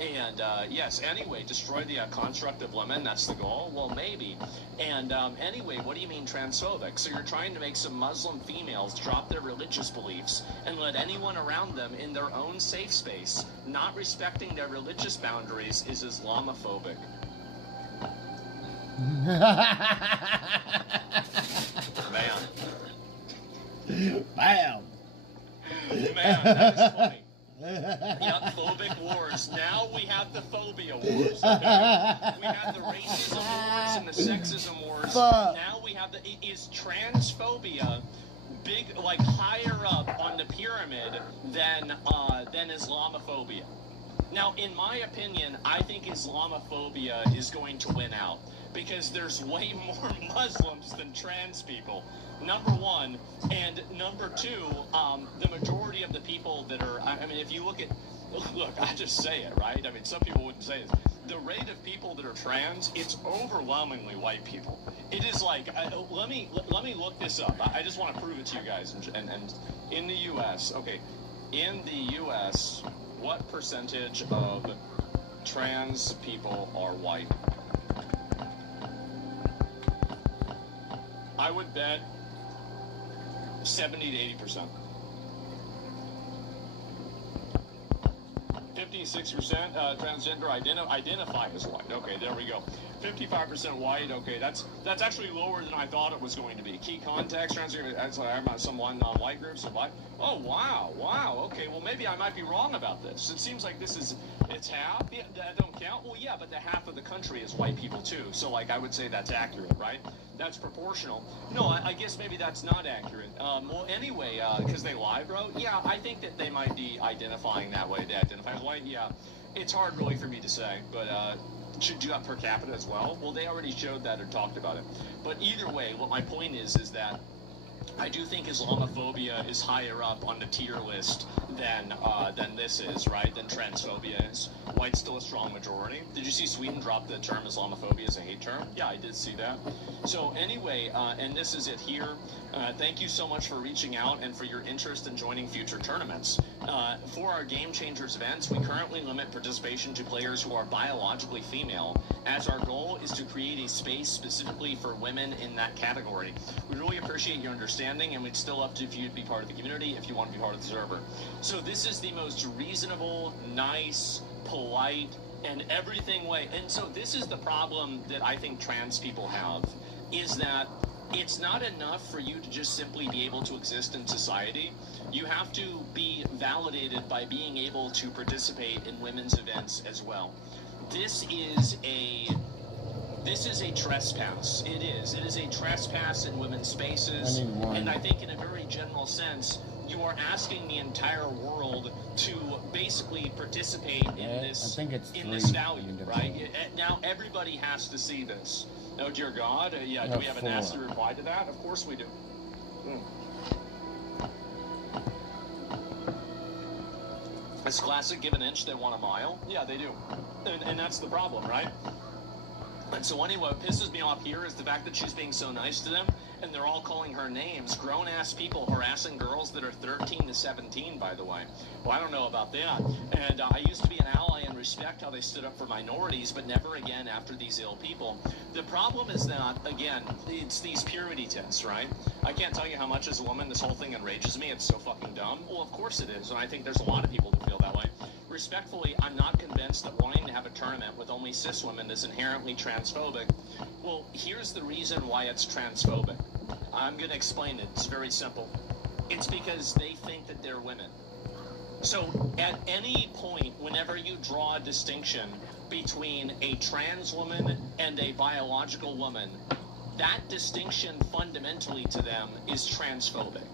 And yes, anyway, destroy the construct of women, that's the goal? Well, maybe. And anyway, what do you mean transphobic? So you're trying to make some Muslim females drop their religious beliefs and let anyone around them in their own safe space, not respecting their religious boundaries, is Islamophobic. Man. Bam. Man, that is funny. Yep, phobic wars. Now we have the phobia wars. Okay? We have the racism wars and the sexism wars. Now we have is transphobia big, like higher up on the pyramid than Islamophobia? Now, in my opinion, I think Islamophobia is going to win out because there's way more Muslims than trans people. Number one, and number two, the majority of the people that are, I mean, if you look, I just say it, right? I mean, some people wouldn't say this. The rate of people that are trans, it's overwhelmingly white people. It is like, let me look this up. I just want to prove it to you guys. And in the U.S., okay, in the U.S., what percentage of trans people are white? I would bet 70 to 80%. 56% transgender identify as white. Okay, there we go. 55% white. Okay, that's actually lower than I thought it was going to be. Key context transgender. That's like I'm some non-white groups of white. Oh wow. Okay, well maybe I might be wrong about this. It seems like it's half. Yeah, that don't count. Well, yeah, but the half of the country is white people too. So like I would say that's accurate, right? That's proportional. No, I guess maybe that's not accurate. Well, anyway, because they lie, bro. Yeah, I think that they might be identifying that way. They identify as white. Yeah, it's hard really for me to say, but should do that per capita as well. Well, they already showed that or talked about it. But either way, what my point is that I do think Islamophobia is higher up on the tier list than this is, right? Than transphobia is. White's still a strong majority. Did you see Sweden drop the term Islamophobia as a hate term? Yeah, I did see that. So anyway, and this is it here. Thank you so much for reaching out and for your interest in joining future tournaments. For our Game Changers events, we currently limit participation to players who are biologically female, as our goal is to create a space specifically for women in that category. We really appreciate your understanding, and we'd still love to, if you'd be part of the community, if you want to be part of the server. So this is the most reasonable, nice, polite, and everything way. And so this is the problem that I think trans people have, is that it's not enough for you to just simply be able to exist in society. You have to be validated by being able to participate in women's events as well. This is a trespass. It is a trespass in women's spaces. And I think in a very general sense, you are asking the entire world to basically participate in this value, right? Now everybody has to see this. Oh dear God, yeah, do we have a nasty reply to that? Of course we do. It's classic, give an inch, they want a mile. Yeah, they do. And that's the problem, right? And so anyway, what pisses me off here is the fact that she's being so nice to them, and they're all calling her names. Grown-ass people harassing girls that are 13 to 17, by the way. Well, I don't know about that. And I used to be an ally and respect how they stood up for minorities, but never again after these ill people. The problem is that, again, it's these purity tests, right? I can't tell you how much as a woman this whole thing enrages me. It's so fucking dumb. Well, of course it is, and I think there's a lot of people who feel that way. Respectfully, I'm not convinced that wanting to have a tournament with only cis women is inherently transphobic. Well, here's the reason why it's transphobic. I'm going to explain it. It's very simple. It's because they think that they're women. So at any point, whenever you draw a distinction between a trans woman and a biological woman, that distinction fundamentally to them is transphobic.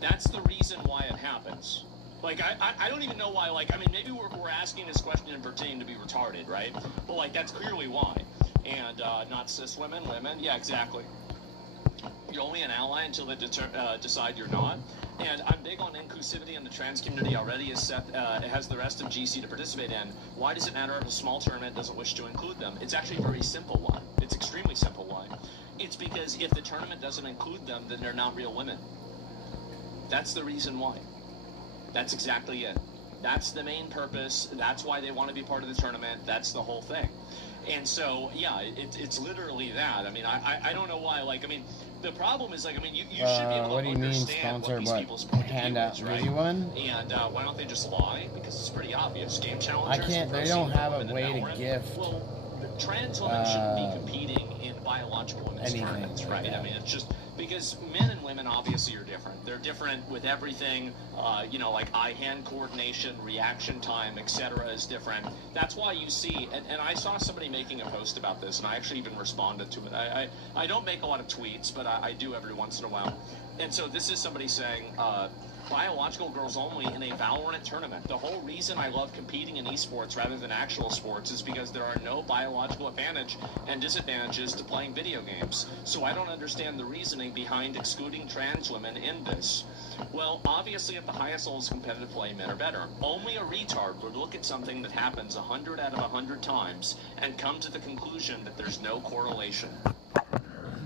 That's the reason why it happens. Like, I don't even know why, like, I mean, maybe we're asking this question and pretending to be retarded, right? But, like, that's clearly why. And not cis women, yeah, exactly. You're only an ally until they decide you're not. And I'm big on inclusivity in the trans community already. It has the rest of GC to participate in. Why does it matter if a small tournament doesn't wish to include them? It's actually a very simple one. It's extremely simple why. It's because if the tournament doesn't include them, then they're not real women. That's the reason why. That's exactly it. That's the main purpose. That's why they want to be part of the tournament. That's the whole thing. And so, yeah, it's literally that. I mean, I don't know why. Like, I mean, the problem is, like, I mean, you should be able to understand what these people's point of view is, right? And why don't they just lie? Because it's pretty obvious. Game challengers. I can't. They don't have a way to gift. Well, trans women shouldn't be competing in biological women's tournaments, right? Like I mean, it's just because men and women obviously are different. They're different with everything. You know, like eye-hand coordination, reaction time, etc. is different. That's why you see, and I saw somebody making a post about this, and I actually even responded to it. I don't make a lot of tweets, but I do every once in a while. And so this is somebody saying, biological girls only in a Valorant tournament. The whole reason I love competing in esports rather than actual sports is because there are no biological advantage and disadvantages to playing video games. So I don't understand the reasoning behind excluding trans women in this. Well, obviously at the highest levels of competitive play, men are better. Only a retard would look at something that happens 100 out of 100 times and come to the conclusion that there's no correlation.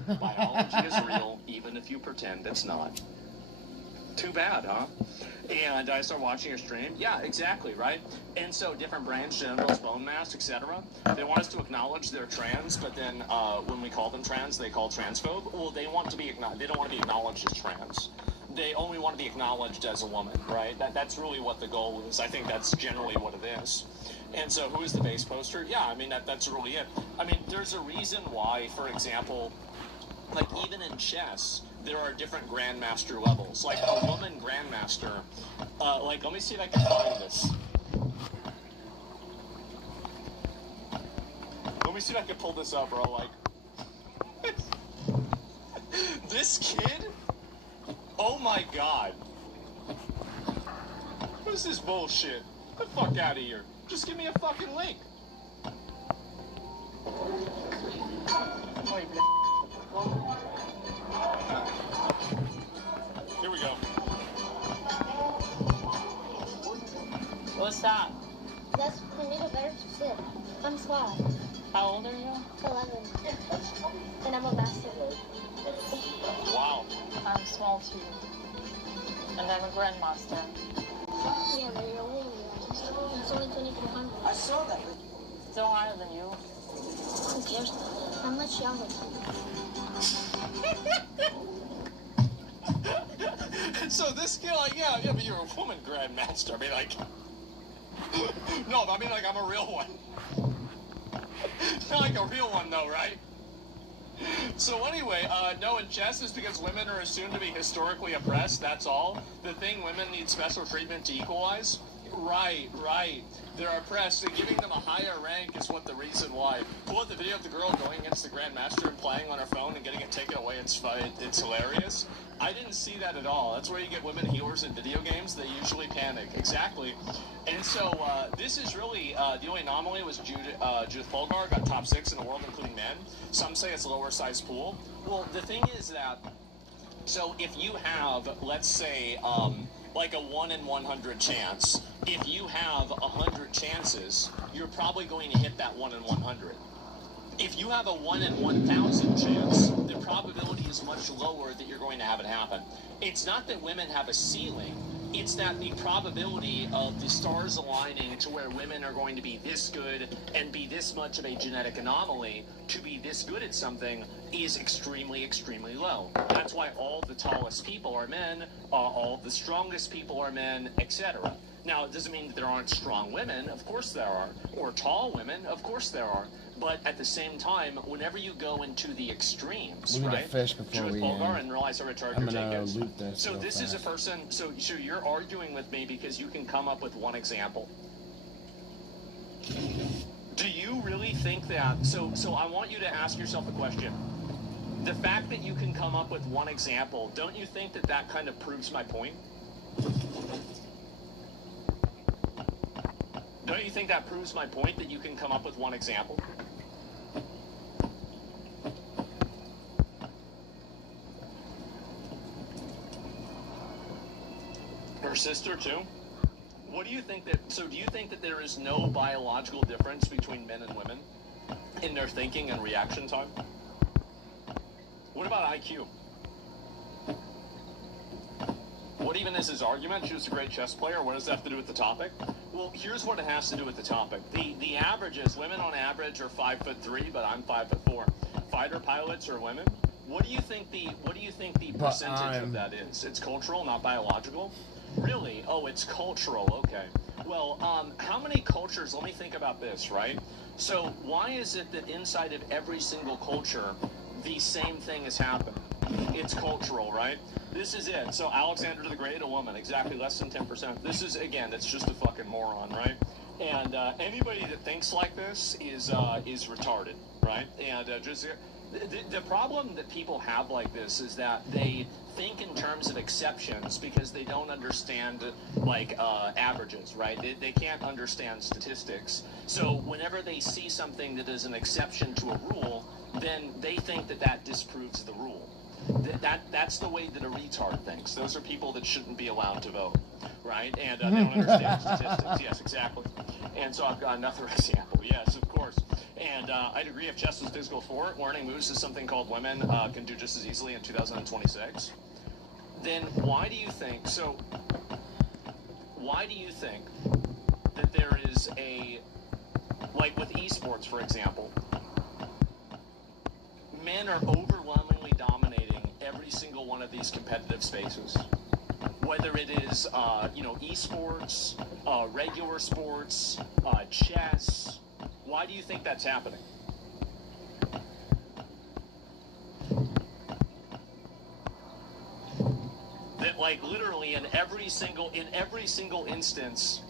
Biology is real, even if you pretend it's not. Too bad, huh? And I start watching your stream. Yeah, exactly, right? And so different brains, genitals, bone mass, etc. They want us to acknowledge they're trans, but then when we call them trans, they call transphobe. Well, they want to be they don't want to be acknowledged as trans. They only want to be acknowledged as a woman, right? That's really what the goal is. I think that's generally what it is. And so who is the base poster? Yeah, I mean, that's really it. I mean, there's a reason why, for example, like even in chess, there are different grandmaster levels. Like a woman grandmaster, like let me see if I can find this. Let me see if I can pull this up, bro. Like, this kid? Oh my god. What is this bullshit? Get the fuck out of here. Just give me a fucking link. Here we go. What's that? That's for me to better sit. I'm small. How old are you? 11. And I'm a master. Wow. I'm small too. And I'm a grandmaster. Yeah, but you're older. It's only 2300. I saw that. Still higher than you. Who cares? I'm much younger. So this kid, like, yeah, but you're a woman grandmaster. I mean, like, no, I mean, like, I'm a real one. Not like a real one, though, right? So anyway, no, in chess is because women are assumed to be historically oppressed, that's all. The thing, women need special treatment to equalize. Right. They're oppressed, and giving them a higher rank is what the reason why. Pull up the video of the girl going against the grandmaster and playing on her phone and getting it taken away. It's hilarious. I didn't see that at all. That's where you get women healers in video games. They usually panic. Exactly. And so this is really the only anomaly was Judith Polgar got top 6 in the world, including men. Some say it's a lower size pool. Well, the thing is that, so if you have, let's say, like a 1 in 100 chance, if you have 100 chances, you're probably going to hit that 1 in 100. If you have a 1 in 1,000 chance, the probability is much lower that you're going to have it happen. It's not that women have a ceiling. It's that the probability of the stars aligning to where women are going to be this good and be this much of a genetic anomaly to be this good at something is extremely, extremely low. That's why all the tallest people are men, all the strongest people are men, etc. Now, it doesn't mean that there aren't strong women. Of course there are. Or tall women. Of course there are. But at the same time, whenever you go into the extremes, we need right? to fish before Judith we Polgar and realize I retarded I'm your gonna take loot this. So this is a person. So you're arguing with me because you can come up with one example. Do you really think that? So I want you to ask yourself a question. The fact that you can come up with one example, don't you think that that kind of proves my point? Don't you think that proves my point that you can come up with one example? Her sister too? What do you think that, so do you think that there is no biological difference between men and women in their thinking and reaction time? What about IQ? What even is his argument? She was a great chess player. What does that have to do with the topic? Well, here's what it has to do with the topic. The averages, women on average are 5'3", but I'm 5'4". Fighter pilots are women. What do you think the percentage of that is? It's cultural, not biological? Really? Oh, it's cultural. Okay. Well, how many cultures? Let me think about this, right? So why is it that inside of every single culture, the same thing has happened? It's cultural, right? This is it. So Alexander the Great, a woman, exactly less than 10%. This is, again, it's just a fucking moron, right? And anybody that thinks like this is retarded, right? And the problem that people have like this is that they think in terms of exceptions because they don't understand like averages, right? They can't understand statistics. So whenever they see something that is an exception to a rule, then they think that that disproves the rule. That's the way that a retard thinks. Those are people that shouldn't be allowed to vote, right? And they don't understand statistics. Yes, exactly. And so I've got another example. Yes, of course. And I'd agree if chess was physical sport, learning moves is something called women can do just as easily in 2026. Then why do you think, that there is a, like with esports, for example, men are overwhelmingly dominating every single one of these competitive spaces? Whether it is, esports, regular sports, chess. Why do you think that's happening? That, like, literally in every single instance,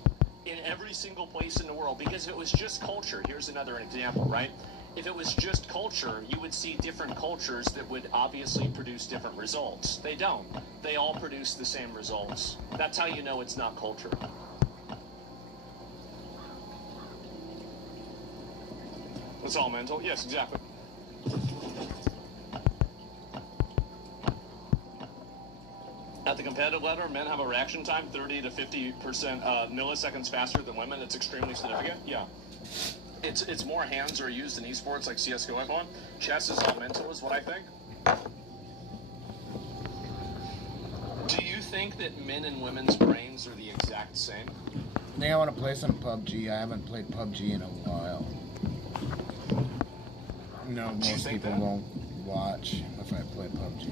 in every single place in the world, because if it was just culture, here's another example, right? If it was just culture, you would see different cultures that would obviously produce different results. They don't. They all produce the same results. That's how you know it's not culture. It's all mental? Yes, exactly. At the competitive level, men have a reaction time 30 to 50% milliseconds faster than women. It's extremely significant. Yeah. It's more hands are used in esports like CSGO and on. Chess is all mental is what I think. Do you think that men and women's brains are the exact same? I think I want to play some PUBG. I haven't played PUBG in a while. No, most people won't watch if I play PUBG.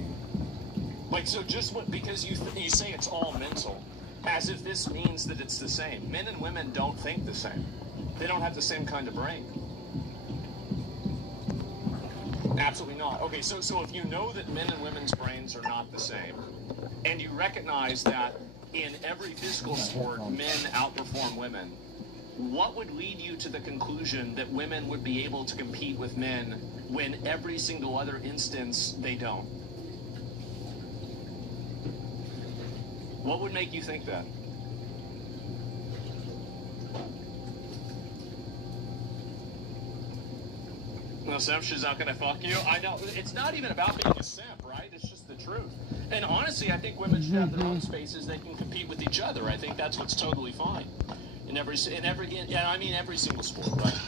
Like, so just because you say it's all mental, as if this means that it's the same. Men and women don't think the same. They don't have the same kind of brain. Absolutely not. Okay, so if you know that men and women's brains are not the same, and you recognize that in every physical sport, men outperform women, what would lead you to the conclusion that women would be able to compete with men when every single other instance they don't? What would make you think that? No, simp, she's not gonna fuck you. I know, it's not even about being a simp, right? It's just the truth. And honestly, I think women should have their own spaces. They can compete with each other. I think that's what's totally fine. Every single sport, right?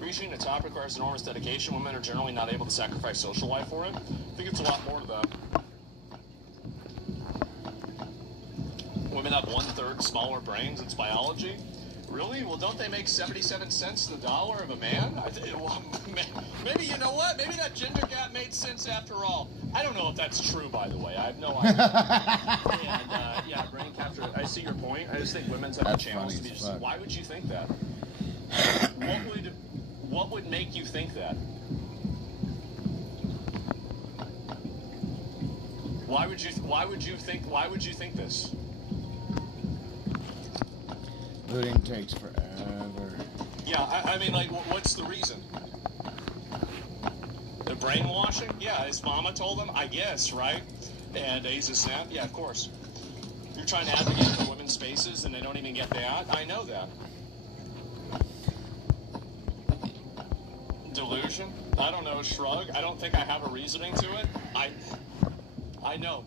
Reaching the top requires enormous dedication. Women are generally not able to sacrifice social life for it. I think it's a lot more to that. Women have 1/3 smaller brains. It's biology. Really? Well, don't they make 77 cents to the dollar of a man? Maybe, you know what? Maybe that gender gap made sense after all. I don't know if that's true, by the way. I have no idea. And, yeah, brain capture. I see your point. I just think women's have the channels to be just... Why would you think that? What would make you think that? Why would you think this? Looting takes forever. Yeah, I mean, like, what's the reason? The brainwashing? Yeah, his mama told him, I guess, right? And he's a simp? Yeah, of course. You're trying to advocate for women's spaces and they don't even get that? I know that. Delusion? I don't know, shrug. I don't think I have a reasoning to it. I know.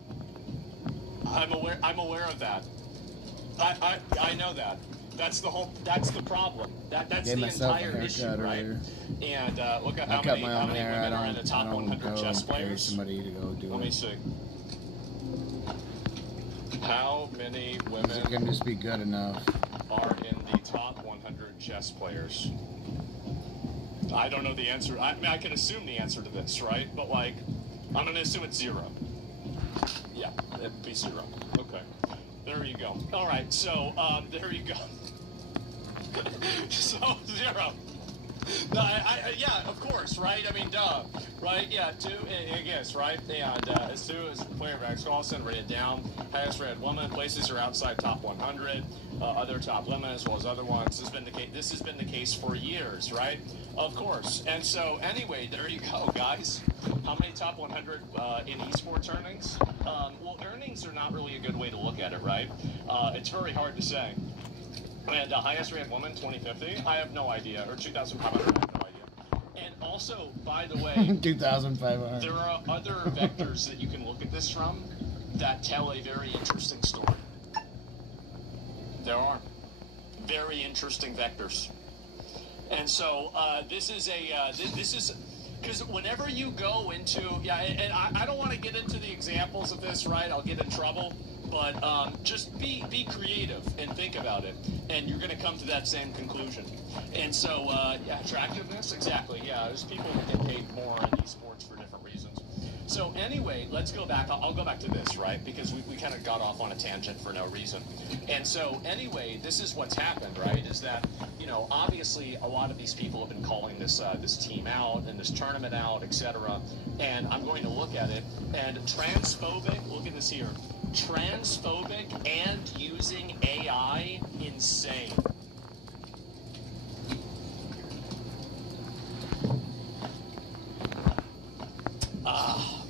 I'm aware of that. I know that. That's the problem. That's the entire issue, right? And look at how many women are in the top 100 chess players. Somebody to go do Let me see. How many women it can just be good enough are in the top 100 chess players? I don't know the answer. I mean, I can assume the answer to this, right? But like, I'm going to assume it's 0. Yeah, it'd be 0. Okay. There you go. All right, so there you go. So 0. No, yeah, of course, right? I mean, duh, right? Yeah, 2, I guess, right? And 2 is player Max Carlson, rated down. Highest rated woman, places her outside top 100. Other top women as well as other ones. This has been the case for years, right? Of course. And so, anyway, there you go, guys. How many top 100 in esports earnings? Well, earnings are not really a good way to look at it, right? It's very hard to say. And highest rated woman, 2050, I have no idea. Or 2,500, I have no idea. And also, by the way, 2,500. there are other vectors that you can look at this from that tell a very interesting story. There are very interesting vectors. And so this is because whenever you go into, and I don't want to get into the examples of this, right? I'll get in trouble. But just be creative and think about it, and you're going to come to that same conclusion. And so, yeah, attractiveness, exactly. Yeah, there's people who get paid more in esports for different reasons. So anyway, let's go back. I'll go back to this, right? Because we kind of got off on a tangent for no reason. And so anyway, this is what's happened, right? Is that, you know, obviously a lot of these people have been calling this this team out and this tournament out, etc. And I'm going to look at it. And transphobic, look at this here. Transphobic and using AI, insane.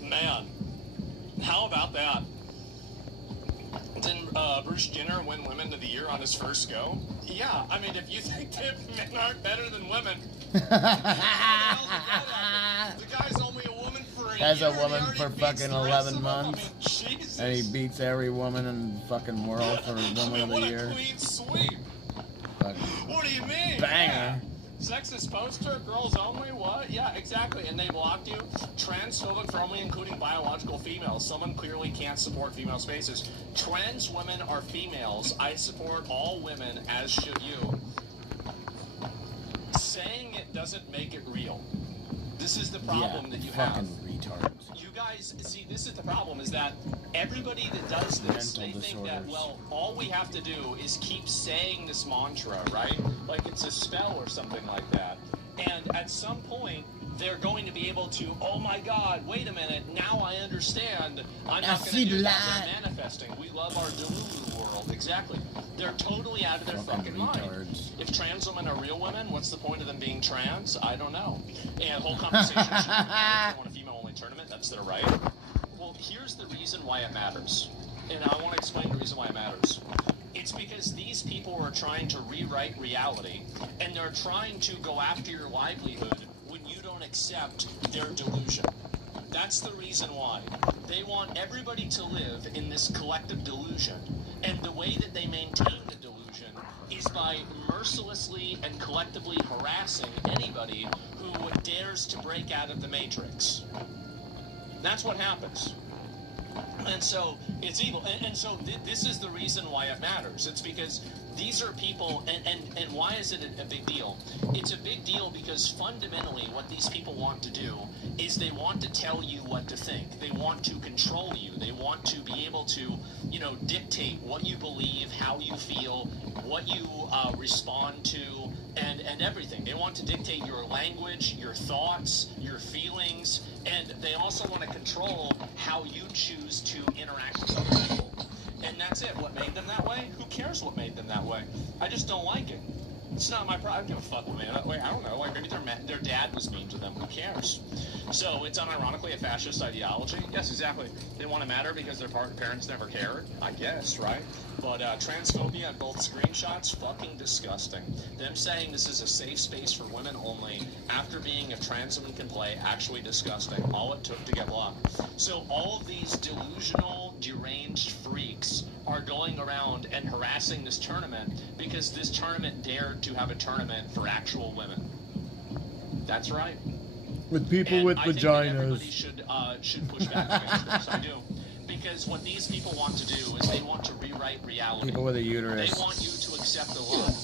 Man. How about that? Didn't Bruce Jenner win Women of the Year on his first go? Yeah, I mean, if you think that men aren't better than women, the guy's only a woman for a As year. a woman for fucking 11 months. I mean, Jesus. And he beats every woman in the fucking world for Woman of the Year. What a clean sweep. What do you mean? Banger. Sexist poster, girls only, what? Yeah, exactly. And they blocked you. Transphobic for only including biological females. Someone clearly can't support female spaces. Trans women are females. I support all women, as should you. Saying it doesn't make it real. This is the problem that you have. Retards. You guys, see, this is the problem, is that everybody that does this, they think that, well, all we have to do is keep saying this mantra, right? Like it's a spell or something like that. And at some point, they're going to be able to, oh my God, wait a minute, now I understand. I'm not going to do that. They're manifesting. We love our Delulu world. Exactly. They're totally out of their fucking mind. If trans women are real women, what's the point of them being trans? I don't know. And whole conversation should be they want a female-only tournament. That's their right. Well, here's the reason why it matters. And I want to explain the reason why it matters. It's because these people are trying to rewrite reality, and they're trying to go after your livelihood when you don't accept their delusion. That's the reason why. They want everybody to live in this collective delusion, and the way that they maintain the delusion is by mercilessly and collectively harassing anybody who dares to break out of the matrix. That's what happens. And so it's evil. And so this is the reason why it matters. It's because these are people, and why is it a big deal? It's a big deal because fundamentally what these people want to do is they want to tell you what to think. They want to control you. They want to be able to, you know, dictate what you believe, how you feel, what you respond to, and everything. They want to dictate your language, your thoughts, your feelings, and they also want to control how you choose to interact with other people. And that's it. What made them that way? Who cares what made them that way? I just don't like it. It's not my problem. I don't give a fuck, man. Like, I don't know. Like, maybe their dad was mean to them. Who cares? So it's unironically a fascist ideology. Yes, exactly. They want to matter because their parents never cared. I guess, right? But transphobia on both screenshots, fucking disgusting. Them saying this is a safe space for women only after being a trans woman can play, actually disgusting. All it took to get blocked. So all of these delusional, deranged freaks are going around and harassing this tournament because this tournament dared to have a tournament for actual women. That's right. With people And with I think that everybody vaginas. should push back against this. I do. Because what these people want to do is they want to rewrite reality. People with a uterus. They want you to accept the lie.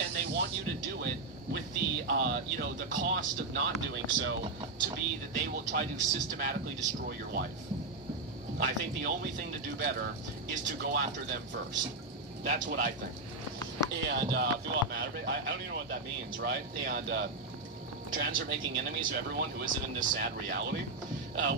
And they want you to do it with the, the cost of not doing so to be that they will try to systematically destroy your life. I think the only thing to do better is to go after them first. That's what I think. And if you want to matter, I don't even know what that means, right? And trans are making enemies of everyone who isn't in this sad reality.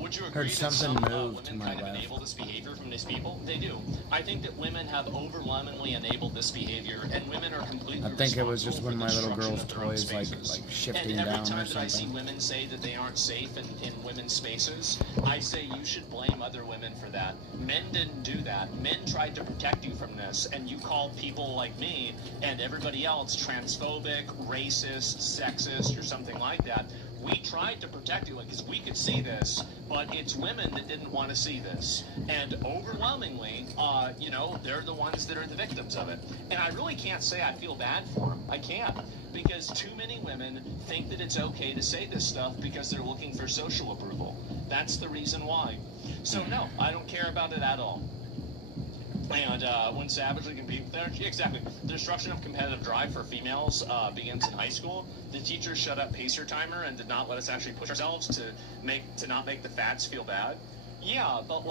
Would you agree Heard that something some moved to women my kind of left. enable this behavior from these people? They do. I think that women have overwhelmingly enabled this behavior, and women are completely I think it was just responsible when for my the little destruction girl's of their own toys like spaces. shifting And every down time or that I see something. women say that they aren't safe in women's spaces, I say you should blame other women for that. Men didn't do that. Men tried to protect you from this, and you called people like me and everybody else transphobic, racist, sexist, or something like that. We tried to protect you because we could see this, but it's women that didn't want to see this. And overwhelmingly, they're the ones that are the victims of it. And I really can't say I feel bad for them. I can't. Because too many women think that it's okay to say this stuff because they're looking for social approval. That's the reason why. So no, I don't care about it at all. And when savagely compete, exactly. The destruction of competitive drive for females begins in high school. The teachers shut up pacer timer and did not let us actually push ourselves to not make the fats feel bad. Yeah, but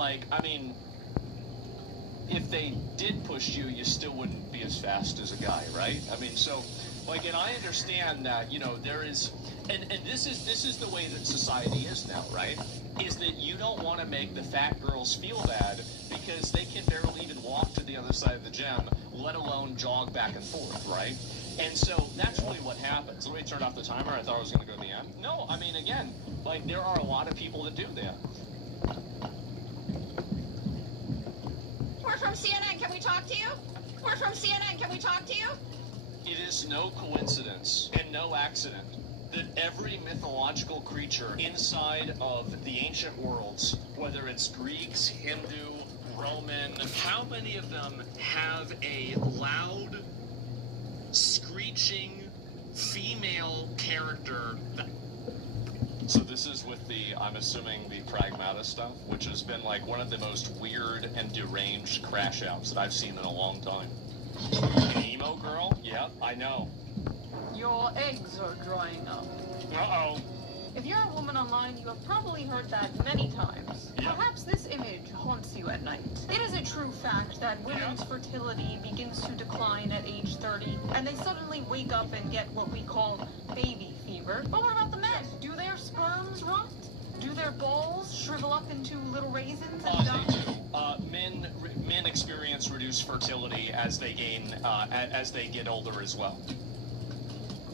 if they did push you, you still wouldn't be as fast as a guy, right? And I understand that, there is, and this is the way that society is now, right? Is that you don't want to make the fat girls feel bad because they can barely even walk to the other side of the gym, let alone jog back and forth, right? And so that's really what happens. Let me turn off the timer. I thought I was going to go to the end. No, again, there are a lot of people that do that. We're from CNN. Can we talk to you? We're from CNN. Can we talk to you? It is no coincidence and no accident that every mythological creature inside of the ancient worlds, whether it's Greeks, Hindu, Roman, how many of them have a loud, screeching female character? So this is with I'm assuming the Pragmata stuff, which has been one of the most weird and deranged crash outs that I've seen in a long time. An emo girl? Yep, I know. Your eggs are drying up. Uh-oh. If you're a woman online, you have probably heard that many times. Yeah. Perhaps this image haunts you at night. It is a true fact that women's fertility begins to decline at age 30, and they suddenly wake up and get what we call baby fever. But what about the men? Do their sperms rot? Do their balls shrivel up into little raisins and die? They do. Men experience reduced fertility as they get older as well.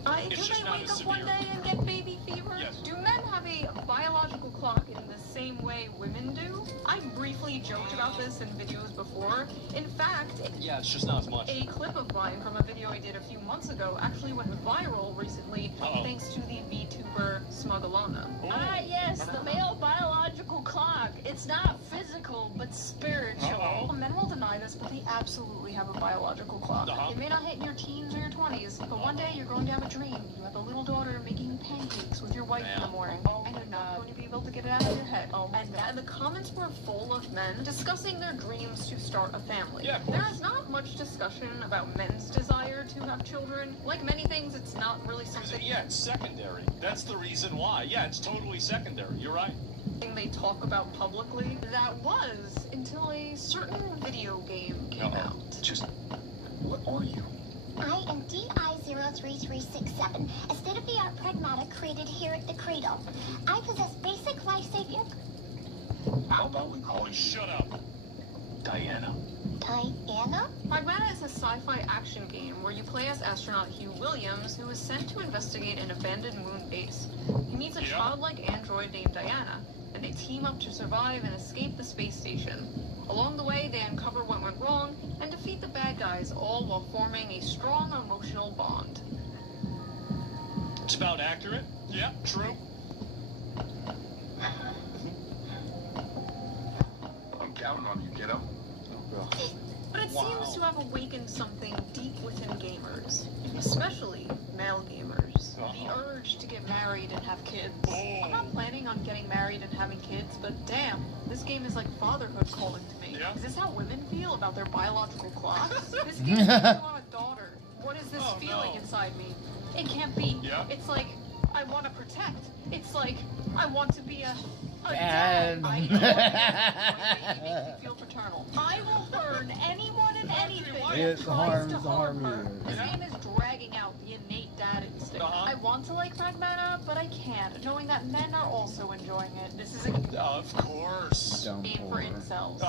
Do they wake up one day and get baby fever? Yes. Do men have a biological clock in the same way women do? I briefly joked about this in videos before. In fact, yeah, it's just not as much. A clip of mine from a video I did a few months ago actually went viral recently thanks to the VTuber Smugalana. Yes, the male biological clock. It's not physical, but spiritual. Men will deny this, but they absolutely have a biological clock. It may not hit in your teens or your 20s, but one day you're going to have a dream. You have a little daughter making pancakes with your wife in the morning, and you're not going to be able to get it out of your head. And the comments were full of men discussing their dreams to start a family. Yeah, there is not much discussion about men's desire to have children. Like many things, it's not really something... Yeah, it's secondary. That's the reason why. Yeah, it's totally secondary. You're right. They talk about publicly. That was until a certain video game came out. What are you? I am DI03367, a state-of-the-art pragmata created here at the Cradle. I possess basic life savior... How about we call it... Shut up, Diana. Diana? Pragmata is a sci-fi action game where you play as astronaut Hugh Williams, who is sent to investigate an abandoned moon base. He meets a childlike android named Diana, and they team up to survive and escape the space station. Along the way, they uncover what went wrong and defeat the bad guys, all while forming a strong emotional bond. It's about accurate. Yeah, true. I'm counting on you, kiddo. But it seems to have awakened something deep within gamers, especially male gamers. The urge to get married and have kids. I'm not planning on getting married and having kids, but damn, this game is like fatherhood calling to me. Is this how women feel about their biological clocks? This game is like I want a daughter. What is this feeling inside me? It can't be. It's like I want to protect. It's like I want to be a dad. I don't want to feel paternal. I will burn anyone and anything that tries to harm her. This game is dragging out the innate dad instinct. I want to like Pragmata, but I can't, knowing that men are also enjoying it. This is a of course game for incels.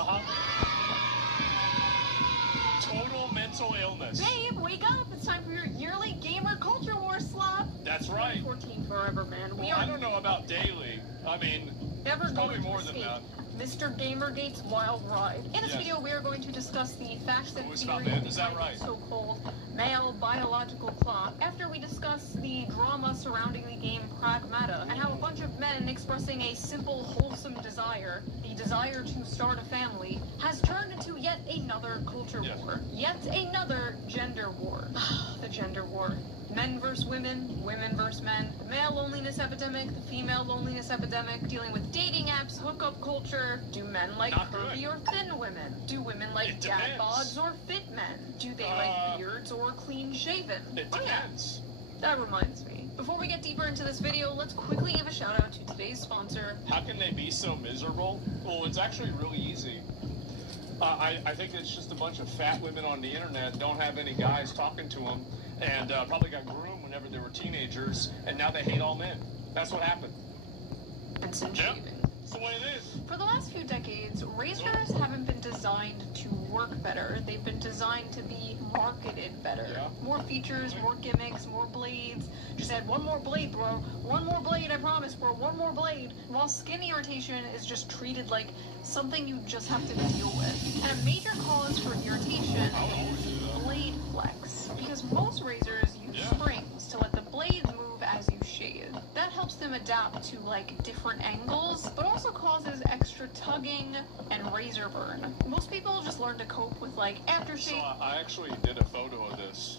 Total mental illness. Babe, wake up! It's time for your yearly gamer culture war slap. That's right. 14 forever, man. Well, I don't know about daily. I mean, never probably more than that. Mr. Gamergate's wild ride. In this video, we are going to discuss the facts that theory behind the so-called male biological clock, after we discuss the drama surrounding the game Pragmata, and how a bunch of men expressing a simple, wholesome desire, the desire to start a family, has turned into yet another culture war. Yet another gender war. The gender war. Men versus women, women versus men, the male loneliness epidemic, the female loneliness epidemic, dealing with dating apps, hookup culture. Do men like curvy or thin women? Do women like dad bods or fit men? Do they like beards or clean shaven? It depends. That reminds me. Before we get deeper into this video, let's quickly give a shout out to today's sponsor. How can they be so miserable? Well, it's actually really easy. I think it's just a bunch of fat women on the internet, don't have any guys talking to them, and probably got groomed whenever they were teenagers, and now they hate all men. That's what happened. It's shaving. That's the way it is. For the last few decades, razors haven't been designed to work better. They've been designed to be marketed better. More features, more gimmicks, more blades. Just add one more blade, bro. One more blade, I promise, bro. One more blade. While skin irritation is just treated like something you just have to deal with. And a major cause for irritation is blade flex. Because most razors use springs to let the blades move as you shave. That helps them adapt to like different angles, but also causes extra tugging and razor burn. Most people just learn to cope with like aftershave. So I actually did a photo of this.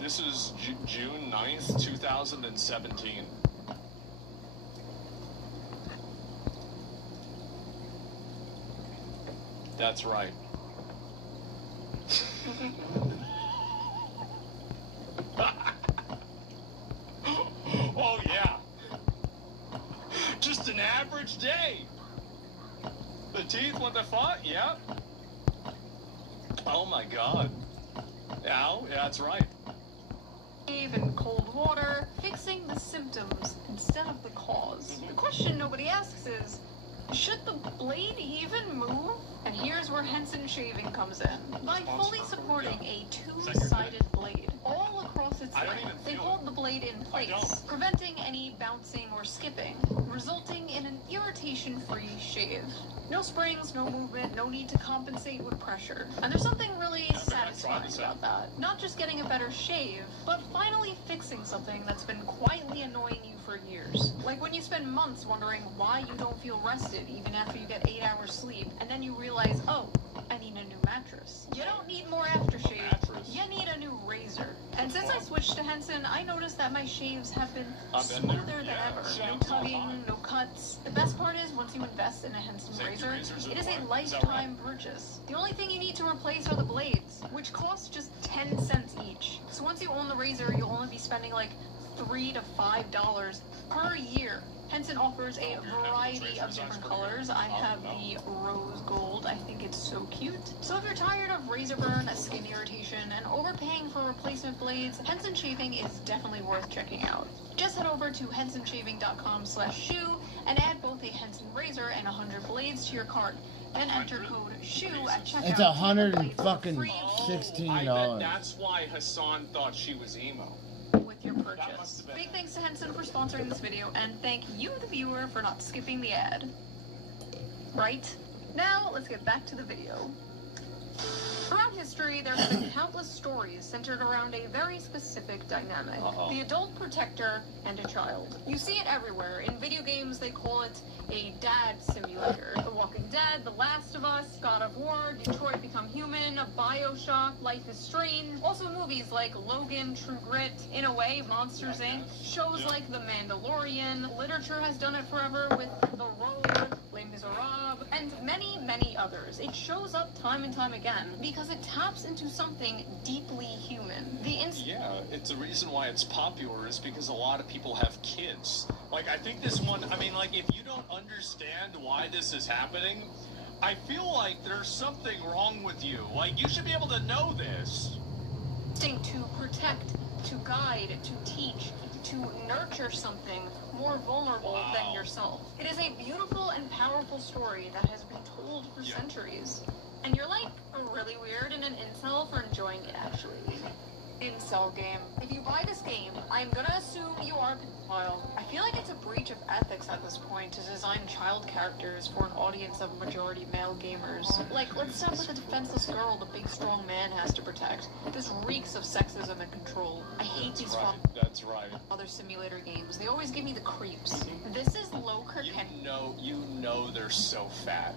This is June 9th, 2017. That's right. Oh yeah. Just an average day. The teeth with the font, yeah. Oh my god. Ow, yeah, that's right. In cold water, fixing the symptoms instead of the cause. The question nobody asks is, should the blade even move? And here's where Henson Shaving comes in. By fully supporting a two-sided blade all across its length, they hold the blade in place, preventing any bouncing or skipping, resulting in an irritation-free shave. No springs, no movement, no need to compensate with pressure. And there's something really satisfying about that. Not just getting a better shave, but finally fixing something that's been quietly annoying you for years. Like when you spend months wondering why you don't feel rested even after you get 8 hours sleep, and then you realize, oh, I need a new mattress. You don't need more aftershave. You need a new razor. And since I switched to Henson, I noticed that my shaves have been smoother than ever. No tugging, no cuts. The best part is, once you invest in a Henson razor, it is a lifetime purchase. The only thing you need to replace are the blades, which cost just 10 cents each. So once you own the razor, you'll only be spending like $3 to $5 per year. Henson offers a variety of different colors. I have the rose gold. I think it's so cute. So if you're tired of razor burn, skin irritation, and overpaying for replacement blades, Henson Shaving is definitely worth checking out. Just head over to hensonshaving.com/shoe and add both a Henson razor and 100 blades to your cart. and enter code SHOE at checkout. It's $116. I bet that's why Hassan thought she was emo. With your purchase. Big thanks to Henson for sponsoring this video, and thank you, the viewer, for not skipping the ad. Right? Now, let's get back to the video. Throughout history, there have been countless stories centered around a very specific dynamic. The adult protector and a child. You see it everywhere. In video games, they call it a dad simulator. The Walking Dead, The Last of Us, God of War, Detroit Become Human, BioShock, Life is Strange. Also movies like Logan, True Grit, in a way, Monsters Inc. Shows like The Mandalorian. Literature has done it forever with The Road, Les Miserables, and many, many others. It shows up time and time again because it taps into something deeply human. Yeah, it's the reason why it's popular is because a lot of people have kids. Like, I think this one, I mean, like, if you don't understand why this is happening, I feel like there's something wrong with you. Like, you should be able to know this. To protect, to guide, to teach, to nurture something more vulnerable than yourself. It is a beautiful and powerful story that has been told for centuries. And you're like really weird and an incel for enjoying it, actually. Incel game. If you buy this game, I'm gonna assume you are a pedophile. I feel like it's a breach of ethics at this point to design child characters for an audience of majority male gamers. Like, let's stop with the defenseless girl the big strong man has to protect. This reeks of sexism and control. I hate these That's right. other simulator games. They always give me the creeps. This is low Kirken. You know they're so fat.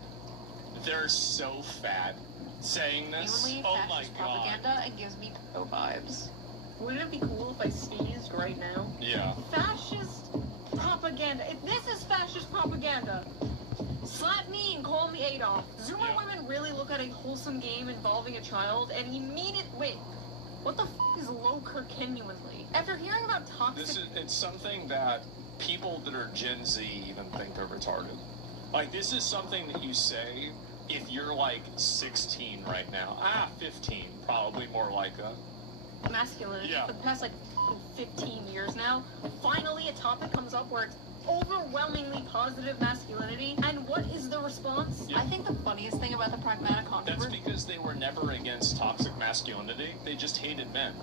They're so fat. Saying this, Oh my god. Propaganda and gives me pedo vibes. Wouldn't it be cool if I sneezed right now? Yeah. Fascist propaganda. If this is fascist propaganda, slap me and call me Adolf. Zoomer women really look at a wholesome game involving a child and wait, what the f is low Kirkenuinely? After hearing about toxic... It's something that people that are Gen Z even think are retarded. Like, this is something that you say if you're like 16 right now. 15, probably more like that. Masculinity for the past like 15 years now. Finally, a topic comes up where it's overwhelmingly positive masculinity. And what is the response? I think the funniest thing about the pragmatic controversy... That's because they were never against toxic masculinity. They just hated men.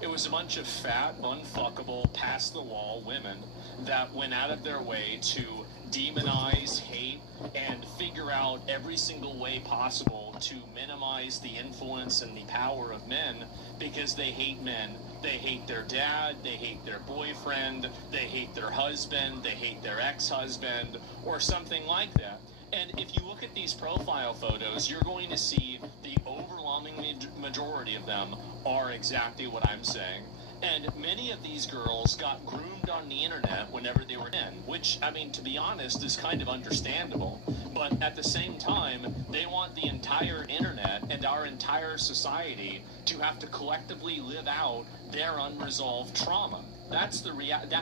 It was a bunch of fat, unfuckable, past-the-wall women that went out of their way to demonize, hate, and figure out every single way possible to minimize the influence and the power of men because they hate men. They hate their dad, they hate their boyfriend, they hate their husband, they hate their ex-husband, or something like that. And if you look at these profile photos, you're going to see the overwhelming majority of them are exactly what I'm saying. And many of these girls got groomed on the internet whenever they were in, which, I mean, to be honest, is kind of understandable. But at the same time, they want the entire internet and our entire society to have to collectively live out their unresolved trauma. That's the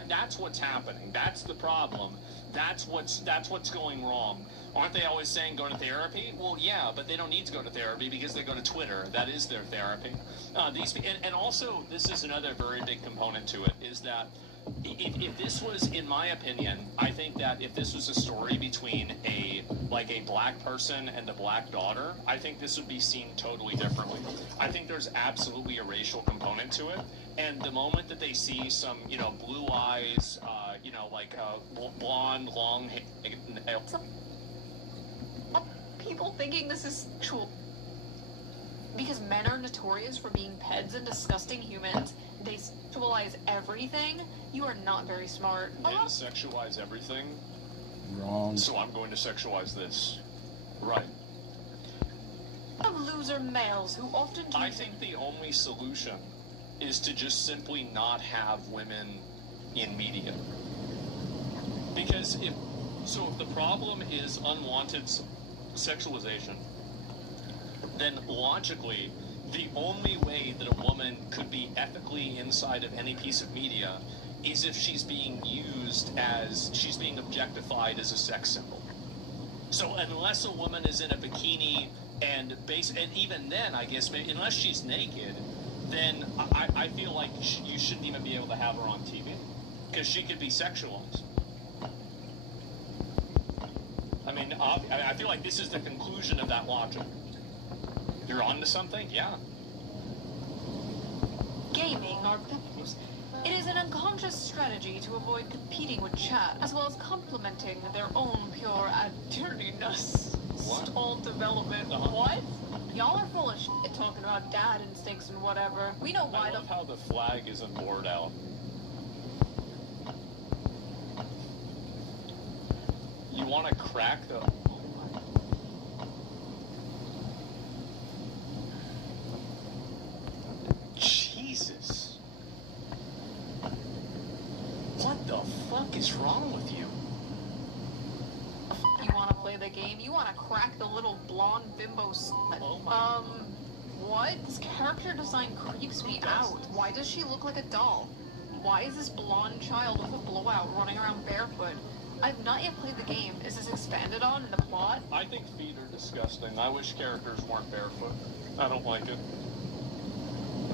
that's what's happening. That's the problem. That's what's going wrong. Aren't they always saying go to therapy? Well, yeah, but they don't need to go to therapy because they go to Twitter. That is their therapy. And also, this is another very big component to it, is that if this was, in my opinion, I think that if this was a story between a black person and a black daughter, I think this would be seen totally differently. I think there's absolutely a racial component to it. And the moment that they see some, blue eyes, blonde, long hair, people thinking this is sexual. Because men are notorious for being peds and disgusting humans, they sexualize everything. You are not very smart. Men sexualize everything. Wrong. So I'm going to sexualize this. Right. Of loser males who often do. I think the only solution is to just simply not have women in media. Because if the problem is unwanted sexualization, then logically, the only way that a woman could be ethically inside of any piece of media is if she's being she's being objectified as a sex symbol. So unless a woman is in a bikini and even then, I guess, maybe, unless she's naked, then I feel like you shouldn't even be able to have her on TV because she could be sexualized. I mean, I feel like this is the conclusion of that logic. You're on to something? Yeah. Gaming are peppers. It is an unconscious strategy to avoid competing with chat, as well as complementing their own pure dirtiness. Stall development. What? Y'all are full of shit talking about dad instincts and whatever. We know why I love how the flag isn't bored out. You want to crack the... Jesus. What the fuck is wrong with you? You want to play the game? You want to crack the little blonde bimbo slut? What? This character design creeps me out. Why does she look like a doll? Why is this blonde child with a blowout running around barefoot? I've not yet played the game. Is this expanded on in the plot? I think feet are disgusting. I wish characters weren't barefoot. I don't like it.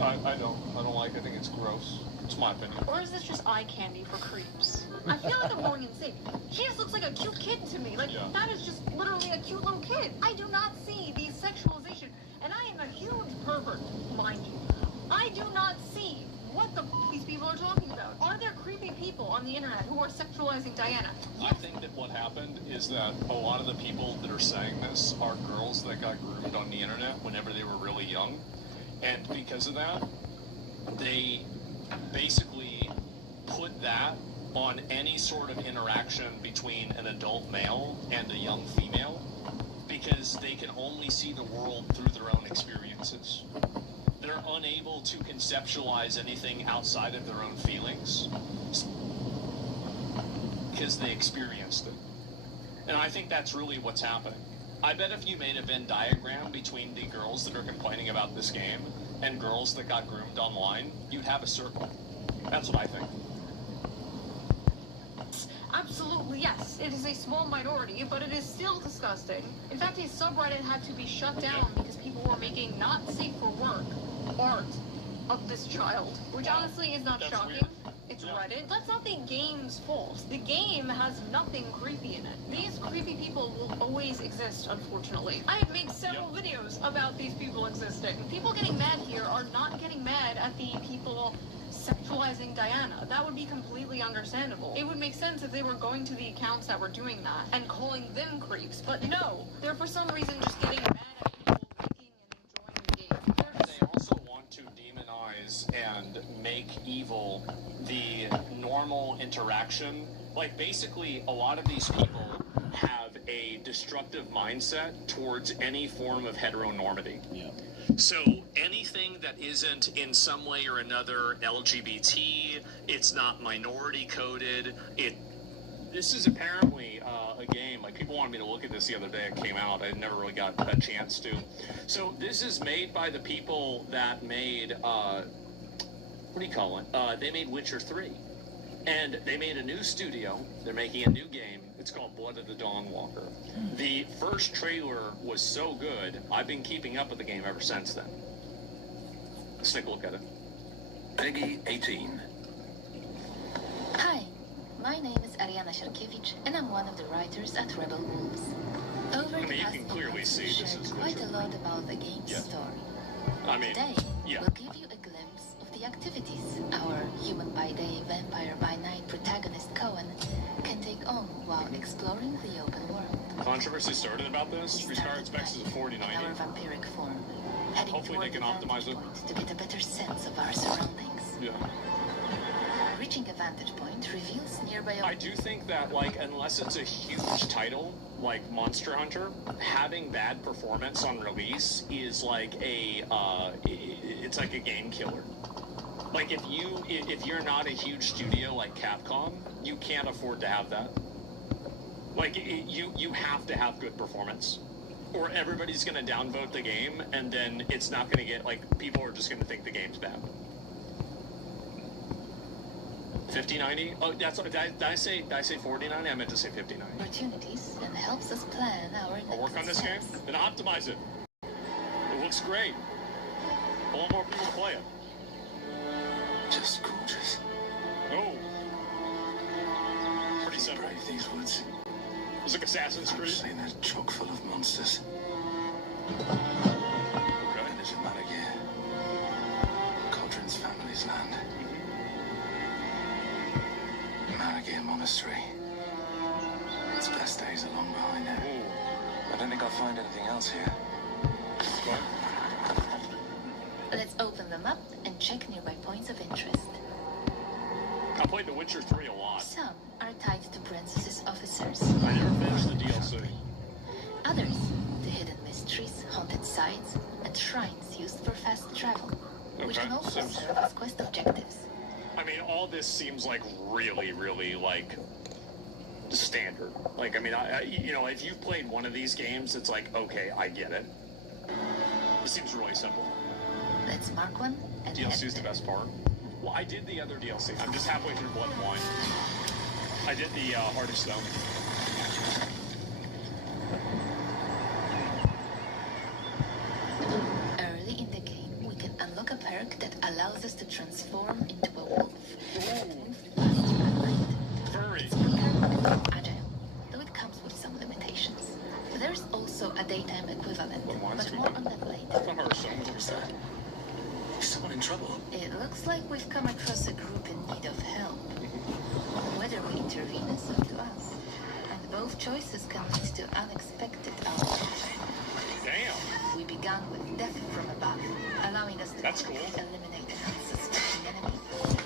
I don't like it. I think it's gross. It's my opinion. Or is this just eye candy for creeps? I feel like I'm going insane. She just looks like a cute kid to me. Like, that is just literally a cute little kid. I do not see the sexualization. And I am a huge pervert, mind you. I do not see what the these people are talking about. Are there creepy people on the internet who are sexualizing Diana? I think that what happened is that a lot of the people that are saying this are girls that got groomed on the internet whenever they were really young. And because of that, they basically put that on any sort of interaction between an adult male and a young female because they can only see the world through their own experiences. They're unable to conceptualize anything outside of their own feelings because they experienced it. And I think that's really what's happening. I bet if you made a Venn diagram between the girls that are complaining about this game and girls that got groomed online, you'd have a circle. That's what I think. Absolutely, yes. It is a small minority, but it is still disgusting. In fact, a subreddit had to be shut down because people were making not safe for work art of this child, which honestly is not shocking. Weird. It's Reddit. That's not the game's fault. The game has nothing creepy in it. These creepy people will always exist, unfortunately. I have made several videos about these people existing. People getting mad here are not getting mad at the people sexualizing Diana. That would be completely understandable. It would make sense if they were going to the accounts that were doing that and calling them creeps, but no. They're for some reason just getting mad at people liking and enjoying the game. They also want to demonize and make evil the normal interaction. Like, basically, a lot of these people have a destructive mindset towards any form of heteronormity. Yeah. So anything that isn't in some way or another LGBT, it's not minority coded, this is apparently a game, like people wanted me to look at this the other day, it came out, I never really got a chance to. So this is made by the people that made, what do you call it? They made Witcher 3. And they made a new studio, they're making a new game, it's called Blood of the Dawnwalker. The first trailer was so good, I've been keeping up with the game ever since then. Let's take a look at it. Peggy 18. Hi, my name is Ariana Sharkiewicz, and I'm one of the writers at Rebel Wolves. Over the past you can clearly see this is quite a lot about the game's story. Today, we'll give you a glimpse of the activities our human by day, vampire by night protagonist Cohen can take on while exploring the open world. Controversy started about this. Restart specs is a 4090. Our vampiric form. Hopefully they can optimize it to get a better sense of our surroundings. Yeah. Reaching a vantage point reveals nearby. I do think that, like, unless it's a huge title like Monster Hunter, having bad performance on release is like it's like a game killer. Like, if you're not a huge studio like Capcom, you can't afford to have that. Like, you have to have good performance, or everybody's gonna downvote the game, and then it's not gonna get, like, people are just gonna think the game's bad. 5090? Oh, that's what, did I say 4090? I meant to say 5090. Opportunities and helps us plan our I'll work on this game, then optimize it. It looks great. A lot more people play it. Just gorgeous. Oh. Pretty simple. Brave these woods. It's like Assassin's Creed. I've seen a chock full of monsters. Village of Malagir. Codrin's family's land. Malagir Monastery. Its best days are long behind it. I don't think I'll find anything else here. Let's open them up and check nearby points of interest. I played The Witcher 3 a lot. Some are tied to Princess's officers. I never finished the DLC. Others, the hidden mysteries, haunted sites, and shrines used for fast travel, which can also serve as quest objectives. I mean, all this seems like really, really like standard. Like, I mean, you know, if you've played one of these games, it's like, okay, I get it. It seems really simple. Let's mark one. And DLC is the best part. Well, I did the other DLC. I'm just halfway through Blood and Wine. I did the Heart of Stone. Early in the game, we can unlock a perk that allows us to transform into a wolf. Furry. Agile, though it comes with some limitations. There's also a daytime equivalent, but more on that later. Is someone in trouble? It looks like we've come across a group in need of help. Whether we intervene is up to us, and both choices can lead to unexpected outcomes. Damn. We began with death from above, allowing us to eliminate an unsuspecting enemy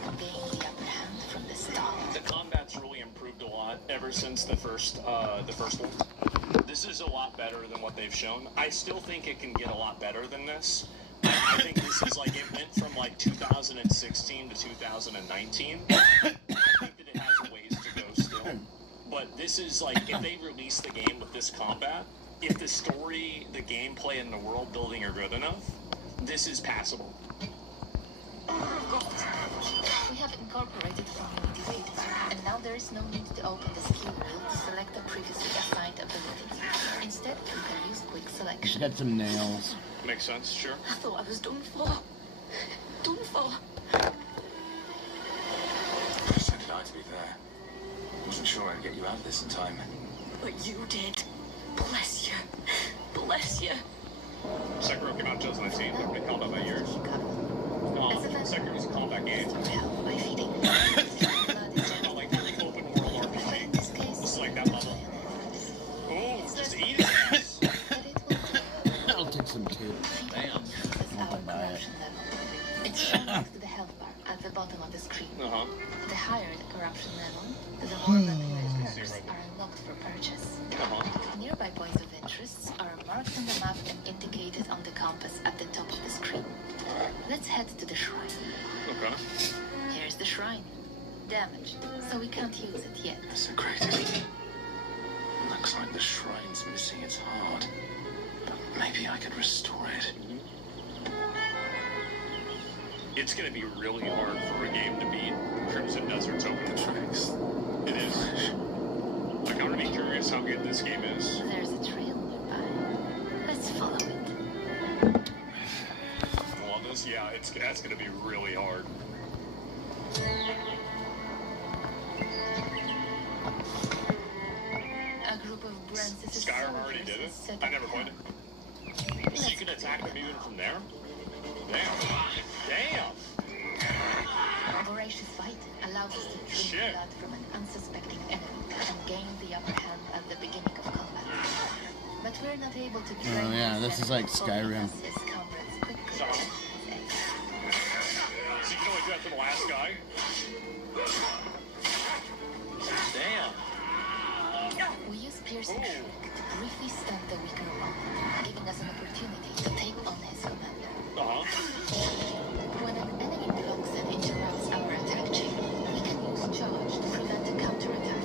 and gain the upper hand from the start. The combat's really improved a lot ever since the first one. This is a lot better than what they've shown. I still think it can get a lot better than this. I think this is like, it went from like 2016 to 2019. I think that it has a ways to go still. But this is like, if they release the game with this combat, if the story, the gameplay, and the world building are good enough, this is passable. We have incorporated community feedback, and now there is no need to open the skill wheel to select a previously assigned ability. Instead, we can use quick selection. She's got some nails. Makes sense, sure. I thought I was done for. Done for. So did I, to be fair. Wasn't sure I'd get you out of this in time. But you did. Bless you. Bless you. Sekiro came out in 2019. They've been held up by years. Sekiro's a combat game. Not like an open world RPG. This is like that level. Oh, just eat his ass. I'll take some too. Damn. Our corruption level. It's shown next to the health bar at the bottom of the screen. The higher the corruption level, the more weapon perks are unlocked for purchase. Nearby points of interest are marked on the map and indicated on the compass at the top of the screen. Let's head to the shrine. Okay. Here's the shrine. Damaged, so we can't use it yet. Desecrated. Looks like the shrine's missing its heart. But maybe I could restore it. It's going to be really hard for a game to beat Crimson Desert's open tracks. It is. Like, I'm really curious how good this game is. There's a trail nearby. Let's follow it. Well, this, yeah, that's going to be really hard. A group of Brancis Skyrim already did it. I never played it. So you can attack them even from there? Damn. Damn. Voracious fight allows us to drink blood from an unsuspecting enemy and gain the upper hand at the beginning of combat. But we're not able to train. Oh yeah, this is like Skyrim. So you can only do that to the last guy? Damn. We use piercing shriek to briefly stun the weaker one, giving us an opportunity to take on his commander. When an enemy blocks and interrupts our attack chain, we can use charge to prevent a counterattack.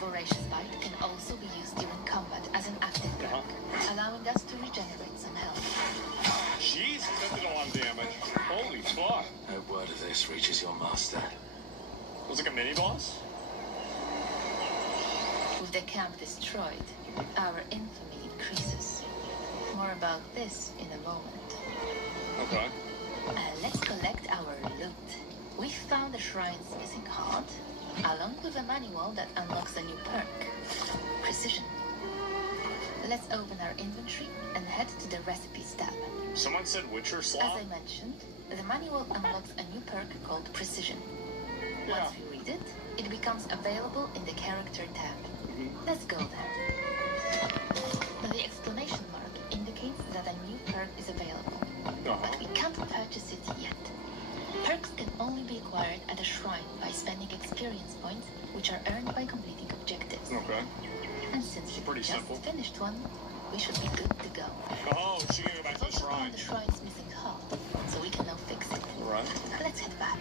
Voracious bite can also be used during combat as an active perk, allowing us to regenerate some health. Jesus, that did a lot of damage. Holy fuck. No word of this reaches your master. Was it like a mini-boss? With the camp destroyed, our infamy increases. More about this in a moment. Okay. Let's collect our loot. We found the shrine's missing card, along with a manual that unlocks a new perk, Precision. Let's open our inventory and head to the Recipes tab. Someone said Witcher slot? As I mentioned, the manual unlocks a new perk called Precision. Once we read it, it becomes available in the Character tab. Let's go there. The exclamation mark indicates that a new perk is available, but we can't purchase it yet. Perks can only be acquired at a shrine by spending experience points, which are earned by completing objectives. Okay. And since we just finished one, we should be good to go. Oh, she can go back to the shrine. The shrine's missing heart, so we can now fix it. Right. Let's head back.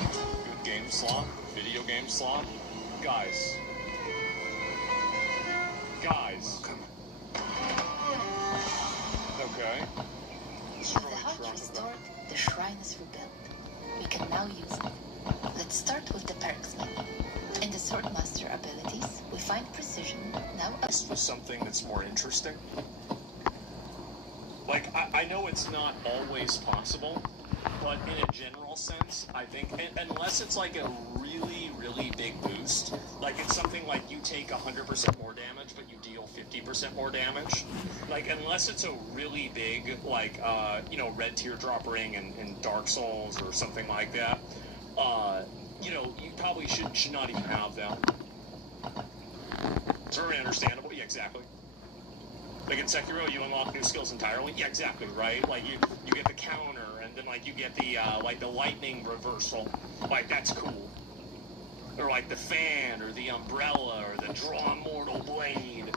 Good game slot. Video game slot. Guys. Welcome. Okay. With the heart restored, the shrine is rebuilt. We can now use it. Let's start with the perks menu. In the Swordmaster abilities, we find Precision now up for something that's more interesting. Like, I know it's not always possible, but in a general sense, I think, unless it's like a really, really big boost, like it's something like you take 100% more damage, but you deal 50% more damage. Like, unless it's a really big, like, you know, red teardrop ring in Dark Souls or something like that, you know, you probably should not even have them. It's very understandable. Yeah, exactly. Like in Sekiro, you unlock new skills entirely. Yeah, exactly, right? Like you get the counter, and then like you get the like the lightning reversal. Like that's cool. Or like the fan, or the umbrella, or the drawn mortal blade.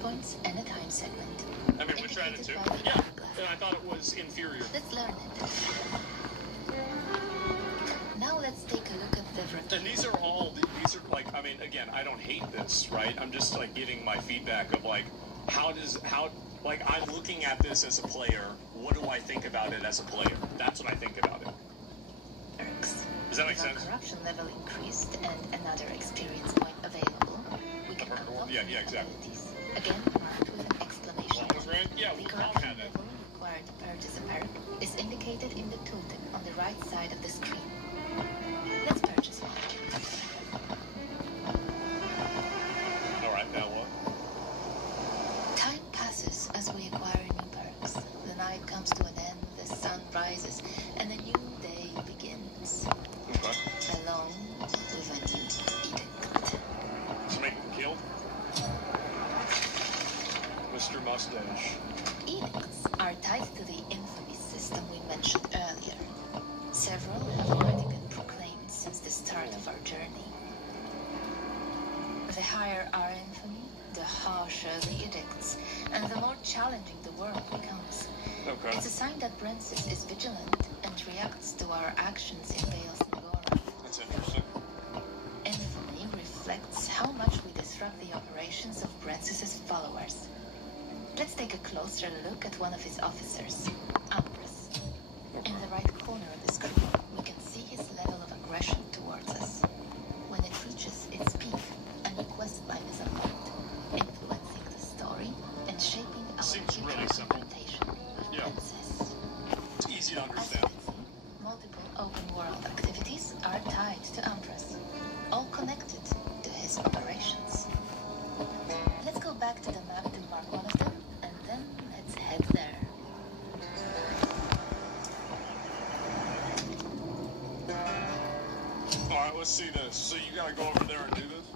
points and a time segment. I mean, we tried it too. Yeah, and I thought it was inferior. Let's learn it. Now let's take a look at the And these are like, I mean, again, I don't hate this, right? I'm just like giving my feedback of like, like I'm looking at this as a player. What do I think about it as a player? That's what I think about it. Does that make sense? Corruption level increased and another experience point available. We can unlock exactly. Again, marked with an exclamation point. Yeah, the corruption level required to purchase a perk is indicated in the tooltip on the right side of the screen. Let's purchase one. Alright, now what? Time passes as we acquire new perks. The night comes to an end, the sun rises, and a new day begins. Okay. Along with a new edict. To make them killed? Mr. Mustache. Edicts are tied to the infamy system we mentioned earlier. Several have already been proclaimed since the start of our journey. The higher our infamy, the harsher the edicts, and the more challenging the world becomes. Okay. It's a sign that Brensis is vigilant and reacts to our actions in Bale's Nagora. That's interesting. Infamy reflects how much we disrupt the operations of Brensis' followers. Let's take a closer look at one of his officers, Ambrose. In the right corner of the screen, we can see his level of aggression towards us. When it reaches its peak, a new quest line is unlocked, influencing the story and shaping our future confrontation with Brensis. It's easy to understand. Multiple open-world activities are tied to Ambrose, all connected to his operations. Let's go back to the map to mark one of them, and then let's head there. Alright, let's see this. So you gotta go over there and do this?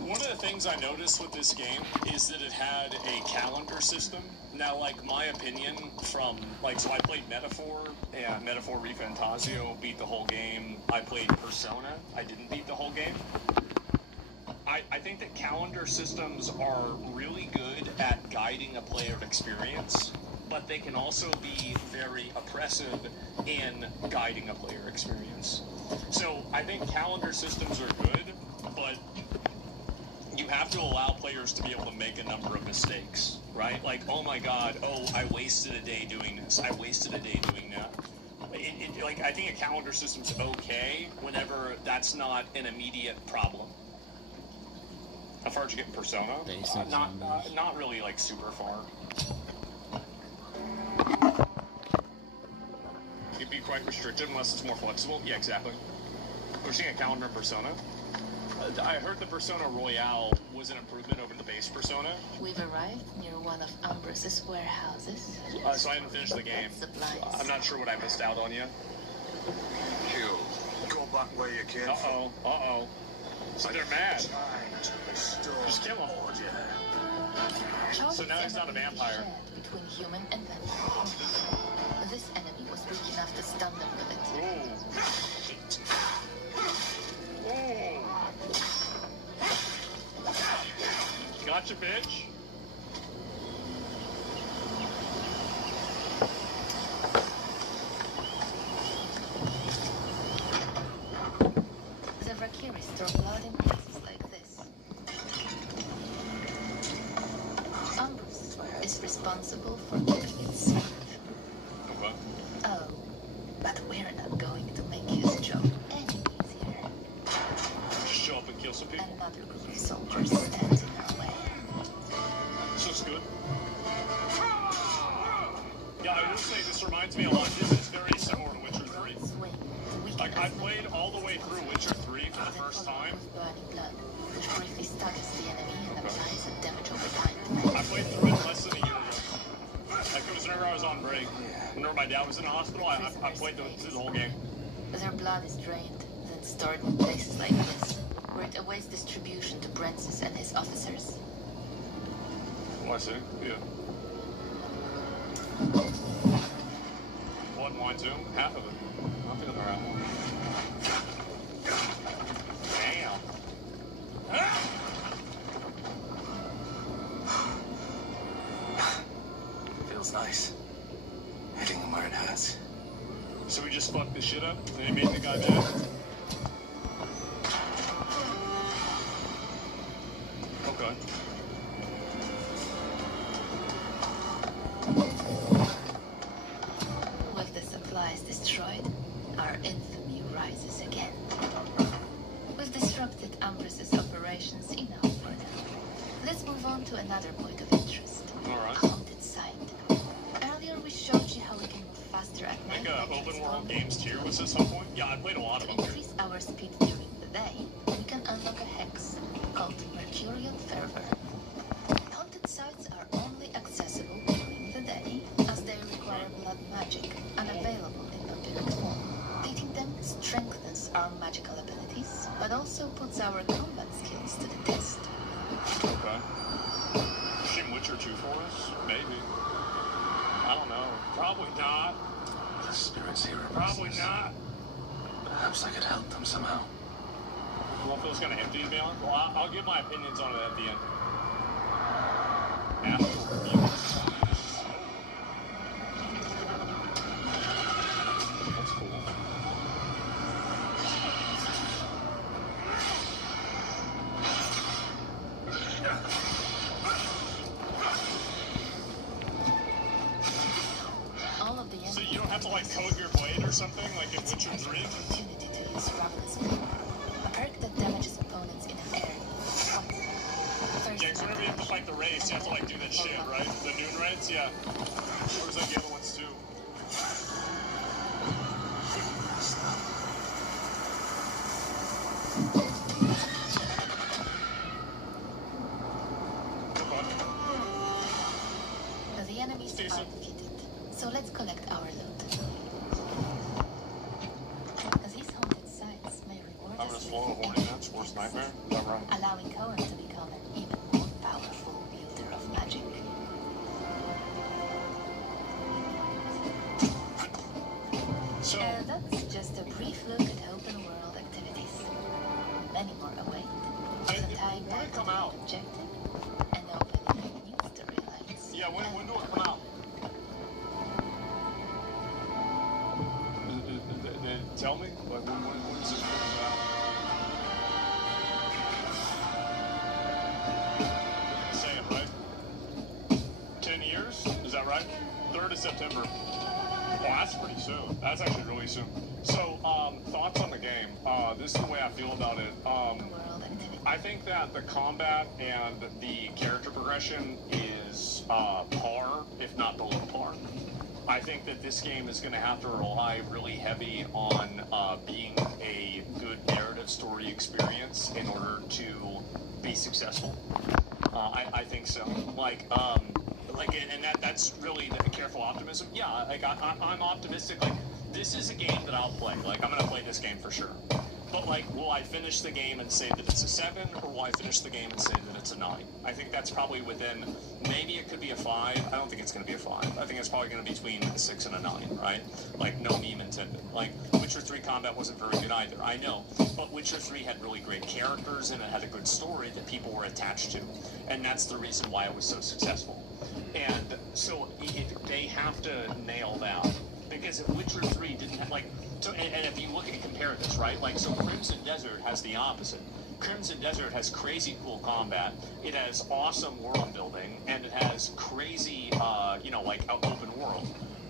One of the things I noticed with this game is that it had a calendar system. Now, like, my opinion from, like, so I played Metaphor, and Metaphor Refantasio, beat the whole game. I played Persona, I didn't beat the whole game. I think that calendar systems are really good at guiding a player experience, but they can also be very oppressive in guiding a player experience. So I think calendar systems are good, but you have to allow players to be able to make a number of mistakes, right? Like, oh my god, I wasted a day doing this, I wasted a day doing that. Like, I think a calendar system's okay whenever that's not an immediate problem. How far did you get in Persona? Not really, like, super far. quite restrictive unless it's more flexible. Yeah, exactly. We're seeing a calendar in Persona. I heard the Persona Royale was an improvement over the base Persona. We've arrived near one of Umbrus's warehouses. So I haven't finished the game. I'm not sure what I missed out on yet. Kill. Go back where you came from. Uh-oh. So they're mad. Just kill him. So now he's not a vampire. Between human and vampire. This enemy was weak enough to stun them with it. Ooh. Gotcha, bitch. The Valkyries store blood in places like this. Umbrus is responsible for keeping it safe. Okay. Oh, but we're not going to make his job any easier. Just show up and kill some people. Another group of soldiers stands in our way. This looks good. Yeah, I will say this reminds me a lot. This is very similar to Witcher 3. Like, I played all the way through Witcher 3 for the first time. Burning blood, which briefly stuns the enemy and applies a damage over time. I played through it less than a year ago. Like, it was whenever I was on break. Whenever my dad was in the hospital, I played through the whole game. Their blood is drained, then stored in places like this, where it awaits distribution to Princes and his officers. Oh, I see. Yeah. Blood and wine too? Half of it. Not the other half. Damn. Feels nice. Hitting him where it hurts. So we just fucked this shit up? And they made the guy mad? Okay. With the supplies destroyed, our infamy rises again. We've disrupted Umbrus's operations enough for now. Let's move on to another point of interest. Alright. A haunted site. Earlier we showed you how we can move faster at night. Like open world games tier was at some point? Yeah, I played a lot of them. To increase our speed during the day, we can unlock a hex called Mercurial Fervor. Haunted sites are only accessible during the day, as they require blood magic, unavailable in vampiric form. Beating them strengthens our magical abilities, but also puts our combat skills to the test. Okay. Should Witcher 2 for us? Maybe. I don't know. Probably not. The spirits here are Probably not. Perhaps I could help them somehow. Well, it feels kind of empty to be honest. Well, I'll give my opinions on it at the end. Astral review. That's cool. All of the So you don't have to like code your blade or something like in Witcher 3? opportunity to use Ravenous Flame, a perk that damages opponents in an area. Yeah, because whenever you have to fight the race, you have to like do that shit, right? The noon raids, yeah. Or was like the other ones too? The enemies are defeated, so let's collect our loot. These haunted sites may reward I'm gonna us slow a horny match, worst nightmare. Is that right? allowing Cohen to become an even more powerful wielder of magic. So That's just a brief look at open world activities. Many more await. The time when did it come out? objective and opening new storylines. Yeah, when do it come out? They tell me? Like, when is it coming out? Say it, right? 10 years? Is that right? 3rd of September. Oh, that's pretty soon. That's actually really soon. So, thoughts on the game. This is the way I feel about it. I think that the combat and the character progression is par, if not below par. I think that this game is going to have to rely really heavy on being a good narrative story experience in order to be successful. I think so. And that's really the careful optimism. Yeah, I'm optimistic. Like, this is a game that I'll play. Like, I'm going to play this game for sure. But, like, will I finish the game and say that it's a 7, or will I finish the game and say that it's a 9? I think that's probably within, maybe it could be a 5. I don't think it's going to be a 5. I think it's probably going to be between a 6 and a 9, right? Like, no meme intended. Like, Witcher 3 combat wasn't very good either, I know. But Witcher 3 had really great characters, and it had a good story that people were attached to. And that's the reason why it was so successful. And so they have to nail that. Because if Witcher 3 didn't have, like, so, and if you look and compare this, right, like, so Crimson Desert has the opposite. Crimson Desert has crazy cool combat, it has awesome world building, and it has crazy, like, open world.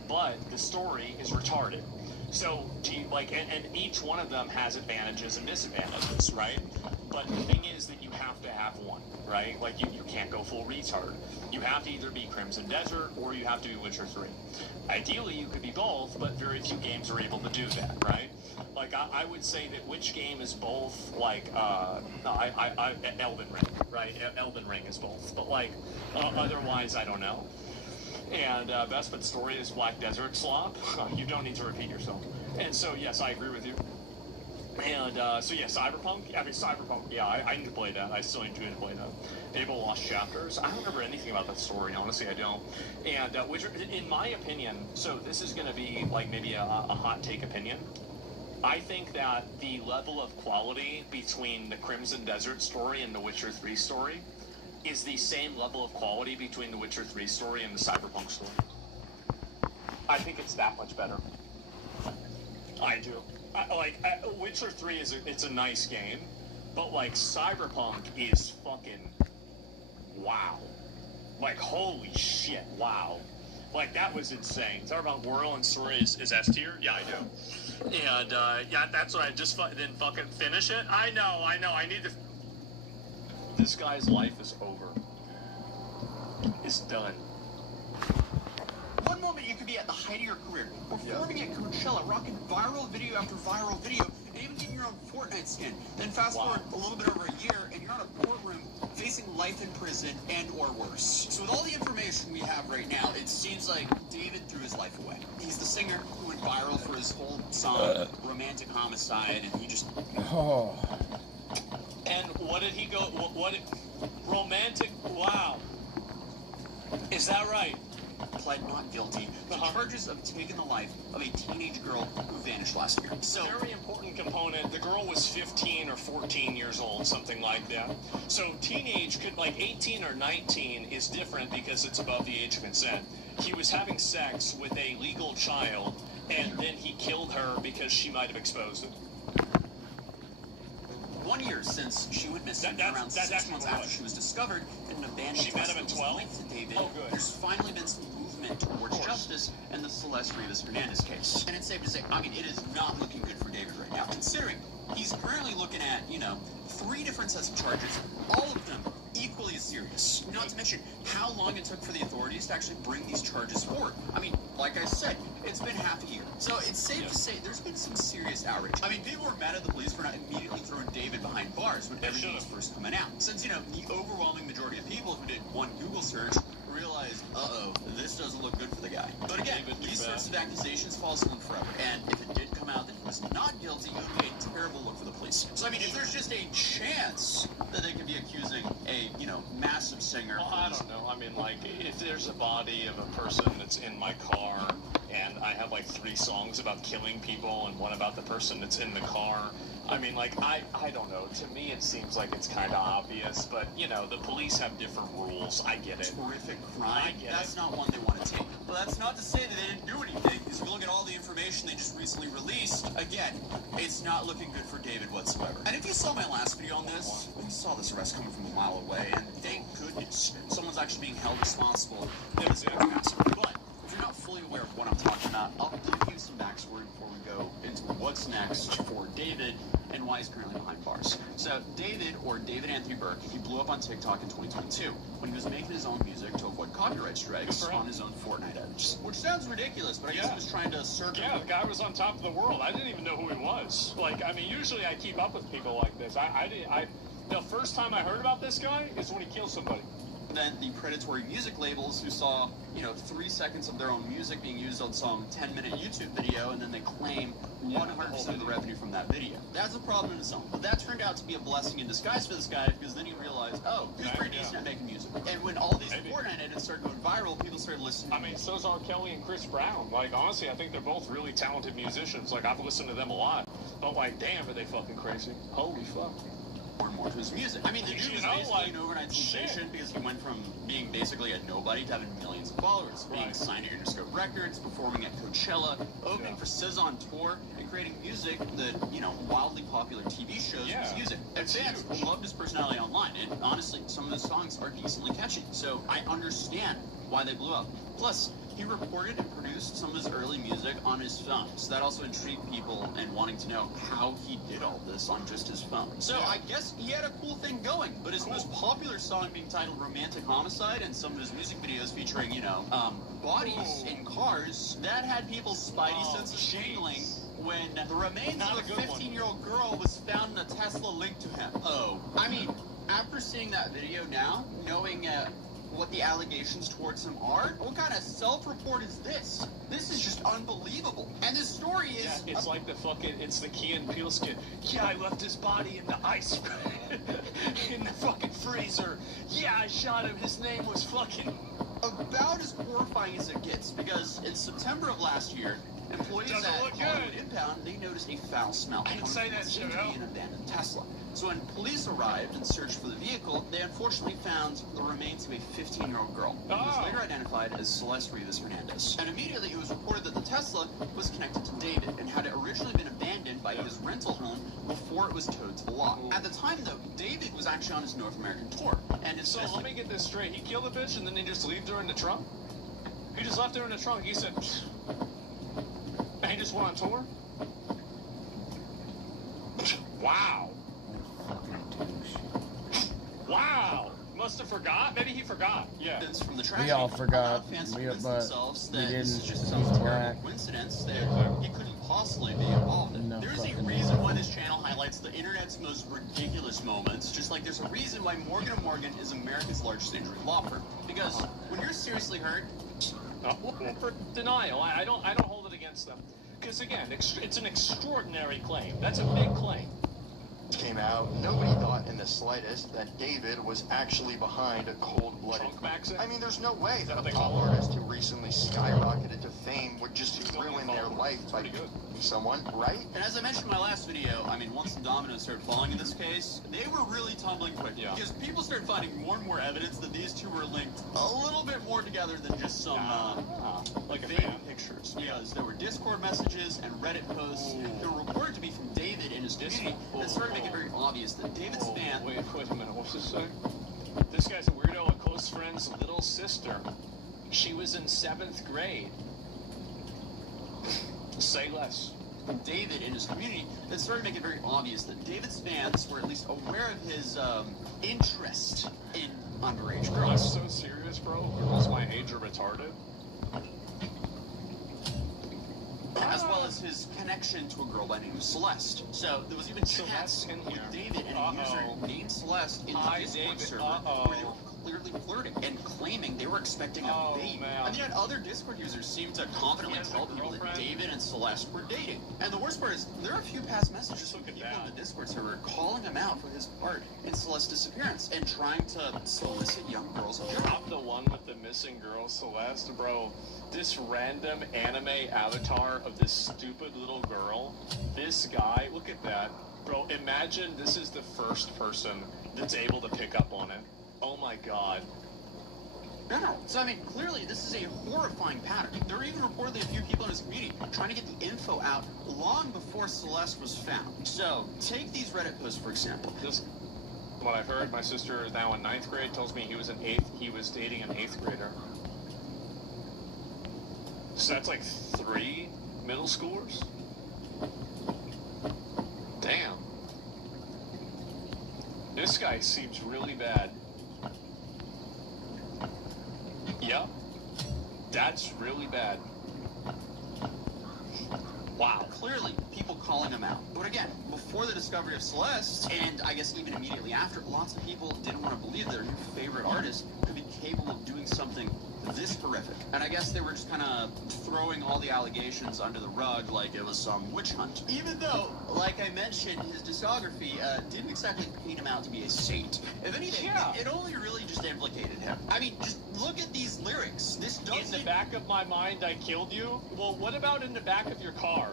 But the story is retarded. So, and each one of them has advantages and disadvantages, right? But the thing is that you have to have one, right? Like, you can't go full retard. You have to either be Crimson Desert or you have to be Witcher 3. Ideally, you could be both, but very few games are able to do that, right? Like, I would say that which game is both, like, Elden Ring, right? Elden Ring is both. But, like, otherwise, I don't know. And best but story is Black Desert Slop. You don't need to repeat yourself. And so, yes, I agree with you. And so, yeah, Cyberpunk, yeah, I need to play that. I still need to play that. Fable Lost Chapters, I don't remember anything about that story, honestly, I don't. And, Witcher, in my opinion, so this is going to be, like, maybe a hot take opinion. I think that the level of quality between the Crimson Desert story and the Witcher 3 story is the same level of quality between the Witcher 3 story and the Cyberpunk story. I think it's that much better. I do. Witcher 3 it's a nice game, but, like, Cyberpunk is fucking wow. Like, holy shit, wow. Like, that was insane. Cyberpunk World and story is S tier? Yeah, I do. And, yeah, that's what I just then fucking finish it. I know, I need to... This guy's life is over. It's done. One moment you could be at the height of your career, performing at Coachella, rocking viral video after viral video, and even getting your own Fortnite skin. Then fast forward a little bit over a year, and you're in a courtroom facing life in prison and or worse. So with all the information we have right now, it seems like David threw his life away. He's the singer who went viral for his whole song, Romantic Homicide, and he just... Oh. And what did he go... What romantic... Wow. Is that right? Pled not guilty to charges of taking the life of a teenage girl who vanished last year. So, very important component, the girl was 15 or 14 years old, something like that. So teenage could, like 18 or 19 is different because it's above the age of consent. He was having sex with a legal child, and then he killed her because she might have exposed him. 1 year since she went missing, around 6 months after she was discovered in an abandoned She met him at 12? To David, oh, good. There's finally been some movement towards justice in the Celeste Rivas Hernandez case. And it's safe to say, I mean, it is not looking good for David right now, considering he's currently looking at, 3 different sets of charges, all of them equally as serious. Not to mention how long it took for the authorities to actually bring these charges forward. I mean, like I said, it's been half a year. So it's safe to say there's been some serious outrage. I mean, people were mad at the police for not immediately throwing David behind bars when everything was first coming out. Since, the overwhelming majority of people who did one Google search realized, this doesn't look good for the guy. But again, these sorts of accusations fall asleep forever. And if it did come out that he was not guilty, it would be a terrible look for the police. So, I mean, if there's just a chance that they could be accusing a, massive singer... Well, I don't know. I mean, like, if there's a body of a person that's in my car, and I have, like, 3 songs about killing people and one about the person that's in the car... I mean, like, I don't know. To me, it seems like it's kind of obvious, but, the police have different rules. I get it. Terrific crime. That's not one they want to take. But that's not to say that they didn't do anything, because if you look at all the information they just recently released, again, it's not looking good for David whatsoever. And if you saw my last video on this, you saw this arrest coming from a mile away, and thank goodness someone's actually being held responsible. It was fantastic. But if you're not fully aware of what I'm talking about, I'll give you some backstory before we go into what's next for David and why he's currently behind bars. So David, or David Anthony Burke, he blew up on TikTok in 2022 when he was making his own music to avoid copyright strikes on his own Fortnite edge. Which sounds ridiculous, but I guess he was trying to circle. Yeah, the guy was on top of the world. I didn't even know who he was. Like, I mean, usually I keep up with people like this. The first time I heard about this guy is when he killed somebody. Then the predatory music labels who saw, 3 seconds of their own music being used on some 10-minute YouTube video, and then they claim 100% of the revenue from that video. That's a problem in its own. But that turned out to be a blessing in disguise for this guy, because then he realized, oh, he's pretty decent at making music. And when all these Fortnite edits started going viral, people started listening. I mean, so's R. Kelly and Chris Brown. Like, honestly, I think they're both really talented musicians. Like, I've listened to them a lot. But, like, damn, are they fucking crazy. Holy fuck. More and more to his music. I mean, the dude was basically an overnight sensation because he went from being basically a nobody to having millions of followers, being signed to Interscope Records, performing at Coachella, opening for SZA on tour, and creating music that, wildly popular TV shows was using. And fans loved his personality online, and honestly, some of his songs are decently catchy, so I understand why they blew up. Plus, he recorded and produced some of his early music on his phone, so that also intrigued people and wanting to know how he did all this on just his phone. So I guess he had a cool thing going, but his most popular song being titled Romantic Homicide, and some of his music videos featuring, bodies in cars, that had people's spidey senses tingling when the remains of a 15-year-old girl was found in a Tesla linked to him. I mean, after seeing that video now, knowing what the allegations towards him are, what kind of self-report is this? This is just unbelievable. And this story is... Yeah, it's like it's the Key and Peele skit. Yeah, I left his body in the ice, in the fucking freezer. Yeah, I shot him. His name was fucking... About as horrifying as it gets, because in September of last year, employees at Hollywood Impound, they noticed a foul smell. I didn't say that shit out. An abandoned Tesla. So when police arrived and searched for the vehicle, they unfortunately found the remains of a 15-year-old girl, who was later identified as Celeste Rivas Hernandez. And immediately it was reported that the Tesla was connected to David and had originally been abandoned by his rental home before it was towed to the lot. At the time, though, David was actually on his North American tour. And so let me get this straight. He killed the bitch and then he just leave her in the trunk? He just left her in the trunk. He said, and he just went on tour? Wow. Wow. Must have forgot. Maybe he forgot. Yeah. From the we all forgot. But we didn't. Just some terrible coincidence that he couldn't possibly be involved in. There's a reason why this channel highlights the internet's most ridiculous moments, just like there's a reason why Morgan & Morgan is America's largest injury law firm. Because when you're seriously hurt, for denial, I don't hold it against them. Because again, it's an extraordinary claim. That's a big claim. Came out, nobody thought in the slightest that David was actually behind a cold-blooded... I mean, there's no way that a pop artist who recently skyrocketed to fame would just ruin their life by someone, right? And as I mentioned in my last video, I mean, once the dominoes started falling in this case, they were really tumbling quick. Because people started finding more and more evidence that these two were linked a little bit more together than just some, like vague pictures. Because there were Discord messages and Reddit posts that were reported to be from David and his community that started making it very obvious that David's fan... Wait a minute, what's this say? This guy's a weirdo, a close friend's little sister. She was in 7th grade. Say less. David and his community that started making it very obvious that David's fans were at least aware of his interest in underage girls. I'm so serious, bro. Girls my age are retarded. As well as his connection to a girl by the name of Celeste. So there was even chats with David and a user named Celeste in the Discord server where they were clearly flirting and claiming they were expecting a baby. And yet other Discord users seemed to confidently tell people that David and Celeste were dating. And the worst part is there are a few past messages from people on the Discord server calling him out for his part in Celeste's disappearance and trying to solicit young girls. Drop the one with the missing girl, Celeste, bro. This random anime avatar of this stupid little girl, this guy, look at that. Bro, imagine this is the first person that's able to pick up on it. Oh my god. No. So, I mean, clearly this is a horrifying pattern. There were even reportedly a few people in his community trying to get the info out long before Celeste was found. So, take these Reddit posts, for example. Just what I've heard, my sister is now in 9th grade, tells me he was dating an 8th grader. So that's like 3 middle schoolers? Damn. This guy seems really bad. Yep. That's really bad. Wow. Clearly, people calling him out. But again, before the discovery of Celeste, and I guess even immediately after, lots of people didn't want to believe their new favorite artist could be capable of doing something this horrific. And I guess they were just kind of throwing all the allegations under the rug like it was some witch hunt. Even though, like I mentioned, his discography didn't exactly paint him out to be a saint. If anything, it only really just implicated him. I mean, just look at these lyrics. This doesn't... In the back of my mind, I killed you? Well, what about in the back of your car?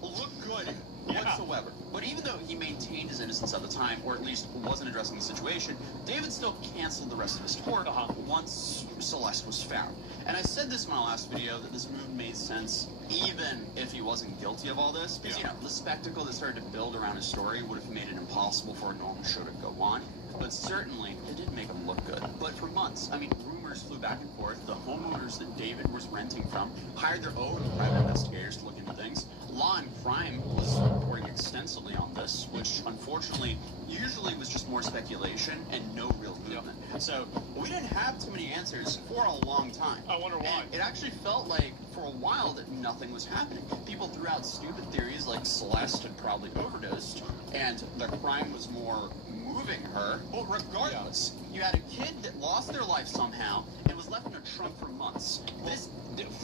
Look good whatsoever. But even though he maintained his innocence at the time, or at least wasn't addressing the situation, David still canceled the rest of his tour once Celeste was found. And I said this in my last video, that this move made sense even if he wasn't guilty of all this. Because, you know, the spectacle that started to build around his story would have made it impossible for a normal show to go on. But certainly, it did make him look good. But for months, I mean, rumors flew back and forth. The homeowners that David was renting from hired their own private investigators to look into things. Law and Crime was reporting extensively on this, which unfortunately usually was just more speculation and no real movement. So we didn't have too many answers for a long time. I wonder why. And it actually felt like for a while that nothing was happening. People threw out stupid theories like Celeste had probably overdosed and the crime was more moving her. But regardless, you had a kid that lost their life somehow and was left in a trunk for months.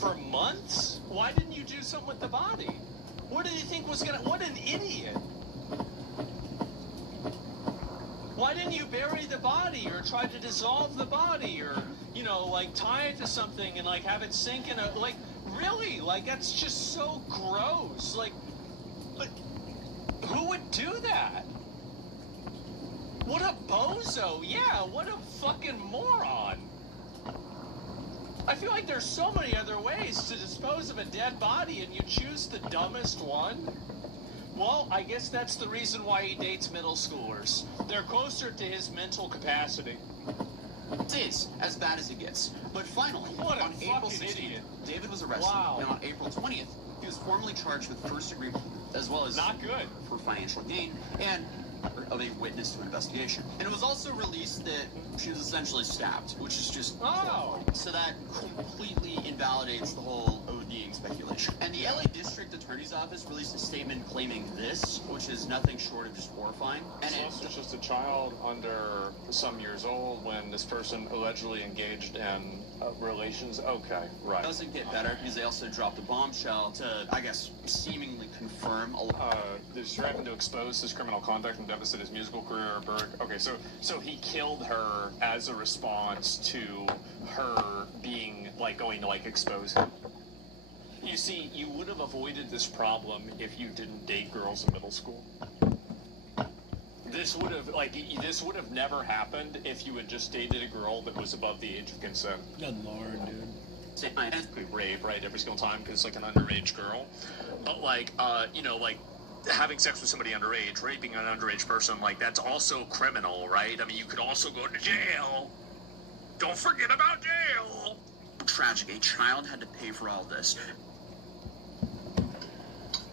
For months? Why didn't you do something with the body? What did you think was gonna... What an idiot. Why didn't you bury the body or try to dissolve the body or, you know, like tie it to something and like have it sink in a... Like, really? Like, that's just so gross. Like, but who would do that? What a bozo. Yeah, what a fucking moron. I feel like there's so many other ways to dispose of a dead body, and you choose the dumbest one? Well, I guess that's the reason why he dates middle schoolers. They're closer to his mental capacity. It is as bad as it gets. But finally, on April 16th, David was arrested, and on April 20th, he was formally charged with first-degree, as well as not good for financial gain, and of a witness to an investigation. And it was also released that she was essentially stabbed, which is just so that completely invalidates the whole ODing speculation. And the LA District Attorney's Office released a statement claiming this, which is nothing short of just horrifying. And so it's just a child under some years old when this person allegedly engaged in relations. Okay, right. It doesn't get better because they also dropped a bombshell to, I guess, seemingly confirm they're striving to expose his criminal conduct and devastate his musical career. Okay, so he killed her as a response to her being like going to like expose him. You see, you would have avoided this problem if you didn't date girls in middle school. This would have never happened if you had just dated a girl that was above the age of consent. Good lord, dude. Rape, right, every single time because it's like an underage girl. But like, you know, like having sex with somebody underage, raping an underage person, like that's also criminal, right? I mean, you could also go to jail. Don't forget about jail. Tragic. A child had to pay for all this.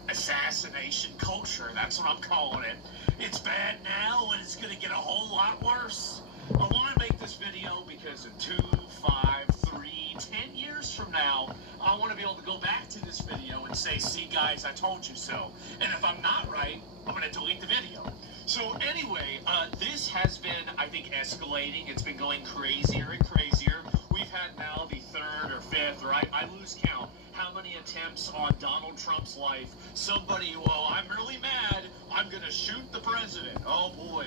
Assassination culture, that's what I'm calling it. It's bad now and it's gonna get a whole lot worse. I want to make this video because in 2, 5, 3, 10 years from now, I want to be able to go back to this video and say, see guys, I told you so. And if I'm not right, I'm going to delete the video. So anyway, this has been, I think, escalating. It's been going crazier and crazier. We've had now the 3rd or 5th, or I lose count, how many attempts on Donald Trump's life. Somebody, well, I'm really mad. I'm going to shoot the president. Oh, boy.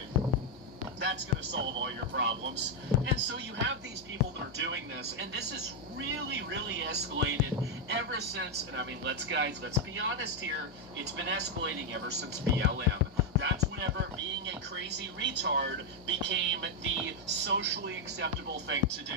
That's going to solve all your problems. And so you have these people that are doing this, and this is really, really escalated ever since, and I mean, let's be honest here, it's been escalating ever since BLM. That's whenever being a crazy retard became the socially acceptable thing to do.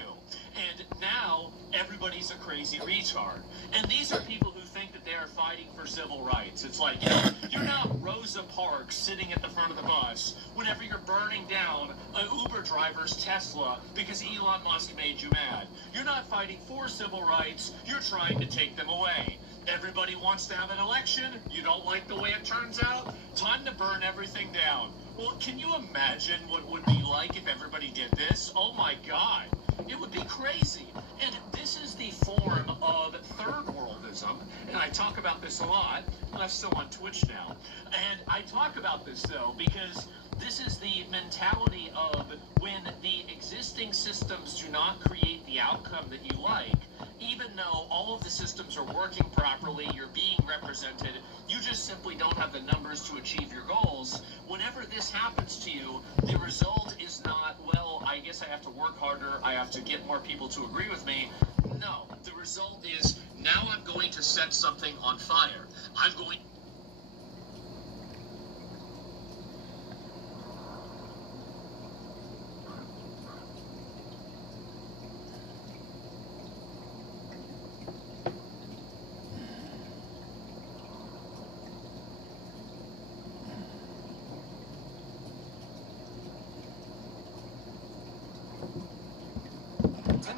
And now, everybody's a crazy retard. And these are people who think that they're fighting for civil rights. It's like, you know, you're not Rosa Parks sitting at the front of the bus whenever you're burning down an Uber driver's Tesla because Elon Musk made you mad. You're not fighting for civil rights. You're trying to take them away. Everybody wants to have an election. You don't like the way it turns out? Time to burn everything down. Well, can you imagine what it would be like if everybody did this? Oh my God. It would be crazy. And this is the form of third worldism. And I talk about this a lot. I'm still on Twitch now. And I talk about this, though, because this is the mentality of when the existing systems do not create the outcome that you like, even though all of the systems are working properly, you're being represented, you just simply don't have the numbers to achieve your goals. Whenever this happens to you, the result is not, well, I guess I have to work harder, I have to get more people to agree with me. No, the result is, now I'm going to set something on fire. I'm going...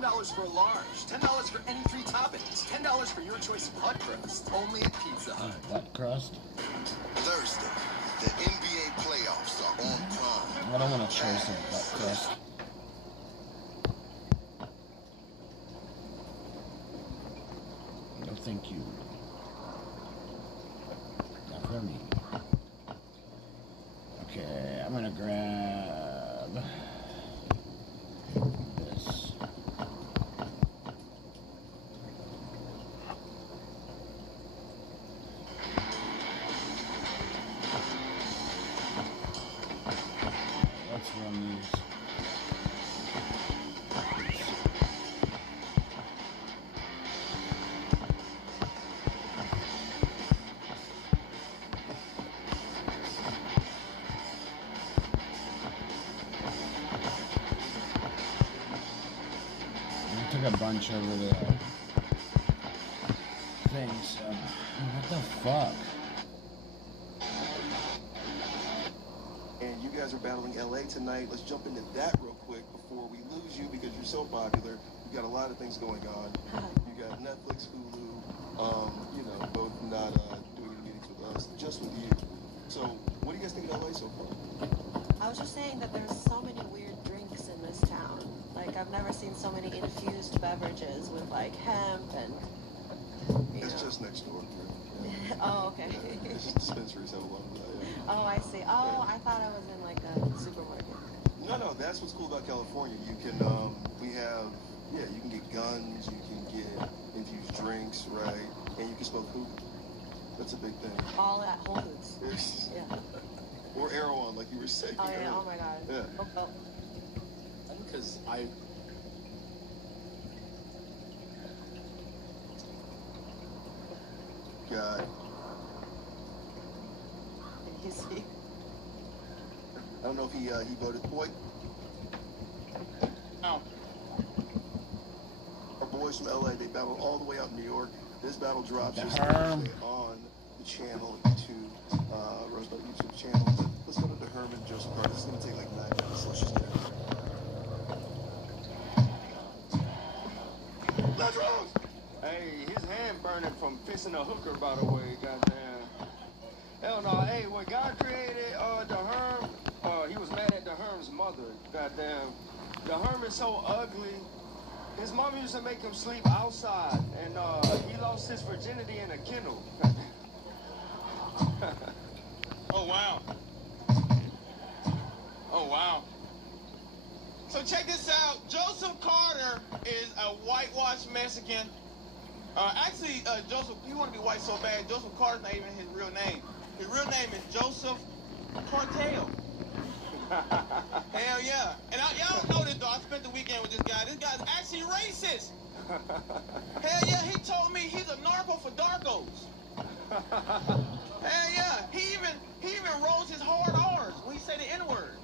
$10 for a large, $10 for any 3 toppings, $10 for your choice of hot crust, only at Pizza Hut. Hot crust? Thursday, the NBA playoffs are on Prime. I don't want a choice of hot crust. No, thank you. Not for me. Okay, I'm gonna grab this. Let's run these. I took a bunch over the things. What the fuck? And you guys are battling LA tonight. Let's jump into that real quick before we lose you because you're so popular. You got a lot of things going on. You got Netflix, Hulu, you know, both not doing any meetings with us, just with you. So, what do you guys think of LA so far? I was just saying that there's so many weird drinks in this town. Like, I've never seen so many infused beverages with, like, hemp and, It's just next door. Oh, okay. Yeah, it's just dispensaries have a lot of that, yeah. Oh, I see. Oh, I thought I was in, like, a supermarket. No, that's what's cool about California. You can, we have, yeah, you can get guns, you can get infused drinks, right? And you can smoke hookah. That's a big thing. All at Whole Foods. Yeah. Or Erewhon, like you were saying. Oh, yeah. earlier. Oh, my God. Yeah. Oh. Because I... God. You see? I don't know if he voted. Boy. No. Our boys from LA, they battled all the way out in New York. This battle drops this Damn. Thursday on the channel, YouTube, Rosebud YouTube channel. Let's go to the Herman Joseph Carter. This is going to take like 9 minutes, so let's just get it. Let's roll! Hey, his hand burning from fixing a hooker, by the way, goddamn. Hell no, hey, when God created the Herm, he was mad at the Herm's mother, goddamn. The Herm is so ugly. His mom used to make him sleep outside, and he lost his virginity in a kennel. Oh, wow. Oh, wow. So check this out. Joseph Carter is a whitewashed Mexican. Actually, Joseph, he want to be white so bad. Joseph Carter's not even his real name. His real name is Joseph Cartel. Hell yeah. And y'all don't know this, though. I spent the weekend with this guy. This guy's actually racist. Hell yeah, he told me he's a narco for Darkos. Hell yeah. He even rolls his hard R's when he say the N-word.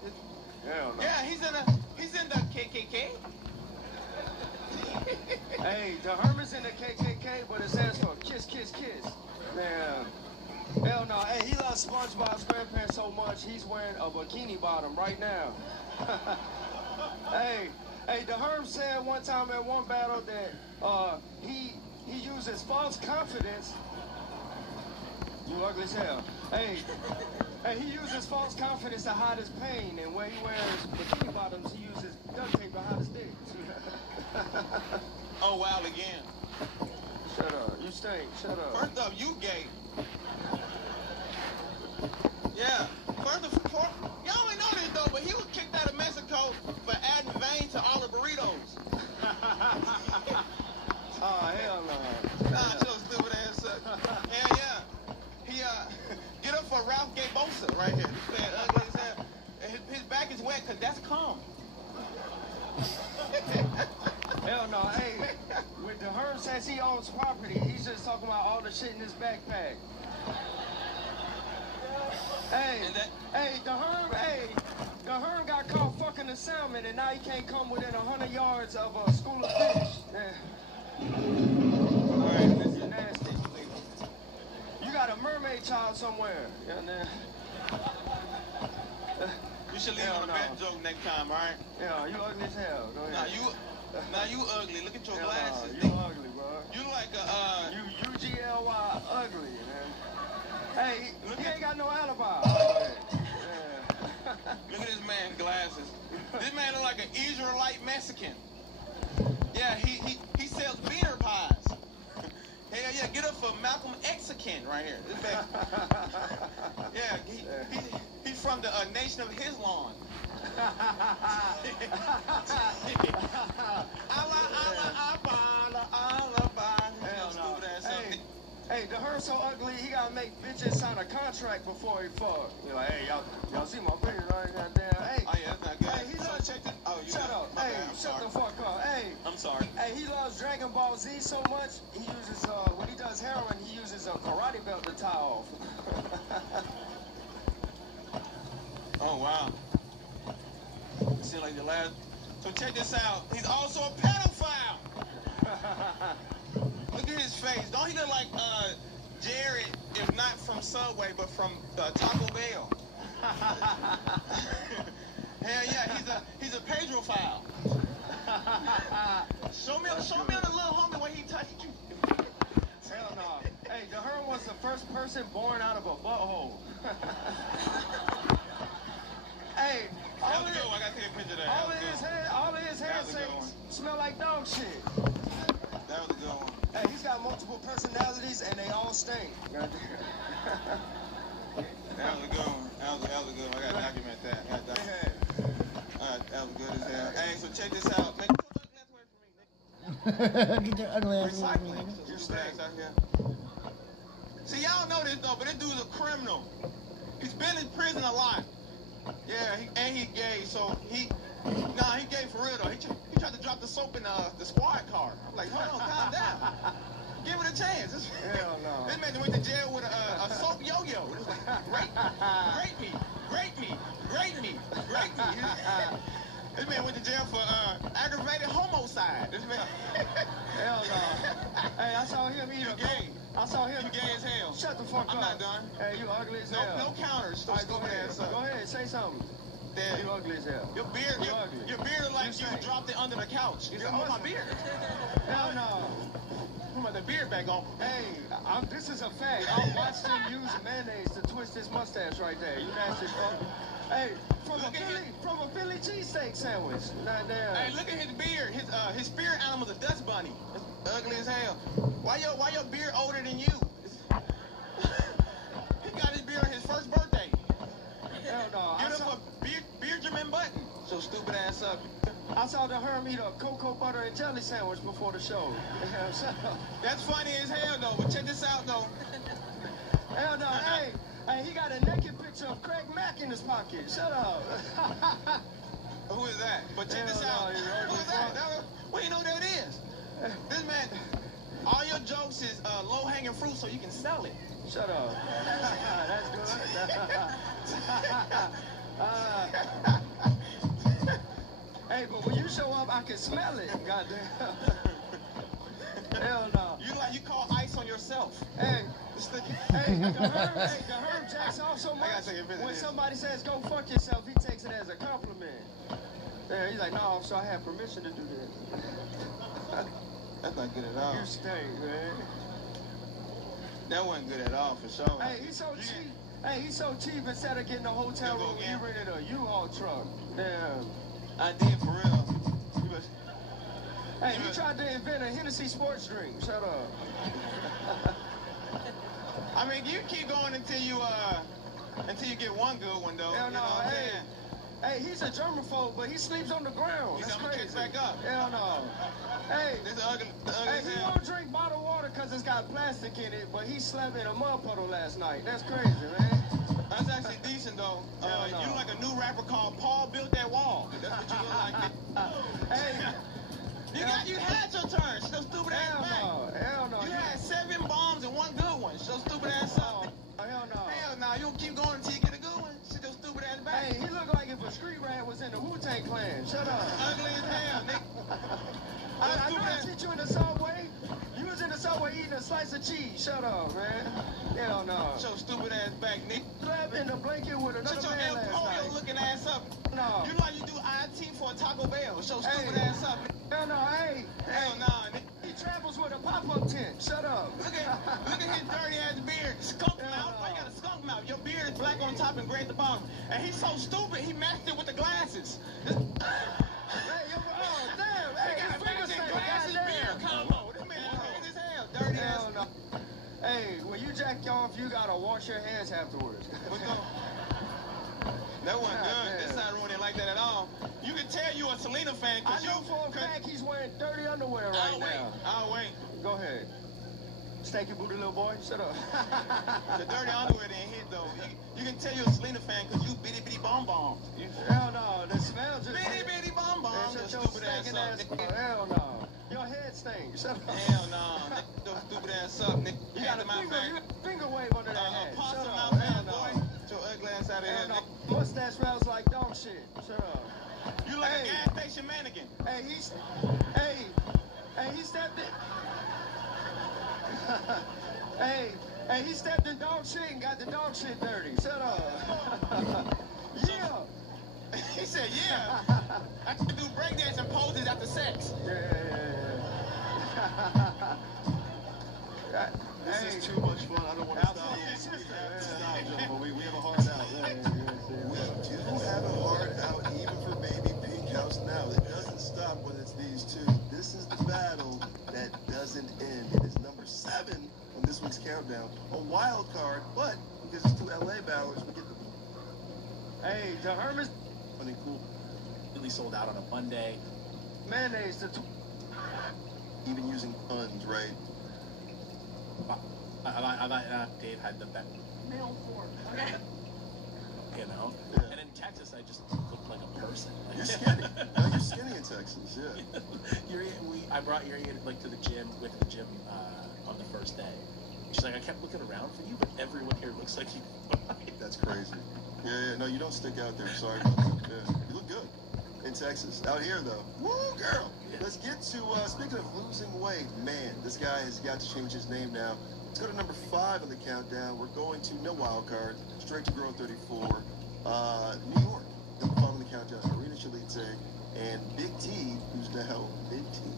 Hell no. Yeah, he's in the KKK. Hey, the Herman's in the KKK, but it stands for kiss, kiss, kiss. SpongeBob SquarePants so much, he's wearing a bikini bottom right now. Hey, the Herm said one time in one battle that he uses false confidence. You ugly as hell. Hey, he uses false confidence to hide his pain, and when he wears bikini bottoms, he uses duct tape to hide his dick. Oh, wow, again. Shut up. You stink. Shut up. First up, you gay. Yeah. First of all, y'all ain't know this though, but he was kicked out of Mexico for adding vein to all the burritos. Oh, hell no. Nah, so stupid ass. Hell yeah. He get up for Ralph Gay Bosa right here. This man ugly as hell. And his back is wet because that's calm. Hell no. Hey, when the Herm says he owns property, he's just talking about all the shit in his backpack. Hey, the Herm got caught fucking a salmon, and now he can't come within 100 yards of a school of fish. Alright, this is nasty. You got a mermaid child somewhere. You should leave on a bad joke next time, alright? Yeah, you ugly as hell. Go ahead. Now you ugly. Look at your glasses. You ugly, bro. You like a You UGLY ugly, man. Hey, he ain't got no alibi. Look at this man's glasses. This man look like an Israelite Mexican. Yeah, he sells beaner pies. Hell yeah, get up for Malcolm Mexican right here. This man, yeah, he's from the Nation of Islam. Hey, the Herm so ugly, he gotta make bitches sign a contract before he fuck. You're like, hey, y'all see my finger, right? Goddamn. Hey, oh yeah, that's not good. Hey, he loves, check it. Oh, you shut up. Hey, shut the fuck up. Hey, I'm sorry. Hey, he loves Dragon Ball Z so much, he uses, when he does heroin, he uses a karate belt to tie off. Oh, wow. Seems like the last. So check this out. He's also a pedophile. Look at his face. Don't he look like Jared, if not from Subway, but from Taco Bell? Hell yeah, he's a pedrophile. Show me on the little homie when he touched you. Hell no. Hey, the Herm was the first person born out of a butthole. Hey, that was good. I gotta take a picture of that. All of his handshakes smell like dog shit. That was a good one. Hey, he's got multiple personalities and they all stink. That was a good one. That was a good one. I gotta document that. That was good as hell. Hey, so check this out. Make Get your ugly ass away from me. your stacks out here. See, y'all know this though, but this dude's a criminal. He's been in prison a lot. Yeah, he gay, so he gay for real though. He tried to drop the soap in the squad car. I'm like, hold on, calm down. Give it a chance. Hell no. This man went to jail with a soap yo-yo. It was like, rape me. This man went to jail for aggravated homicide. This man. Hell no. Hey, I saw him eat You gay. I saw him. You gay as hell. Shut the fuck up. I'm not done. Hey, you ugly as hell. No counters. All right, go ahead, say something. Yeah. You ugly as hell. Your beard like you dropped it under the couch. You said, oh, my beard. Hell no. Put the beard back on. Hey, this is a fact. I watched him use mayonnaise to twist his mustache right there. You nasty fuck. Hey, from a Philly cheesesteak sandwich. Hey, look at his beard. His spirit animal's a dust bunny. It's ugly as hell. Why your beard older than you? He got his beard on his first birthday. Hell no. Get him a Benjamin Button. So stupid ass up. I saw the Herm eat a cocoa butter and jelly sandwich before the show. That's funny as hell though. But check this out though. Hell no. Hey, he got a naked picture of Craig Mack in his pocket. Shut up. Who is that? But check this out. Who is that? Well, you know what that is. This man, all your jokes is low-hanging fruit so you can sell it. Shut up. That's good. Hey, but when you show up, I can smell it. Goddamn. Hell no. You like you call ice on yourself. Hey, the Herb jacks off so much. When somebody says go fuck yourself, he takes it as a compliment. Yeah, he's like, no, officer, I have permission to do this. That's not good at all. You stink, man. That wasn't good at all, for sure. Hey, he's so cheap. Hey, he's so cheap. Instead of getting a hotel room, he rented a U-Haul truck. Damn. I did, for real. Hey, he tried to invent a Hennessy sports drink. Shut up. I mean, you keep going until you get one good one, though. Hell no, you know what I'm saying? Hey, he's a germaphobe, but he sleeps on the ground. He's That's gonna crazy. kick back up. Hell no. Hey, this ugly he won't drink bottled water because it's got plastic in it, but he slept in a mud puddle last night. That's crazy, man. That's actually decent, though. You look like a new rapper called Paul Built That Wall. That's what you look like. Hey. You had your turn. Shut your stupid ass back. Hell no. You had 7 bombs and 1 good one. Shut your stupid ass up. Hell no. Hell no. You don't keep going until you get a good one. Shut your stupid ass back. Hey, he looked like if a street rat was in the Wu-Tang Clan. Shut up. Ugly as hell, Nick. I know I seen you in the subway. You was in the subway eating a slice of cheese. Shut up, man. Hell no. Shut your stupid ass back, Nick. Slept in the blanket with another Shut your man last El night. Pollo looking ass up. No. You like you do IT for a Taco Bell. Shut your stupid ass up, Nick. Hell no, hey. Hell no, Nick. He travels with a pop-up tent. Shut up. Look at his dirty ass beard. Skunk mouth. Why you got a skunk mouth? Your beard is black on top and gray at the bottom. And he's so stupid, he matched it with the glasses. Hey, oh, damn. Hey, his finger stank. Glasses, beard combo. This man weird as hell. Dirty ass. No. Hey, when you jack off, you gotta wash your hands afterwards. That wasn't good. That's not ruining like that at all. You can tell you a Selena fan I because know for a fact he's wearing dirty underwear right now. I'll wait. Go ahead. Stanky booty little boy, shut up. The dirty underwear didn't hit though. You can tell you're a Selena fan because you bitty bitty bomb bombs. Hell no, the smell just bitty bitty bomb bombs. Shut your stinking ass up. Hell no. Your head stinks. Shut up. Hell no. Your stupid ass up, nigga. You got a finger wave under that hat. Shut up. Hell no. Get your ugly ass out of here, nigga. Mustache smells like dog shit. Shut up. You like a gas station mannequin. Hey, he stepped in. hey, he stepped in dog shit and got the dog shit dirty. Shut up. Yeah. He said, yeah. I can do breakdance and poses after sex. This is too much fun. I don't want to stop. Stop, gentlemen. We have a hard out. We do have a hard out even for Baby Pink House now. It doesn't stop when it's these two. This is the battle that doesn't end. It is number 7 on this week's countdown. A wild card, but because it's 2 LA battlers, we get the... Hey, the Hermes... Funny, cool. Really sold out on a Monday. Mayonnaise to... Even using puns, right? Dave had the best. Mail fork. You know? Yeah. And in Texas, I just looked like a person. You're skinny. No, you're skinny in Texas, yeah. I brought Yuri like to the gym, went to the gym on the first day. She's like, I kept looking around for you, but everyone here looks like you. That's crazy. Yeah, no, you don't stick out there. Sorry about that. Yeah. You look good in Texas. Out here, though. Woo, girl. Yeah. Let's get to, speaking of losing weight, man, this guy has got to change his name now. Let's go to number 5 on the countdown. We're going to no wild card, straight to Grow 34. New York. Number 5 on the countdown, Arena Chalite and Big T, who's now mid-teen.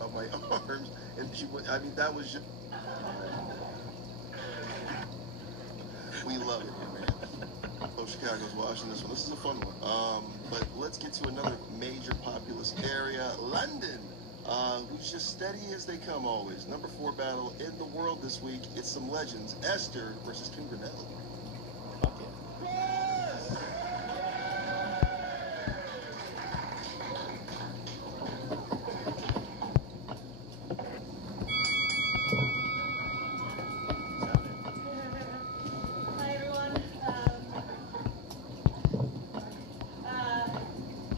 Of my arms, and she went, I mean, that was just... We love it here, man. Oh, Chicago's watching this one. This is a fun one. But let's get to another major populous area, London, who's just steady as they come always. Number 4 battle in the world this week. It's some legends. Esther versus Kim Grinnell. Hi everyone.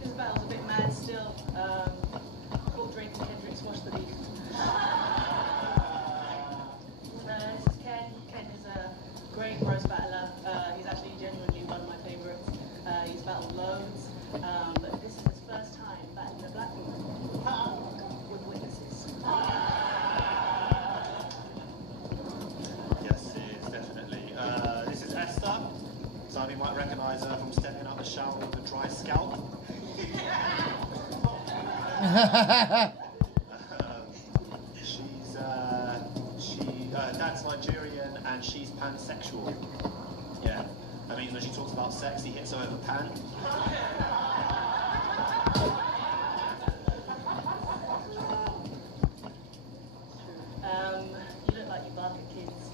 This battle's a bit mad still. Cold drink might recognize her from stepping out the shower with a dry scalp. Dad's Nigerian and she's pansexual. Yeah, I mean when she talks about sex, he hits her with a pan. You look like you bark at kids.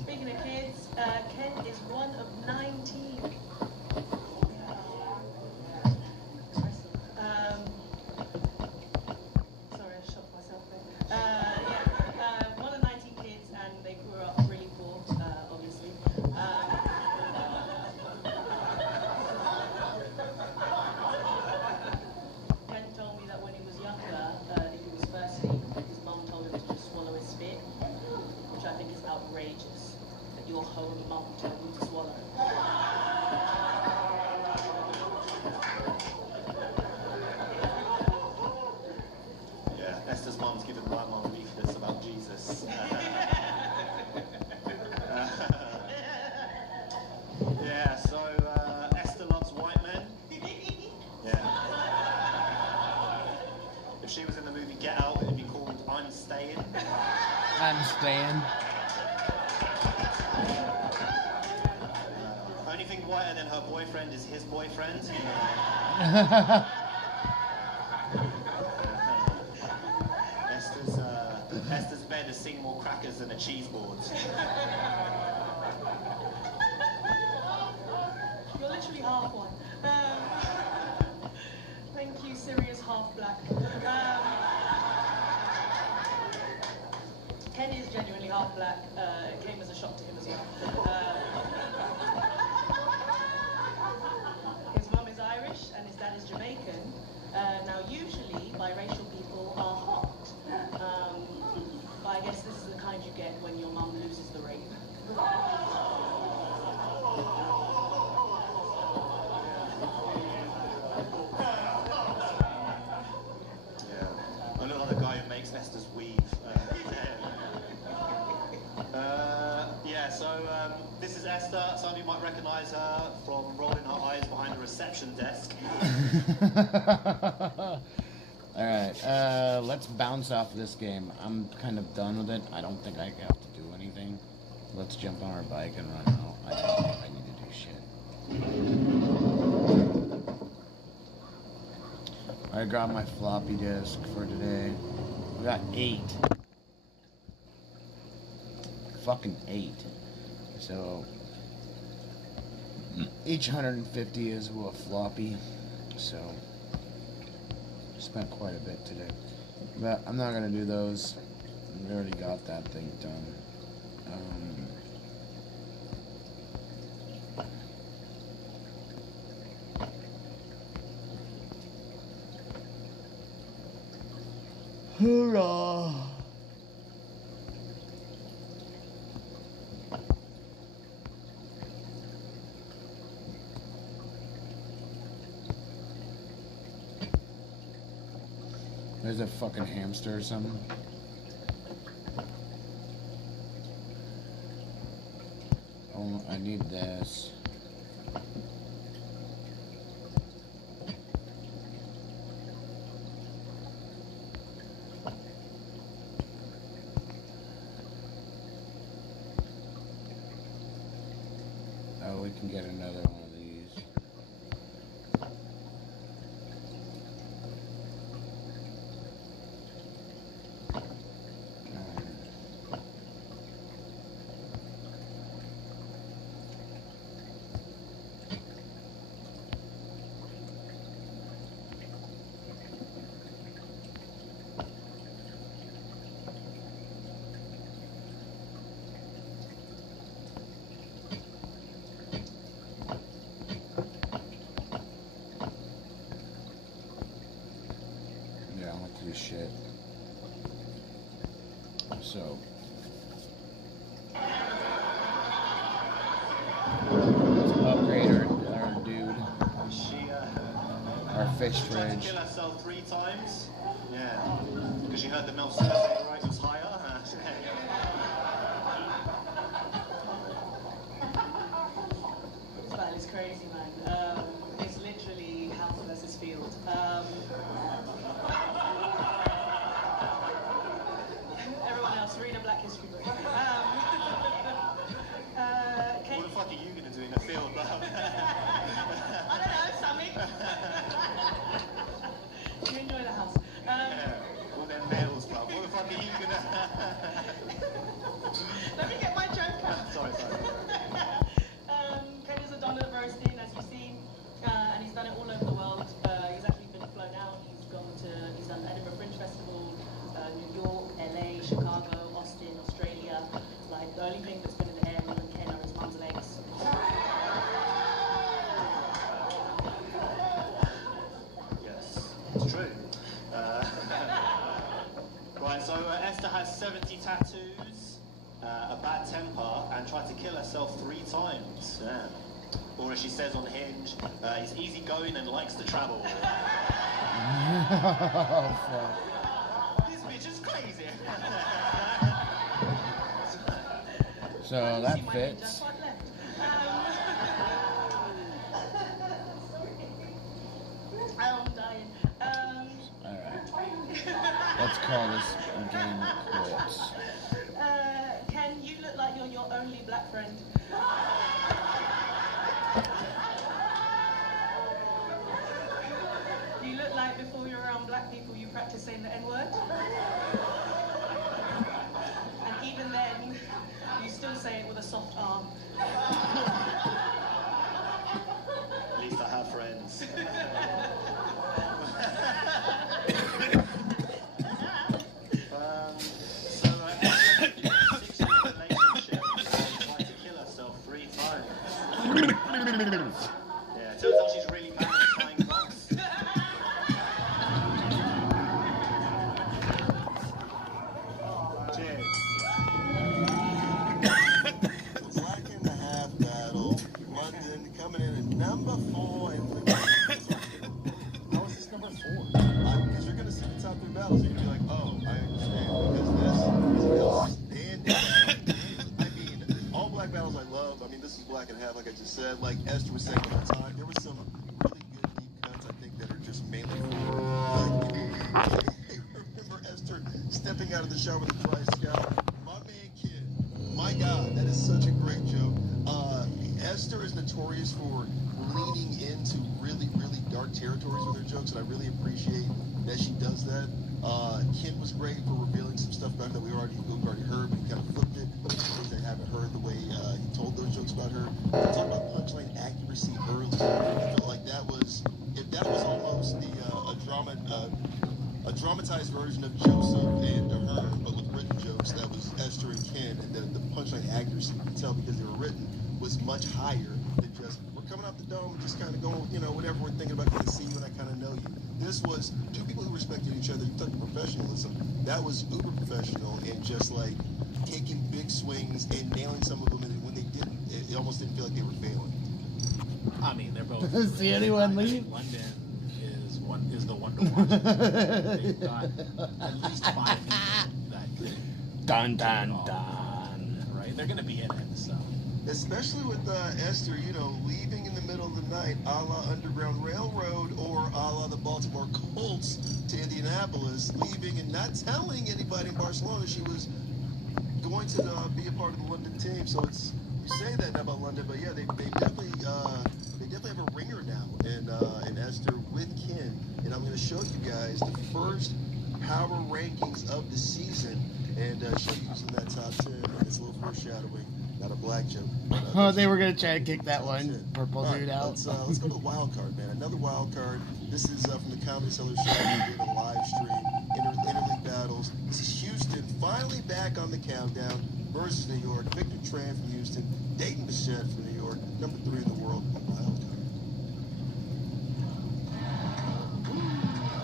Speaking of kids, Ken is one of 19. Sorry, I shot myself there. One of 19 kids, and they grew up really poor, obviously. Ken told me that when he was younger, if he was thirsty, his mum told him to just swallow his spit, which I think is outrageous, that your whole mum told you to swallow. Yeah, Esther's mum's given my mum leaflets about Jesus. Yeah, so Esther loves white men. Yeah. If she was in the movie Get Out, it'd be called I'm Staying. I'm staying. Only thing whiter than her boyfriend is his boyfriend. Esther's bed has seen more crackers than a cheese board. You're literally half one. Thank you, Sirius half black. Ken is genuinely half black. It came as a shock to him as well. His mum is Irish and his dad is Jamaican. Now, usually, biracial people are hot. But I guess this is the kind you get when your mum loses the rape. Yeah, I look like the guy who makes Esther's weave. Yeah, so this is Esther. Some of you might recognise her from rolling her eyes behind the reception desk. Alright, let's bounce off this game. I'm kind of done with it. I don't think I have to do anything. Let's jump on our bike and run out. I don't think I need to do shit. I got my floppy disk for today. We got 8. Fucking 8. So each 150 is a floppy. So spent quite a bit today. But I'm not gonna do those. We already got that thing done. Hoorah! There's a fucking hamster or something. Oh, I need this. Oh, we can get another one of these. Shit. So let's upgrade our dude. Our fish She tried to fridge. kill herself 3 times. Yeah, because she heard the milk survey rate was higher. bad temper and tried to kill herself 3 times. Yeah. Or as she says on Hinge, he's easygoing and likes to travel. Oh, fuck. This bitch is crazy. So that fits. I'm dying. Alright. Let's call this game quits. Ken, you look like you're your only black friend. You look like before you're around black people, you practice saying the N-word. And even then, you still say it with a soft arm. At least I have friends. Yeah, it turns out she's really bad at flying cars. Cheers. Black in the half battle. London coming in at number 4 in the How is this number 4? Because you're gonna see the top 3 battles and you're gonna be like, oh, I understand. Because this is outstanding. I mean, all black battles I love. I mean, this is black and half, like I just said. Like Esther was saying the whole time, there were some really good deep cuts, I think, that are just mainly for, like, I remember Esther stepping out of the shower with a dry scalp. My man Kid, my God, that is such a great joke. Esther is notorious for leaning into really, really dark territories with her jokes, and I really appreciate that she does that. Ken was great for revealing some stuff about her that we've already heard, but he kind of flipped it. But some things I haven't heard the way he told those jokes about her. Talking about punchline accuracy early, I felt like that was, if that was almost the a dramatized version of Joseph and Ahern, but with written jokes. That was Esther and Ken, and the punchline accuracy, you can tell because they were written, was much higher than just, we're coming off the dome and just kind of going, you know, whatever we're thinking about, kind of see you and I kind of know you. This was 2 people who respected each other. You talk about professionalism. That was uber professional and just like taking big swings and nailing some of them, and when they didn't, it almost didn't feel like they were failing. I mean, they're both. See anyone leave? London is the one to watch. They've got at least 5 people that could. Dun dun dun. Right, they're gonna be in it. So. Especially with Esther, you know, leaving in the middle of the night, a la Underground Railroad or a la the Baltimore Colts to Indianapolis, leaving and not telling anybody in Barcelona she was going to be a part of the London team. So it's, you say that now about London, but yeah, they definitely have a ringer now in Esther with Ken. And I'm going to show you guys the first power rankings of the season and show you who's in that top 10. And it's a little foreshadowing. Not a black joke. Oh, they were going to try to kick that one purple dude out. Let's go to the wild card, man. Another wild card. This is from the Comedy Cellar Show. We did a live stream. Interleague battles. This is Houston finally back on the countdown versus New York. Victor Tran from Houston. Dayton Bichette from New York. Number 3 in the world. Wild card.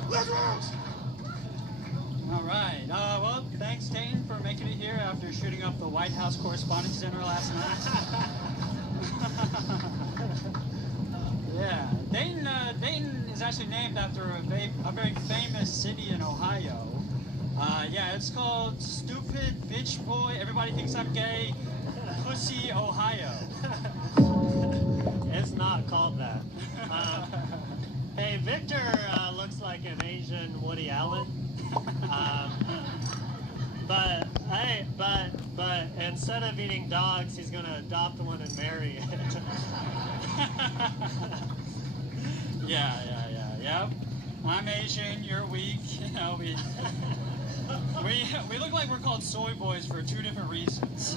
Let's rouse! All right. Well, thanks, Dayton, for making it here after shooting up the White House Correspondents' Center last night. Yeah. Dayton is actually named after a very famous city in Ohio. Yeah, it's called Stupid Bitch Boy. Everybody thinks I'm gay. Pussy, Ohio. It's not called that. Hey, Victor looks like an Asian Woody Allen. But instead of eating dogs, he's gonna adopt one and marry it. Yeah. I'm Asian, you're weak. You know, we look like we're called soy boys for 2 different reasons.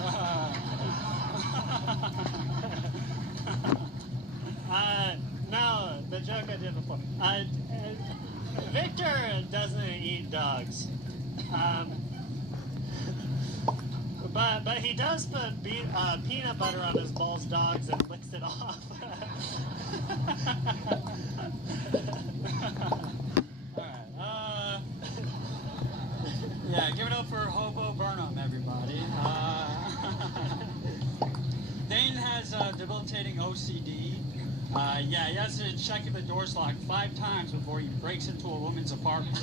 No, the joke I did before. Victor doesn't eat dogs. But he does put peanut butter on his balls dogs and licks it off. Alright, yeah, give it up for Hobo Burnham, everybody. debilitating OCD. Yeah, he has to check if the door's locked 5 times before he breaks into a woman's apartment.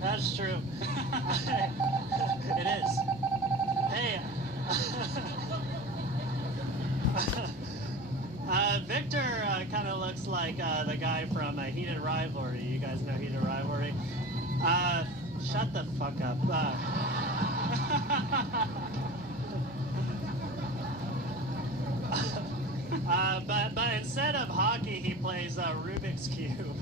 That's true. It is. Hey. Victor kind of looks like the guy from Heated Rivalry. You guys know Heated Rivalry? Shut the fuck up. But instead of hockey, he plays Rubik's Cube.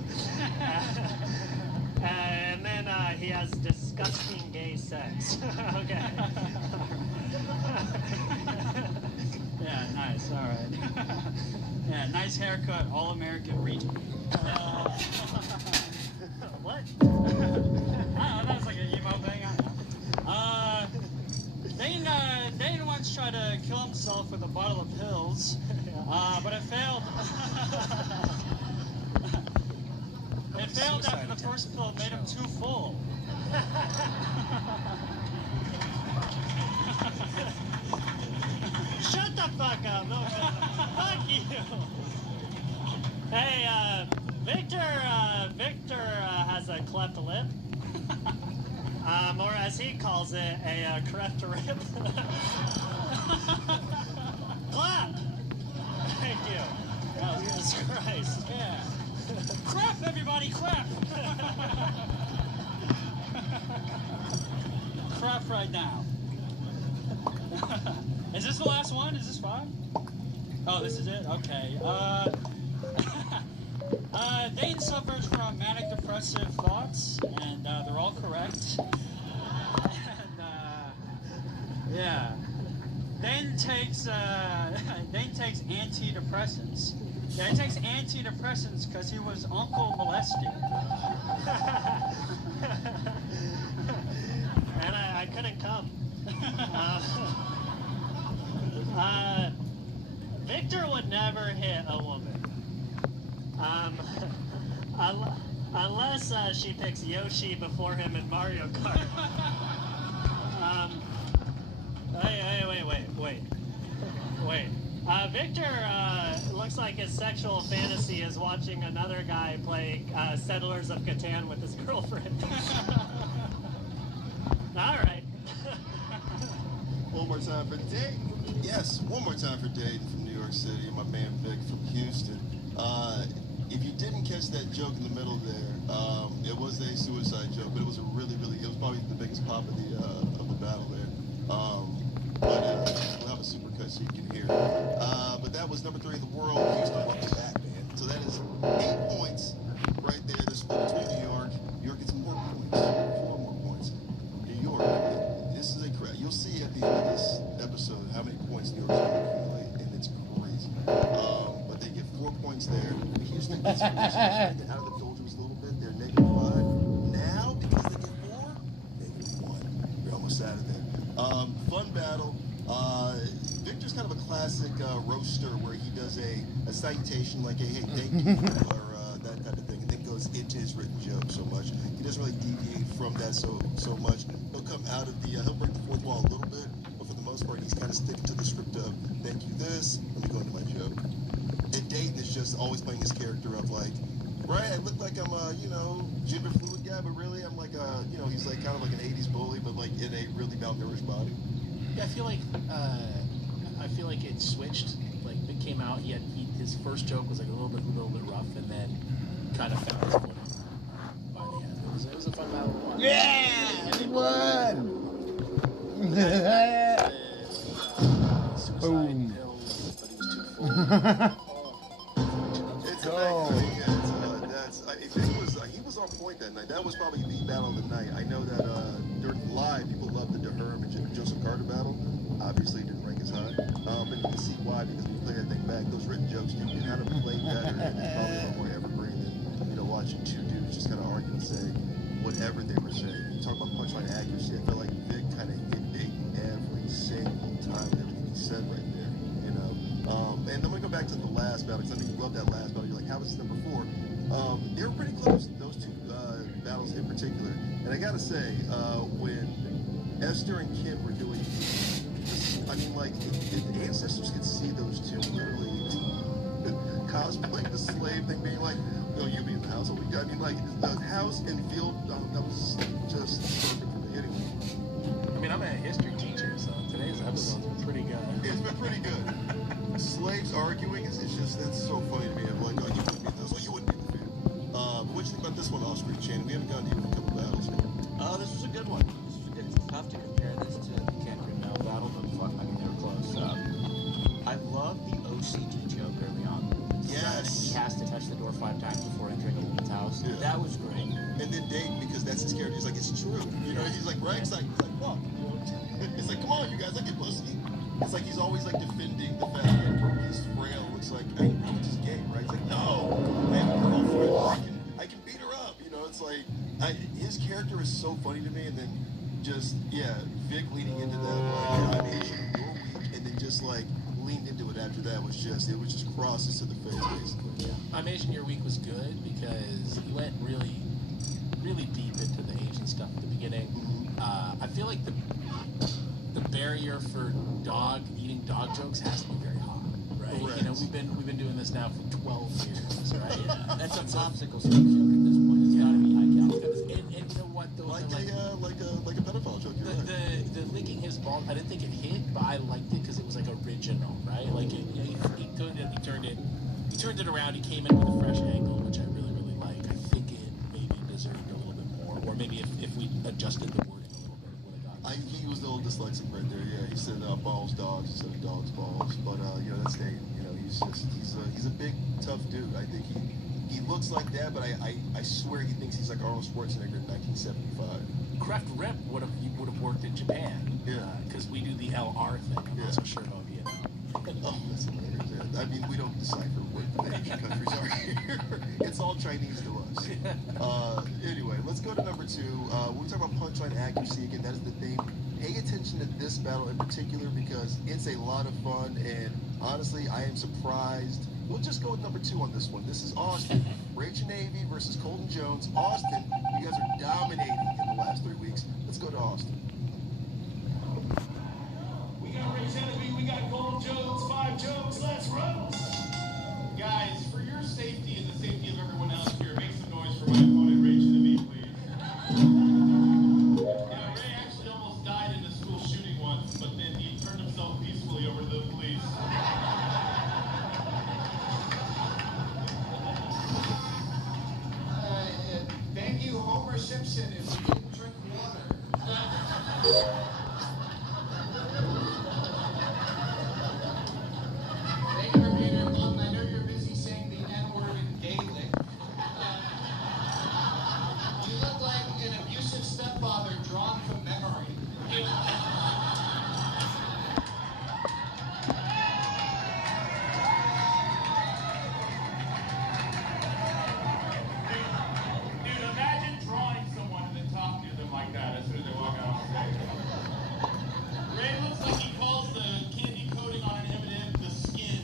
And then he has disgusting gay sex. Okay. Yeah, nice, alright. Yeah, nice haircut, all-American region. What? I don't know, that was like an emo thing, I don't know. Dane once tried to kill himself with a bottle of pills, but it failed. It failed after the first pill made him too full. Shut the fuck up. No, fuck you. Hey, Victor has a cleft lip. Or as he calls it, a cleft rip. Clap! Thank you. Oh, Jesus Christ. Yeah. Crap, everybody, crap! Crap right now. Is this the last one? Is this 5? Oh, this is it? Okay. Dane suffers from manic depressive thoughts, and they're all correct. And, yeah. Dane takes antidepressants. Yeah, he takes antidepressants because he was uncle molested. And I couldn't come. Victor would never hit a woman. Unless she picks Yoshi before him in Mario Kart. Wait. Victor looks like his sexual fantasy is watching another guy play Settlers of Catan with his girlfriend. All right. One more time for Dayton. Yes, one more time for Dayton from New York City. My man Vic from Houston. If you didn't catch that joke in the middle there, it was a suicide joke, but it was a really, it was probably the biggest pop of the battle there. But we'll have a super cut so you can hear it. But that was number 3 in the world. Houston, welcome back, man. So that is 8 points right there. The split between New York. New York gets more points. 4 more points. New York, this is a crap. You'll see at the end of this episode how many points New York's going to accumulate, and it's crazy. But they get 4 points there. Houston gets out of the doldrums a little bit. They're -5. Now, because they get 4, -1. We're almost out of there. Fun battle. Victor's kind of a classic roaster where he does a citation like a hey, thank you, or that type of thing, and then goes into his written joke so much. He doesn't really deviate from that so much. He'll come out of the, he'll break the fourth wall a little bit, but for the most part, he's kind of sticking to the script of thank you this, let me go into my joke. And Dayton is just always playing his character of like, right, I look like I'm a, gender fluid guy, but really I'm like a, he's like kind of like an 80s bully, but like in a really malnourished body. Yeah, I feel like it switched. Like it came out, his first joke was like a little bit rough, and then kind of found his footing by the end. It was a fun battle to watch. Yeah, and they won. Suicide pills, but he was too full. It's he was on point that night. That was probably the battle of the night. I know that during live, people loved the DeHerm and Joseph Carter battle. Obviously, it didn't rank as high, but you can see why, because when you play that thing back, those written jokes do kind of play better and probably a lot more evergreen than watching 2 dudes just kind of argue and say whatever they were saying. You talk about punchline accuracy. I feel like Vic kind of hit Dayton every single time with everything he said right there. And I'm gonna go back to the last battle because I think you love that last battle. You're like, how is this number 4? They were pretty close, those 2 battles in particular. And I gotta say, when Esther and Kim were doing I mean, like, the ancestors could see those two literally cosplaying the slave thing, being like, no, you be in the house all week. I mean, like, the house and field, that was just perfect for me anyway. I mean, I'm a history teacher, so today's episode's been pretty good. It's been pretty good. Slaves arguing is just, that's so funny to me. I'm like, oh, you wouldn't be in this, oh, you wouldn't be in the field. What do you think about this one, Osprey Chain? We haven't gotten to even a couple battles yet. This was a good one. It's tough to compare this to the Kendrick Mel battle, but fuck, I mean, they were close. I love the OCD joke early on. Yes. He has to touch the door 5 times before entering a woman's house. Yeah. That was great. And then Dayton, because that's his character, he's like, it's true. You know, he's like, Greg's like, fuck. You know? It's like, come on, you guys, I get pussy. It's like he's always like defending the fact that he's frail. Looks like, hey, I'm just gay, right? He's like, no, I have a girlfriend. I can beat her up. You know, it's like, his character is so funny to me. And then just, yeah, Vic leading into that, like, I'm Asian, you're weak. And then just like, leaned into it after that was just, it was just crosses to the face, basically. Yeah. I'm Asian Your Week was good because he went really, really deep into the Asian stuff at the beginning. I feel like the barrier for eating dog jokes has to be very high, right? Correct. You know, we've been doing this now for 12 years, right? That's a popsicle stick joke at this point. It's gotta be high caliber. And you know what? Those like are a pedophile joke. The licking his balls, I didn't think it hit, but I liked it because it was like original, right? Like he turned it around. He came in with a fresh angle, which I really, really like. I think it maybe deserved a little bit more, or maybe if we adjusted the wording a little bit, it would have gotten. He was a little dyslexic right there. Yeah, he said balls dogs instead of dogs balls. But you know, that's Dayton. You know, he's a big tough dude. I think he looks like that, but I swear he thinks he's like Arnold Schwarzenegger in 1975. Craft Rep would have worked in Japan. Yeah, because we do the LR thing. I'm not so sure about Vietnam. Oh, that's hilarious. Yeah. I mean, we don't decipher what the Asian countries are here. It's all Chinese to us. Anyway, let's go to number 2. We're talking about punchline accuracy again. That is the theme. Pay attention to this battle in particular because it's a lot of fun, and honestly, I am surprised. We'll just go with number 2 on this one. This is Austin, Rachel Navy versus Colton Jones. Austin, you guys are dominating in the last 3 weeks. Let's go to Austin. We got Rachel Navy, we got Colton Jones, 5 jokes, let's roll! Guys, for your safety and the safety of everyone else here, make some noise for my opponent, Rachel Navy, please. Yeah, Ray actually almost died in a school shooting once, but then he turned himself peacefully over to the police. Thank you, Homer Simpson, if you didn't drink water. Thank you for being here, Colton. I know you're busy saying the N-word in Gaelic. You look like an abusive stepfather drawn from memory. Dude, imagine drawing someone and then talking to them like that as soon as they walk out on stage. Ray looks like he calls the candy coating on an M&M the skin.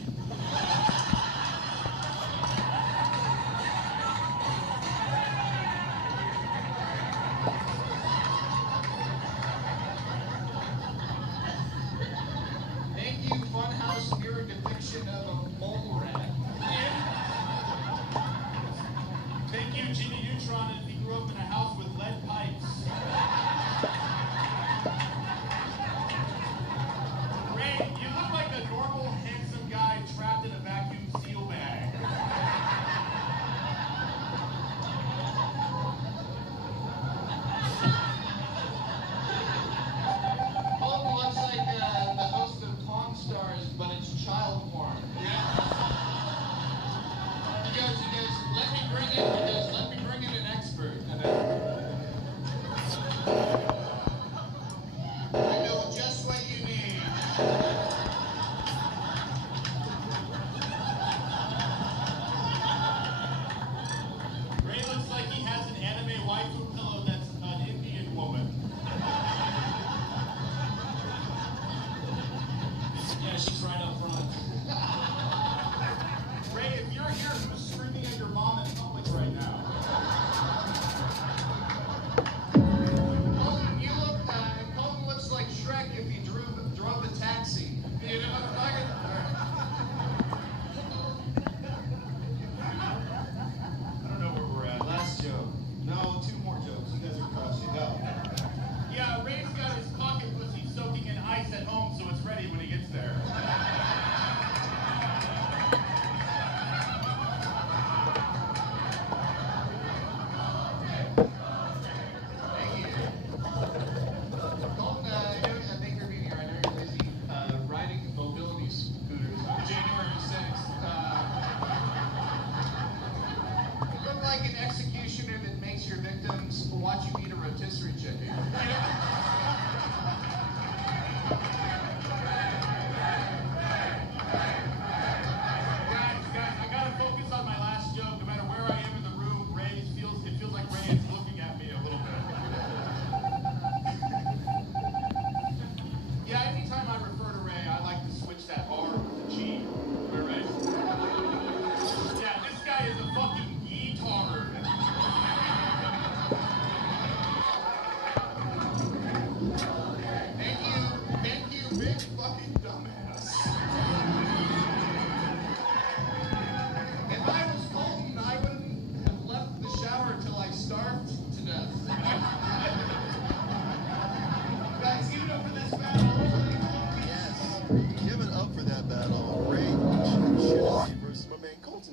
Thank you, Funhouse mirror depiction of a mole rat. Thank you, Jimmy Neutron, if he grew up in a house with lead pipes.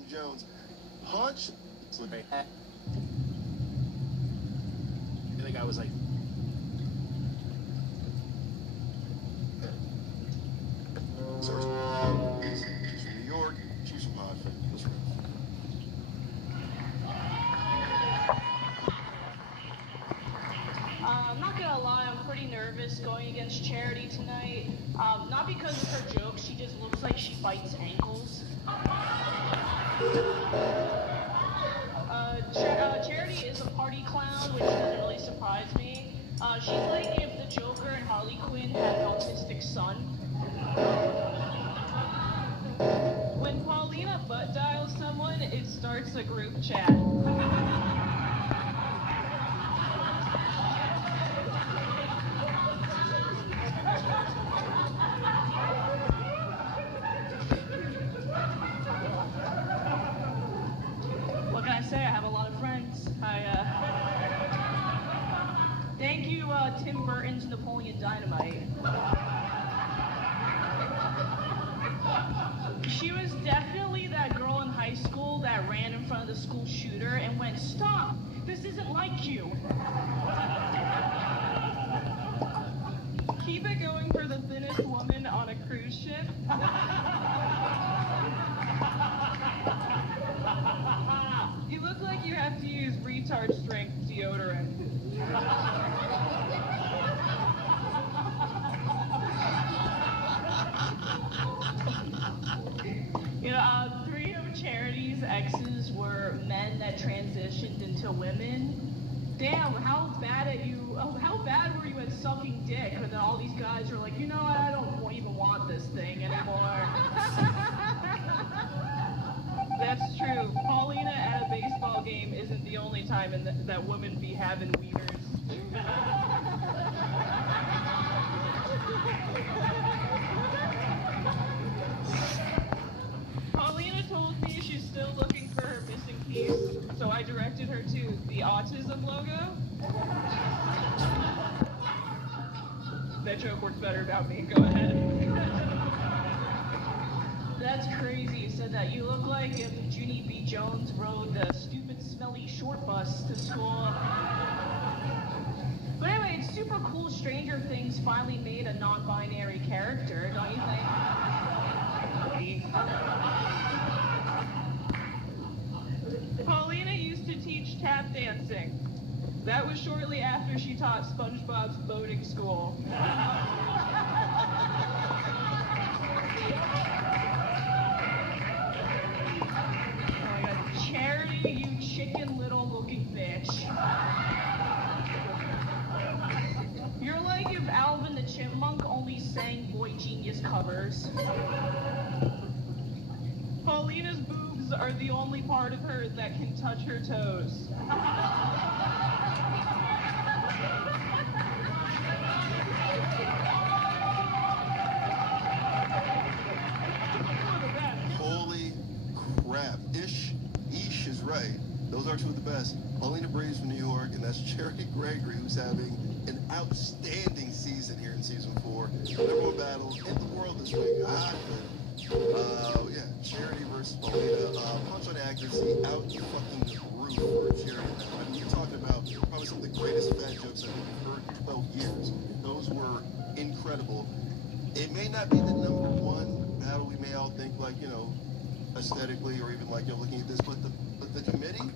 Jones. Punch. The other guy was like, She's from New York. She's from Hodgson. I'm not gonna lie, I'm pretty nervous going against Charity tonight. Not because of her jokes, she just looks like she bites ankles. Charity is a party clown, which doesn't really surprise me. She's like if the Joker and Harley Quinn had an autistic son. When Paulina butt dials someone, it starts a group chat. What can I say? I have a lot of friends. Thank you, Tim Burton's Napoleon Dynamite. She was definitely that girl in high school that ran in front of the school shooter and went, "Stop! This isn't like you." Keep it going for the thinnest woman on a cruise ship. You look like you have to use retard strength deodorant. You know, 3 of Charity's exes were men that transitioned into women. Damn, how bad were you at sucking dick? And then all these guys are like, you know what, I don't even want this thing anymore. That's true. Paulina at a baseball game isn't the only time that women be having wieners. Paulina told me she's still looking for her missing piece, so I directed her to the autism logo. That joke works better about me. Go ahead. That's crazy. You said that. You look like if Junie B. Jones rode the stupid, smelly short bus to school. But anyway, it's super cool Stranger Things finally made a non-binary character, don't you think? Paulina used to teach tap dancing. That was shortly after she taught SpongeBob's boating school. Oh my God, Charity, you chicken little looking bitch. You're like if Alvin the Chipmunk only sang Boy Genius covers. Paulina's boobs are the only part of her that can touch her toes. Holy crap. Ish is right. Those are 2 of the best. Paulina Breeze from New York, and that's Charity Gregory, who's having an outstanding season here in season 4. Number 1 battle in the world this week. Yeah, Charity versus Paulina. Punch on accuracy out the fucking roof for Charity. I mean, you're talking about probably some of the greatest fat jokes I've heard in 12 years. Those were incredible. It may not be the number 1 battle we may all think, like, you know, aesthetically or even like, you know, looking at this, but the committee,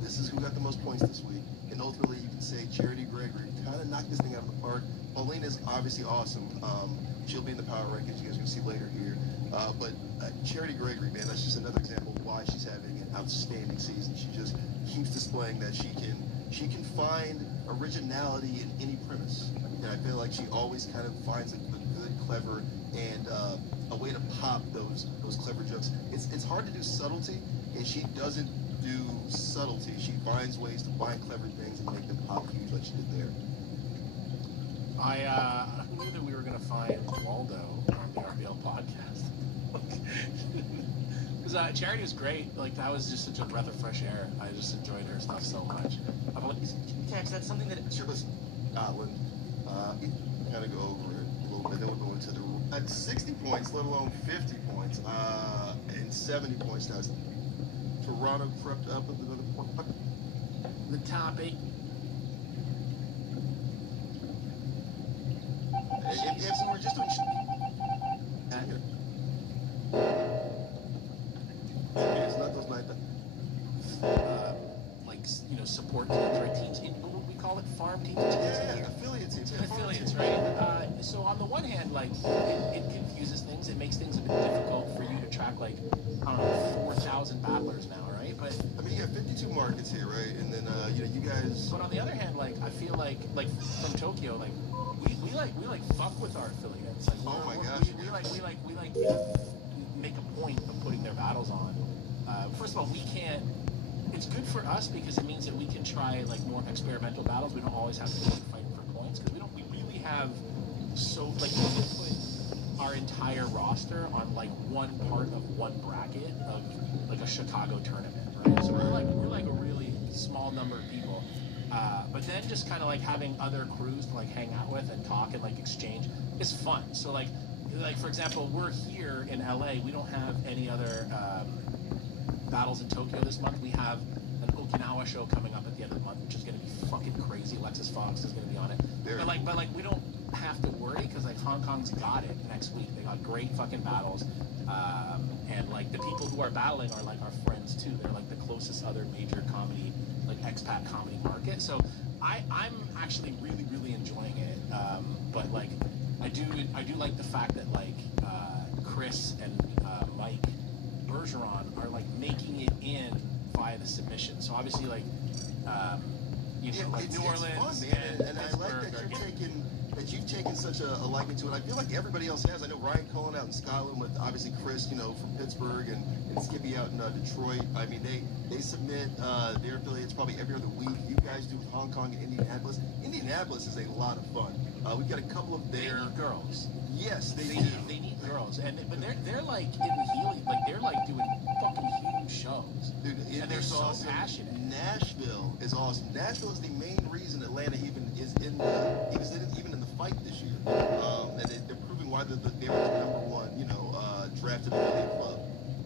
this is who got the most points this week. And ultimately, you can say Charity Gregory kind of knocked this thing out of the park. Paulina's obviously awesome. She'll be in the power rankings you guys are going to see later here. But Charity Gregory, man, that's just another example of why she's having an outstanding season. She just keeps displaying that she can find originality in any premise. And I feel like she always kind of finds a good, clever, and a way to pop those clever jokes. It's hard to do subtlety, and she doesn't do subtlety. She finds ways to find clever things and make them pop huge like she did there. I knew that we were going to find Waldo on the RBL podcast. Because Charity was great. Like, that was just such a breath of fresh air. I just enjoyed her stuff so much. That's something that... Scotland. Kind of go over it a little bit. Then we'll go into at 60 points, let alone 50 points, and 70 points. Now, Toronto crept up with another point. The topic. If we were just doing it's not those like that. Like, you know, support teams, right? Teams in what we call it, farm teams. Yeah, affiliate teams. Affiliates, right? So on the one hand, like, it confuses things. It makes things a bit difficult for you to track, like, I don't know, 4,000 battlers now, right? But I mean, you have 52 markets here, right? And then, you know, you guys. But on the other hand, like, I feel like from Tokyo, like, we fuck with our affiliates. Like, oh my gosh. We make a point of putting their battles on. First of all, we can't. It's good for us because it means that we can try like more experimental battles. We don't always have to keep fighting for points because we really have so like we can put our entire roster on like one part of one bracket of like a Chicago tournament, right? So we're like a really small number of people. But then just kind of like having other crews to like hang out with and talk and like exchange is fun. So like for example, we're here in LA. We don't have any other battles in Tokyo this month. We have an Okinawa show coming up at the end of the month, which is going to be fucking crazy. Alexis Fox is going to be on it. But like we don't have to worry because like Hong Kong's got it next week. They got great fucking battles, and like the people who are battling are like our friends too. They're like the closest other major comedy, like expat comedy market. So I'm actually really enjoying it. But like I do like the fact that like Chris and Mike Bergeron are like making it in via the submission. So obviously like you know, like New Orleans fun, and I like that you've taken such a liking to it. I feel like everybody else has. I know Ryan Cullen out in Scotland with obviously Chris, you know, from Pittsburgh, and Skippy out in Detroit. I mean, they submit their affiliates probably every other week. You guys do Hong Kong and Indianapolis. Indianapolis is a lot of fun. We've got a couple of their girls. Yes, they need girls, but they're like in the healing, like they're like doing fucking huge shows, dude. And they're so awesome. passionate. Nashville is awesome. Nashville is the main reason Atlanta even is in even in the fight this year, and they're proving why they were the #1, you know, drafted affiliate club.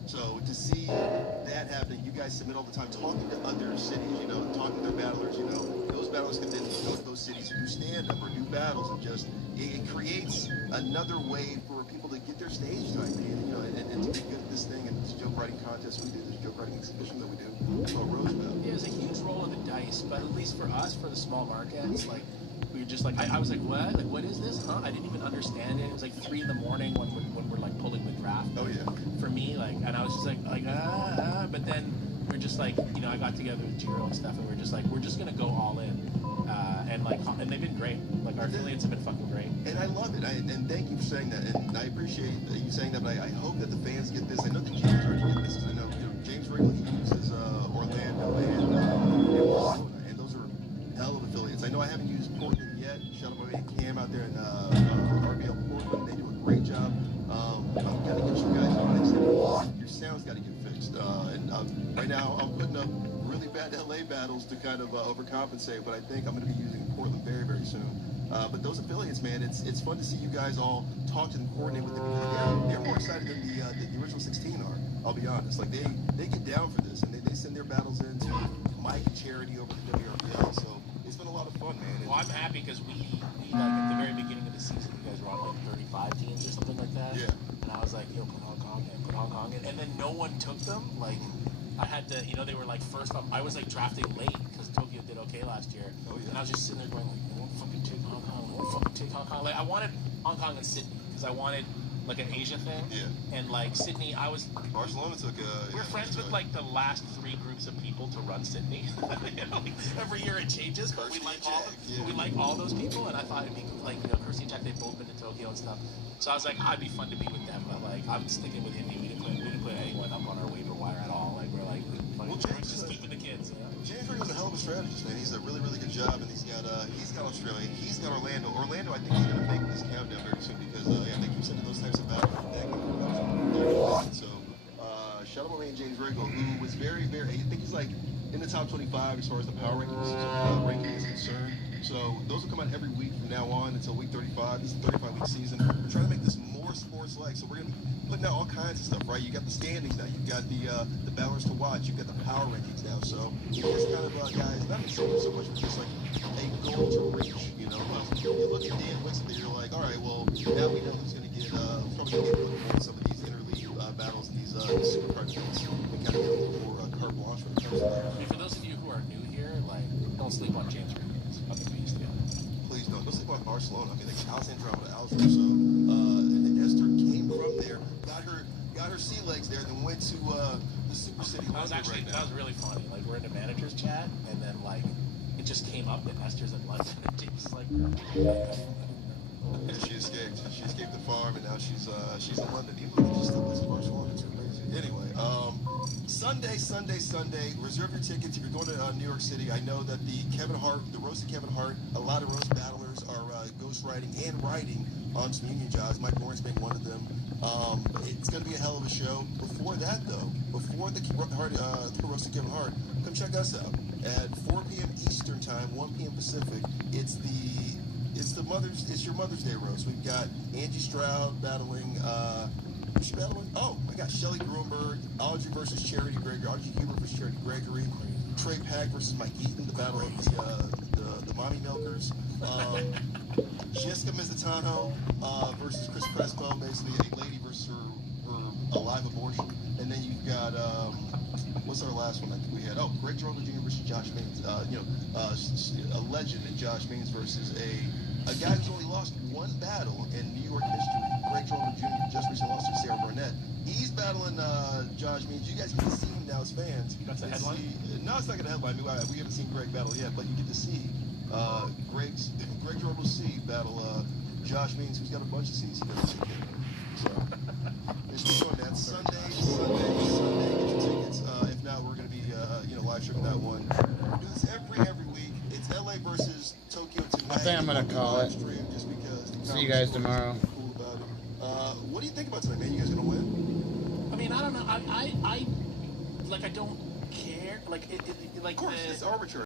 So to see that happening, you guys submit all the time, talking to other cities, you know, talking to battlers, you know, those battlers can then go to those cities and do stand-up or do battles, and just it creates another way for people to get their stage time, man, you know, and to get good at this thing, and this joke writing contest we do, this joke writing exhibition that we do, that's what Roosevelt. Yeah, it's a huge roll of the dice, but at least for us, for the small markets, like we were just like, I was like, what? Like, what is this? Huh? I didn't even understand it. It was like 3 in the morning when we're like pulling the draft. Oh yeah. For me, like, and I was just like, but then we're just like, you know, I got together with Jiro and stuff, and we're just like, we're just gonna go all in, and they've been great. Like our affiliates have been fucking great. And I love it. And thank you for saying that. And I appreciate you saying that. But I hope that the fans get this. I know that James Rickle get this. I know, you know, James Rickle, he uses Orlando and Barcelona, and those are hell of affiliates. I know I haven't used Portland yet. Shout out to Cam out there in RBL Portland. They do a great job. I've got to get you guys on it. Your sound's got to get fixed. Right now, I'm putting up really bad LA battles to kind of overcompensate, but I think I'm going to be using Portland very soon. But those affiliates, man, it's fun to see you guys all talk to them, coordinate with them. They're more excited than the original 16 are. I'll be honest. Like they get down for this, and they send their battles in to Mike and Charity over to WRPL. So it's been a lot of fun, man. Well, I'm happy because we like at the very beginning of the season, you guys were on like 35 teams or something like that. Yeah. And I was like, yo, put Hong Kong in, and then no one took them. Like I had to, you know, they were like first up. I was like drafting late because Tokyo did okay last year. Oh yeah. And I was just sitting there going like, I won't fucking take Hong Kong. I won't fucking take Hong Kong. Like I wanted Hong Kong and Sydney because I wanted like an Asia thing. Yeah. And like Sydney, Barcelona took. We're friends with like the last 3 groups of people to run Sydney. You know, like, every year it changes, but we like all those people, and I thought it'd be like, you know, Kirsty and Jack, they've both been to Tokyo and stuff. So I was like, it'd be fun to be with them. But like, I'm sticking with Indy. We didn't put anyone up on our waiver wire at all. Like we're like, we're just keeping the kids. You know? James Rickle's a hell of a strategist, man. He's a really good job, and he's got Australia, he's got Orlando. Orlando, I think he's going to make this countdown very soon because they keep sending those types of battles. So shout out my man James Rickle, who was very, I think he's like in the top 25 as far as the power rankings ranking is concerned. So those will come out every week from now on until week 35. This is a 35-week season. We're trying to make this more sports-like. So we're going to be putting out all kinds of stuff, right? You got the standings now. You've got the balance to watch. You've got the power rankings now. So it is kind of, guys, not incentive so much, but just like a goal to reach, you know? You look at Dan Wixon, you're like, all right, well, now we know who's going to get, who's probably going to get more in some of these interleague battles, these super card games, and kind of get a little more carte blanche when it comes to that. I mean, for those of you who are new here, like, don't sleep on James Rodriguez. Fucking beast, yeah. Please don't. Don't sleep on Barcelona. I mean, like Alessandra Alves, and Esther came from there, got her sea legs there, then went to the Super City. That was really funny. Like, we're in a manager's chat, and then like it just came up that Esther's in London. And James is like, yeah, she escaped. She escaped the farm, and now she's in London. Even though she still lives in Barcelona, it's crazy. Anyway, Sunday. Reserve your tickets if you're going to New York City. I know that the roasted Kevin Hart, a lot of roast battlers are ghostwriting and writing on some union jobs. Mike Lawrence being one of them. It's going to be a hell of a show. Before that, though, before the roasted Kevin Hart, come check us out at 4 p.m. Eastern Time, 1 p.m. Pacific. It's your Mother's Day roast. We've got Angie Stroud battling. Who's she battling? Oh my gosh, Shelley Grunberg, Audrey versus Charity Gregory, Audrey Huber versus Charity Gregory, Trey Pack versus Mike Eaton, the battle of the mommy milkers. Jessica Mizutano versus Chris Crespo, basically a lady versus her live abortion. And then you've got what's our last one? I think we had Greg Giraldo Jr. versus Josh Maines. A legend in Josh Maines versus a guy who's only lost one battle in New York history. Greg Giraldo Jr. just recently lost to Sarah Barnett. He's battling Josh Maines. You guys get to see him now as fans. That's a headline? No, it's not going to headline. We haven't seen Greg battle yet, but you get to see Greg Giraldo C battle Josh Maines, who's got a bunch of seats. He doesn't take care of. So it's doing that Sunday. Get your tickets. If not, we're going to be live streaming that one. We do this every week. It's LA versus Tokyo tonight. I think I'm going to call it. See you guys tomorrow. What do you think about tonight, man? You guys going to win? I mean, I don't know. I don't care. Like, of course, it's arbitrary.